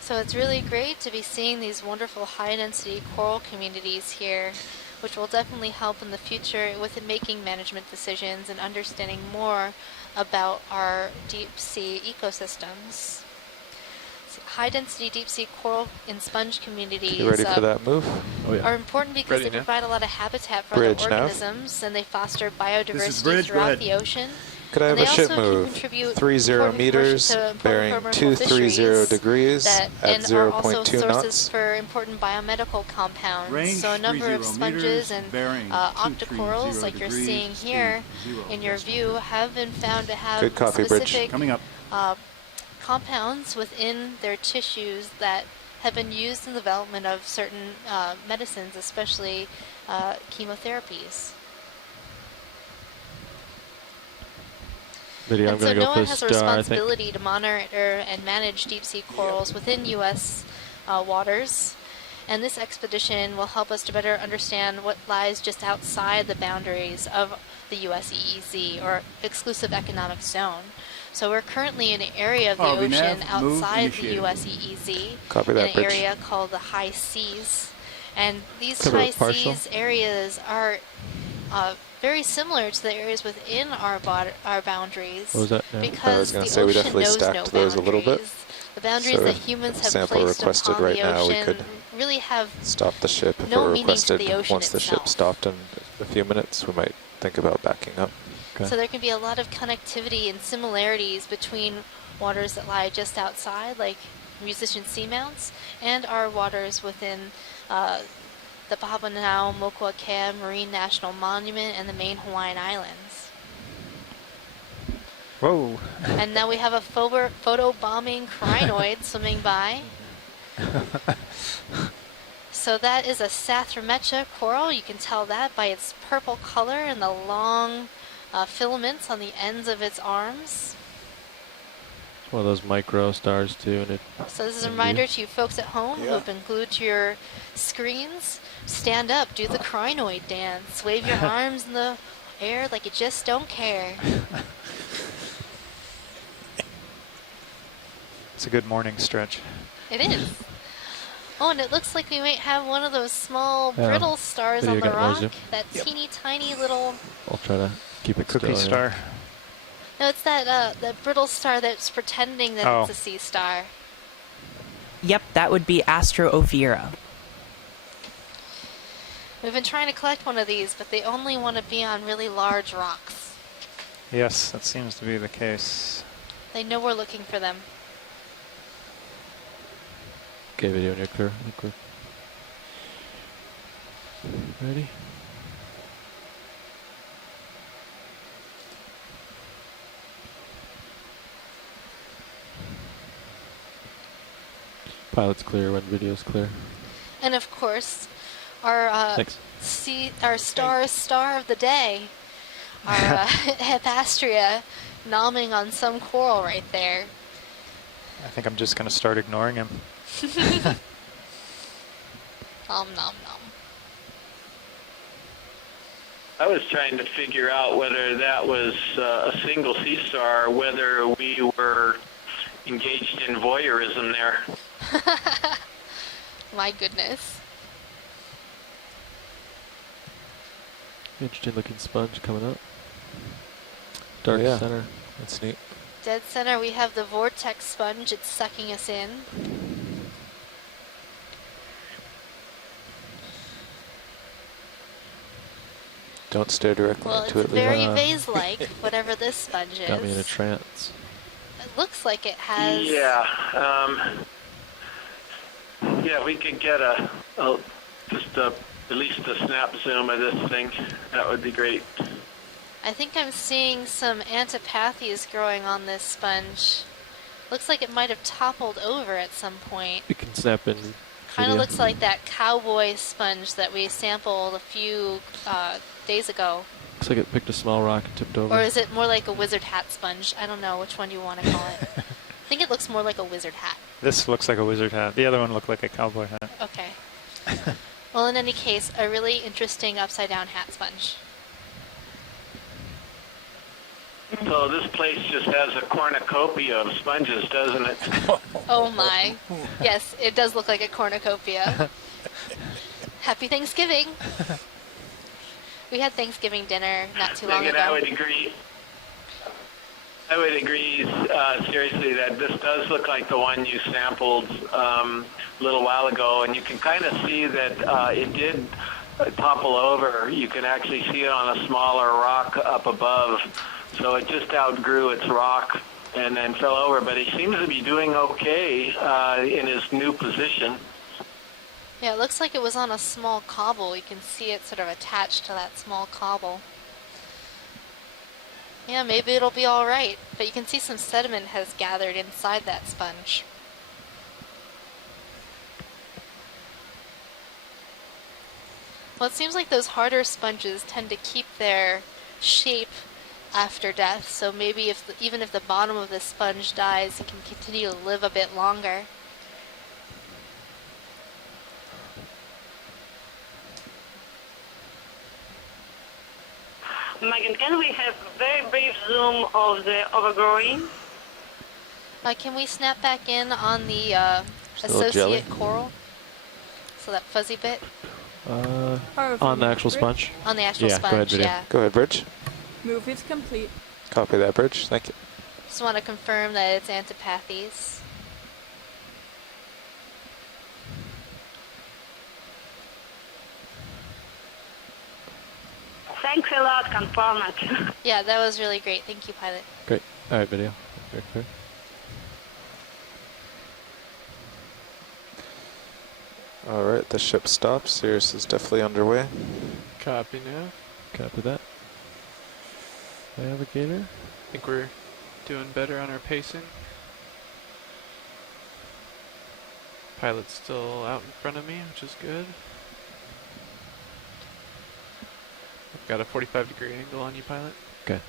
So it's really great to be seeing these wonderful high-density coral communities here, which will definitely help in the future with making management decisions and understanding more about our deep-sea ecosystems. High-density deep-sea coral and sponge communities You ready for that move? Oh yeah. are important because Ready they now. provide a lot of habitat for Bridge other now. organisms, and they foster biodiversity Bridge, go throughout ahead. the ocean. Could I have And a they ship also can move? contribute 30 important meters, commercial- to important bearing commercial 230 fisheries degrees that, at and are also 0.2 sources knots. for important biomedical compounds. Range So a number of 30 sponges meters, and bearing octocorals, 230 like you're degrees, seeing here speed 0 in your decimal. view, have been found to have Good coffee, Bridge. specific Coming up. compounds within their tissues that have been used in the development of certain medicines, especially chemotherapies. Lydia, I'm And so gonna go for NOAA the has a star, I think. responsibility to monitor and manage deep-sea corals within U.S. Waters. And this expedition will help us to better understand what lies just outside the boundaries of the U.S. EEZ, or Exclusive Economic Zone. So we're currently in an area of the ROV ocean nav, move outside the initiated. U.S. EEZ, Copy in that, an Bridge. area called the high seas. And these Cover high it partial. seas areas are very similar to the areas within our boundaries. What was that? Yeah. Because I was gonna the say we ocean definitely knows stacked no those a little bit. boundaries. The boundaries So that humans have sample placed requested upon right the now, we ocean could really have Stop the ship if no we're meaning to requested. the ocean Once the ship itself. stopped in a few minutes, we might think about backing up. Okay. So there can be a lot of connectivity and similarities between waters that lie just outside, like musician seamounts, and our waters within the Papahanaumokuakea Marine National Monument and the main Hawaiian Islands. Whoa. And now we have a photo-bombing crinoid swimming by. So that is a Sathramecha coral. You can tell that by its purple color and the long filaments on the ends of its arms. It's one of those micro stars too, and it. So this is a in view. reminder to you folks at home who Yeah. have been glued to your screens. Stand up, do the crinoid dance, wave your arms in the air like you just don't care. It's a good morning stretch. It is. Oh, and it looks like we might have one of those small Yeah. brittle stars Video on the got more rock. zoom. That teeny tiny little. I'll try to keep it Cookie still, yeah. star. No, it's that the brittle star that's pretending that it's a sea star. Yep, that would be Astro Ophiura. We've been trying to collect one of these, but they only want to be on really large rocks. Yes, that seems to be the case. They know we're looking for them. Okay, video, you're clear. I think we're ready. Pilot's clear when video's clear. And of course, our our star of the day, our Hepastria, nomming on some coral right there. I think I'm just going to start ignoring him. Nom nom nom. I was trying to figure out whether that was a single sea star, whether we were engaged in voyeurism there. My goodness. Interesting looking sponge coming up. Dark center. That's neat. Dead center, we have the vortex sponge. It's sucking us in. Don't stare directly into it. Well, it's very vase-like, whatever this sponge is. Got me in a trance. It looks like it has... Yeah, yeah, we could get at least a snap zoom of this thing. That would be great. I think I'm seeing some antipathies growing on this sponge. Looks like it might have toppled over at some point. You can snap in. Kind of looks like that cowboy sponge that we sampled a few days ago. Looks like it picked a small rock and tipped over. Or is it more like a wizard hat sponge? I don't know which one you want to call it. I think it looks more like a wizard hat. This looks like a wizard hat. The other one looked like a cowboy hat. Okay. Well, in any case, a really interesting upside-down hat sponge. So this place just has a cornucopia of sponges, doesn't it? Oh my. Yes, it does look like a cornucopia. Happy Thanksgiving. We had Thanksgiving dinner not too long ago. I would agree. I would agree seriously that this does look like the one you sampled a little while ago, and you can kind of see that it did topple over. You can actually see it on a smaller rock up above. So it just outgrew its rock and then fell over, but he seems to be doing okay in his new position. Yeah, it looks like it was on a small cobble. You can see it sort of attached to that small cobble. Yeah, maybe it'll be all right, but you can see some sediment has gathered inside that sponge. Well, it seems like those harder sponges tend to keep their shape after death, so maybe even if the bottom of the sponge dies, it can continue to live a bit longer. Megan, can we have a very brief zoom of the overgrowing? Can we snap back in on the associate coral? So that fuzzy bit? On the actual sponge? On the actual sponge, go ahead, video. yeah. Go ahead, Bridge. Move is complete. Copy that, Bridge. Thank you. Just want to confirm that it's antipathies. Thanks a lot, confirm it. Yeah, that was really great. Thank you, pilot. Great. All right, video. Very clear. All right, the ship stops. Sirius is definitely underway. Copy now. Copy that. Navigator. I think we're doing better on our pacing. Pilot's still out in front of me, which is good. I've got a 45-degree angle on you, pilot. Okay.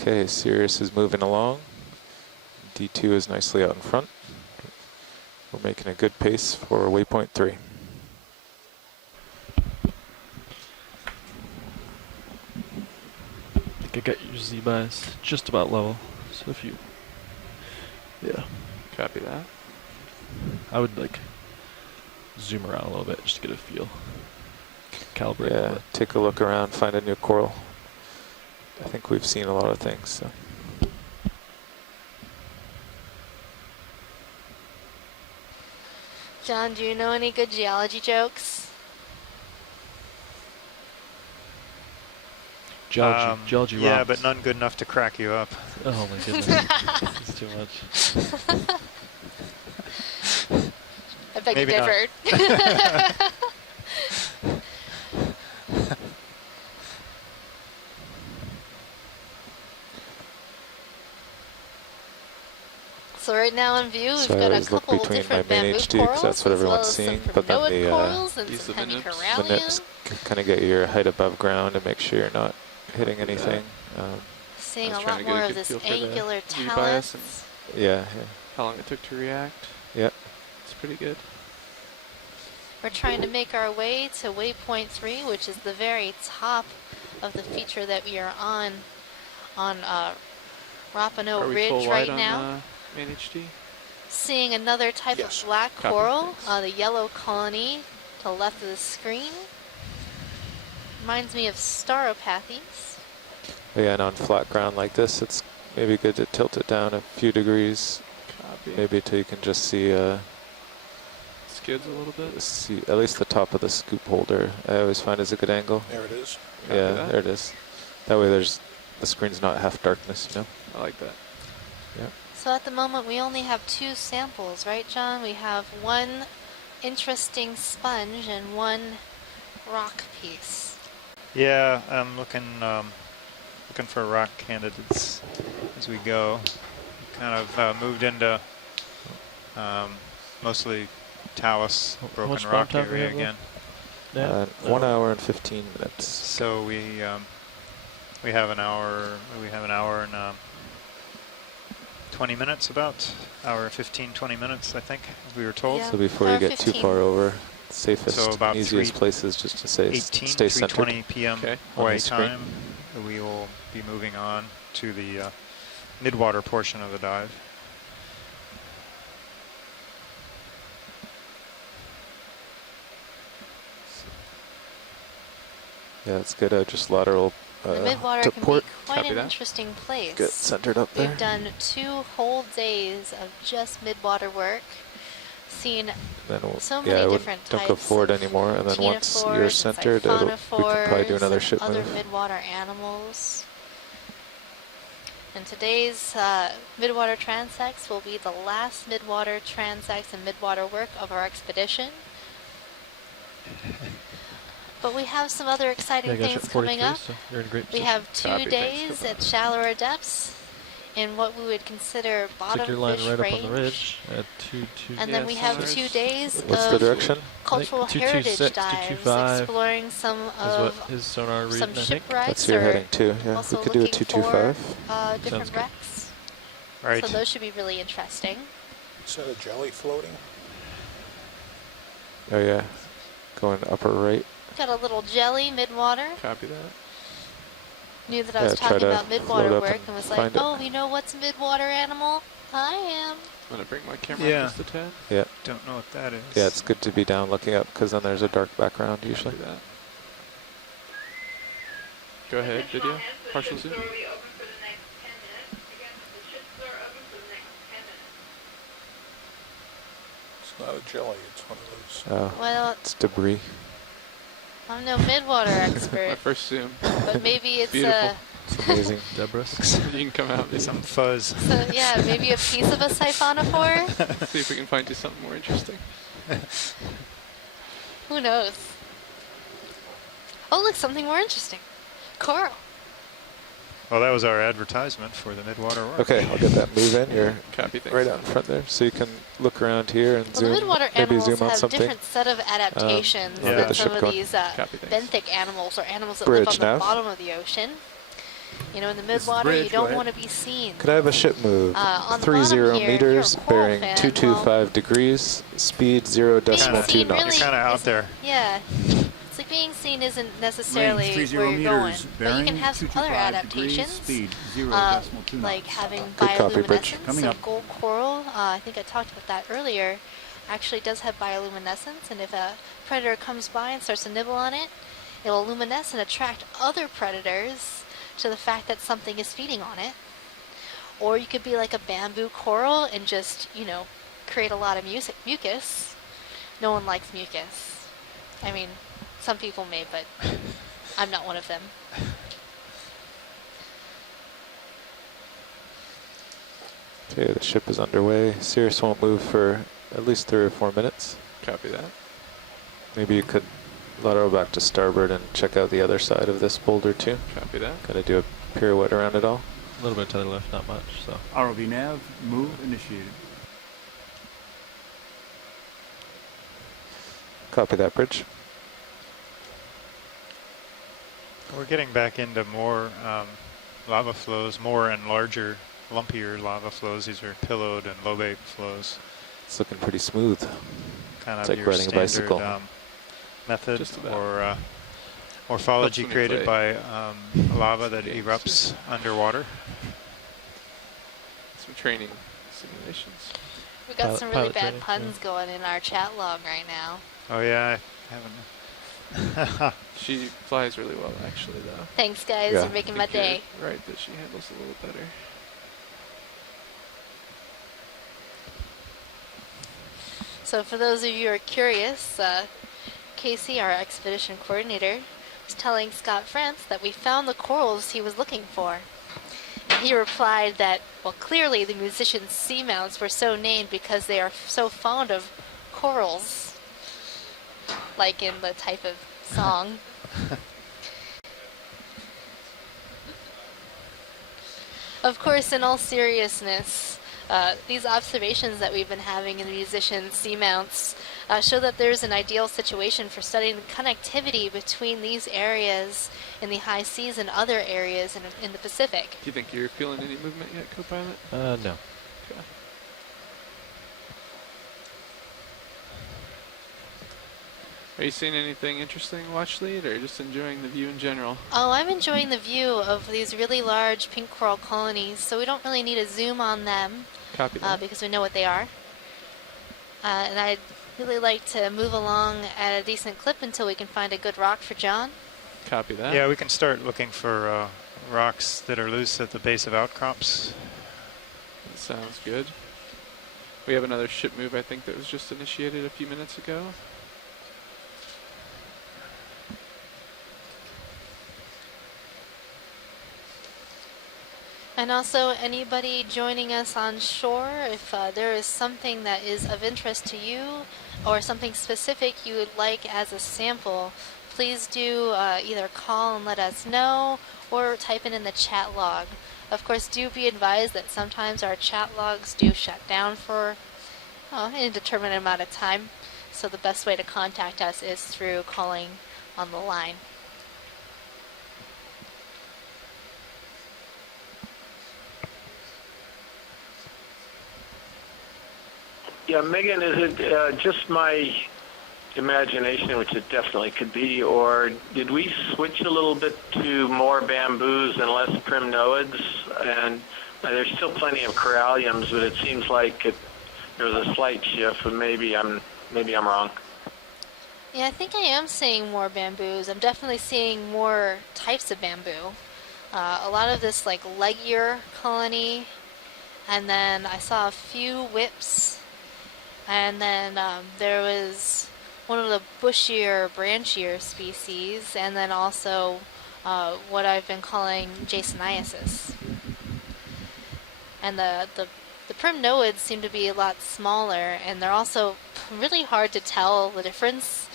Okay, Sirius is moving along. D2 is nicely out in front. We're making a good pace for waypoint 3. I think I got your Z-bias just about level. So if you, yeah, copy that. I would like zoom around a little bit just to get a feel. Calibrate. Yeah, take a look around, find a new coral. I think we've seen a lot of things. So. John, do you know any good geology jokes? Geology yeah, rocks. but none good enough to crack you up. Oh my goodness, it's too much. I beg to Maybe not. differ. So right now in view, we've So I got a always look couple between my different main bamboo HT corals, because that's what as well everyone's as some seeing. But then primnoid the corals and These some are the nips. the hemicorallium. nips kind of get your height above ground and make sure you're not hitting anything. Seeing I a was trying lot to get a more of good this feel for the angular Z-bias and talus. Yeah. how long it took to react. Yep. It's pretty good. We're trying to make our way to waypoint 3, which is the very top of the feature that we are on Rapinoe Are we Ridge full right wide now. on main HT? Seeing another type of black Copy. coral, the yellow colony to the left of the screen. Reminds me of staropathes. But yeah, and on flat ground like this, it's maybe good to tilt it down a few degrees. Copy. Maybe till you can just see Skids a little bit. see at least the top of the scoop holder. I always find is a good angle. There it is. Copy Yeah, that. there it is. That way the screen's not half darkness, you know? I like that. Yeah. So at the moment we only have 2 samples, right John? We have one interesting sponge and one rock piece. Yeah, I'm looking for rock candidates as we go. Kind of moved into mostly talus, broken rock area again. Yeah. 1 hour and 15 minutes. So we have an hour. We have an hour and 20 minutes, about hour 15, 20 minutes, I think we were told. Yeah. So before you get too far over, safest, So about easiest place is just to say 18, stay centered. 3:20 p.m. Okay. Hawaii On the screen. time. We will be moving on to the midwater portion of the dive. Yeah, it's good. Just lateral The midwater to can port. be quite Copy an that. interesting place. Get centered up there. We've done 2 whole days of just midwater work, seen Then so yeah, many I would, different don't types go forward of anymore, and then once you're ctenophores, centered, we can probably do siphonophores, another and ship other move. midwater animals. And today's midwater transects will be the last midwater transects and midwater work of our expedition. But we have some other exciting Yeah, I got you things at coming 43, up. so you're in great We position. have 2 Copy, thanks days for at that. shallower depths in what we would consider bottom Stick your line fish right range. up on the ridge at 2-2. And then we have sunrise. 2 days What's the of direction? cultural 226, heritage dives, 225 exploring some is what of his sonar reading, some I think. shipwrights That's where you're or heading to. Yeah, also we could do a looking 225. for different Sounds good. wrecks. Right. So those should be really interesting. Is that a jelly floating? Oh yeah, going upper right. Got a little jelly midwater. Copy that. Knew that I Yeah, was try talking to about midwater float up work and and was like, find it. oh, you know what's a midwater animal? I am. I'm gonna bring my camera Yeah. up just a tad. Yeah. Don't know what that is. Yeah, it's good to be down looking up because then there's a dark background usually. Copy that. Go ahead, video. Partial zoom. It's not a jelly. It's one of those. Oh, Well, it's debris. I'm no midwater My expert, first zoom. but maybe it's Beautiful. It's amazing. Debris. You can come out and Some fuzz. so yeah, maybe a piece of a siphonophore. see if we can find you something more interesting. Who knows? Oh, look, something more interesting. Coral. Well, that was our advertisement for the midwater work. Okay, I'll get that move in. You're Copy, thanks. right out in front there, so you can look around here and Well, zoom. the midwater maybe animals zoom on have something. different set of adaptations I'll get than the some ship of going. these Copy, thanks. benthic animals or animals that Bridge live on nav. the bottom of the ocean. You know, in the midwater, you don't want to be seen. Could I have a ship move? On the 30 bottom here, meters, if you're a coral bearing fan, 225 degrees, speed 0.2 knots. Really, kind of out there. Yeah. It's like being seen isn't necessarily where you're going, but you can have some other adaptations, like having bioluminescence. So gold coral, I think I talked about that earlier, actually does have bioluminescence, and if a predator comes by and starts to nibble on it, it'll luminesce and attract other predators to the fact that something is feeding on it. Or you could be like a bamboo coral and just, you know, create a lot of mucus. No one likes mucus. I mean, some people may, but I'm not one of them. Okay, the ship is underway. Sirius won't move for at least 3 or 4 minutes. Copy that. Maybe you could lateral back to starboard and check out the other side of this boulder too. Copy that. Gotta do a pirouette around it all. A little bit to the left, not much. So. ROV nav, move initiated. Copy that, bridge. We're getting back into more lava flows, more and larger, lumpier lava flows. These are pillowed and lobate flows. It's looking pretty smooth. Kind it's of like your riding a bicycle. Method or morphology created by lava that erupts underwater. Some training simulations. We got some really bad puns going in our chat log right now. Oh yeah, I haven't. She flies really well, actually, though. Thanks, guys. You're making my day. Right, that she handles a little better. So for those of you who are curious, Casey, our expedition coordinator, was telling Scott France that we found the corals he was looking for. And he replied that, well, clearly the musicians' seamounts were so named because they are so fond of corals. Like in the type of song. Of course, in all seriousness, these observations that we've been having in the musicians' seamounts show that there's an ideal situation for studying the connectivity between these areas in the high seas and other areas in the Pacific. Do you think you're feeling any movement yet, co-pilot? No. Okay. Are you seeing anything interesting, watch lead, or just enjoying the view in general? Oh, I'm enjoying the view of these really large pink coral colonies, so we don't really need to zoom on them. Copy that. Because we know what they are. And I'd really like to move along at a decent clip until we can find a good rock for John. Copy that. Yeah, we can start looking for rocks that are loose at the base of outcrops. That sounds good. We have another ship move, I think, that was just initiated a few minutes ago. And also, anybody joining us on shore, if there is something that is of interest to you or something specific you would like as a sample, please do either call and let us know or type it in the chat log. Of course, do be advised that sometimes our chat logs do shut down for an indeterminate amount of time, so the best way to contact us is through calling on the line. Yeah, Megan, is it just my imagination, which it definitely could be, or did we switch a little bit to more bamboos and less primnoids? And there's still plenty of coralliums, but it seems like there was a slight shift, and maybe I'm wrong. Yeah, I think I am seeing more bamboos. I'm definitely seeing more types of bamboo. A lot of this like leggier colony, and then I saw a few whips. And then there was one of the bushier, branchier species, and then also what I've been calling jasoniasis. And the primnoids seem to be a lot smaller, and they're also really hard to tell the difference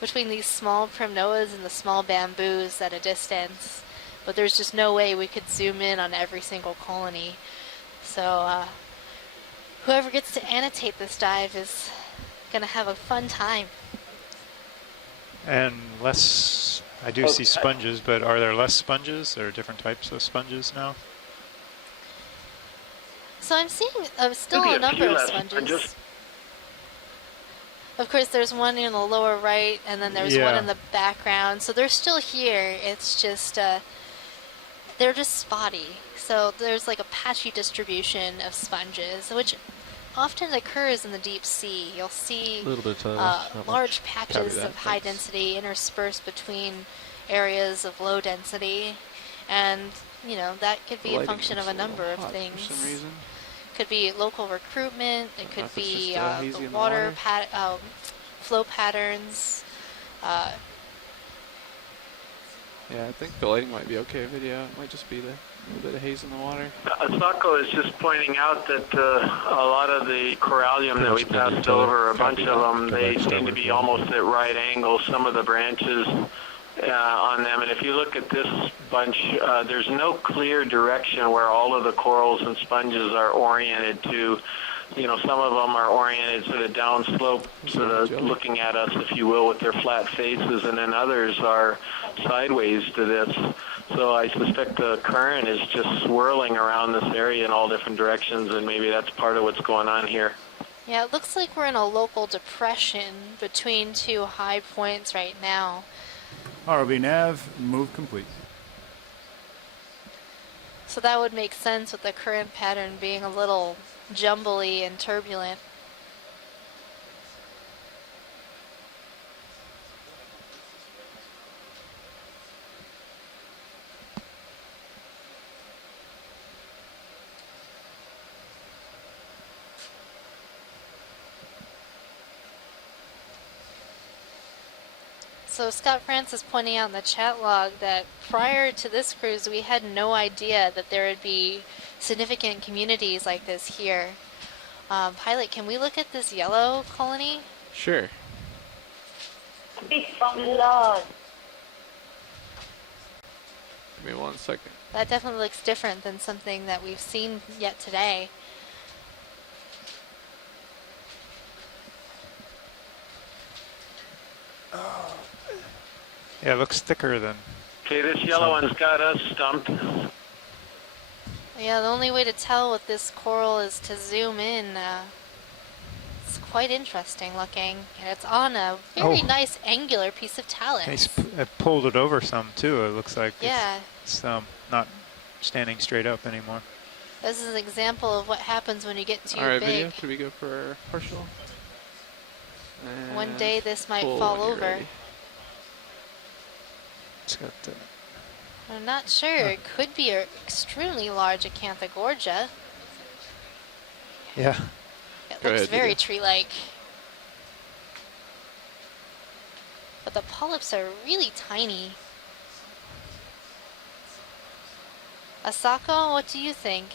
between these small primnoids and the small bamboos at a distance. But there's just no way we could zoom in on every single colony. So whoever gets to annotate this dive is going to have a fun time. And less I do see sponges, but are there less sponges? There are different types of sponges now? So I'm seeing still a number of sponges. Of course, there's one in the lower right, and then there's one in the background. So they're still here. It's just, they're just spotty. So there's like a patchy distribution of sponges, which often occurs in the deep sea. You'll see large patches of high density interspersed between areas of low density. And, you know, that could be a function of a number of things. For some reason. Could be local recruitment. It could be the water flow patterns. Yeah, I think the lighting might be okay video. It might just be the little bit of haze in the water. Asako is just pointing out that a lot of the corallium that we passed over, a bunch of them, they seem to be almost at right angles. Some of the branches on them, and if you look at this bunch, there's no clear direction where all of the corals and sponges are oriented to. You know, some of them are oriented sort of downslope, sort of looking at us, if you will, with their flat faces, and then others are sideways to this. So I suspect the current is just swirling around this area in all different directions, and maybe that's part of what's going on here. Yeah, it looks like we're in a local depression between two high points right now. ROV nav, move complete. So that would make sense with the current pattern being a little jumbly and turbulent. So Scott Francis pointing out in the chat log that prior to this cruise, we had no idea that there would be significant communities like this here. Pilot, can we look at this yellow colony? Sure. Big large. Give me 1 second. That definitely looks different than something that we've seen yet today. Yeah, it looks thicker than... Okay, this yellow one's got us stumped. Yeah, the only way to tell with this coral is to zoom in. It's quite interesting looking, and it's on a very nice angular piece of talus. I pulled it over some too. It looks like yeah. it's not standing straight up anymore. This is an example of what happens when you get too All right, big. video. Should we go for partial? And one day this might fall over. Ready. It's got the... I'm not sure. It could be an extremely large Acanthogorgia. Yeah. It looks very tree-like. But the polyps are really tiny. Asako, what do you think?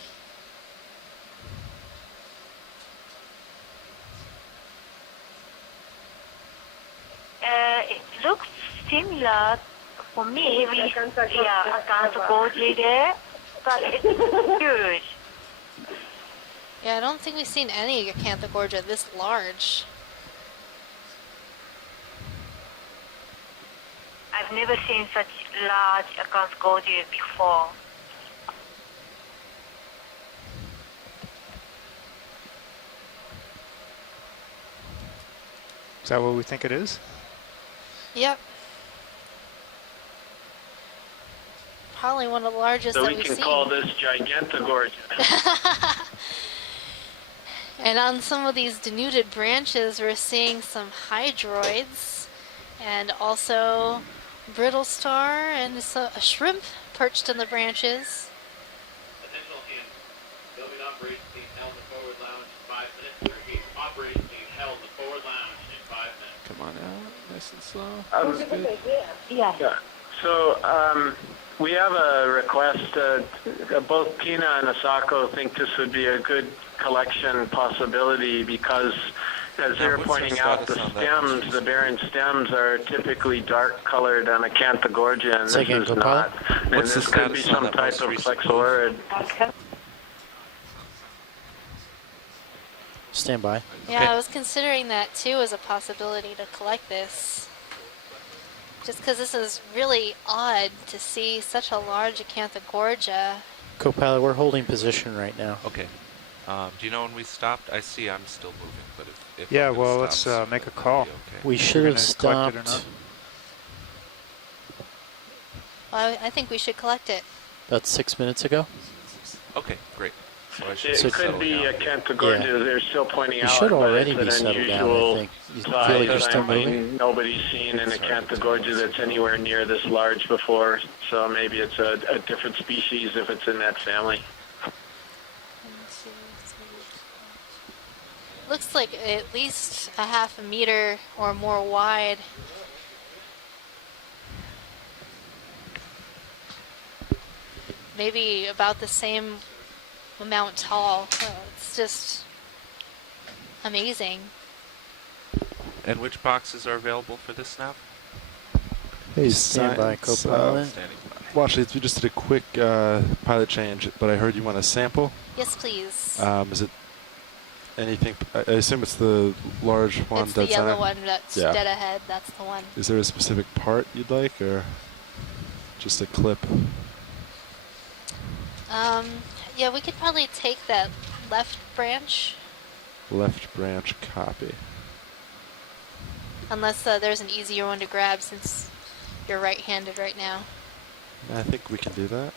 It looks similar for me with Acanthogorgia there, but it's huge. Yeah, I don't think we've seen any Acanthogorgia this large. I've never seen such large Acanthogorgia before. Is that what we think it is? Yep. Probably one of the largest so that we've we've seen. So we can call this Gigantogorgia. And on some of these denuded branches, we're seeing some hydroids and also brittle star and a shrimp perched in the branches. Attention hands. Building operations being held in the forward lounge in 5 minutes. Repeat, operations being held in the forward lounge in 5 minutes. Come on out, nice and slow. Yeah. So we have a request. Both Tina and Asako think this would be a good collection possibility because, as they're pointing out, the stems, the barren stems, are typically dark colored on Acanthogorgia, and this is not. And this could be some type of flexorid. Stand by. Yeah, I was considering that too as a possibility to collect this. just because this is really odd to see such a large Acanthogorgia. Co-pilot, we're holding position right now. Okay. Do you know when we stopped? I see I'm still moving, but if Yeah, I'm gonna well, stop let's make a soon, that'd call. be okay. We should You're have gonna collect it or stopped. Well, I think we should collect it. About 6 minutes ago. Okay, great. So I should It settle could be down. Acanthogorgia. Yeah. They're still pointing You out. should but already it's be an settled down, I unusual think. You feel size. like you're still moving? Nobody's seen an Acanthogorgia that's anywhere near this large before, so maybe it's a different species if it's in that family. Looks like at least a half a meter or more wide. Maybe about the same amount tall. So it's just amazing. And which boxes are available for this now? Hey, Stand by, science, co-pilot. Standing by. Well, actually, we just did a quick pilot change, but I heard you want a sample. Yes, please. Is it anything? I assume it's the large one. It's the dead yellow center? one that's Yeah. dead ahead. That's the one. Is there a specific part you'd like, or just a clip? Yeah, we could probably take that left branch, Left branch copy. unless there's an easier one to grab since you're right-handed right now. I think we can do that.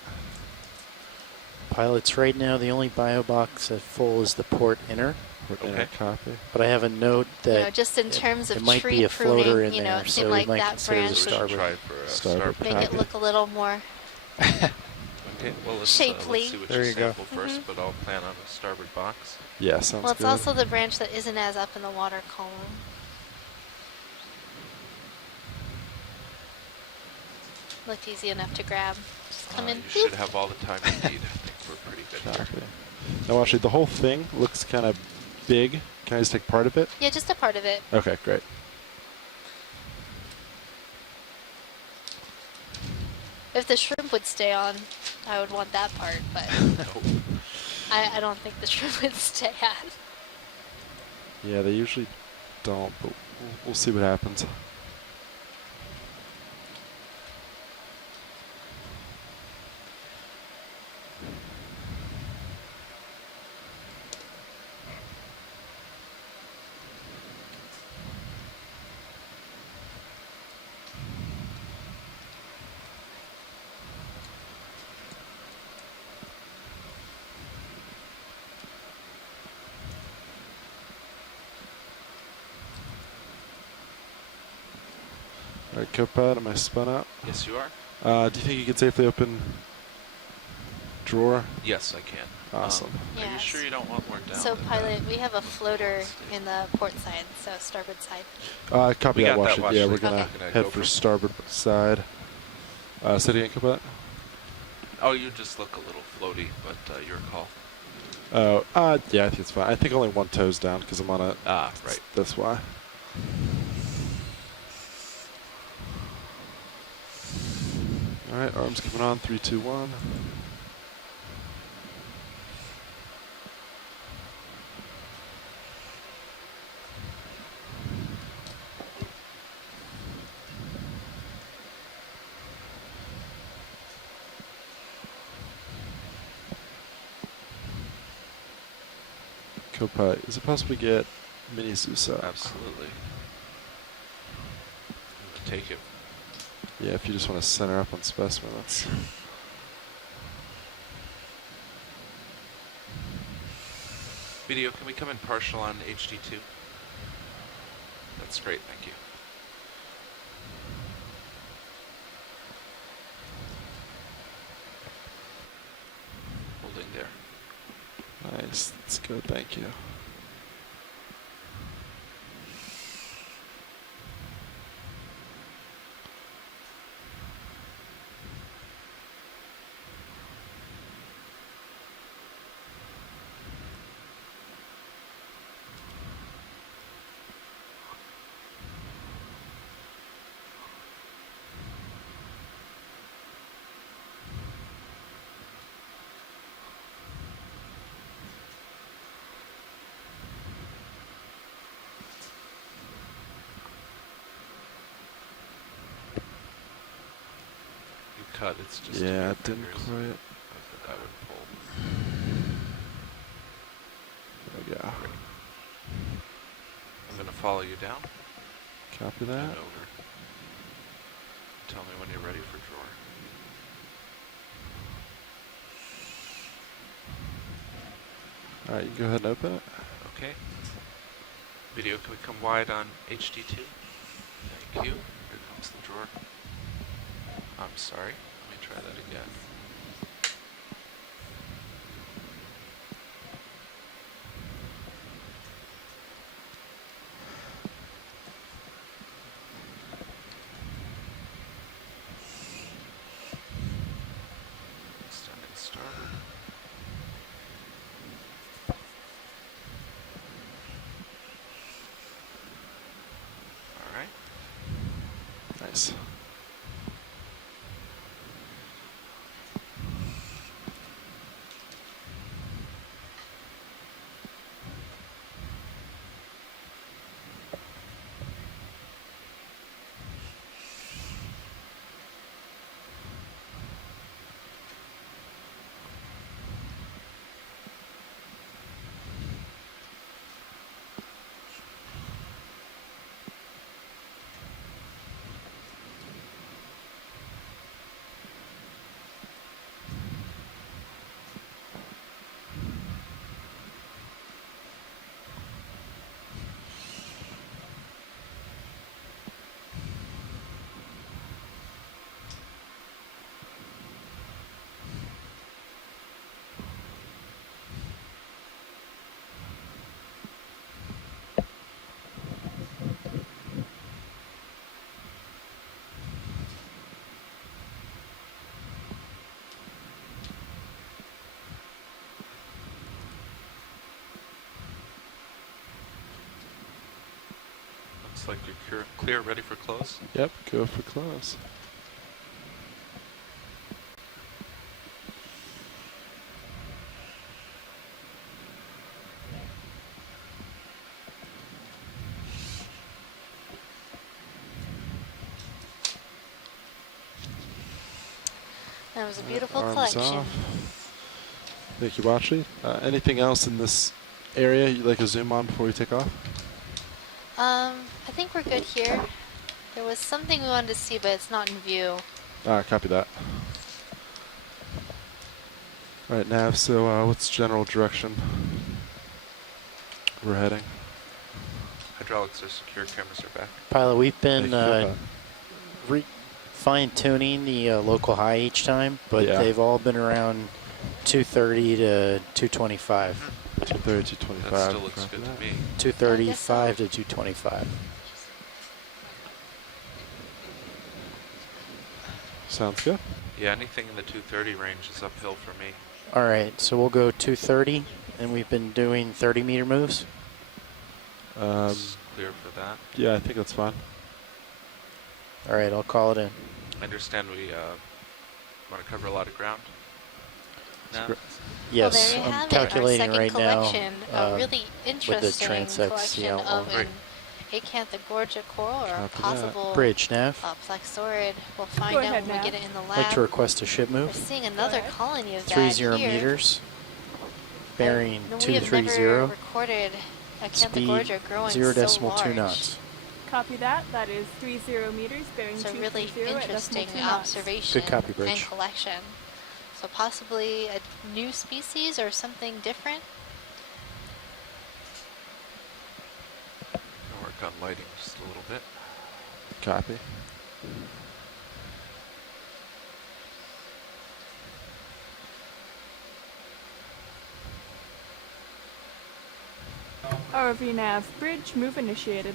Pilots, right now the only bio box that's full is the port inner. Port inner copy. But I have a note that You know, just in terms of it might tree be a floater pruning, in you know, there, it so seemed we like might that consider the branch starboard. Try for a Starboard make it look a little more Okay, well, let's shapely. see what There you you go. sample first, but I'll plan on a starboard box. Yeah, sounds Well, it's good. also the branch that isn't as up in the water column. Looked easy enough to grab. Just come in. You boop. should have all the time you need. I think we're pretty good here. Copy. No, actually, the whole thing looks kind of big. Can I just take part of it? Yeah, just a part of it. Okay, great. If the shrimp would stay on, I would want that part, but I don't think the shrimp would stay on. Yeah, they usually don't, but we'll see what happens. All right, co-pilot, am I spun out? Yes, you are. Do you think you could safely open drawer? Yes, I can. Awesome. Are you Yes. sure you don't want more down? So, pilot, we have a floater in the port side, so starboard side. Copy We that, got that, Washington. Yeah, we're Washington. gonna Okay. Gonna head go for for- starboard side. Say it again, co-pilot. Oh, you just look a little floaty, but your call. Oh, yeah, I think it's fine. I think only one toe's down because I'm on a. Ah, right. That's why. All right, arms coming on. 3, 2, 1. Co-pilot, is it possible to get mini Zeus up? Absolutely. Take it. Yeah, if you just want to center up on specimen, that's. Video, can we come in partial on HD2? That's great, thank you. Holding there. Nice, that's good, thank you. cut. It's just Yeah, it didn't quite. That would pull. There we go. I'm gonna follow you down. Copy that. And over. Tell me when you're ready for drawer. All right, you go ahead and open it. Okay. Video, can we come wide on HD2? Thank you. Here comes the drawer. I'm sorry. Let me try that again. Standing started. All right. Nice. Looks like you're clear, ready for close. Yep, go for close. That was a beautiful Arms collection. off. Thank you, Watchy. Anything else in this area you'd like to zoom on before we take off? I think we're good here. There was something we wanted to see, but it's not in view. Copy that. All right, Nav, so what's general direction we're heading? Hydraulics are secure, cameras are back. Pilot, we've been Thank you. fine-tuning the local high each time, but Yeah. they've all been around 230 to 225. 230 to 225. That still looks good to me. 235 to 225. Sounds good. Yeah, anything in the 230 range is uphill for me. All right, so we'll go 230, and we've been doing 30-meter moves. It's clear for that. Yeah, I think that's fine. All right, I'll call it in. I understand we want to cover a lot of ground. No? Yes, well, there you I'm have calculating it, our right second now collection, a really with the interesting transect collection CL of one. an acanthogorgia coral or a Copy that. possible Bridge, Nav. plexaurid. We'll find Go out ahead, when we Nav. get it in the lab. I'd like to request a ship We're move. seeing another colony of that 30 here. meters, bearing We have 230. never recorded Speed acanthogorgia growing 0.2 so large. knots. Copy that. That is 30 meters, bearing It's a really 230 at interesting 2 knots. observation Good copy, and Bridge. collection. So possibly a new species or something different. I'll work on lighting just a little bit. Copy. ROV nav bridge move initiated.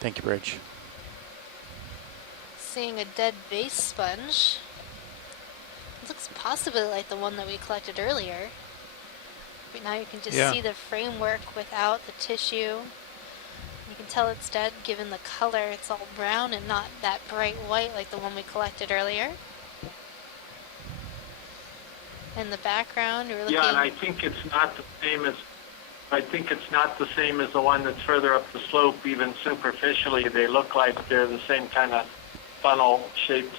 Thank you, Bridge. Seeing a dead base sponge. It looks possibly like the one that we collected earlier. But now you can just see the framework without the tissue. You can tell it's dead given the color. It's all brown and not that bright white like the one we collected earlier. In the background, we're looking... Yeah, and I think it's not the same as the one that's further up the slope. Even superficially, they look like they're the same kind of funnel-shaped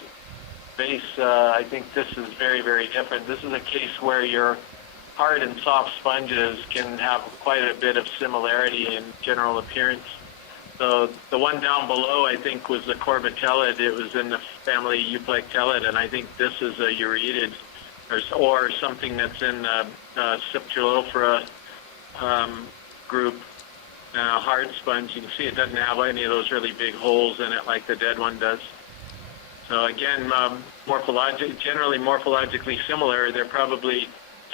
base, I think this is very, very different. This is a case where your hard and soft sponges can have quite a bit of similarity in general appearance. So the one down below, I think, was the corbitellid. It was in the family Euplectellid, and I think this is a uretid or something that's in Cyptulofera group. Hard sponge, you can see it doesn't have any of those really big holes in it like the dead one does. So again, generally morphologically similar. They're probably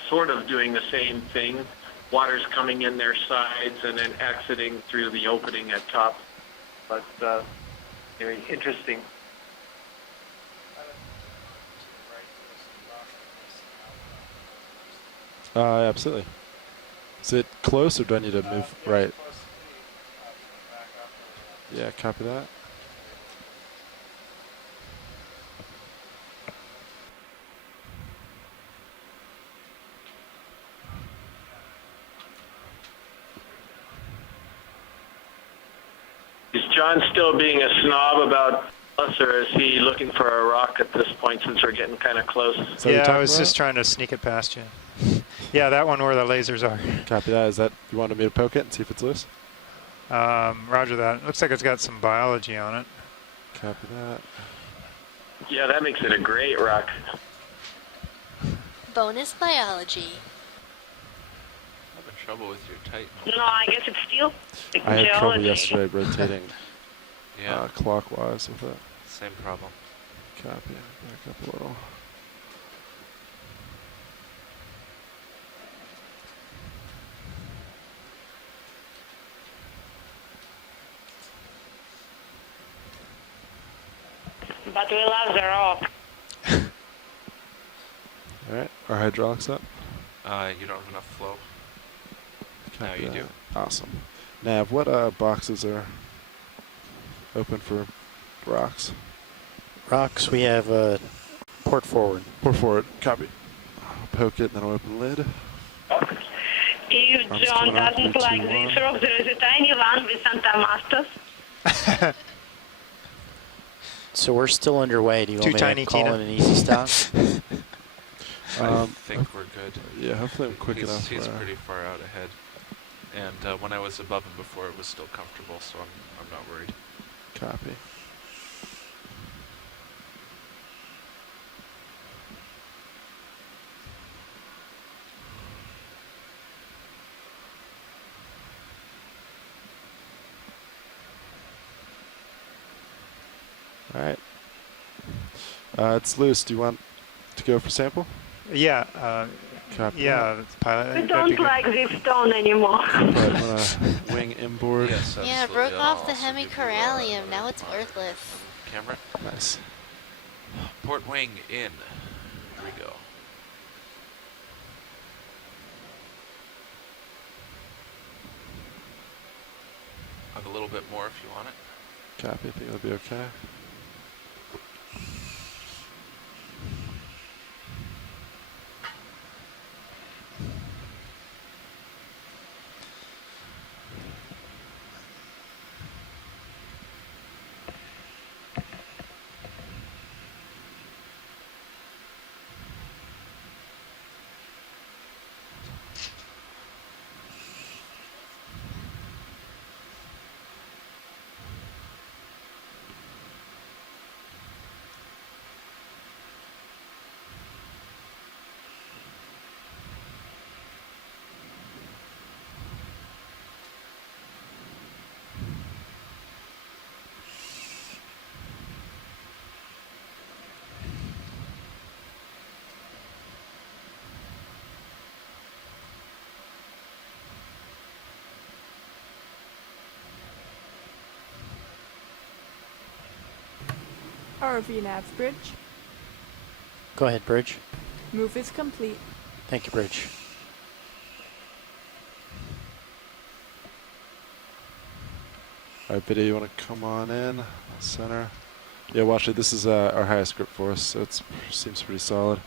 sort of doing the same thing. Water's coming in their sides and then exiting through the opening at top. But very interesting. Absolutely. Is it close or do I need to move right? Yeah, copy that. Is John still being a snob about us, or is he looking for a rock at this point since we're getting kind of close? Yeah, I was just trying to sneak it past you. Yeah, that one where the lasers are. Copy that. Is that, you wanted me to poke it and see if it's loose? Roger that. Looks like it's got some biology on it. Copy that. Yeah, that makes it a great rock. Bonus biology. I'm in trouble with your Titan. No, I guess it's still I had trouble geology. yesterday rotating Yeah. clockwise with it. Same problem. Copy. Back up a little. But we love the rock. Alright, our hydraulics up. You don't have enough flow. Now Copy you that. do. Awesome. Nav, what boxes are open for rocks? Rocks, we have port forward. Port forward. Copy. I'll poke it, then I'll open the lid. If I'm just John coming out, doesn't 3, like 2, this 1. rock, there is a tiny one with Santa Mastas. So we're still underway. Do you want me to call in an easy stop? I think we're good. Yeah, hopefully I'm quick enough. He's pretty far out ahead. And when I was above him before, it was still comfortable, so I'm not worried. Copy. All right. It's loose. Do you want to go for sample? Yeah. Copy yeah. We don't like this stone anymore. Wing inboard. Yes, Yeah, broke off the hemicorallium. Now it's worthless. Camera. Nice. Port wing in. Here we go. Hug a little bit more if you want it. Copy. I think it'll be okay. ROV nav bridge. Go ahead, Bridge. Move is complete. Thank you, Bridge. All right, video, you want to come on in? Center. Yeah, watch it. This is our highest grip force, so it seems pretty solid.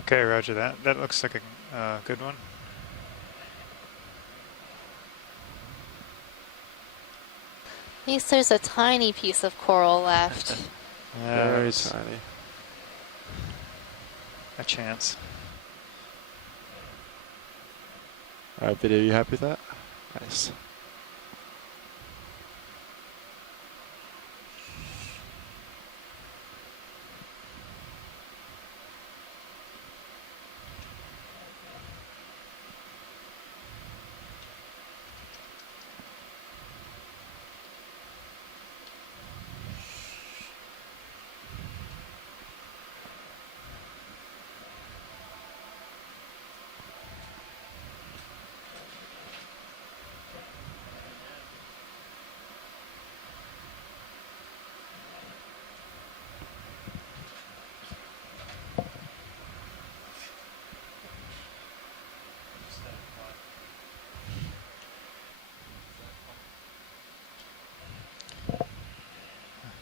Okay, roger that. That looks like a good one. At least there's a tiny piece of coral left. Very tiny. a chance. All right, video, you happy with that? Nice.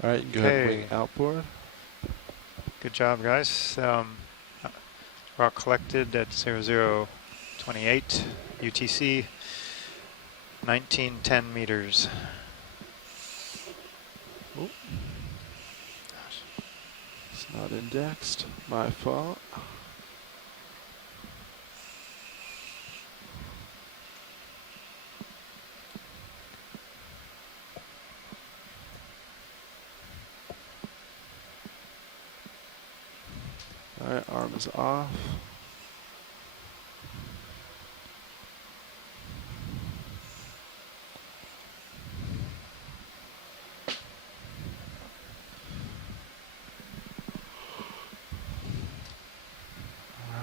All right, you can go ahead and wing outboard. Good job, guys. Rock collected at 0028 UTC, 1910 meters. Oh. It's not indexed. My fault. Alright, arm is off.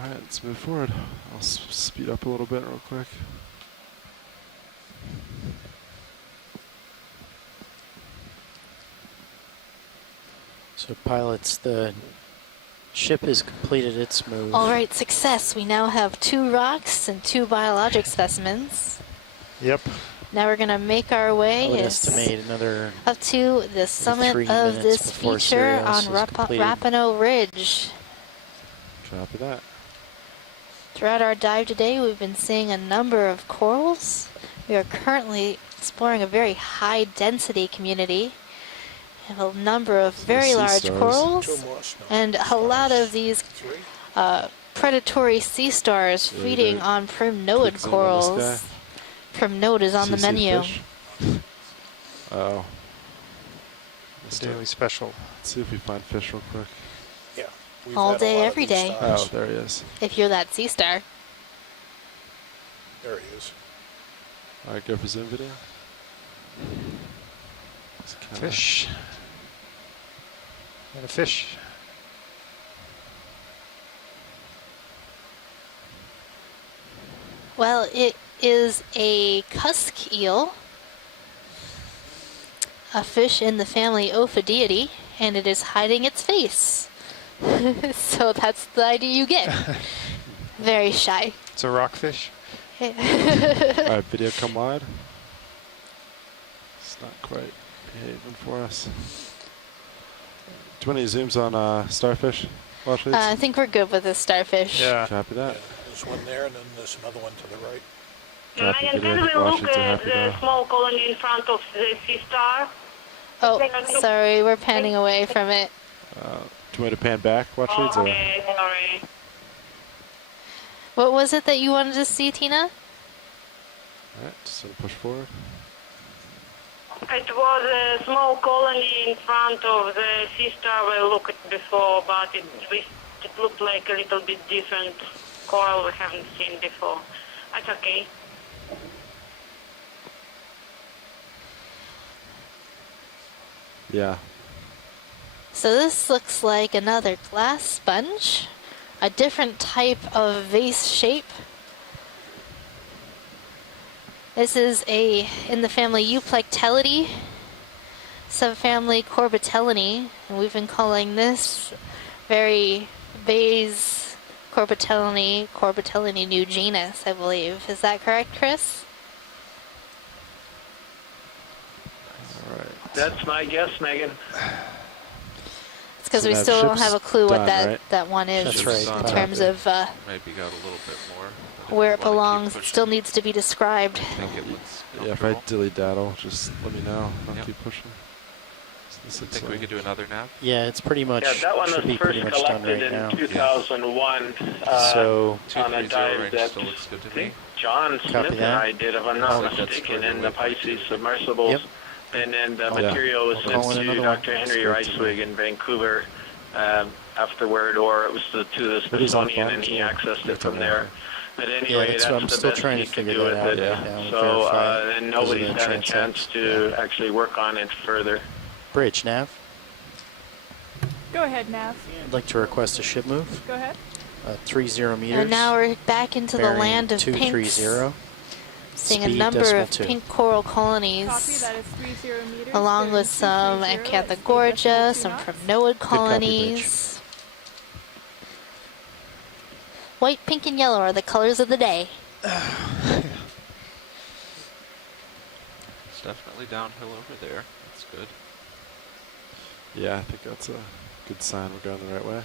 Alright, let's move forward. I'll speed up a little bit real quick. So pilots, the ship has completed its move. All right, success. We now have 2 rocks and 2 biologic specimens. Yep. Now we're going to make our way I would estimate another up to the summit 3 of minutes this before feature on Sirius is completed. Rapinoe Ridge. Copy that. Throughout our dive today, we've been seeing a number of corals. We are currently exploring a very high density community. We have a number of very large corals and a lot of these predatory sea stars feeding on primnoid corals. Primnoid is on the menu. Oh. Daily special. Let's see if we find fish real quick. Yeah. All day, every day. Oh, there he is. If you're that sea star. There he is. All right, go for zoom video. Fish. Got a fish. Well, it is a cusk eel, a fish in the family Ophidiidae, and it is hiding its face. So that's the idea you get. Very shy. It's a rockfish. All right, video come wide. It's not quite behaving for us. Do you want any zooms on starfish? I think we're good with this starfish. Yeah. Copy that. There's one there, and then there's another one to the right. Megan, can we look at the small colony in front of the sea star? Oh, sorry, we're panning away from it. Do you want me to pan back, watch leads? Okay, sorry. What was it that you wanted to see, Tina? Alright, just push forward. It was a small colony in front of the sea star we looked at before, but it looked like a little bit different coral we haven't seen before. That's okay. Yeah. So this looks like another glass sponge, a different type of vase shape. This is in the family Euplectellidae, subfamily Corbitellinae, and we've been calling this very vase Corbitellinae new genus, I believe. Is that correct, Chris? That's my guess, Megan. It's because So we that still don't ship's have a clue what done, right? that one is. That's right. In terms of Maybe got a little bit more. but if where you it wanna keep belongs, pushing, still needs to be described. I think it looks Yeah, if I comfortable. dilly daddle, just let me know. I'll Yep. keep pushing. I think we could do another nav. Yeah, it's pretty much. Yeah, that one should was be first pretty much done collected right now. in 2001 So on a 230 dive range that still looks good to I me. think John Copy Smith and that. I did, if I'm I not think that's mistaken, further in the away. Pisces submersibles. Yep. And then the Yeah. material was I'll sent call in to another one. Dr. Henry That's good to Reiswig in Vancouver afterward, or it was to the What is on Smithsonian, bottom? and he accessed it from Yeah. there. But Yeah, anyway, that's that's what I'm the still best trying he to could figure do with that out it. right now and So verify then because of nobody's the had a transects. chance to actually work on it further. Bridge, Nav. Go ahead, Nav. I'd like to request a ship move. Go ahead. 30 meters. And now we're back into the bearing land of pinks. 230. Seeing a Speed number decimal of 2. pink coral Copy, colonies, that is 30 meters. along bearing with some 230 Acanthogorgia, at speed decimal 2 some knots. primnoid copy, colonies. White, pink, and yellow are the colors of the day. It's definitely downhill over there. That's good. Yeah, I think that's a good sign we're going the right way.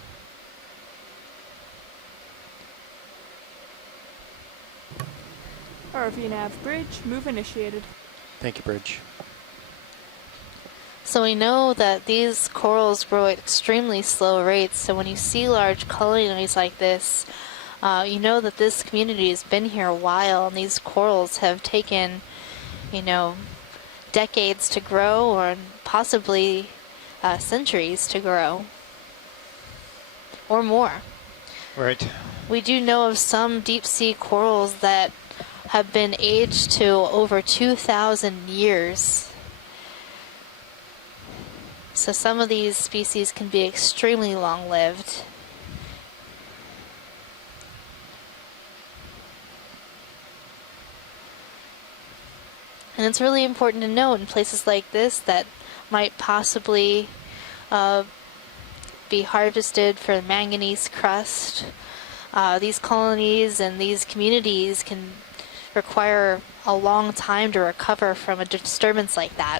ROV nav bridge, move initiated. Thank you, Bridge. So we know that these corals grow at extremely slow rates, so when you see large colonies like this, you know that this community has been here a while, and these corals have taken, you know, decades to grow, or possibly centuries to grow, or more. Right. We do know of some deep sea corals that have been aged to over 2,000 years. So some of these species can be extremely long-lived. And it's really important to note in places like this that might possibly be harvested for manganese crust. These colonies and these communities can require a long time to recover from a disturbance like that.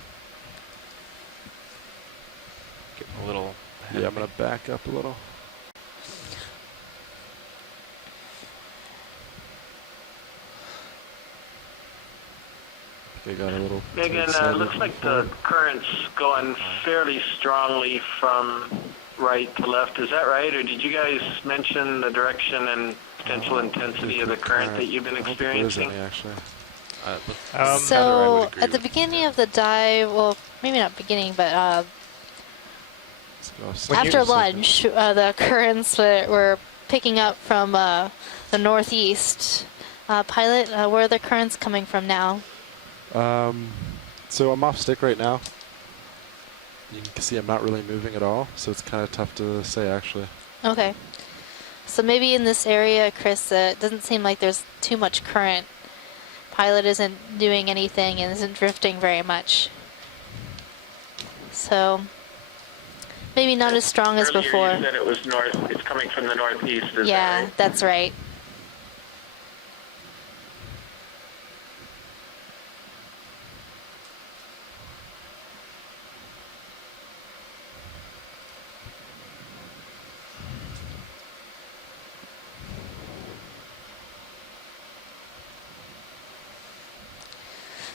Getting a little ahead. Yeah, I'm going to back up a little. I got a little. Megan, looks like the current's going fairly strongly from right to left. Is that right? Or did you guys mention the direction and potential intensity of the current that you've been experiencing? Actually. So at the beginning of the dive, well, maybe not beginning, but after lunch, the currents were picking up from the northeast. Pilot, where are the currents coming from now? So I'm off stick right now. You can see I'm not really moving at all, so it's kind of tough to say actually. Okay. So maybe in this area, Chris, it doesn't seem like there's too much current. Pilot isn't doing anything and isn't drifting very much. So maybe not as strong as before. You said it was north. It's coming from the northeast. Is Yeah, that right? that's right.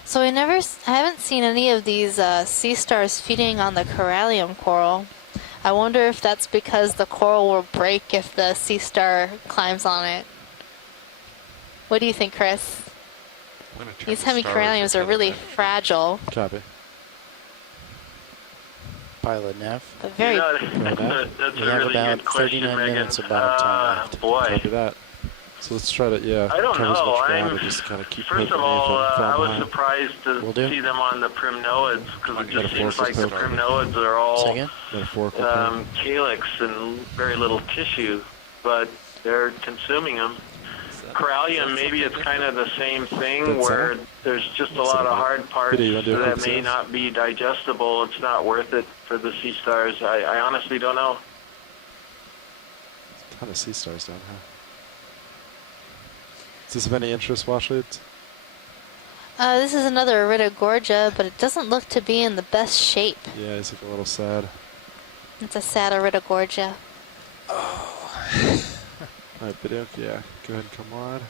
So I haven't seen any of these sea stars feeding on the corallium coral. I wonder if that's because the coral will break if the sea star climbs on it. What do you think, Chris? These hemicoralliums are really fragile. Copy. Pilot Nav. But very. That's We a have really about good question, 39 Megan. minutes of bottom time left. Boy. Copy that. So let's try to, I don't cover as know. much ground I'm and just kind of keep first poking of all, anything I from was behind. surprised to see them on the primnoids because it just seems like the Metaphorical primnoids are all Metaphorical calyx and very little tissue, but they're consuming them. Corallium, maybe it's kind of the same thing where there's just a lot of hard parts that may not be digestible. It's not worth it for the sea stars. I honestly don't know. A ton of sea stars down here. Is this of any interest, Washleads? This is another Iridogorgia, but it doesn't look to be in the best shape. Yeah, he's looking a little sad. It's a sad Iridogorgia. Alright, video, yeah, go ahead and come wide.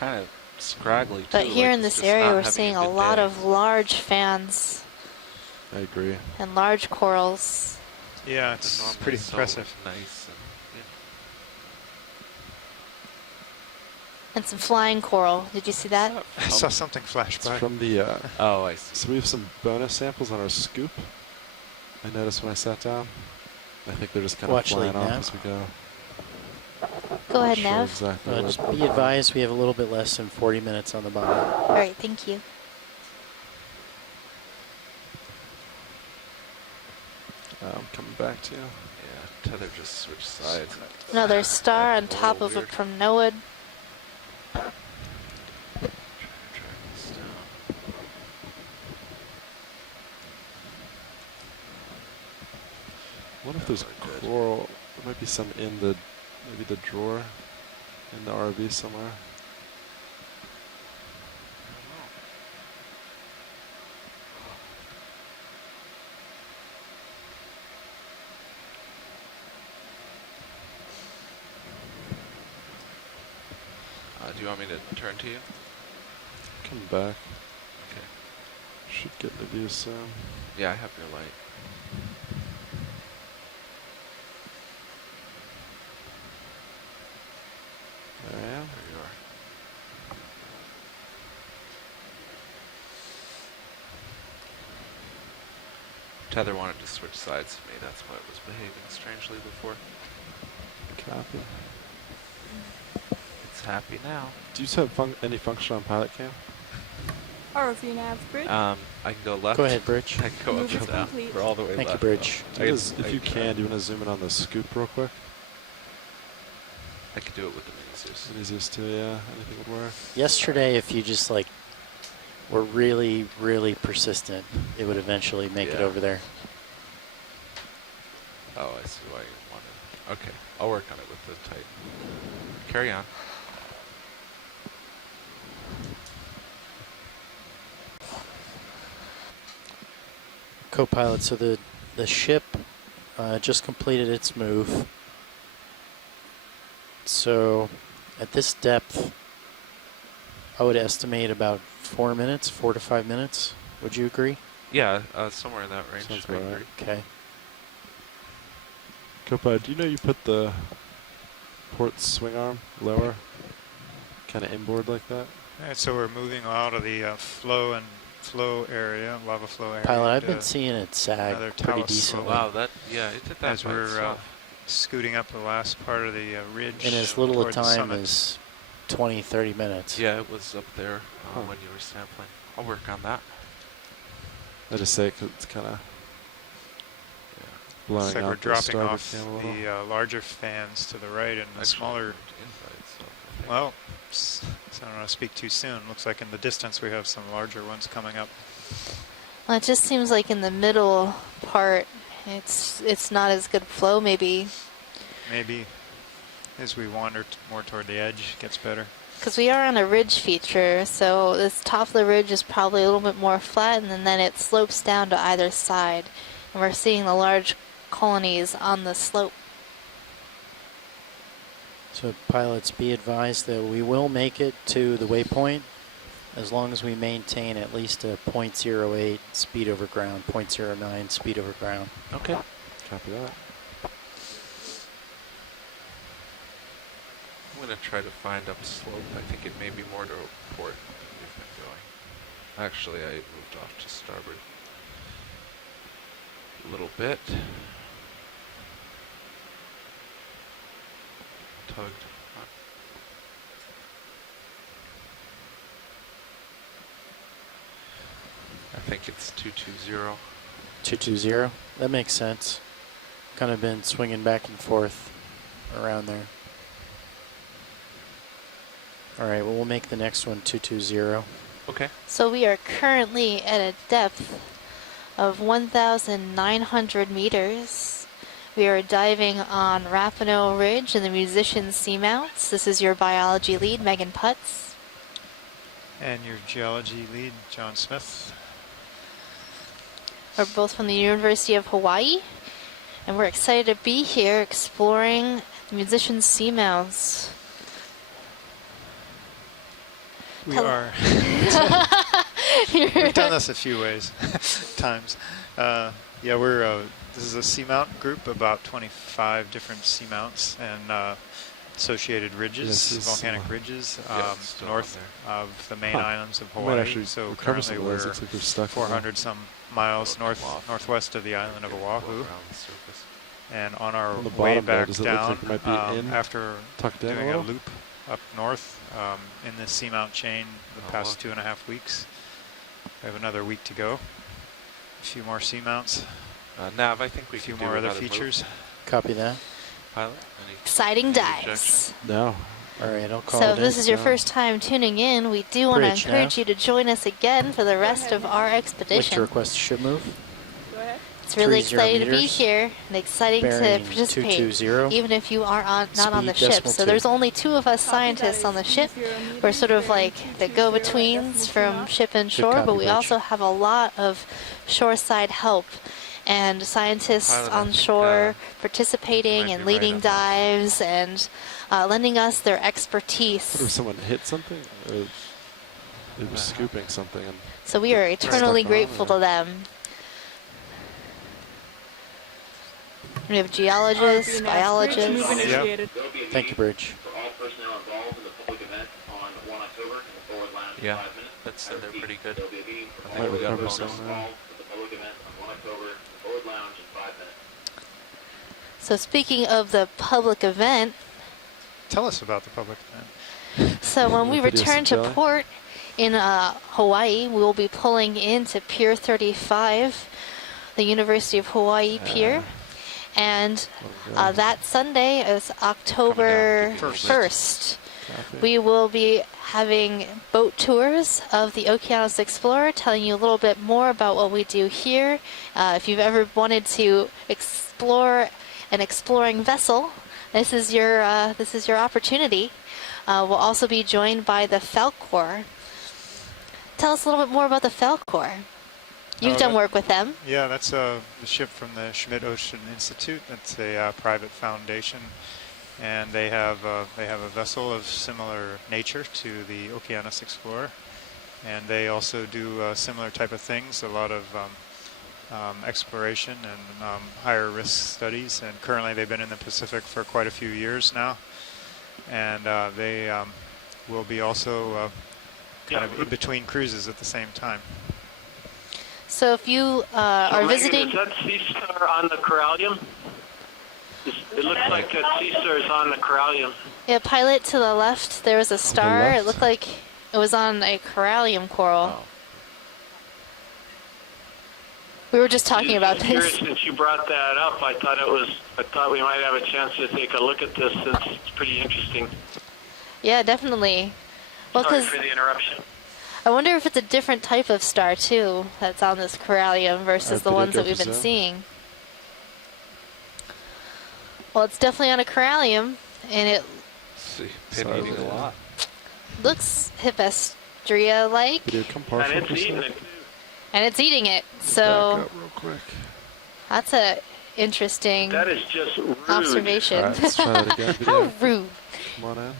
kind of scraggly too. But here like, in it's this just area, not we're having seeing a good lot day. of large fans I agree. and large corals. Yeah, They're it's normally pretty so impressive. Nice. And some flying coral. Did you see that? I saw something flash It's by. from the. Oh, I see. So we have some bonus samples on our scoop. I noticed when I sat down. I think they're just kind of Watch flying lead off nav. as we go. Go ahead, Not sure Nav. exactly Just what- be advised, we have a little bit less than 40 minutes on the bottom. All right, thank you. I'm coming back to you. Yeah, tether just switched sides. Another star on top Oh, of a weird. pronoid. I wonder if there's coral. There might be some in the, maybe the drawer in the ROV somewhere. Do you want me to turn to you? Come back. Okay. Should get the view soon. Yeah, I have your light. There I am. There you are. Tether wanted to switch sides to me. That's why it was behaving strangely before. Copy. It's happy now. Do you have any function on pilot cam? ROV nav bridge. I can go left. Go ahead, Bridge. I can go Move up is and down. complete. We're all the way Thank you, left. Bridge. though. If you can, do you want to zoom in on the scoop real quick? I could do it with the mini-Zeus. Easiest to, yeah, anything would work. Yesterday, if you just like were really, really persistent, it would eventually make it Yeah. over there. Oh, I see why you wanted. Okay, I'll work on it with the Titan. Carry on. Co-pilot, so the ship just completed its move. So at this depth, I would estimate about 4 minutes, 4 to 5 minutes. Would you agree? Yeah, somewhere in that range. Sounds I about right. agree. Okay. Copa, do you know you put the port swing arm lower, kind of inboard like that? Alright, so we're moving out of the flow area, lava flow area. Pilot, I've into been seeing it sag another pretty talus decently. slope. Wow, that it did that As by we're itself. scooting up the last part of the ridge. In as little a toward the time summit. as 20, 30 minutes. Yeah, it was up there when you were sampling. I'll work on that. I just say because it's kind of blowing Looks like out we're the dropping starboard off cam a little. the larger fans to the right and the smaller. Well, I don't want to speak too soon. Looks like in the distance we have some larger ones coming up. Well, it just seems like in the middle part, it's not as good flow. Maybe Maybe as we wander more toward the edge, it gets better. because we are on a ridge feature, so this top of the ridge is probably a little bit more flat, and then it slopes down to either side, and we're seeing the large colonies on the slope. So pilots, be advised that we will make it to the waypoint as long as we maintain at least a 0.08 speed over ground, 0.09 speed over ground. Okay. Copy that. I'm going to try to find upslope. I think it may be more to port we've been going. Actually, I moved off to starboard a little bit. Tugged. I think it's 220. 220. That makes sense. Kind of been swinging back and forth around there. All right, well, we'll make the next one 220. Okay. So we are currently at a depth of 1,900 meters. We are diving on Rapinoe Ridge in the Musicians Seamounts. This is your biology lead, Megan Putz. And your geology lead, John Smith. We're both from the University of Hawaii, and we're excited to be here exploring the Musicians Seamounts. We are. We've done this a few times. Yeah, we're. This is a seamount group, about 25 different seamounts and associated ridges, volcanic ridges, north of the main islands of Hawaii. So currently we're 400 some miles northwest of the island of Oahu. And on our way back down, after doing a loop up north in the seamount chain the past 2.5 weeks, we have another week to go. A few more seamounts. Nav, I think we a few can more do other another features. Copy that. Pilot? Exciting dives. No. All right, I'll call So it if this in. is your first time tuning in, we do want to Bridge, encourage Nav. you to join us again for the rest of our Like to expedition. request ship move. Go ahead. It's really 30 exciting to be meters. here and exciting to Bearing participate, 220. even if you are not on the Speed ship. decimal So 2. there's only 2 of us scientists on the ship. We're sort of like the go-betweens from ship and shore, copy, but we Bridge. also have a lot of shoreside help and scientists Pilot, I on think, shore might participating be and right leading on that. dives and lending us their What if expertise. someone hit something? Or it was scooping something. And So we are eternally stuck on, grateful or- to them. We have geologists, RV biologists. Move initiated. Thank you, Bridge. For all personnel involved in the public event on 1 October in the forward lounge in Yeah, 5 minutes. that's I they're repeat, pretty good. There'll be a meeting for I think all we got personnel most of them. involved with the public event on 1 October in the forward lounge in 5 minutes. So speaking of the public event, Tell us about the public event. so when we Videos return of to Jelly? port in Hawaii, we will be pulling into Pier 35, the University of Hawaii Pier. And that Sunday is October 1st. We will be having boat tours of the Okeanos Explorer, telling you a little bit more about what we do here. If you've ever wanted to explore an exploring vessel, this is your opportunity. We'll also be joined by the Falcor. Tell us a little bit more about the Falcor. You've done work with them. Yeah, that's the ship from the Schmidt Ocean Institute. It's a private foundation, and they have a vessel of similar nature to the Okeanos Explorer, and they also do similar type of things. A lot of exploration and higher risk studies. And currently, they've been in the Pacific for quite a few years now, and they will be also kind of in between cruises at the same time. So if you are visiting... Is that Sea Star on the Corallium? It looks like that Sea Star is on the Corallium. Yeah, pilot to the left, there was a star. It left? looked like it was on a corallium coral. Oh. We were just talking about Curious, this. since you brought that up, I thought we might have a chance to take a look at this since it's pretty interesting. Yeah, definitely. Well, Sorry because for the interruption. I wonder if it's a different type of star, too, that's on this corallium versus the ones that we've been seeing. Well, it's definitely on a corallium, and it See, been eating a lot. looks Hippastria-like, Video come partial And it's eating percent. it. and it's eating it. Back So up real quick. that's a interesting That is just rude. observation. All right, let's try that again. How Video. rude. Come on in.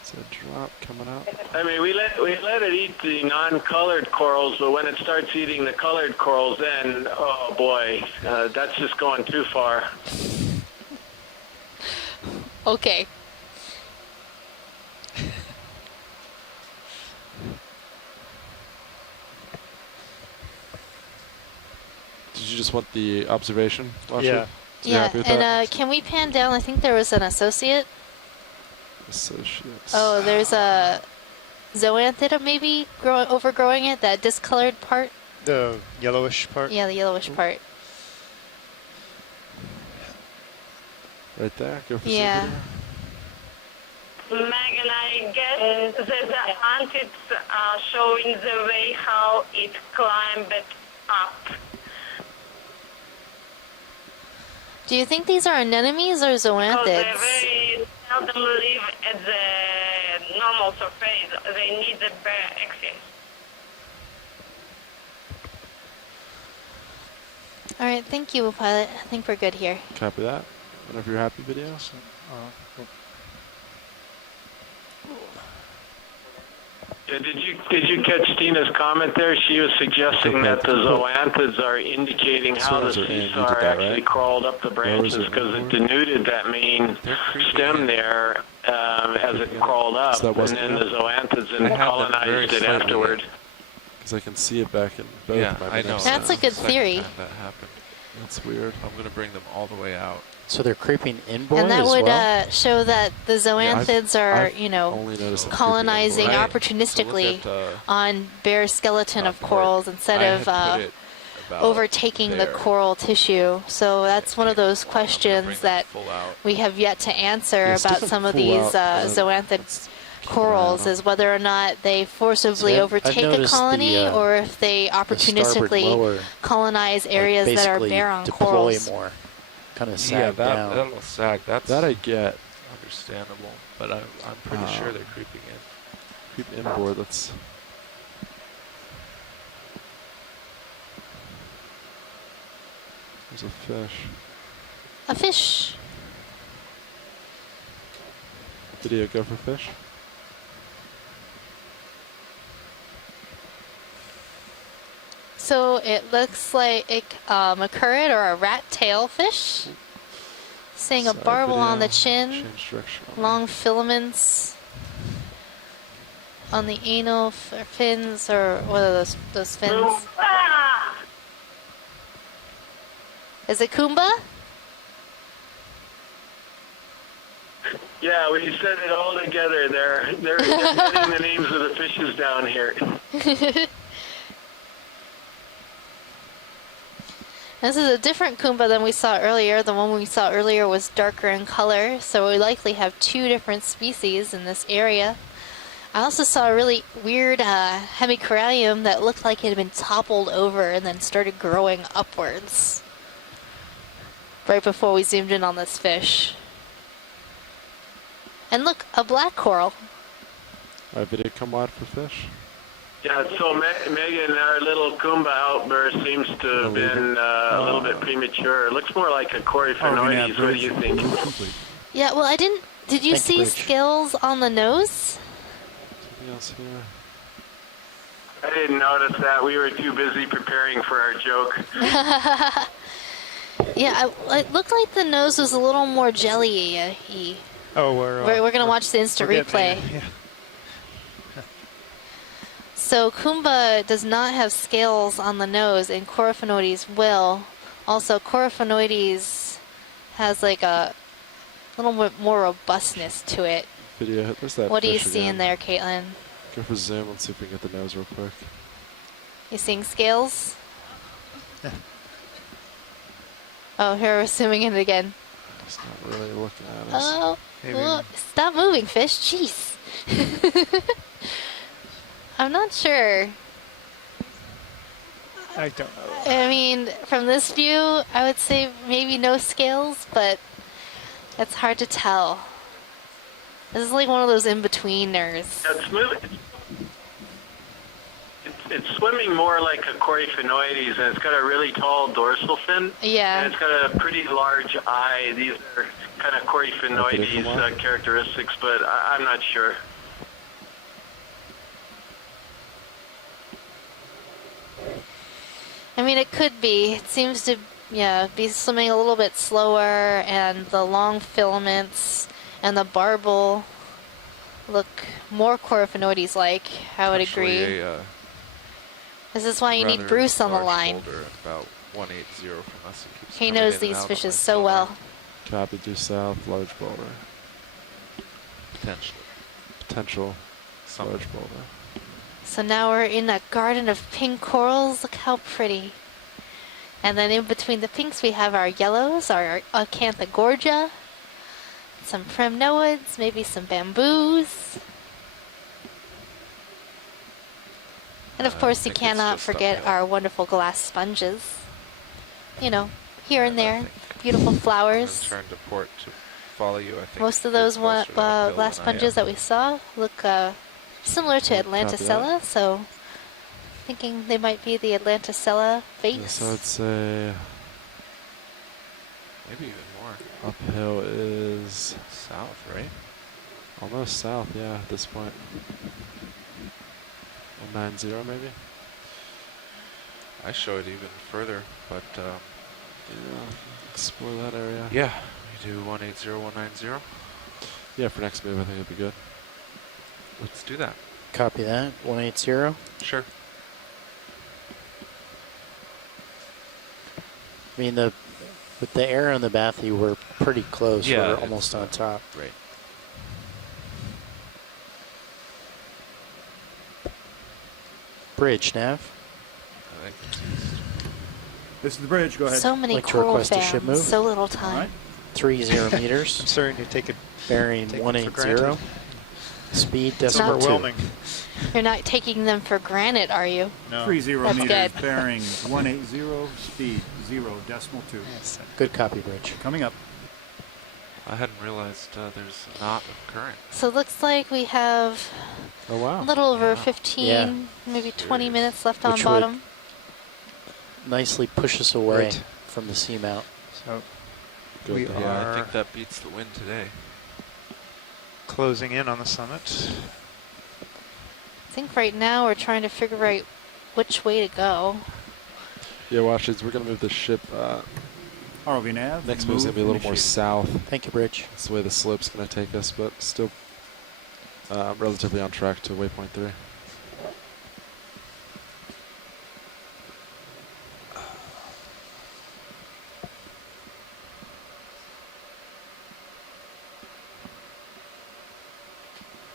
It's a drop coming out. I mean, we let it eat the non-colored corals, but when it starts eating the colored corals, then oh boy, that's just going too far. Okay. Did you just want the observation? Lasher? Yeah. So you Yeah, happy with that? and can we pan down? I think there was an associate. Associates. Oh, there's a zoanthid maybe overgrowing it, that discolored part. The yellowish part? Yeah, the yellowish part. Right there. Go for Yeah. some Megan, I guess the antids are showing the way how it climbed up. Do you think these are anemones or Because they zoanthids? very seldom live at the normal surface. They need the bare axis. All right, thank you, pilot. I think we're good here. video. Copy that. Whenever you're happy, video. Yeah, did you catch Tina's comment there? She was suggesting that the zoanthids are indicating how the sea star actually crawled up the branches because it denuded that main stem there as it crawled up, and then the zoanthids and colonized it afterward. Because I can see it back in both Yeah, my I know. That's a good theory. That happened. That's weird. I'm going to bring them all the way out. So they're creeping inboard And that as would well? show that the zoanthids are, you know, only noticed them colonizing creeping inboard. opportunistically So look at, on bare skeleton of corals instead I of had put it about overtaking the there. coral tissue. So that's one of those questions that we have yet to answer Yes, about different some of full these out, zoanthid corals, is whether or not they forcibly So I've overtake a noticed colony the, or if they starboard opportunistically lower, colonize areas that are basically bare on deploy corals. more, kind of Yeah, sag down. that'll sag. That's That I get. understandable, but I'm pretty sure they're creeping in. Creep inboard, that's... There's a fish. A fish. Video go for fish? So it looks like a current or a rat tail fish. Seeing a Side barbel on the video, chin, change direction. long filaments on the anal fins, or what are those fins? Is it Kumba? Yeah, we said it all together. They're getting the names of the fishes down here. This is a different Kumba than we saw earlier. The one we saw earlier was darker in color, so we likely have two different species in this area. I also saw a really weird hemicorallium that looked like it had been toppled over and then started growing upwards right before we zoomed in on this fish. And look, a black coral. Video come wide for fish. Yeah, so Megan, our little Kumba outburst seems to have been a little bit premature. It looks more like a Coryphaenoides. What do you think? Yeah, well, did you see scales on the nose? Something else here. I didn't notice that. We were too busy preparing for our joke. Yeah, it looked like the nose was a little more jelly-y. Oh, We're going to watch the instant replay. Yeah. So Kumba does not have scales on the nose, and Coryphaenoides will. Also, Coryphaenoides has like a little bit more robustness to it. Video, there's that What do you fish see again. in there, Caitlin? Go for zoom. Let's see if we can get the nose real quick. You seeing scales? Oh, here we're zooming in again. It's not really looking at us. Oh, look, stop moving, fish. Jeez. I'm not sure. I don't know. I mean, from this view, I would say maybe no scales, but it's hard to tell. This is like one of those in-betweeners. It's moving. It's swimming more like a Coryphaenoides, and it's got a really tall dorsal fin. Yeah. And it's got a pretty large eye. These are kind of Coryphaenoides characteristics, but I'm not sure. I mean, it could be. It seems to, be swimming a little bit slower, and the long filaments and the barbel look more Coryphaenoides-like, I would agree. This is why you need Bruce on the line. About 180 from us. He knows these fishes so well. Copy due south, large boulder. Potential large boulder. So now we're in a garden of pink corals. Look how pretty. And then in between the pinks we have our yellows, our Acanthogorgia, some primnoids, maybe some bamboos. And of course you cannot forget our wonderful glass sponges. You know, here and there, beautiful flowers. Turn to port to follow you. I think Most of those glass sponges that we saw look similar to Atlanticella, so thinking they might be the Atlanticella fakes. Yes, I'd say maybe even more. uphill is South, right? Almost south, yeah, at this point. 190 maybe? I show it even further, but yeah, explore that area. Yeah, we do 180, 190. Yeah, for next move I think it'd be good. Let's do that. Copy that. 180. Sure. I mean, with the air on the bathy, we're pretty close. Yeah, We're almost on top. Right. Bridge, Nav. This is the bridge. Go ahead. So many Like to coral request a ship move. fans, so little time. All right. 30 meters. I'm starting to take it. Bearing Take it for 180. granted. Speed It's decimal 2. overwhelming. You're not taking them for granted, are you? No. 30 That's meters, good. bearing 180, speed 0.2. Yes. Good copy, Bridge. Coming up. I hadn't realized there's a knot of current. So it looks like we have Oh wow. a little over Yeah. 15, Yeah. maybe 20 minutes left on Which would- bottom. Nicely push us away Right. from the seamount. So Good. we Yeah, I are think that beats the wind today. closing in on the summit. I think right now we're trying to figure out which way to go. Yeah, watch it. We're gonna move the ship. ROV nav. Next move's gonna be a little more initiated. south. Thank you, Bridge. That's the way the slope's gonna take us, but still relatively on track to waypoint 3.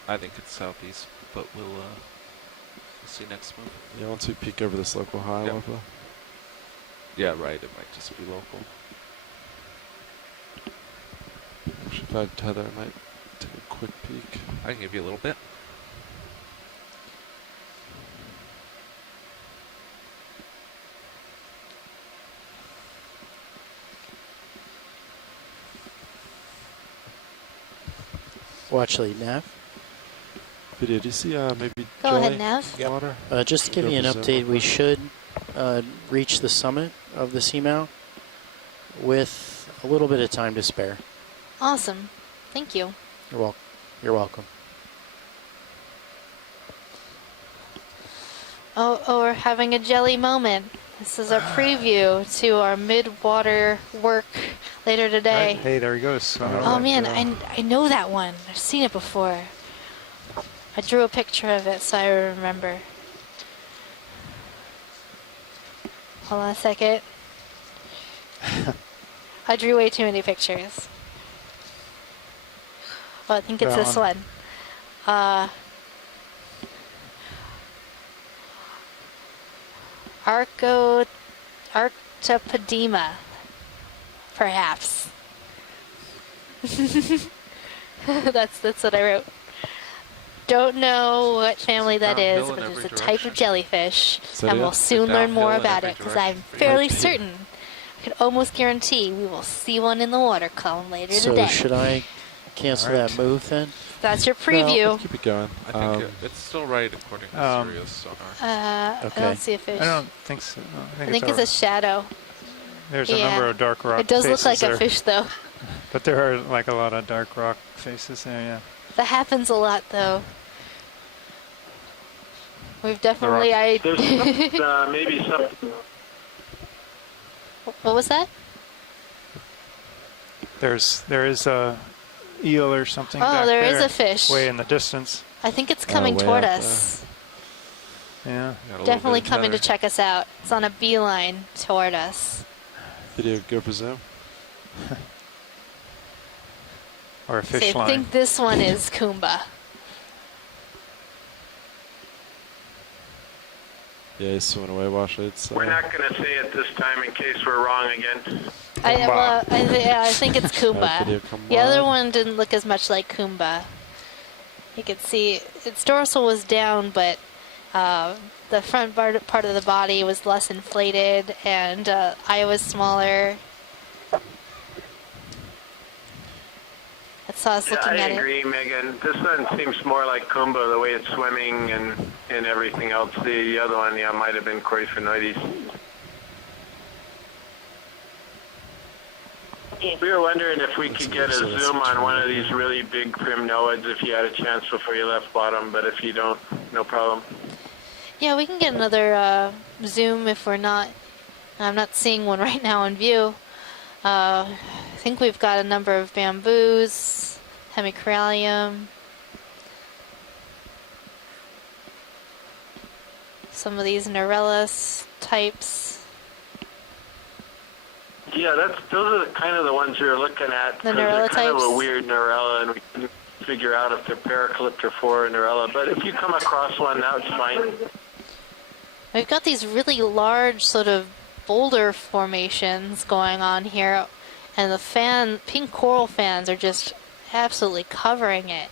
I think it's southeast, but we'll see next move. Yeah, once we peek over this local high, Yep. level. Yeah, right. It might just be local. Actually, if I tether, I might take a quick peek. I can give you a little bit. Watch lead, Nav. Video, do you see maybe Go ahead, jelly Nav. water? Just to give you an update, we should reach the summit of the seamount with a little bit of time to spare. Awesome. Thank you. You're welcome. Oh, we're having a jelly moment. This is our preview to our mid-water work later today. Hey, there he goes. Oh man, I know that one. I've seen it before. I drew a picture of it so I remember. Hold on a second. I drew way too many pictures. Oh, I think it's That this one. one. Arctopodema, perhaps. That's what I wrote. Don't know what family that is, downhill in but it's a every type of direction. jellyfish, So and yeah. we'll soon learn more Downhill in about every it, because direction I'm for you. fairly Right. certain, I can almost guarantee we will see one in the water column later So today. should I cancel All right. that move then? That's your No, preview. let's keep it going. I think it's still right according to Sirius sonar. I Okay. don't see a fish. I don't think so. No, I think it's a shadow. There's a yeah. number of dark rock It does look faces like there. a fish, though. But there are like a lot of dark rock faces there, yeah. That happens a lot, though. We've definitely... There's maybe something. What was that? There is a eel or something Oh, back there is there, a fish. way in the distance. I think it's coming way toward out us. Yeah. Got a little Definitely bit of coming to tether. check us out. It's on a beeline toward us. Video, go for zoom. Or a fish So I line. think this one is Kumba. Yeah, he's swimming away, watch it. So. We're not going to say it this time in case we're wrong again. I think it's Alright, Kumba. video, come The other on. one didn't look as much like Kumba. You could see its dorsal was down, but the front part of the body was less inflated, and eye was smaller. I saw us looking I at it. agree, Megan. This one seems more like Kumba, the way it's swimming and everything else. The other one, yeah, might have been Coryphonoides. We were wondering if we could get a zoom on one of these really big primnoids if you had a chance before you left bottom, but if you don't, no problem. Yeah, we can get another zoom if we're not. I'm not seeing one right now in view. I think we've got a number of bamboos, hemicorallium, some of these Norellus types. Yeah, those are kind of the ones we were looking at. The they're Norella kind types? of a weird Norella, and we couldn't figure out if they're Paracalyptra or Norella. But if you come across one, that's fine. We've got these really large sort of boulder formations going on here, and the pink coral fans are just absolutely covering it.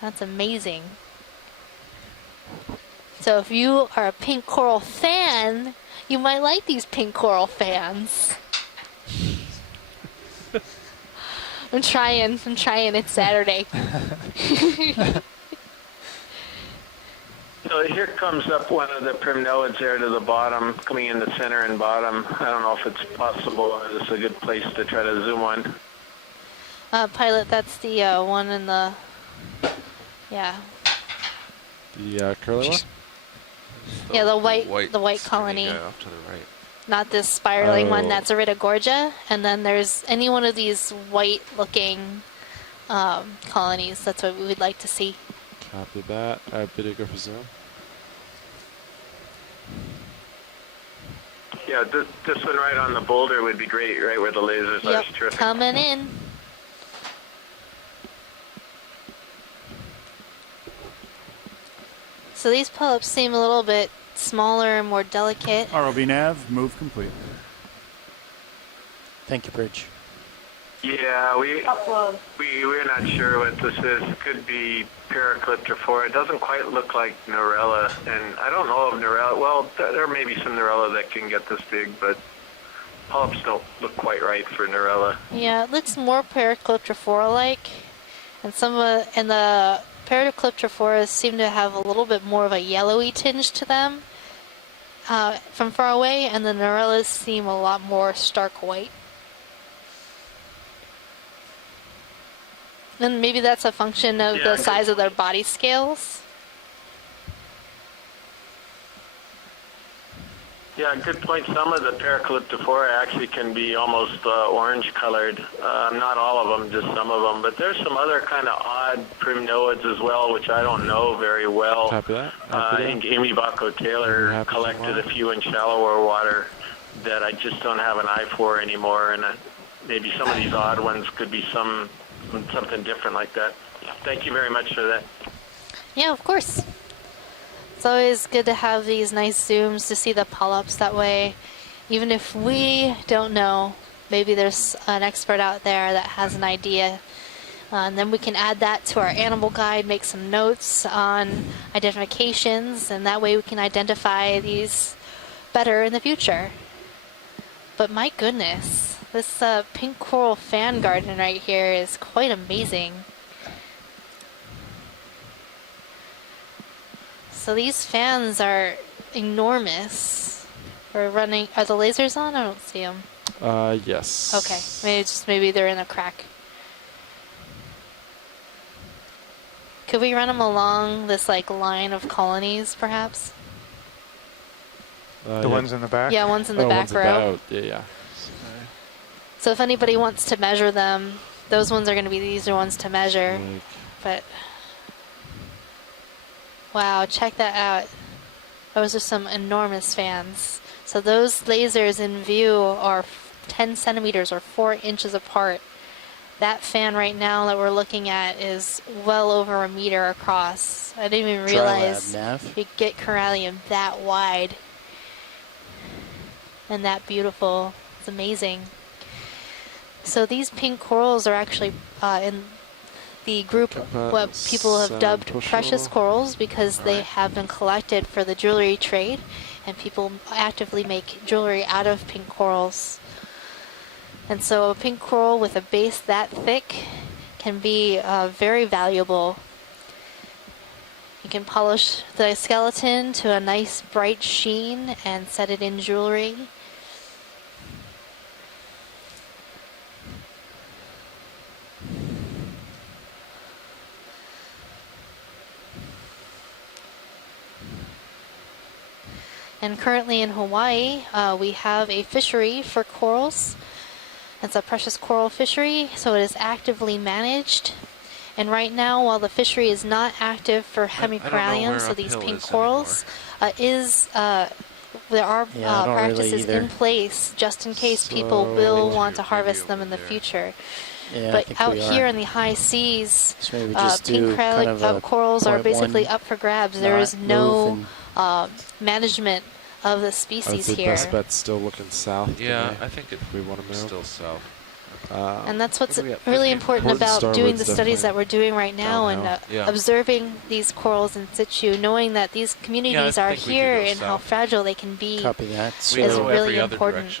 That's amazing. So if you are a pink coral fan, you might like these pink coral fans. I'm trying. It's Saturday. So here comes up one of the primnoids there to the bottom, coming in the center and bottom. I don't know if it's possible or it's a good place to try to zoom on. Pilot, that's the one in the... Yeah. The curly one? Yeah, the white colony. Off to the right. Not this spiraling one, Oh. that's Iridogorgia. And then there's any one of these white-looking colonies. That's what we would like to see. Copy that. Bit go for zoom. Yeah, this one right on the boulder would be great, right where the lasers are. Yep, It's terrific. coming in. So these polyps seem a little bit smaller and more delicate. ROV nav, move complete. Thank you, Bridge. Yeah, we're not sure what this is. It could be Paracalyptra. It doesn't quite look like Norella, and I don't know of Norella. Well, there may be some Norella that can get this big, but polyps don't look quite right for Norella. Yeah, it looks more Paracalyptra-like, and the Paracalyptra seem to have a little bit more of a yellowy tinge to them from far away, and the Norellas seem a lot more stark white. And maybe that's a function of the size of their body scales. Yeah, good point. Some of the Paracalyptra actually can be almost orange colored. Not all of them, just some of them. But there's some other kind of odd primnoids as well, which I don't know very well. Copy that. I think Amy Bacco Taylor collected a few in shallower water that I just don't have an eye for anymore. And maybe some of these odd ones could be something different like that. Thank you very much for that. Yeah, of course. It's always good to have these nice zooms to see the polyps that way. Even if we don't know, maybe there's an expert out there that has an idea. And then we can add that to our animal guide, make some notes on identifications, and that way we can identify these better in the future. But my goodness, this pink coral fan garden right here is quite amazing. So these fans are enormous. Are the lasers on? I don't see them. Yes. Okay, maybe they're in a crack. Could we run them along this line of colonies, perhaps? The ones in the back? Yeah, ones in the back row. Yeah. So if anybody wants to measure them, those ones are going to be the easier ones to measure. But wow, check that out. Those are some enormous fans. So those lasers in view are 10 centimeters or 4 inches apart. That fan right now that we're looking at is well over a meter across. I didn't even realize you get corallium that wide and that beautiful. It's amazing. So these pink corals are actually in the group what people have dubbed precious corals because they have been collected for the jewelry trade, and people actively make jewelry out of pink corals. And so a pink coral with a base that thick can be very valuable. You can polish the skeleton to a nice bright sheen and set it in jewelry. And currently in Hawaii, we have a fishery for corals. It's a precious coral fishery, so it is actively managed. And right now, while the fishery is not active for hemicorallium, so these pink corals, there are practices in place just in case people will want to harvest them in the future. But out here in the high seas, pink corals are basically up for grabs. There is no management of the species here. Best bet's still looking south. Yeah, I think we want to move still south. And that's what's really important about doing the studies that we're doing right now and observing these corals in situ, knowing that these communities are here and how fragile they can be is really important.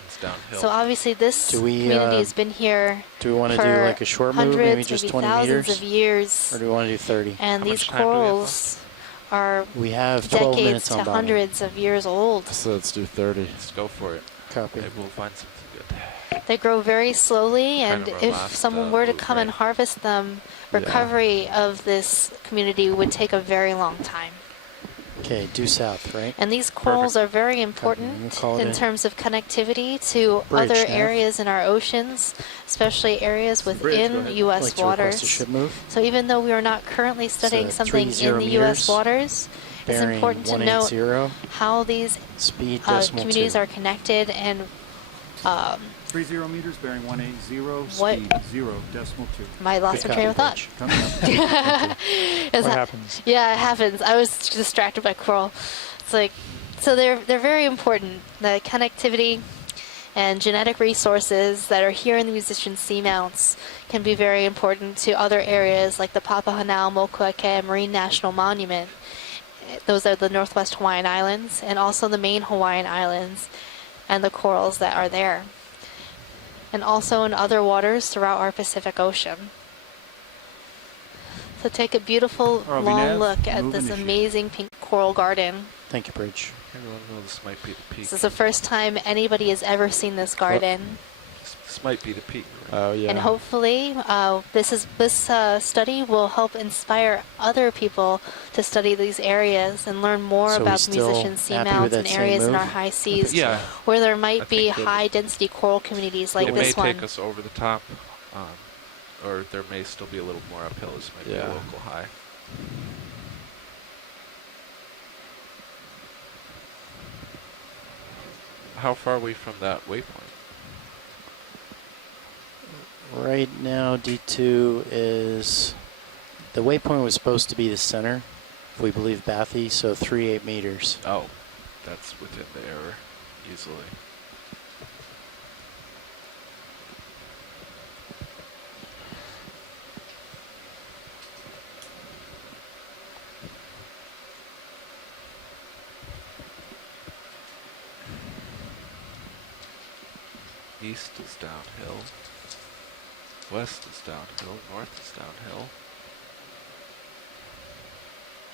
So obviously this community has been here do we want to do like a short move, maybe just 20 meters? Of years. Or do we want to do 30? And these corals are decades to hundreds of years old. So let's do 30. Let's go for it. Copy. Maybe we'll find something good. They grow very slowly, and if someone were to come and harvest them, recovery of this community would take a very long time. Okay, due south, right? And these corals are very important in terms of connectivity to other areas in our oceans, especially areas within U.S. waters. So even though we are not currently studying something in the U.S. waters, it's important to note how these communities are connected and 30 meters, bearing 180, speed 0.2. I lost my train of thought. What happens? Yeah, it happens. I was distracted by coral. It's like, so they're very important. The connectivity and genetic resources that are here in the musician seamounts can be very important to other areas like the Papahanaumokuakea Marine National Monument. Those are the Northwest Hawaiian Islands and also the main Hawaiian Islands and the corals that are there. And also in other waters throughout our Pacific Ocean. So take a beautiful long look at this amazing pink coral garden. Thank you, Bridge. Everyone knows this might be the peak. This is the first time anybody has ever seen this garden. This might be the peak. Oh, yeah. And hopefully this study will help inspire other people to study these areas and learn more about the musician seamounts and areas in our high seas where there might be high density coral communities like this one. It may take us over the top, or there may still be a little more uphill. This might be a local high. How far are we from that waypoint? Right now, D2 is, the waypoint was supposed to be the center, if we believe Bathy, so 38 meters. Oh, that's within the error, easily. East is downhill. West is downhill, north is downhill.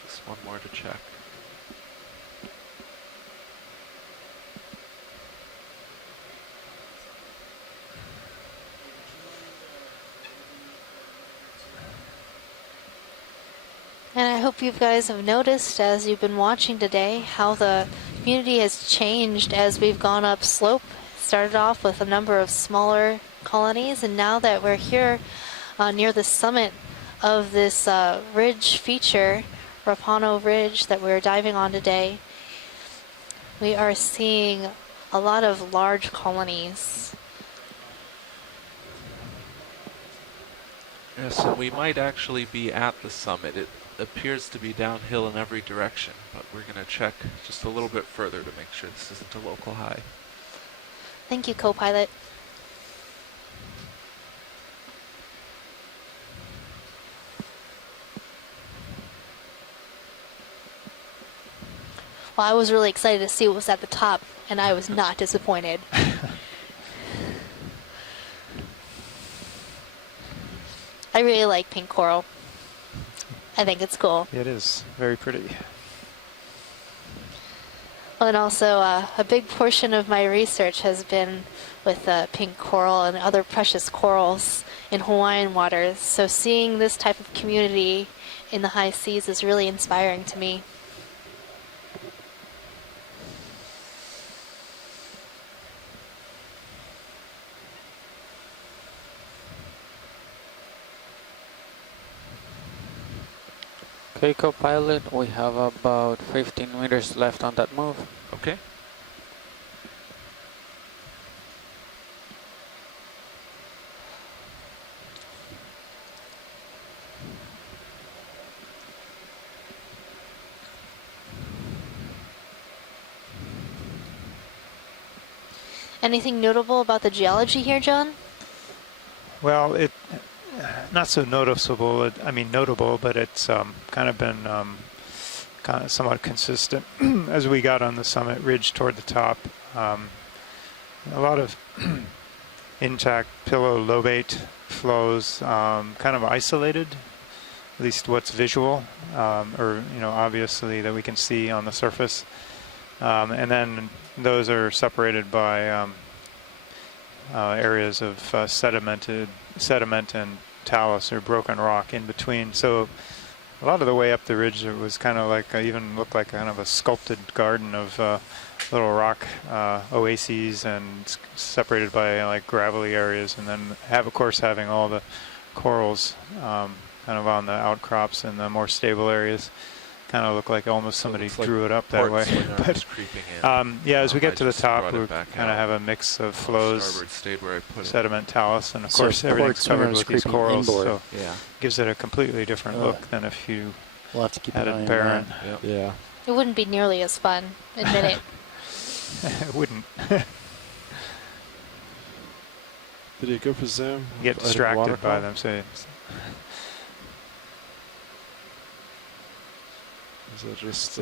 Just one more to check. And I hope you guys have noticed as you've been watching today how the community has changed as we've gone up slope. Started off with a number of smaller colonies, and now that we're here near the summit of this ridge feature, Rapano Ridge, that we're diving on today, we are seeing a lot of large colonies. Yes, and we might actually be at the summit. It appears to be downhill in every direction, but we're going to check just a little bit further to make sure this isn't a local high. Thank you, co-pilot. Well, I was really excited to see what was at the top, and I was not disappointed. I really like pink coral. I think it's cool. It is very pretty. Well, and also a big portion of my research has been with pink coral and other precious corals in Hawaiian waters. So seeing this type of community in the high seas is really inspiring to me. Okay, co-pilot, we have about 15 meters left on that move. Okay. Anything notable about the geology here, John? Well, not so noticeable. I mean, notable, but it's kind of been kind of somewhat consistent as we got on the summit ridge toward the top. A lot of intact pillow lobate flows, kind of isolated, at least what's visual, or obviously that we can see on the surface, and then those are separated by areas of sediment and talus or broken rock in between. So a lot of the way up the ridge, it was kind of like even looked like kind of a sculpted garden of little rock oases and separated by like gravelly areas, and then of course having all the corals kind of on the outcrops and the more stable areas. Kind of look like almost somebody drew it up that way. But yeah, as we get to the top, we kind of have a mix of flows, sediment, talus, and of course everything's covered with these corals. So it gives it a completely different look than if you had it barren. Yeah. It wouldn't be nearly as fun, admit it. It wouldn't. Did you go for zoom? You get distracted by them, so. Is that just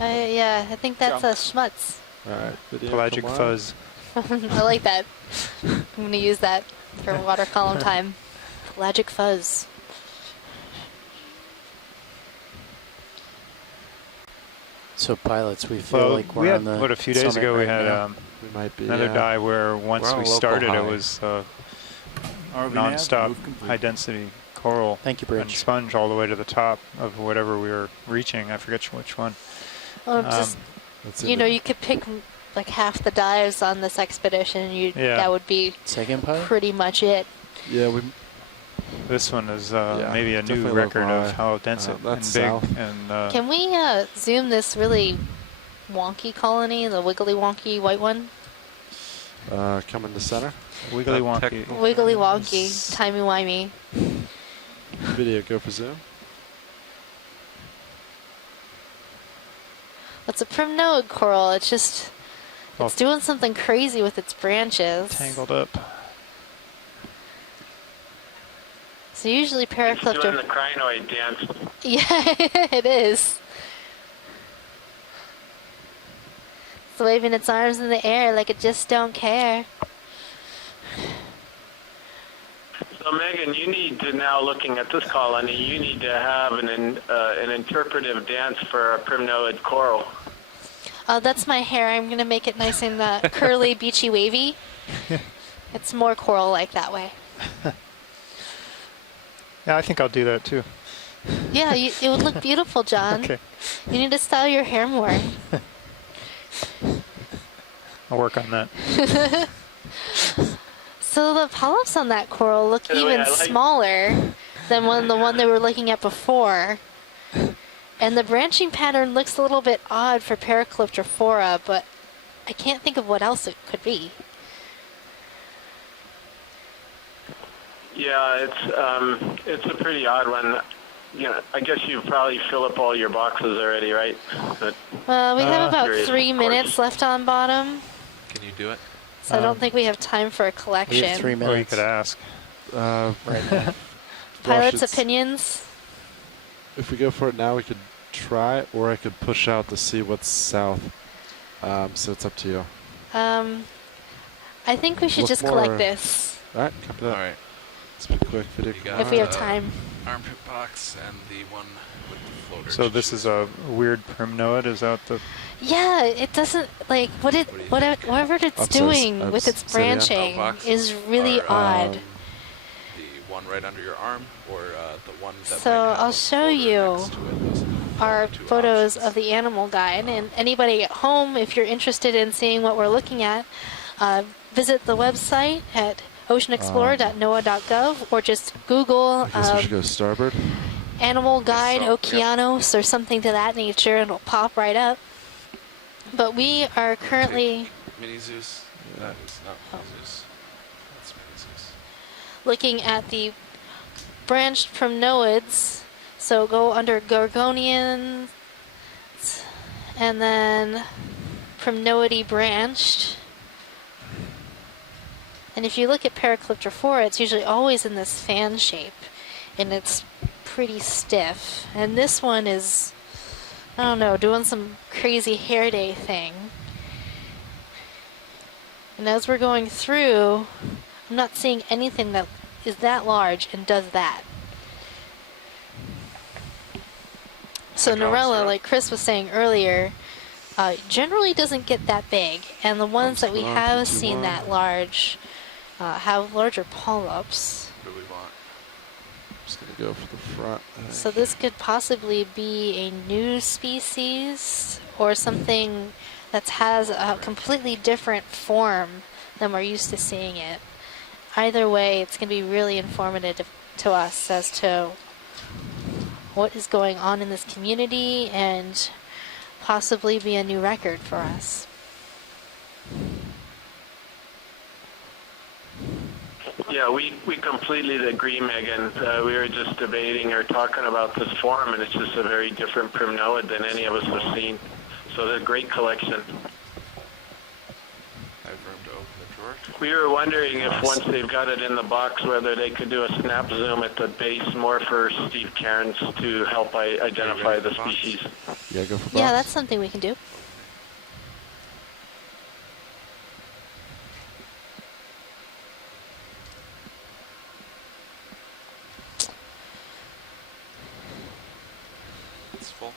yeah, I think that's a schmutz. Alright, pelagic fuzz. I like that. I'm going to use that for water column time. Pelagic fuzz. So pilots, we feel like we're on the a few days ago we had another yeah. dive where once we started it was non-stop high density coral. Thank you, Bridge. And sponge all the way to the top of whatever we were reaching. I forget which one. Well, just, you could pick like half the dives on this expedition. That would be pretty much it. Yeah, this one is maybe a new record of how dense and big. And can we zoom this really wonky colony, the wiggly wonky white one? Come in the center. Wiggly wonky. Wiggly wonky, timey-wimey. Video, go for zoom. It's a primnoid coral. It's just, it's doing something crazy with its branches. Tangled up. So usually Paraclipter. It's doing the crinoid dance. Yeah, it is. It's waving its arms in the air like it just don't care. So Megan, you need to now, looking at this colony, you need to have an interpretive dance for a primnoid coral. That's my hair. I'm going to make it nice and curly, beachy, wavy. It's more coral-like that way. Yeah, I think I'll do that too. Yeah, it would look beautiful, John. Okay. You need to style your hair more. I'll work on that. So the polyps on that coral look even smaller than the one they were looking at before. And the branching pattern looks a little bit odd for Paracliptrophora, but I can't think of what else it could be. Yeah, it's a pretty odd one. I guess you probably fill up all your boxes already, right? But, we have about 3 minutes left on bottom. Can you do it? So I don't think we have time for a collection. We have 3 minutes. Or you could ask. Right now. Pilots' opinions? If we go for it now, we could try, or I could push out to see what's south. So it's up to you. I think we should just collect this. All right, copy that. All right. Let's be quick. Video. If we have time. Armpit box and the one with the floater. So this is a weird primnoid. Is that the? Yeah, it doesn't like whatever it's doing with its branching is really odd. The one right under your arm, or the one that. So I'll show you our photos of the animal guide, and anybody at home, if you're interested in seeing what we're looking at, visit the website at oceanexplorer.noaa.gov or just Google. I guess we should go starboard. animal guide, so, Okeanos, or something to that nature, and it'll pop right up. But we are currently Mini Zeus. That is not Mini Zeus. That's Mini Zeus. looking at the branched primnoids. So go under Gorgonians, and then primnoidy branched. And if you look at Paracalyptrophora, it's usually always in this fan shape, and it's pretty stiff. And this one is, I don't know, doing some crazy hair day thing. And as we're going through, I'm not seeing anything that is that large and does that. So Norella, like Chris was saying earlier, generally doesn't get that big. And the ones that we have seen that large have larger polyps. What do we want? I'm just going to go for the front. So this could possibly be a new species or something that has a completely different form than we're used to seeing it. Either way, it's going to be really informative to us as to what is going on in this community and possibly be a new record for us. Yeah, we completely agree, Megan. We were just debating or talking about this form, and it's just a very different primnoid than any of us have seen. So they're a great collection. I have room to open the drawer. We were wondering if once they've got it in the box, whether they could do a snap zoom at the base more for Steve Cairns to help identify the species. Yeah, go for box. Yeah, that's something we can do. It's full.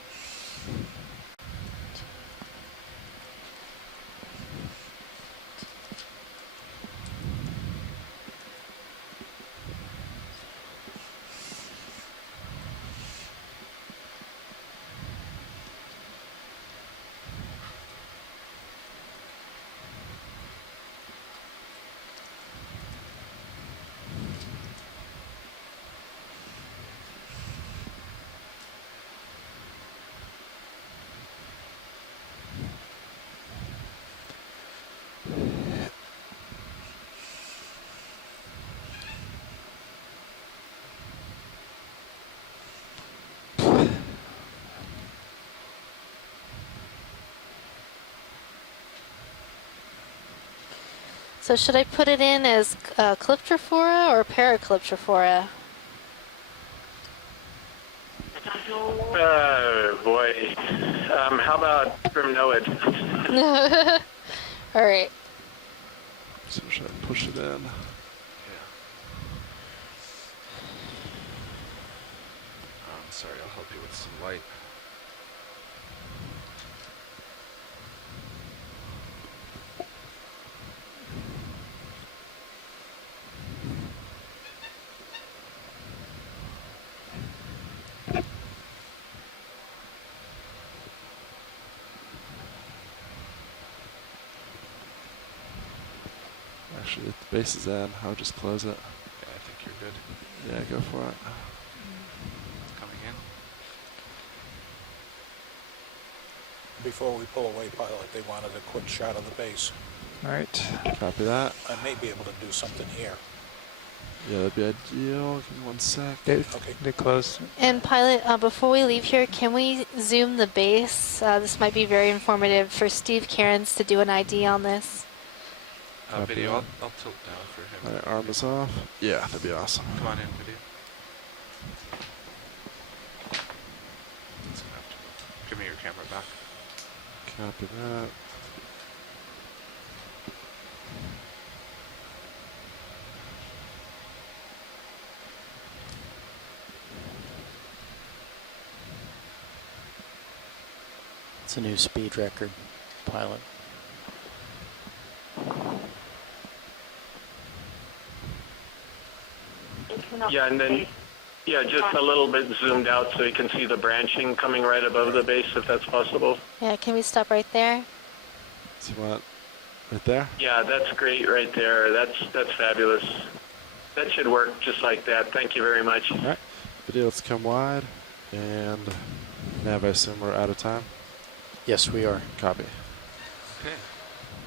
So should I put it in as Calyptrophora or Paracalyptrophora? Boy. How about primnoid? All right. So should I push it in? Yeah. Sorry, I'll help you with some light. Actually, if the base is in, I'll just close it. Yeah, I think you're good. Yeah, go for it. It's coming in. Before we pull away, pilot, they wanted a quick shot of the base. All right. Copy that. I may be able to do something here. Yeah, that'd be ideal. Give me 1 sec. They closed. And Pilot, before we leave here, can we zoom the base? This might be very informative for Steve Cairns to do an ID on this. Video, I'll tilt down for him. Alright, arm is off. Yeah, that'd be awesome. Come on in, video. It's gonna have to move. Give me your camera back. Copy that. It's a new speed record, Pilot. Yeah, and then, yeah, just a little bit zoomed out so you can see the branching coming right above the base, if that's possible. Yeah, can we stop right there? So you want right there? Yeah, that's great right there. That's fabulous. That should work just like that. Thank you very much. All right. Video, let's come wide. And Nav, I assume we're out of time? Yes, we are. Copy. Okay.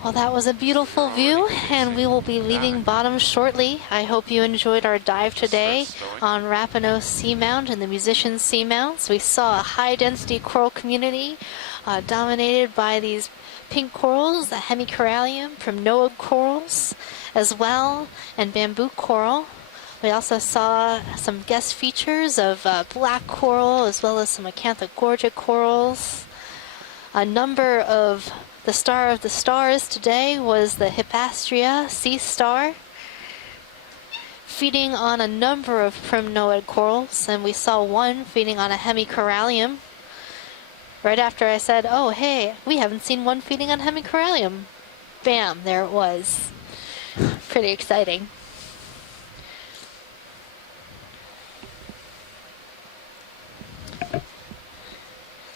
Well, that was a beautiful view, and we will be leaving bottom shortly. I hope you enjoyed our dive today on Rapinoe Seamount and the Musicians Seamounts. We saw a high-density coral community dominated by these pink corals, the hemicorallium, primnoid corals as well, and bamboo coral. We also saw some guest features of black coral as well as some acanthogorgia corals. A number of the star of the stars today was the Hippastria sea star, feeding on a number of primnoid corals, and we saw one feeding on a hemicorallium. Right after I said, oh hey, we haven't seen one feeding on hemicorallium. Bam, there it was. Pretty exciting.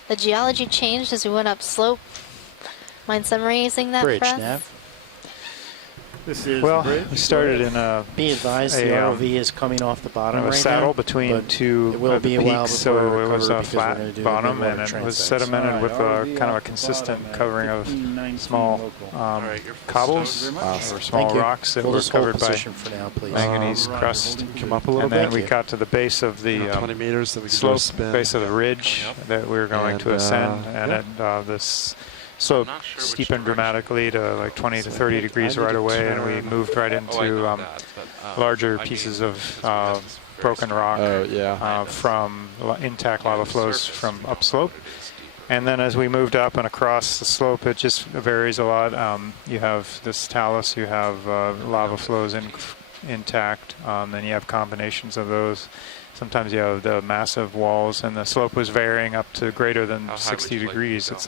The geology changed as we went up slope. Mind summarizing that Bridge, for us? Nav. This is well, the bridge. we started in a. Be advised, the ROV is coming off the bottom a right saddle now, between two it will of the be a while peaks, before so we it was recover a because we're gonna flat do bottom, midwater and it was transects. sedimented with a ROV kind of a off the consistent bottom at covering of 1519 small local. Alright, you're full cobbles stop. or small Thank you. rocks that Hold were this whole covered by position for now, please. manganese Roger, crust. holding Come up a little And bit. then we you. got to the base of the 20 meters that we can do a slope, spin. base of the ridge that we were going And, to ascend, and yeah. this slope not sure which steepened direction. dramatically to like 20 to 30 degrees I need right to away, and we turn- moved right Oh, I into know that, but, larger I pieces mean, of because we have this very broken steep rock Oh, yeah. from intact lava flows surface, from you don't upslope. know what it is deeper. And then as we moved up and across the slope, it just varies a lot. You have this talus, you have lava flows intact, then you have combinations of those. Sometimes you have the massive walls, and the slope was varying up to greater than How high would 60 you like to degrees go? at some